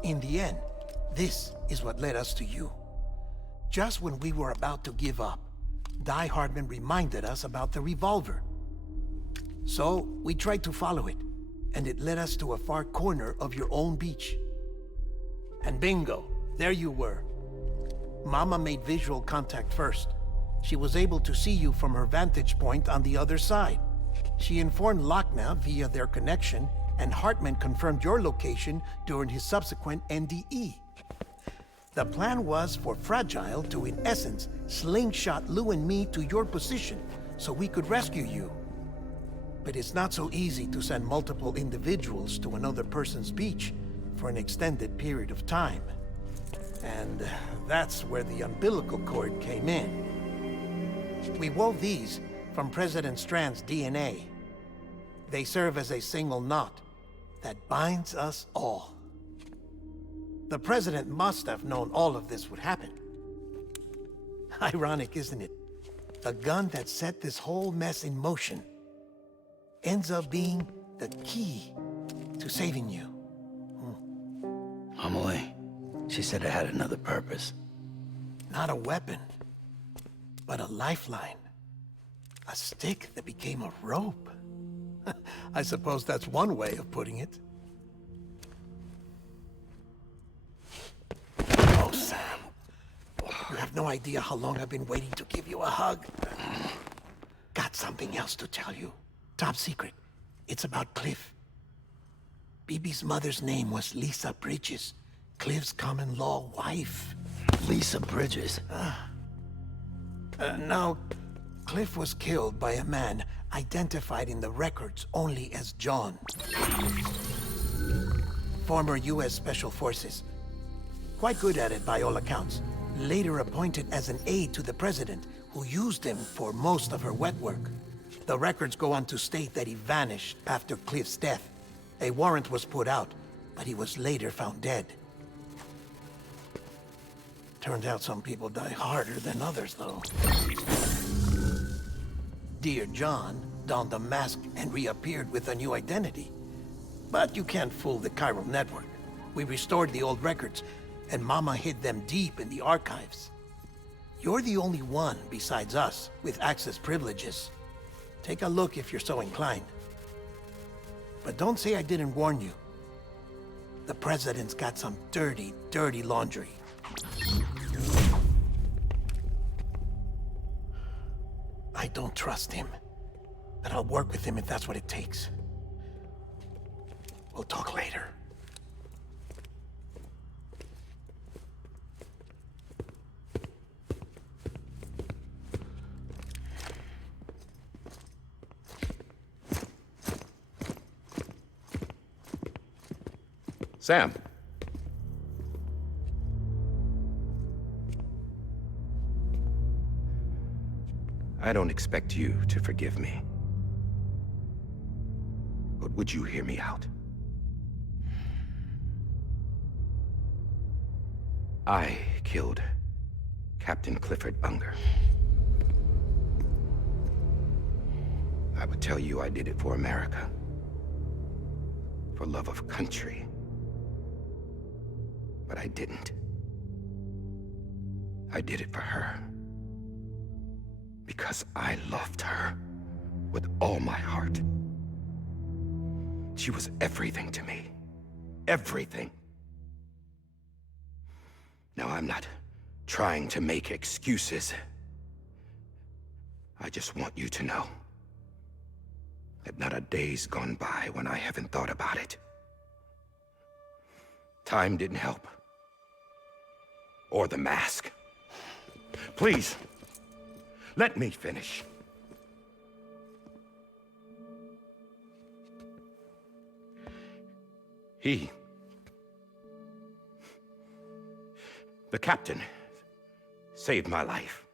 In the end, this is what led us to you. Just when we were about to give up, Die Hartman reminded us about the revolver. So, we tried to follow it, and it led us to a far corner of your own beach. And bingo, there you were. Mama made visual contact first. She was able to see you from her vantage point on the other side. She informed Lochna via their connection, and Hartman confirmed your location during his subsequent NDE. The plan was for Fragile to, in essence, slingshot Lou and me to your position so we could rescue you. But it's not so easy to send multiple individuals to another person's beach for an extended period of time. And that's where the umbilical cord came in. We wove these from President Strand's DNA. They serve as a single knot that binds us all. The President must have known all of this would happen. Ironic, isn't it? The gun that set this whole mess in motion ends up being the key to saving you. Amelie, she said it had another purpose. Not a weapon, but a lifeline. A stick that became a rope. I suppose that's one way of putting it. Oh, Sam. You have no idea how long I've been waiting to give you a hug. Got something else to tell you. Top secret. It's about Cliff. BB's mother's name was Lisa Bridges, Cliff's common-law wife. Lisa Bridges? Now, Cliff was killed by a man identified in the records only as John. Former U.S. Special Forces. Quite good at it by all accounts. Later appointed as an aide to the president, who used him for most of her wet work. The records go on to state that he vanished after Cliff's death. A warrant was put out, but he was later found dead. Turned out some people die harder than others, though. Dear John donned a mask and reappeared with a new identity. But you can't fool the chiral network. We restored the old records, and Mama hid them deep in the archives. You're the only one besides us with access privileges. Take a look if you're so inclined. But don't say I didn't warn you. The President's got some dirty, dirty laundry. I don't trust him, but I'll work with him if that's what it takes. We'll talk later. Sam. I don't expect you to forgive me. But would you hear me out? I killed Captain Clifford Unger. I would tell you I did it for America. For love of country. But I didn't. I did it for her. Because I loved her with all my heart. She was everything to me. Everything. Now, I'm not trying to make excuses. I just want you to know that not a day's gone by when I haven't thought about it. Time didn't help. Or the mask. Please, let me finish. The captain, saved my life.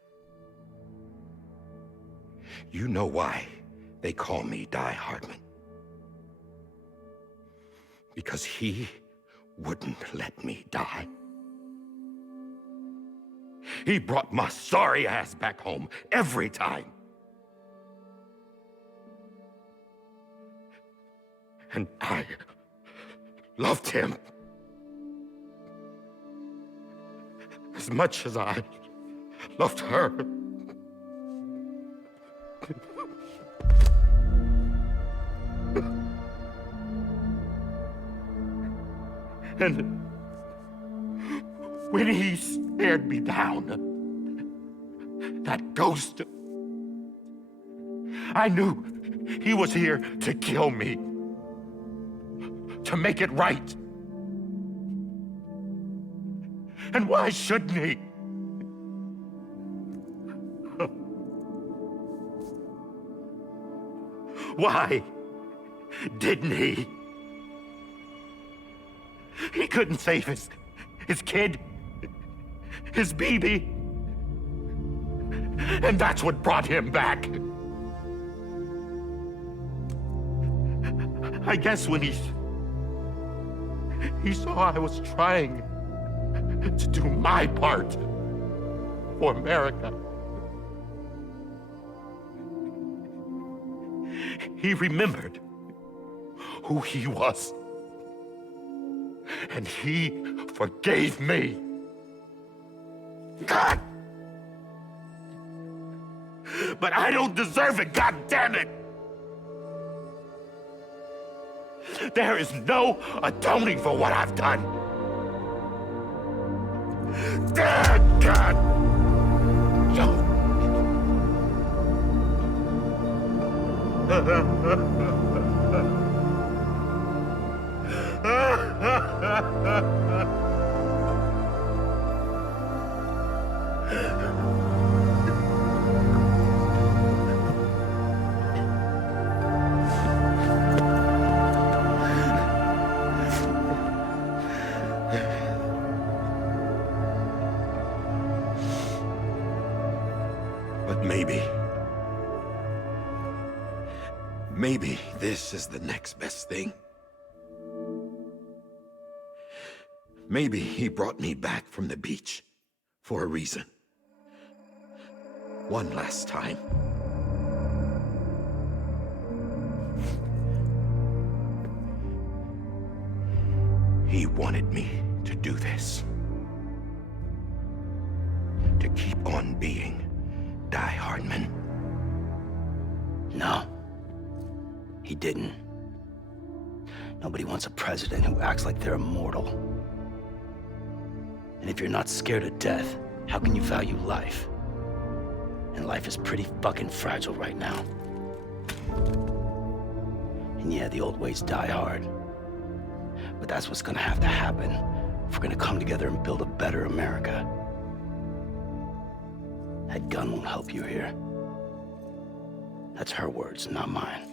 You know why they call me Die Hardman. Because he wouldn't let me die. He brought my sorry ass back home every time. And I loved him as much as I loved her. And when he stared me down, that ghost, I knew he was here to kill me, to make it right. And why shouldn't he? Why didn't he? He couldn't save his kid, his baby. And that's what brought him back. I guess when he saw I was trying to do my part for America, he remembered who he was. And he forgave me. God! But I don't deserve it, God damn it! There is no atoning for what I've done. Damn, God! But maybe this is the next best thing. Maybe he brought me back from the beach for a reason. One last time. He wanted me to do this. To keep on being Die Hardman. No. He didn't. Nobody wants a president who acts like they're immortal. And if you're not scared of death, how can you value life? And life is pretty fucking fragile right now. And yeah, the old ways die hard. But that's what's gonna have to happen if we're gonna come together and build a better America. That gun won't help you here. That's her words, not mine.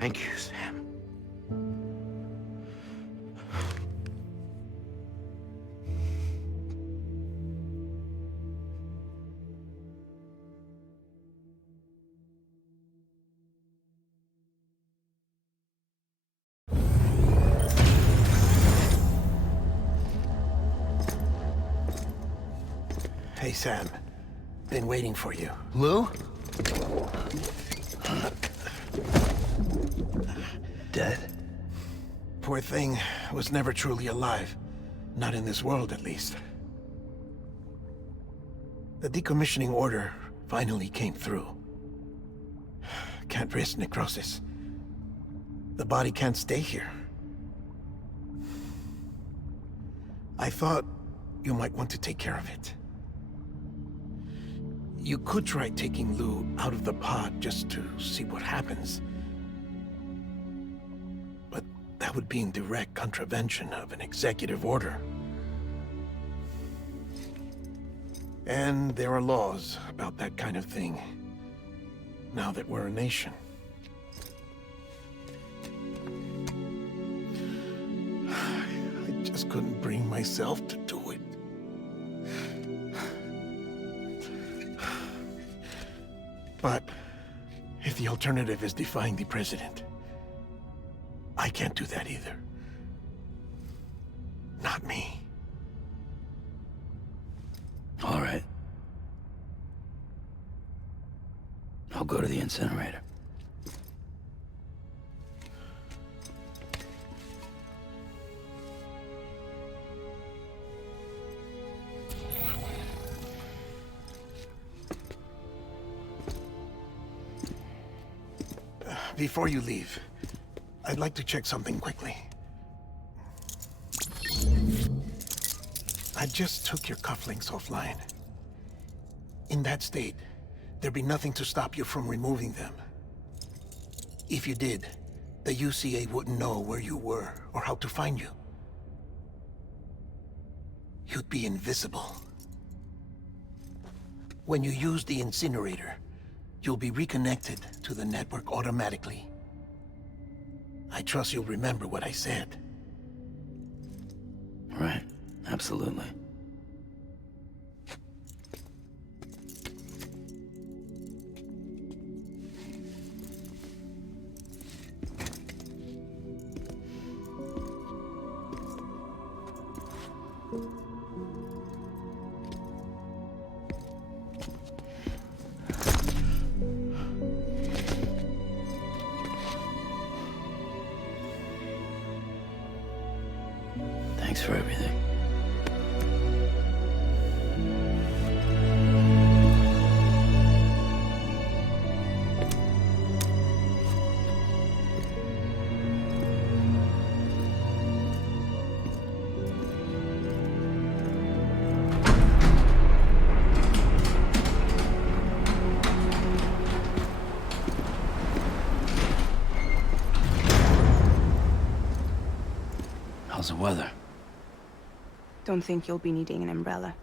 Thank you, Sam. Hey, Sam. Been waiting for you. Lou? Dead? Poor thing was never truly alive. Not in this world, at least. The decommissioning order finally came through. Can't risk necrosis. The body can't stay here. I thought you might want to take care of it. You could try taking Lou out of the pod just to see what happens. But that would be in direct contravention of an executive order. And there are laws about that kind of thing, now that we're a nation. I just couldn't bring myself to do it. But if the alternative is defying the president, I can't do that either. Not me. All right. I'll go to the incinerator. Before you leave, I'd like to check something quickly. I just took your cufflinks offline. In that state, there'd be nothing to stop you from removing them. If you did, the UCA wouldn't know where you were or how to find you. You'd be invisible. When you use the incinerator, you'll be reconnected to the network automatically. I trust you'll remember what I said. Right, absolutely. Thanks for everything. How's the weather? Don't think you'll be needing an umbrella.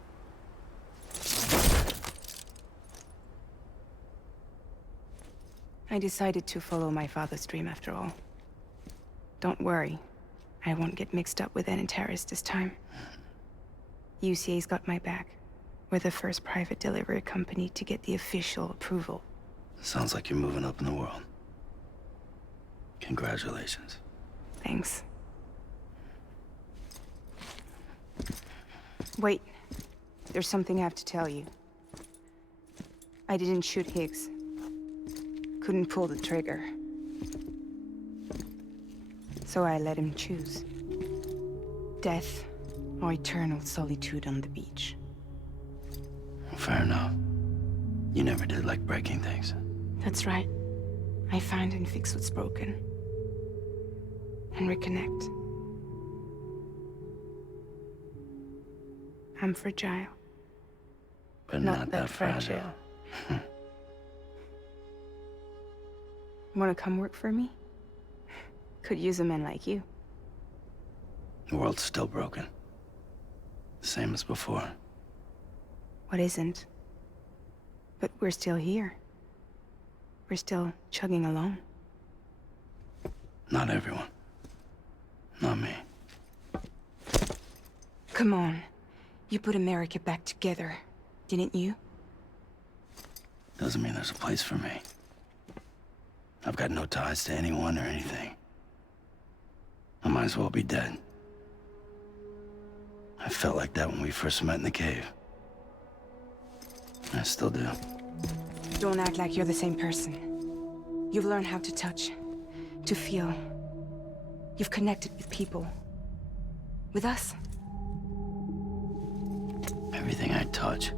I decided to follow my father's dream after all. Don't worry, I won't get mixed up with any terrorists this time. UCA's got my back. We're the first private delivery company to get the official approval. Sounds like you're moving up in the world. Congratulations. Thanks. Wait, there's something I have to tell you. I didn't shoot Higgs. Couldn't pull the trigger. So I let him choose. Death or eternal solitude on the beach. Fair enough. You never did like breaking things. That's right. I find and fix what's broken. And reconnect. I'm fragile. But not that fragile. Wanna come work for me? Could use a man like you. The world's still broken. Same as before. What isn't? But we're still here. We're still chugging along. Not everyone. Not me. Come on. You put America back together, didn't you? Doesn't mean there's a place for me. I've got no ties to anyone or anything. I might as well be dead. I felt like that when we first met in the cave. I still do. Don't act like you're the same person. You've learned how to touch, to feel. You've connected with people. With us. Everything I touch,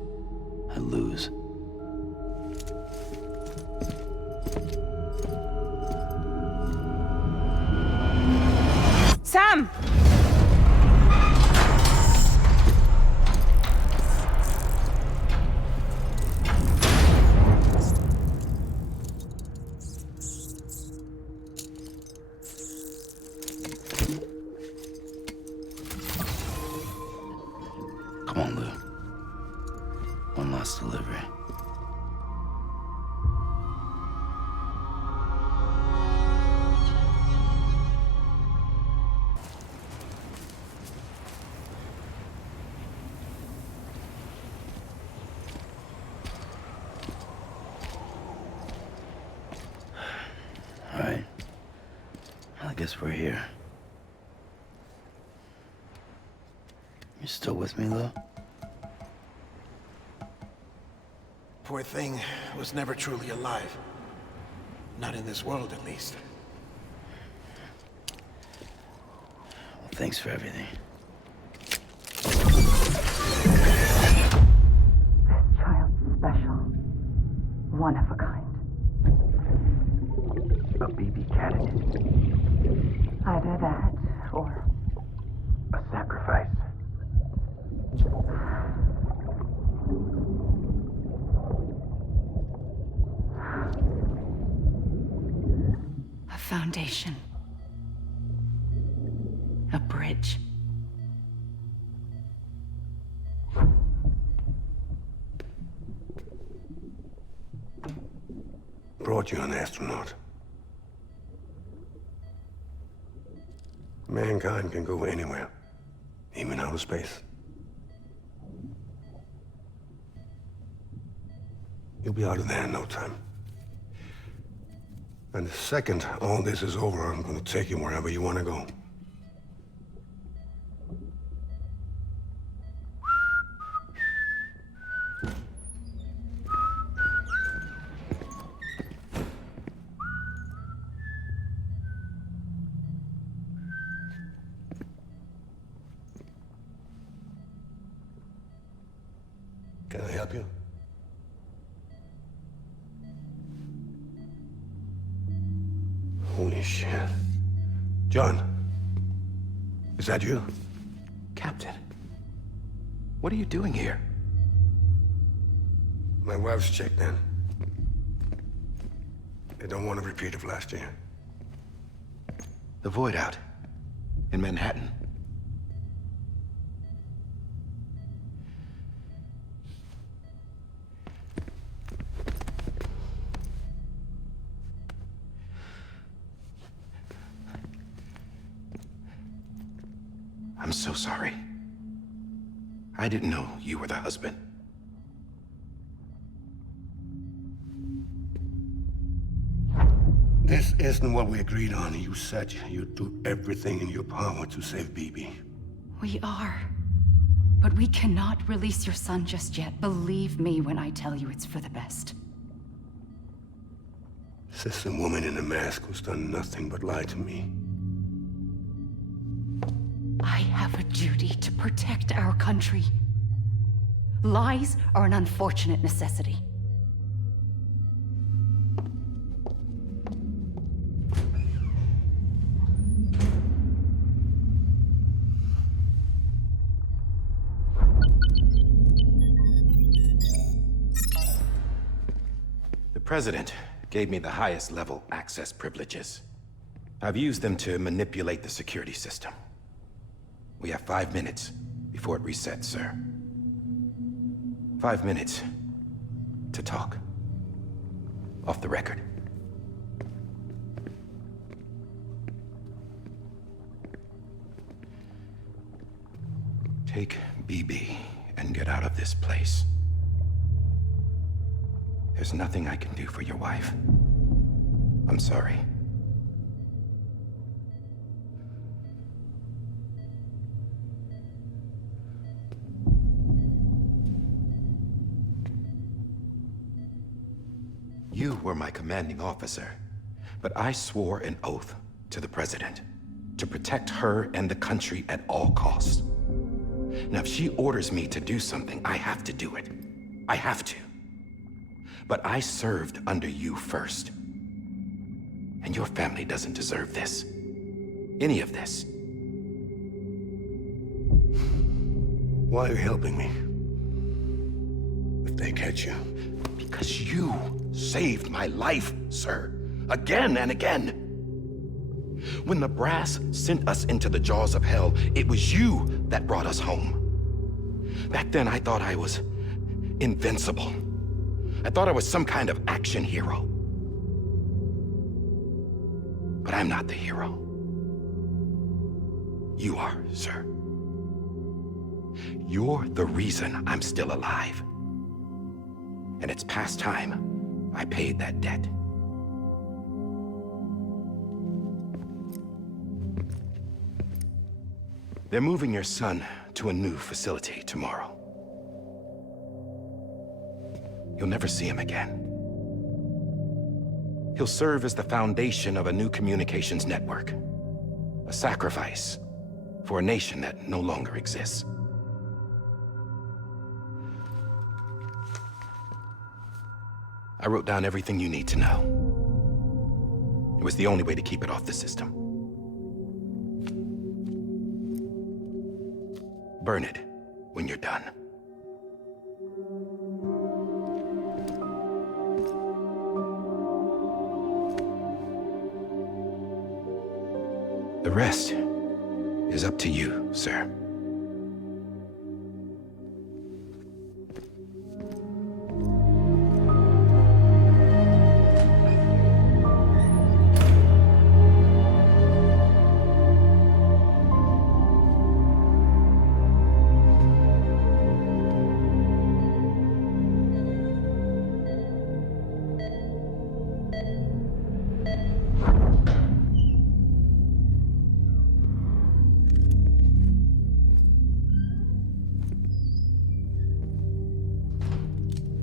I lose. Sam! Come on, Lou. One last delivery. All right. Well, I guess we're here. You still with me, Lou? Poor thing was never truly alive. Not in this world, at least. Well, thanks for everything. Child's special. One of a kind. A baby candidate. Either that, or a sacrifice. A foundation. A bridge. Brought you an astronaut. Mankind can go anywhere, even outer space. You'll be out of there in no time. And the second all this is over, I'm gonna take you wherever you want to go. Can I help you? Holy shit. John, is that you? Captain, what are you doing here? My wife's checked in. They don't want a repeat of last year. The Void Out in Manhattan. I'm so sorry. I didn't know you were the husband. This isn't what we agreed on. You said you'd do everything in your power to save Bibi. We are. But we cannot release your son just yet. Believe me when I tell you it's for the best. This is a woman in a mask who's done nothing but lie to me. I have a duty to protect our country. Lies are an unfortunate necessity. The President gave me the highest level access privileges. I've used them to manipulate the security system. We have 5 minutes before it resets, sir. 5 minutes to talk. Off the record. Take BB and get out of this place. There's nothing I can do for your wife. I'm sorry. You were my commanding officer, but I swore an oath to the President to protect her and the country at all costs. Now, if she orders me to do something, I have to do it. I have to. But I served under you first. And your family doesn't deserve this. Any of this. Why are you helping me? If they catch you. Because you saved my life, sir. Again and again. When the brass sent us into the jaws of hell, it was you that brought us home. Back then, I thought I was invincible. I thought I was some kind of action hero. But I'm not the hero. You are, sir. You're the reason I'm still alive. And it's past time I paid that debt. They're moving your son to a new facility tomorrow. You'll never see him again. He'll serve as the foundation of a new communications network. A sacrifice for a nation that no longer exists. I wrote down everything you need to know. It was the only way to keep it off the system. Burn it when you're done. The rest is up to you, sir.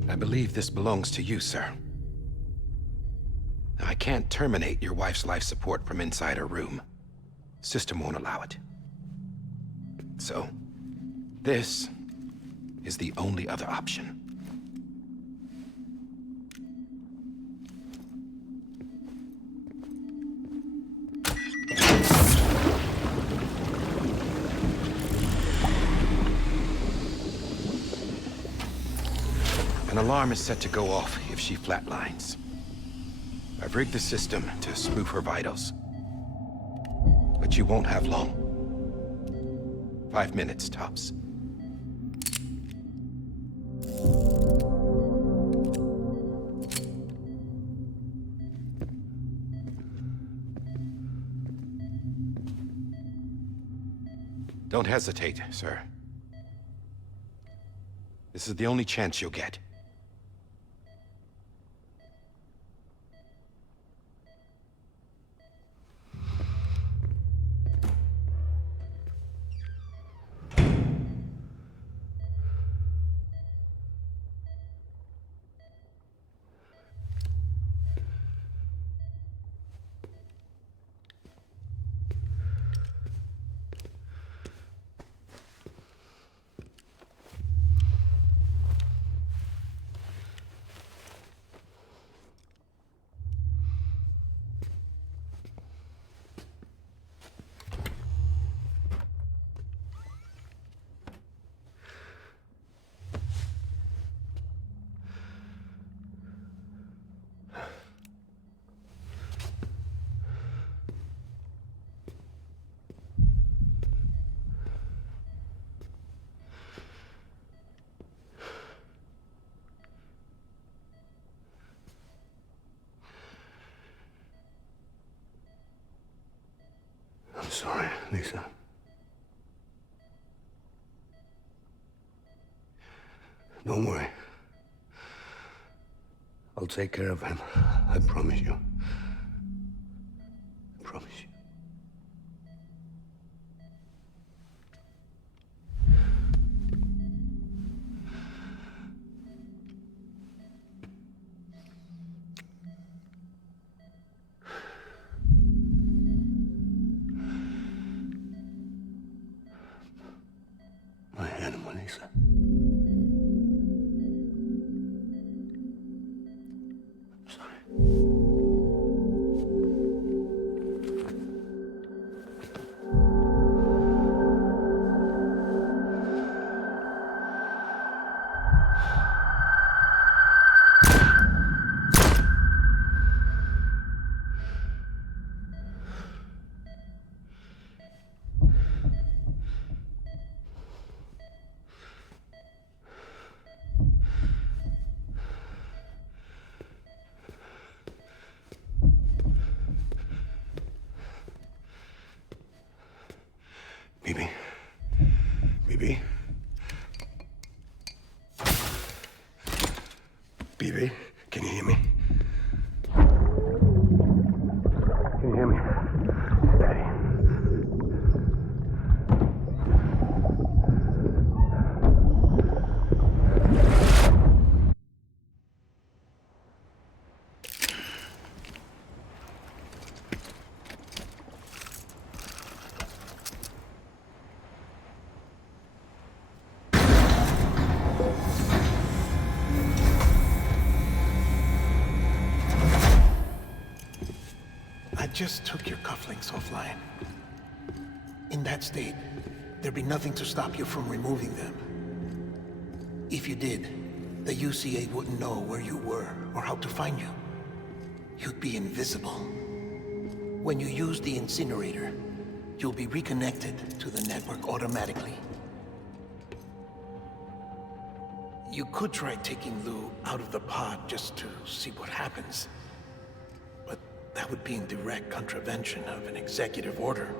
I believe this belongs to you, sir. Now, I can't terminate your wife's life support from inside her room. System won't allow it. So, this is the only other option. alarm is set to go off if she flatlines. I've rigged the system to spoof her vitals. But you won't have long. 5 minutes, tops. Don't hesitate, sir. This is the only chance you'll get. I'm sorry, Lisa. Don't worry. I'll take care of him. I promise you. I promise you. My animal, Lisa. Bibi? Bibi? Bibi, can you hear me? Can you hear me? Steady. I just took your cufflinks offline. In that state, there'd be nothing to stop you from removing them. If you did, the UCA wouldn't know where you were or how to find you. You'd be invisible. When you use the incinerator, you'll be reconnected to the network automatically. You could try taking Lou out of the pod just to see what happens. But that would be in direct contravention of an executive order.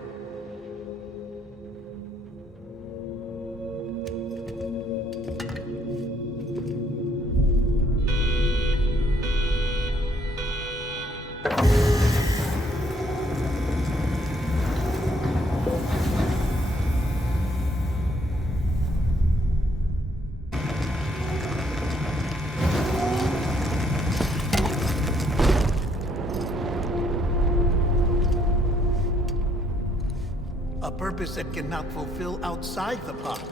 A purpose that cannot fulfill outside the pod.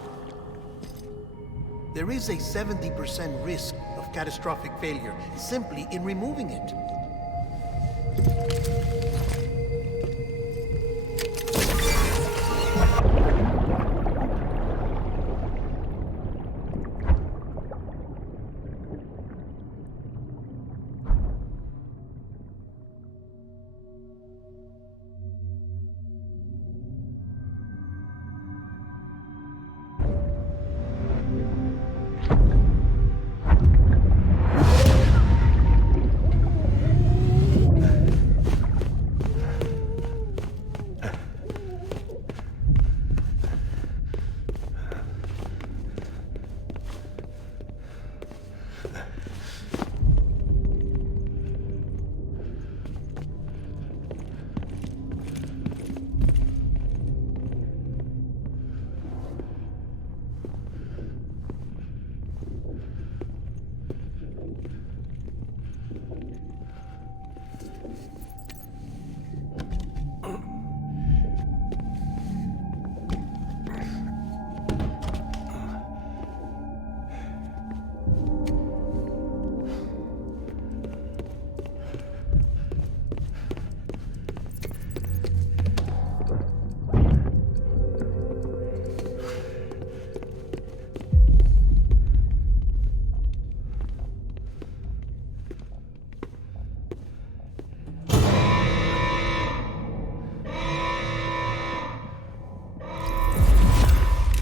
There is a 70% risk of catastrophic failure simply in removing it.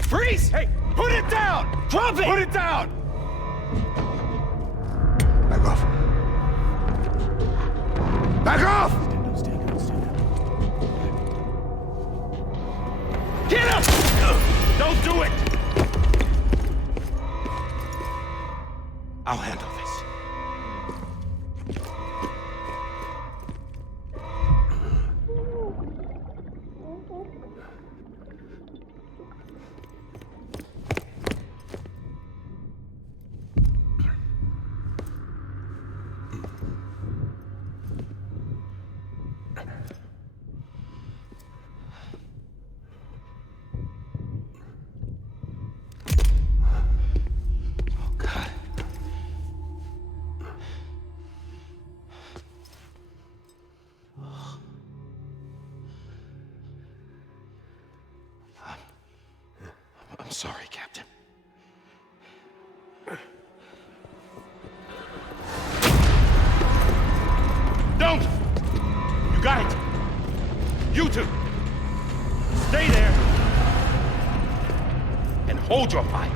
Freeze! Hey, put it down! Drop it! Put it down! Back off. Back off! Get him! Don't do it! I'll handle this. I'm sorry, Captain. Don't! You got it! You two! Stay there! And hold your fire!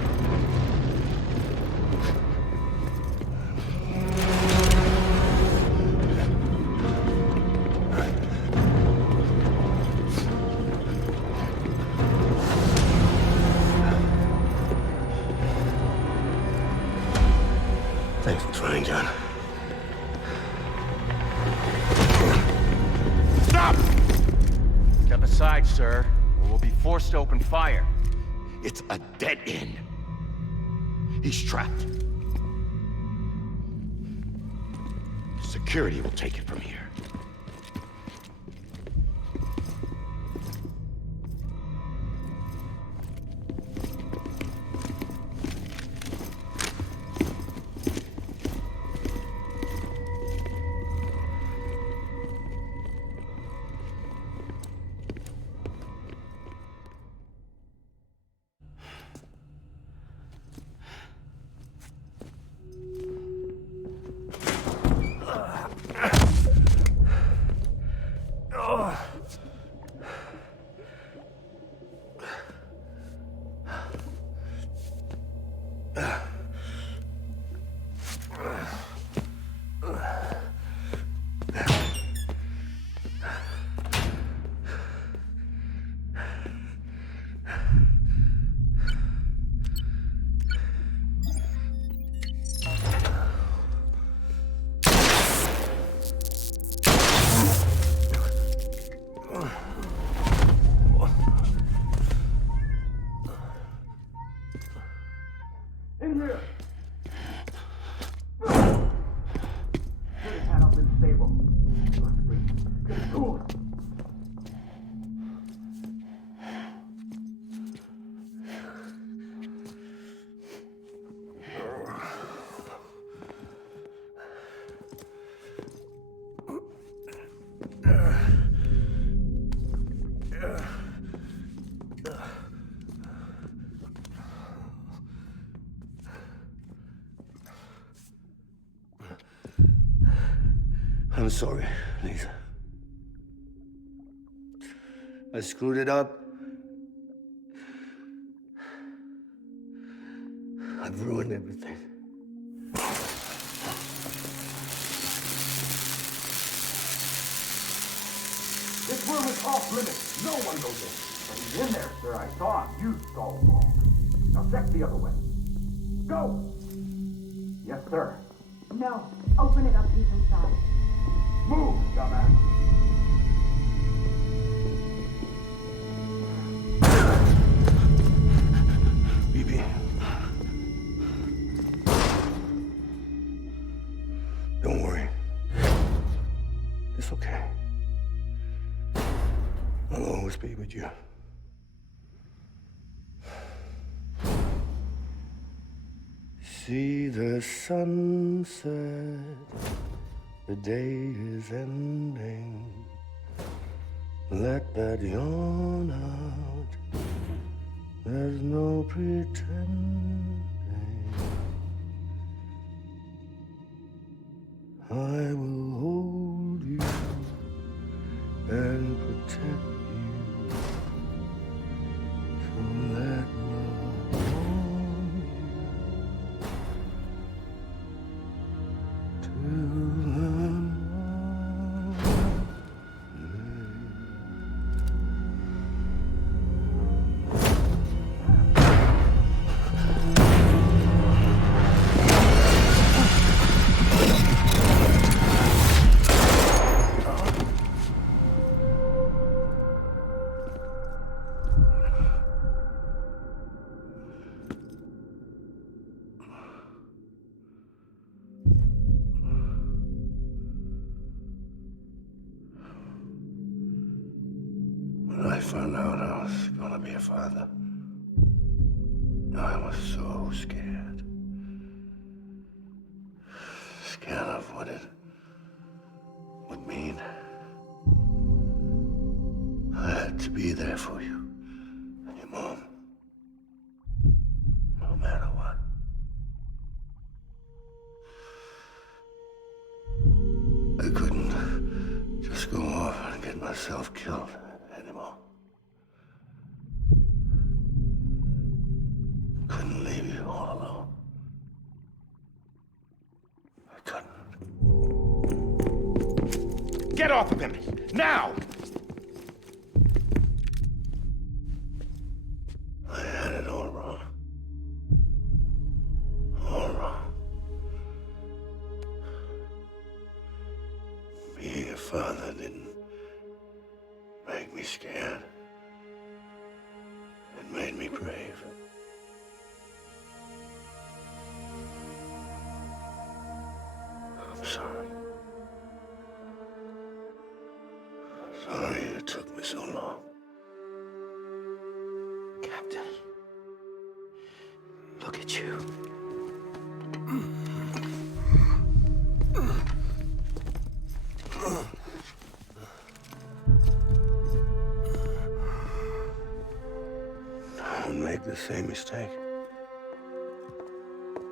Thanks for trying, John. Stop! Step aside, sir, or we'll be forced to open fire. It's a dead end. He's trapped. Security will take it from here. In here! Should have had up in the stable. Must be. Get to it. I'm sorry, Lisa. I screwed it up. I've ruined everything. This room is off limits. No one goes in. But he's in there, sir. I saw him. You saw him wrong. Now check the other way. Go! Yes, sir. No. Open it up. He's inside. Move, dumbass. BB. Don't worry. It's okay. I'll always be with you. See the sunset. The day is ending. Let that yawn out. There's no pretending. I will hold you and protect you. So let love be a father. I was so scared. Scared of what it would mean. I had to be there for you and your mom. No matter what. I couldn't just go off and get myself killed anymore. Couldn't leave you all alone. I couldn't. Get off of him! Now! I had it all wrong. All wrong. Being a father didn't make me scared. It made me brave. I'm sorry. Sorry it took me so long. Captain, look at you. Don't make the same mistake.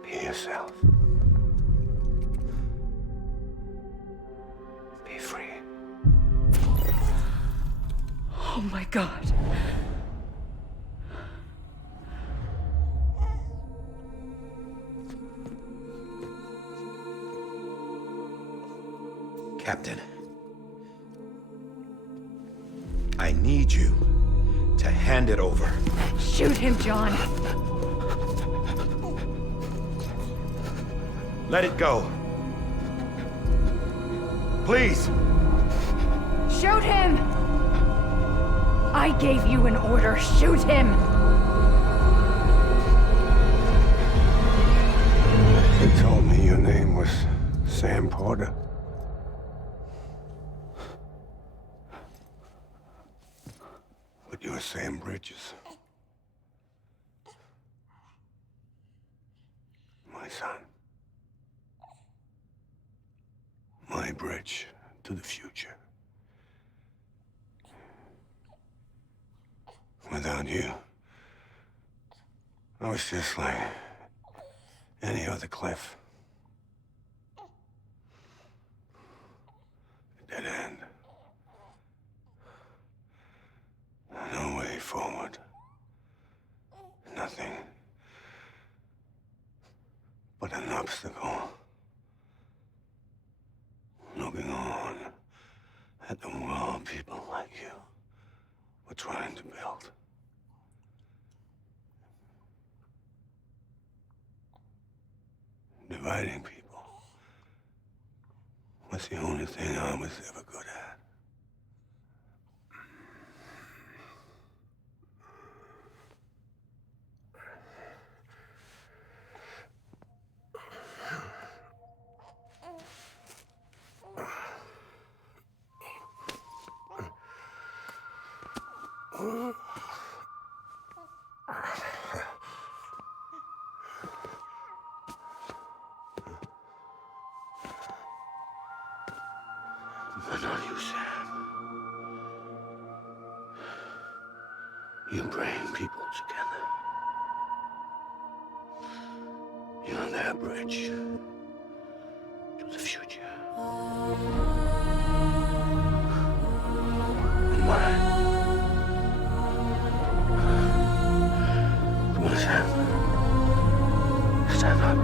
Be yourself. Be free. Oh my God. Captain, I need you to hand it over. Shoot him, John. Let it go. Please. Shoot him! I gave you an order. Shoot him! They told me your name was Sam Porter. But you're Sam Bridges. My son. My bridge to the future. Without you, I was just like any other Cliff. A dead end. No way forward. Nothing but an obstacle. Looking on at the world people like you were trying to build. Dividing people was the only thing I was ever good at. But not you, Sam. You bring people together. You're their bridge to the future. And mine. Come on, Sam. Stand up.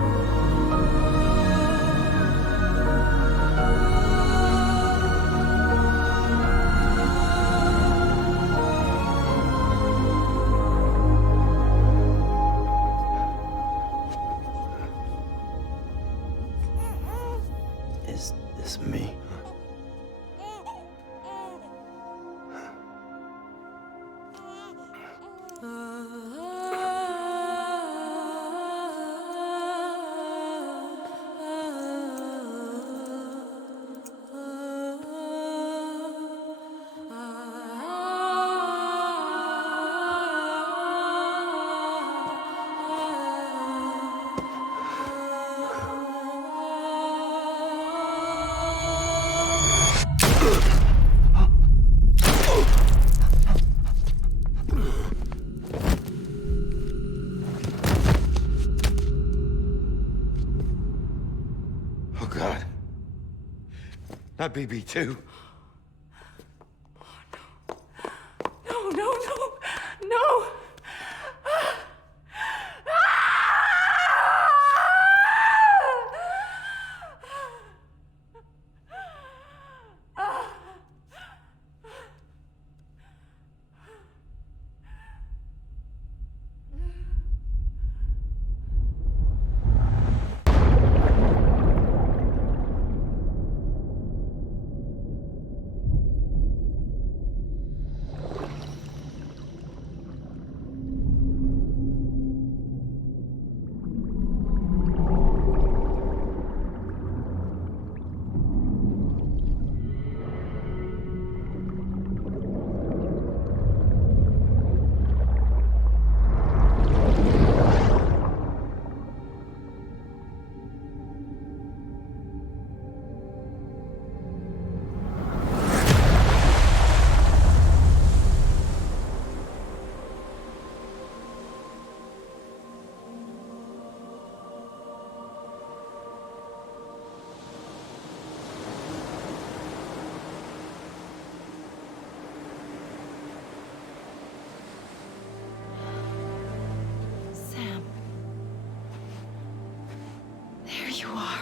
Not BB2. No, no, no, no! There you are.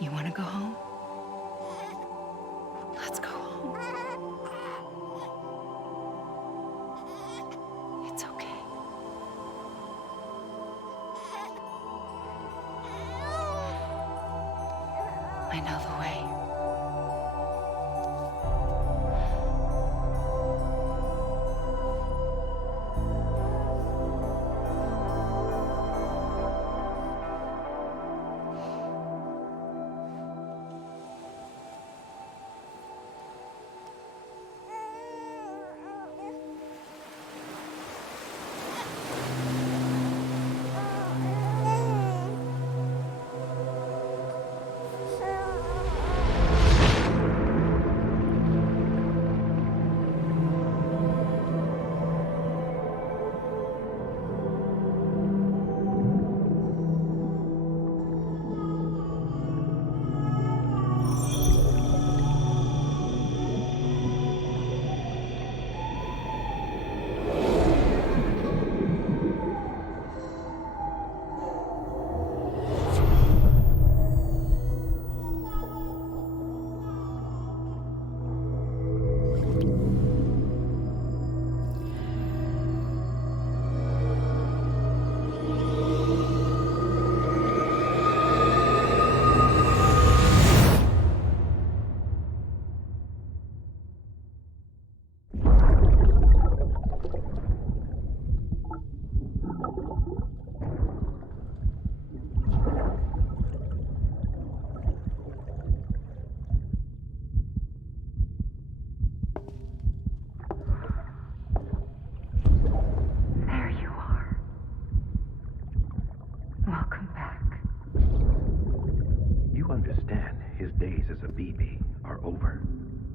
You want to go home? Let's go home. It's okay. I know the way.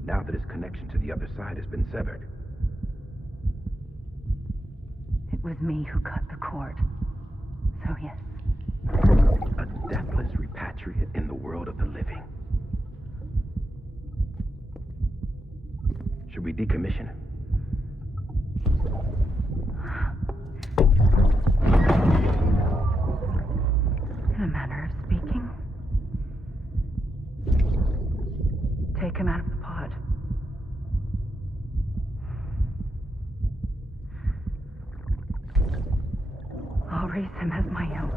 Now that his connection to the other side has been severed. It was me who cut the cord. So yes. A deathless repatriate in the world of the living. Should we decommission him? take him out of the pod. I'll raise him as my own.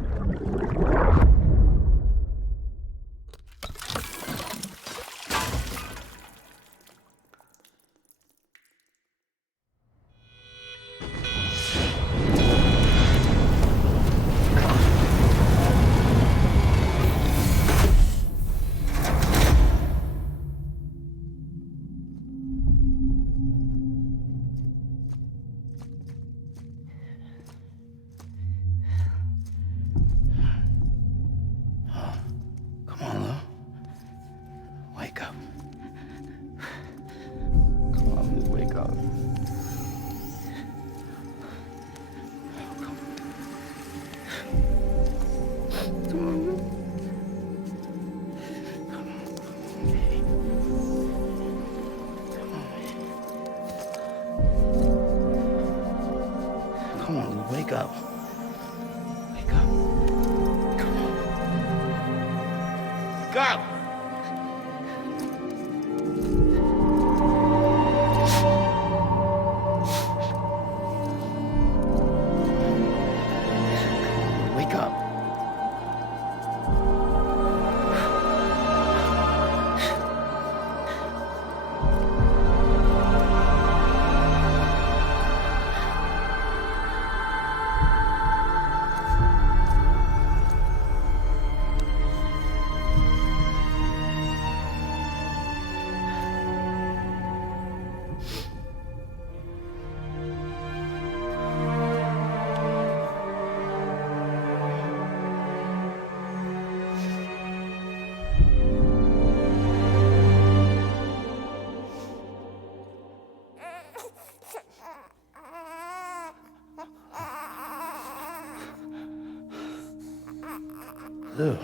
Lou.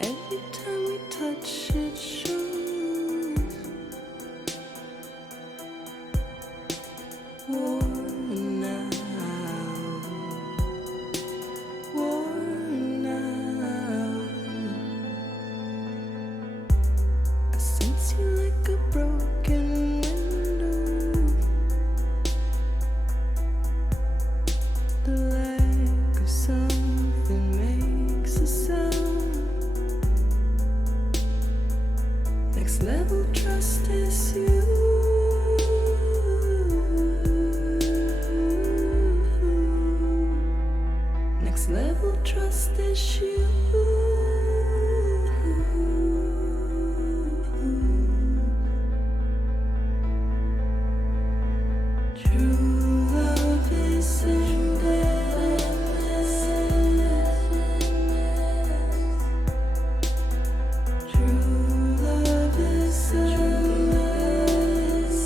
Every time we touch it shows worn out, worn out. I sense you like a broken window. The lack of something makes a sound. Next level trust is you. Next level trust is you. True love is in True love is a mess.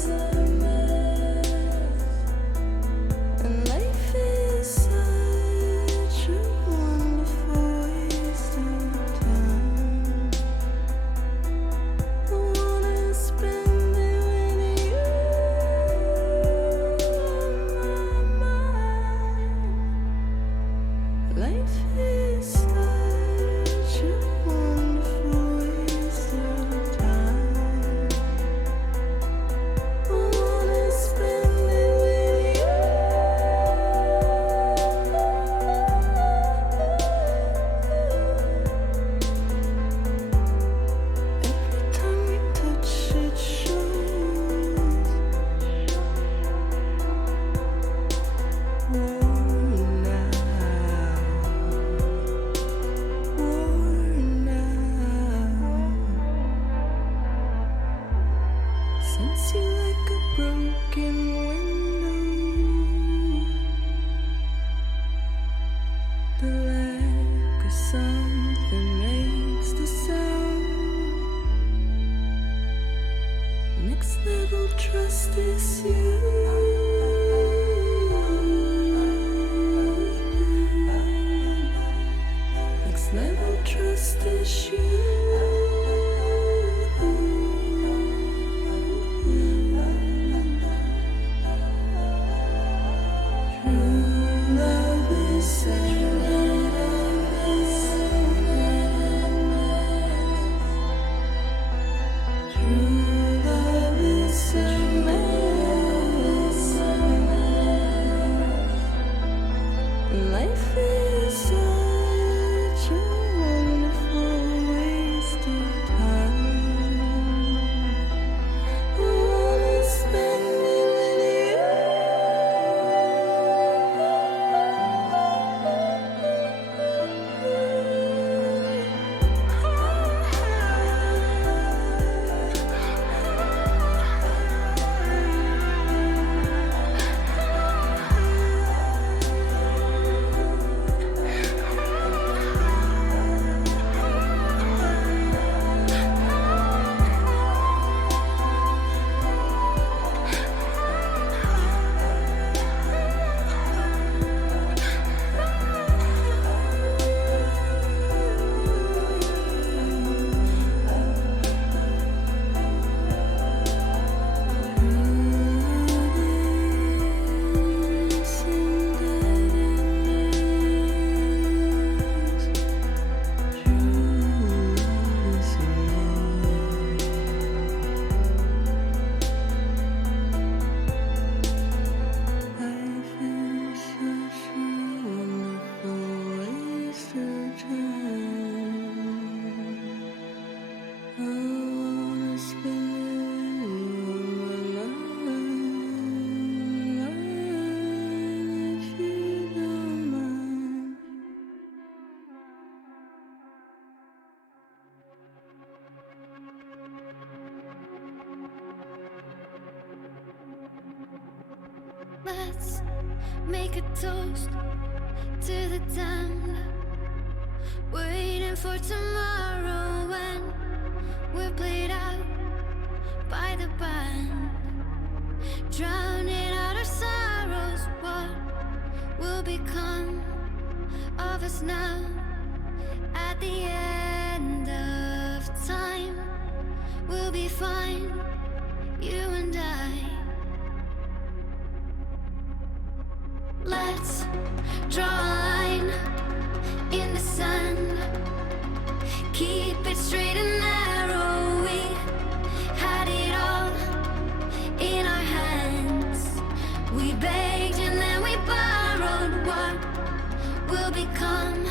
trust is you. Next level trust is you. Let's make a toast to the damned, waiting for tomorrow when we're played out by the band, drowning out our sorrows. What will become of us now at the end of time? We'll be fine, you and I. Let's draw a line in the sand, keep it straight and narrow. We had it all in our hands. We begged and then we borrowed. What will become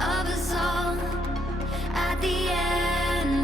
of us all at the end